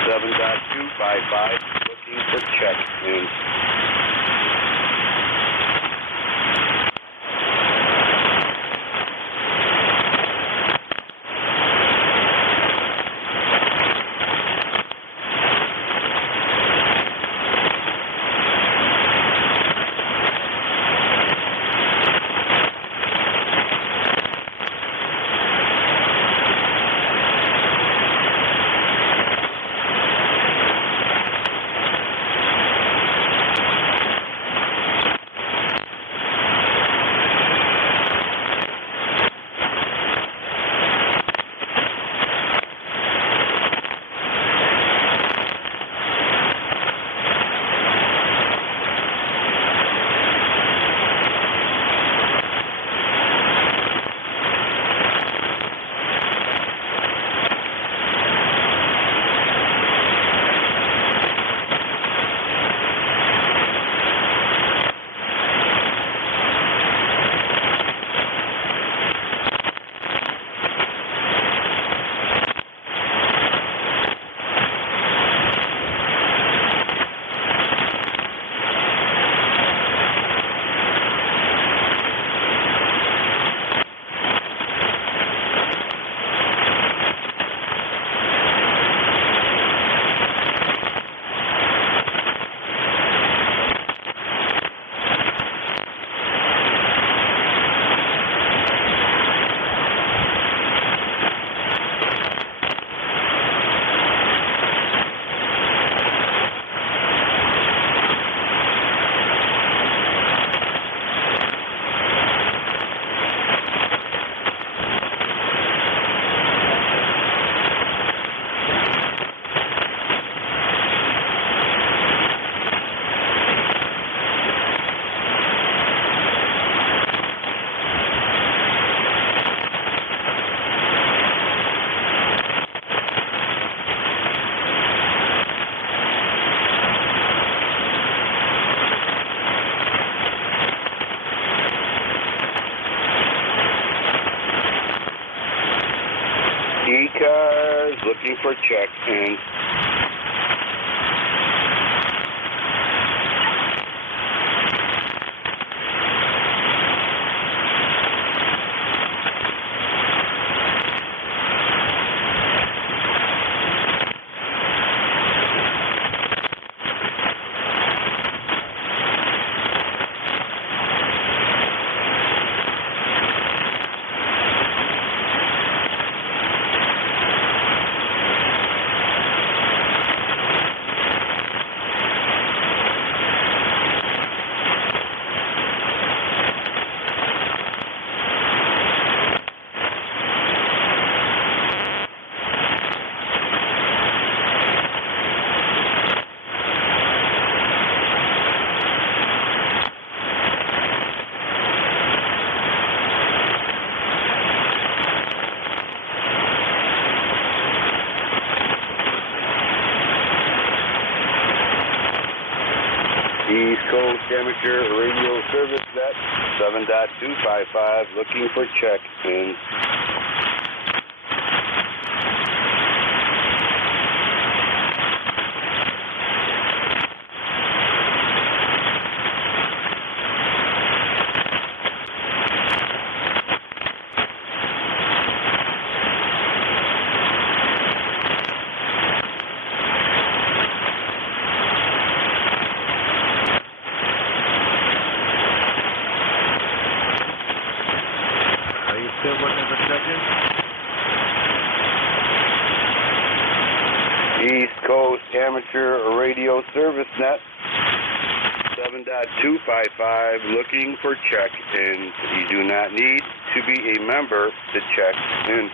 7.255. Looking for check-in. Poconos, looking for check in. East Coast Amateur Radio Service Net 7.255, looking for check in. Still looking for check-in? East Coast Amateur Radio Service Net 7.255, looking for check in. You do not need to be a member to check in.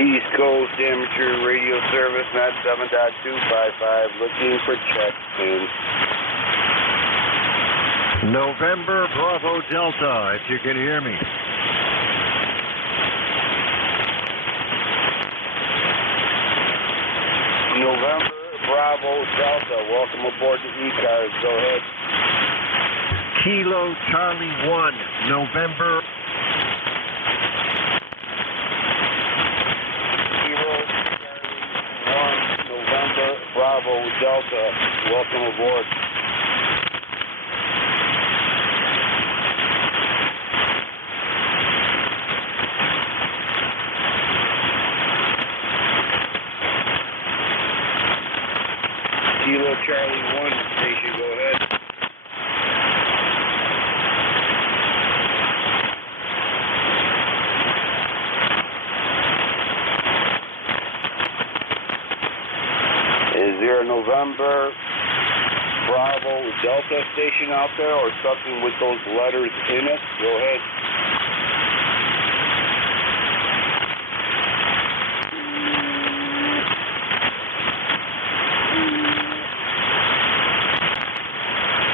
East Coast Amateur Radio Service, not 7.255, looking for check in. November Bravo Delta, if you can hear me. November Bravo Delta, welcome aboard the ECARS. Go ahead. Kilo Charlie 1, November. Kilo Charlie 1, November Bravo Delta, welcome aboard. Kilo Charlie 1 station, go ahead. Is there a November Bravo Delta station out there or something with those letters in it? Go ahead.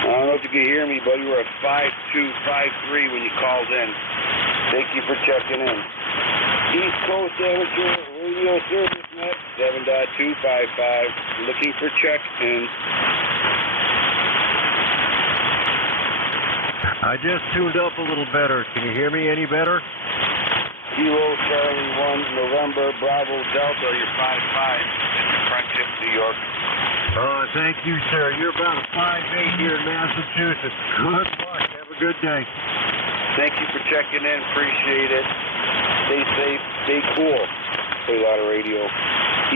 I don't know if you can hear me, but you were at 5253 when you called in. Thank you for checking in. East Coast Amateur Radio Service Net 7.255. Looking for check-in. I just tuned up a little better. Can you hear me any better? Kilo Charlie 1, November Bravo Delta, you're 5-5 in Friendship, New York. Thank you, sir. You're about a 5'8" here in Massachusetts. Good luck. Have a good day. Thank you for checking in. Appreciate it. Stay safe. Stay cool. Play a lot of radio.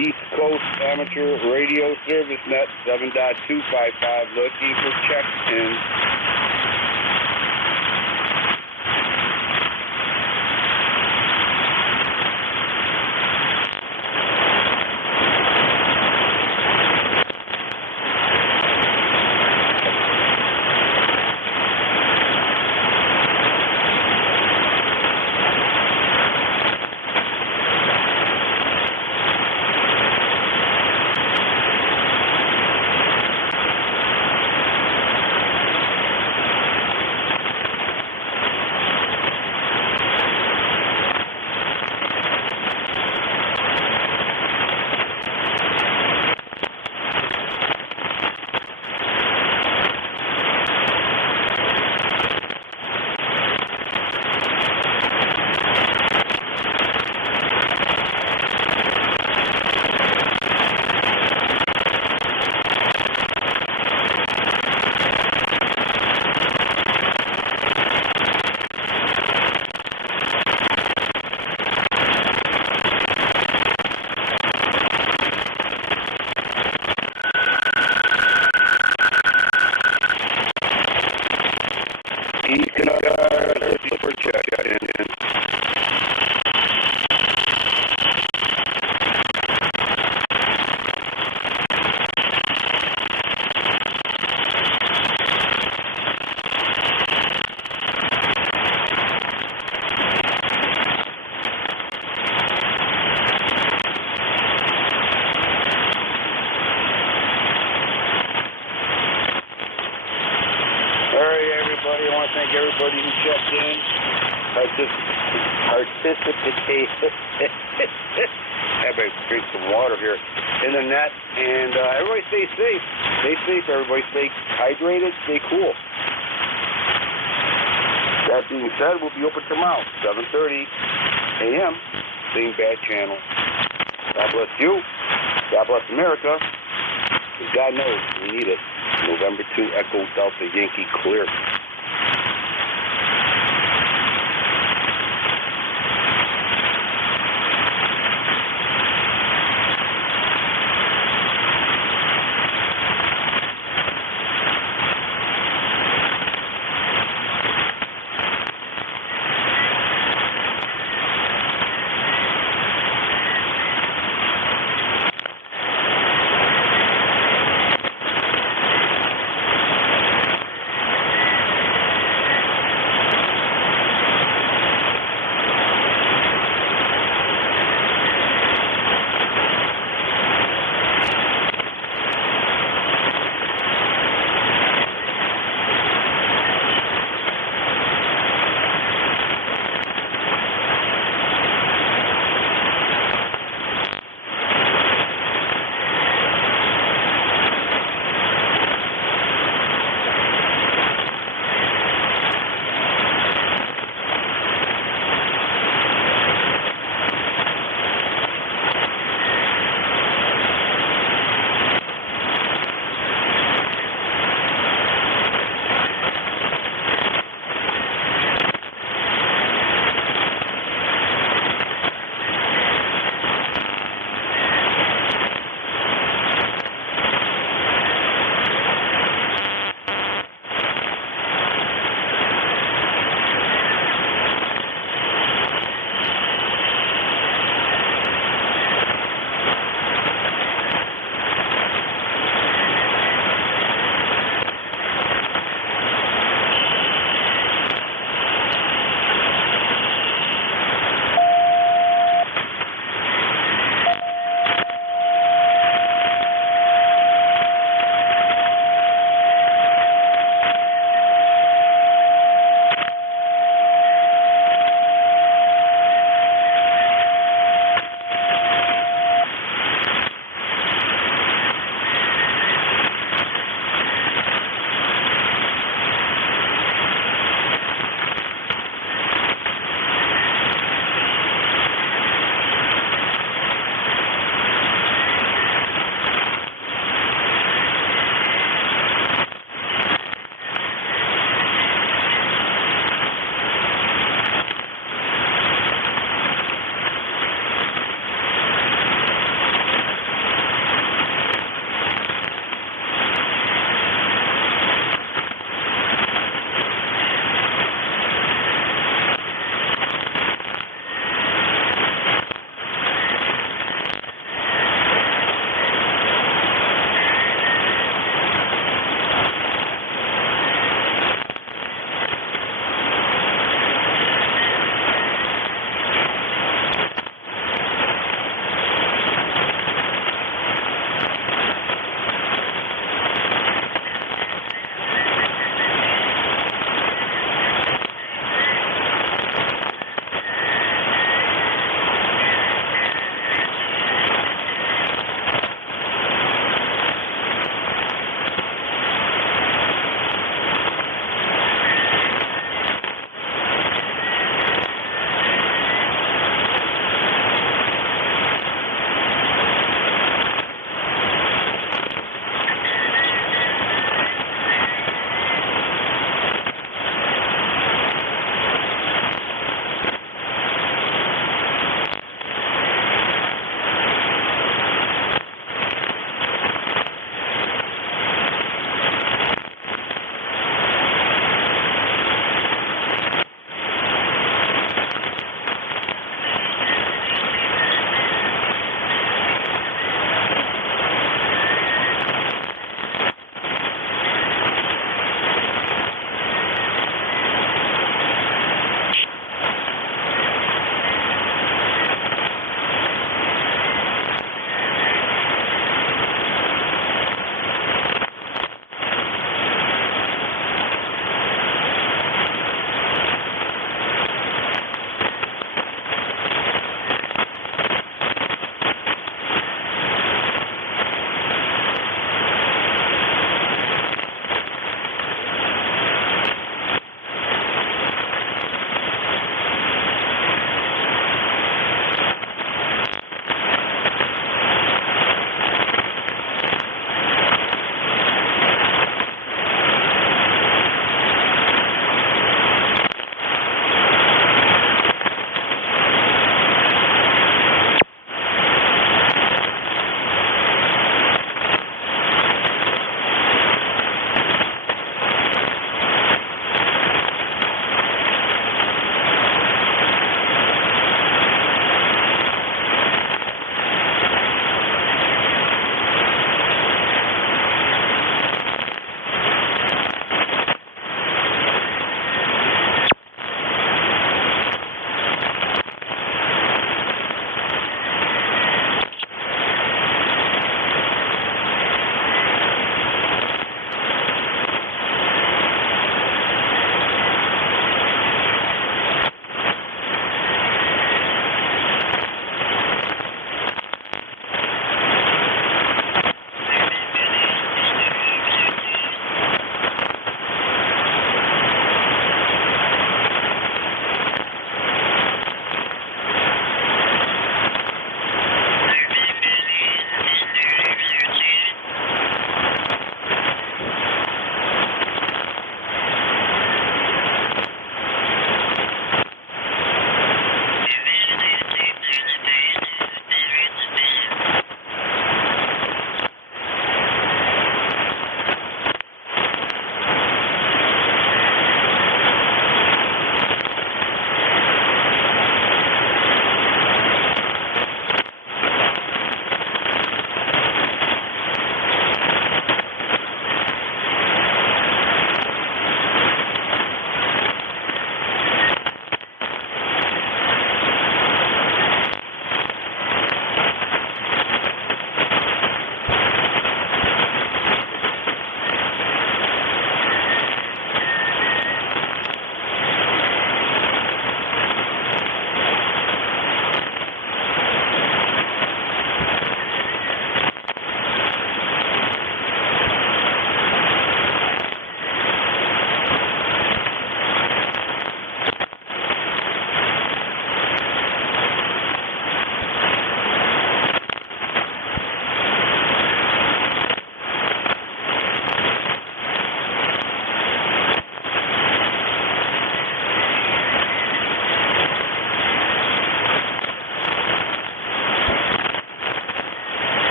East Coast Amateur Radio Service Net 7.255. Looking for check-in. Thank everybody who checked in, participated. I better drink some water here in the net, and everybody stay safe. Stay safe, everybody. Stay hydrated. Stay cool. That being said, we'll be open tomorrow, 7:30 a.m. Same bad channel. God bless you. God bless America. Because God knows we need it. November 2, Echo Delta Yankee clear.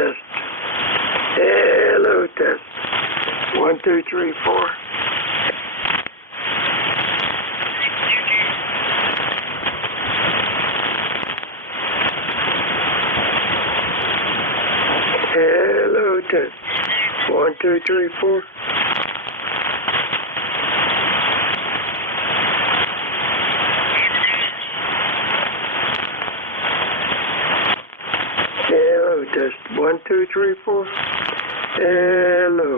test. Hello, test. 1, 2, 3, 4. Hello, test. 1, 2, 3, 4. Hello, test. 1, 2, 3, 4. Hello.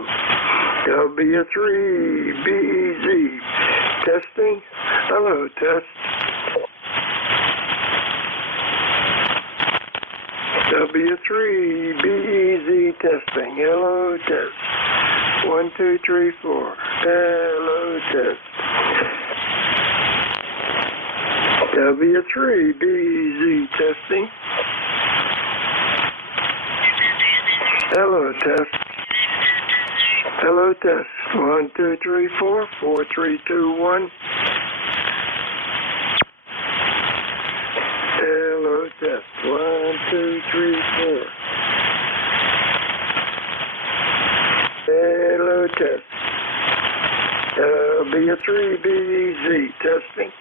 W3BZ. Testing. Hello, test. W3BZ testing. Hello, test. 1, 2, 3, 4. Hello, test. W3BZ testing. Hello, test. Hello, test. 1, 2, 3, 4. 4, 3, 2, 1. Hello, test. 1, 2, 3, 4. Hello, test. W3BZ testing.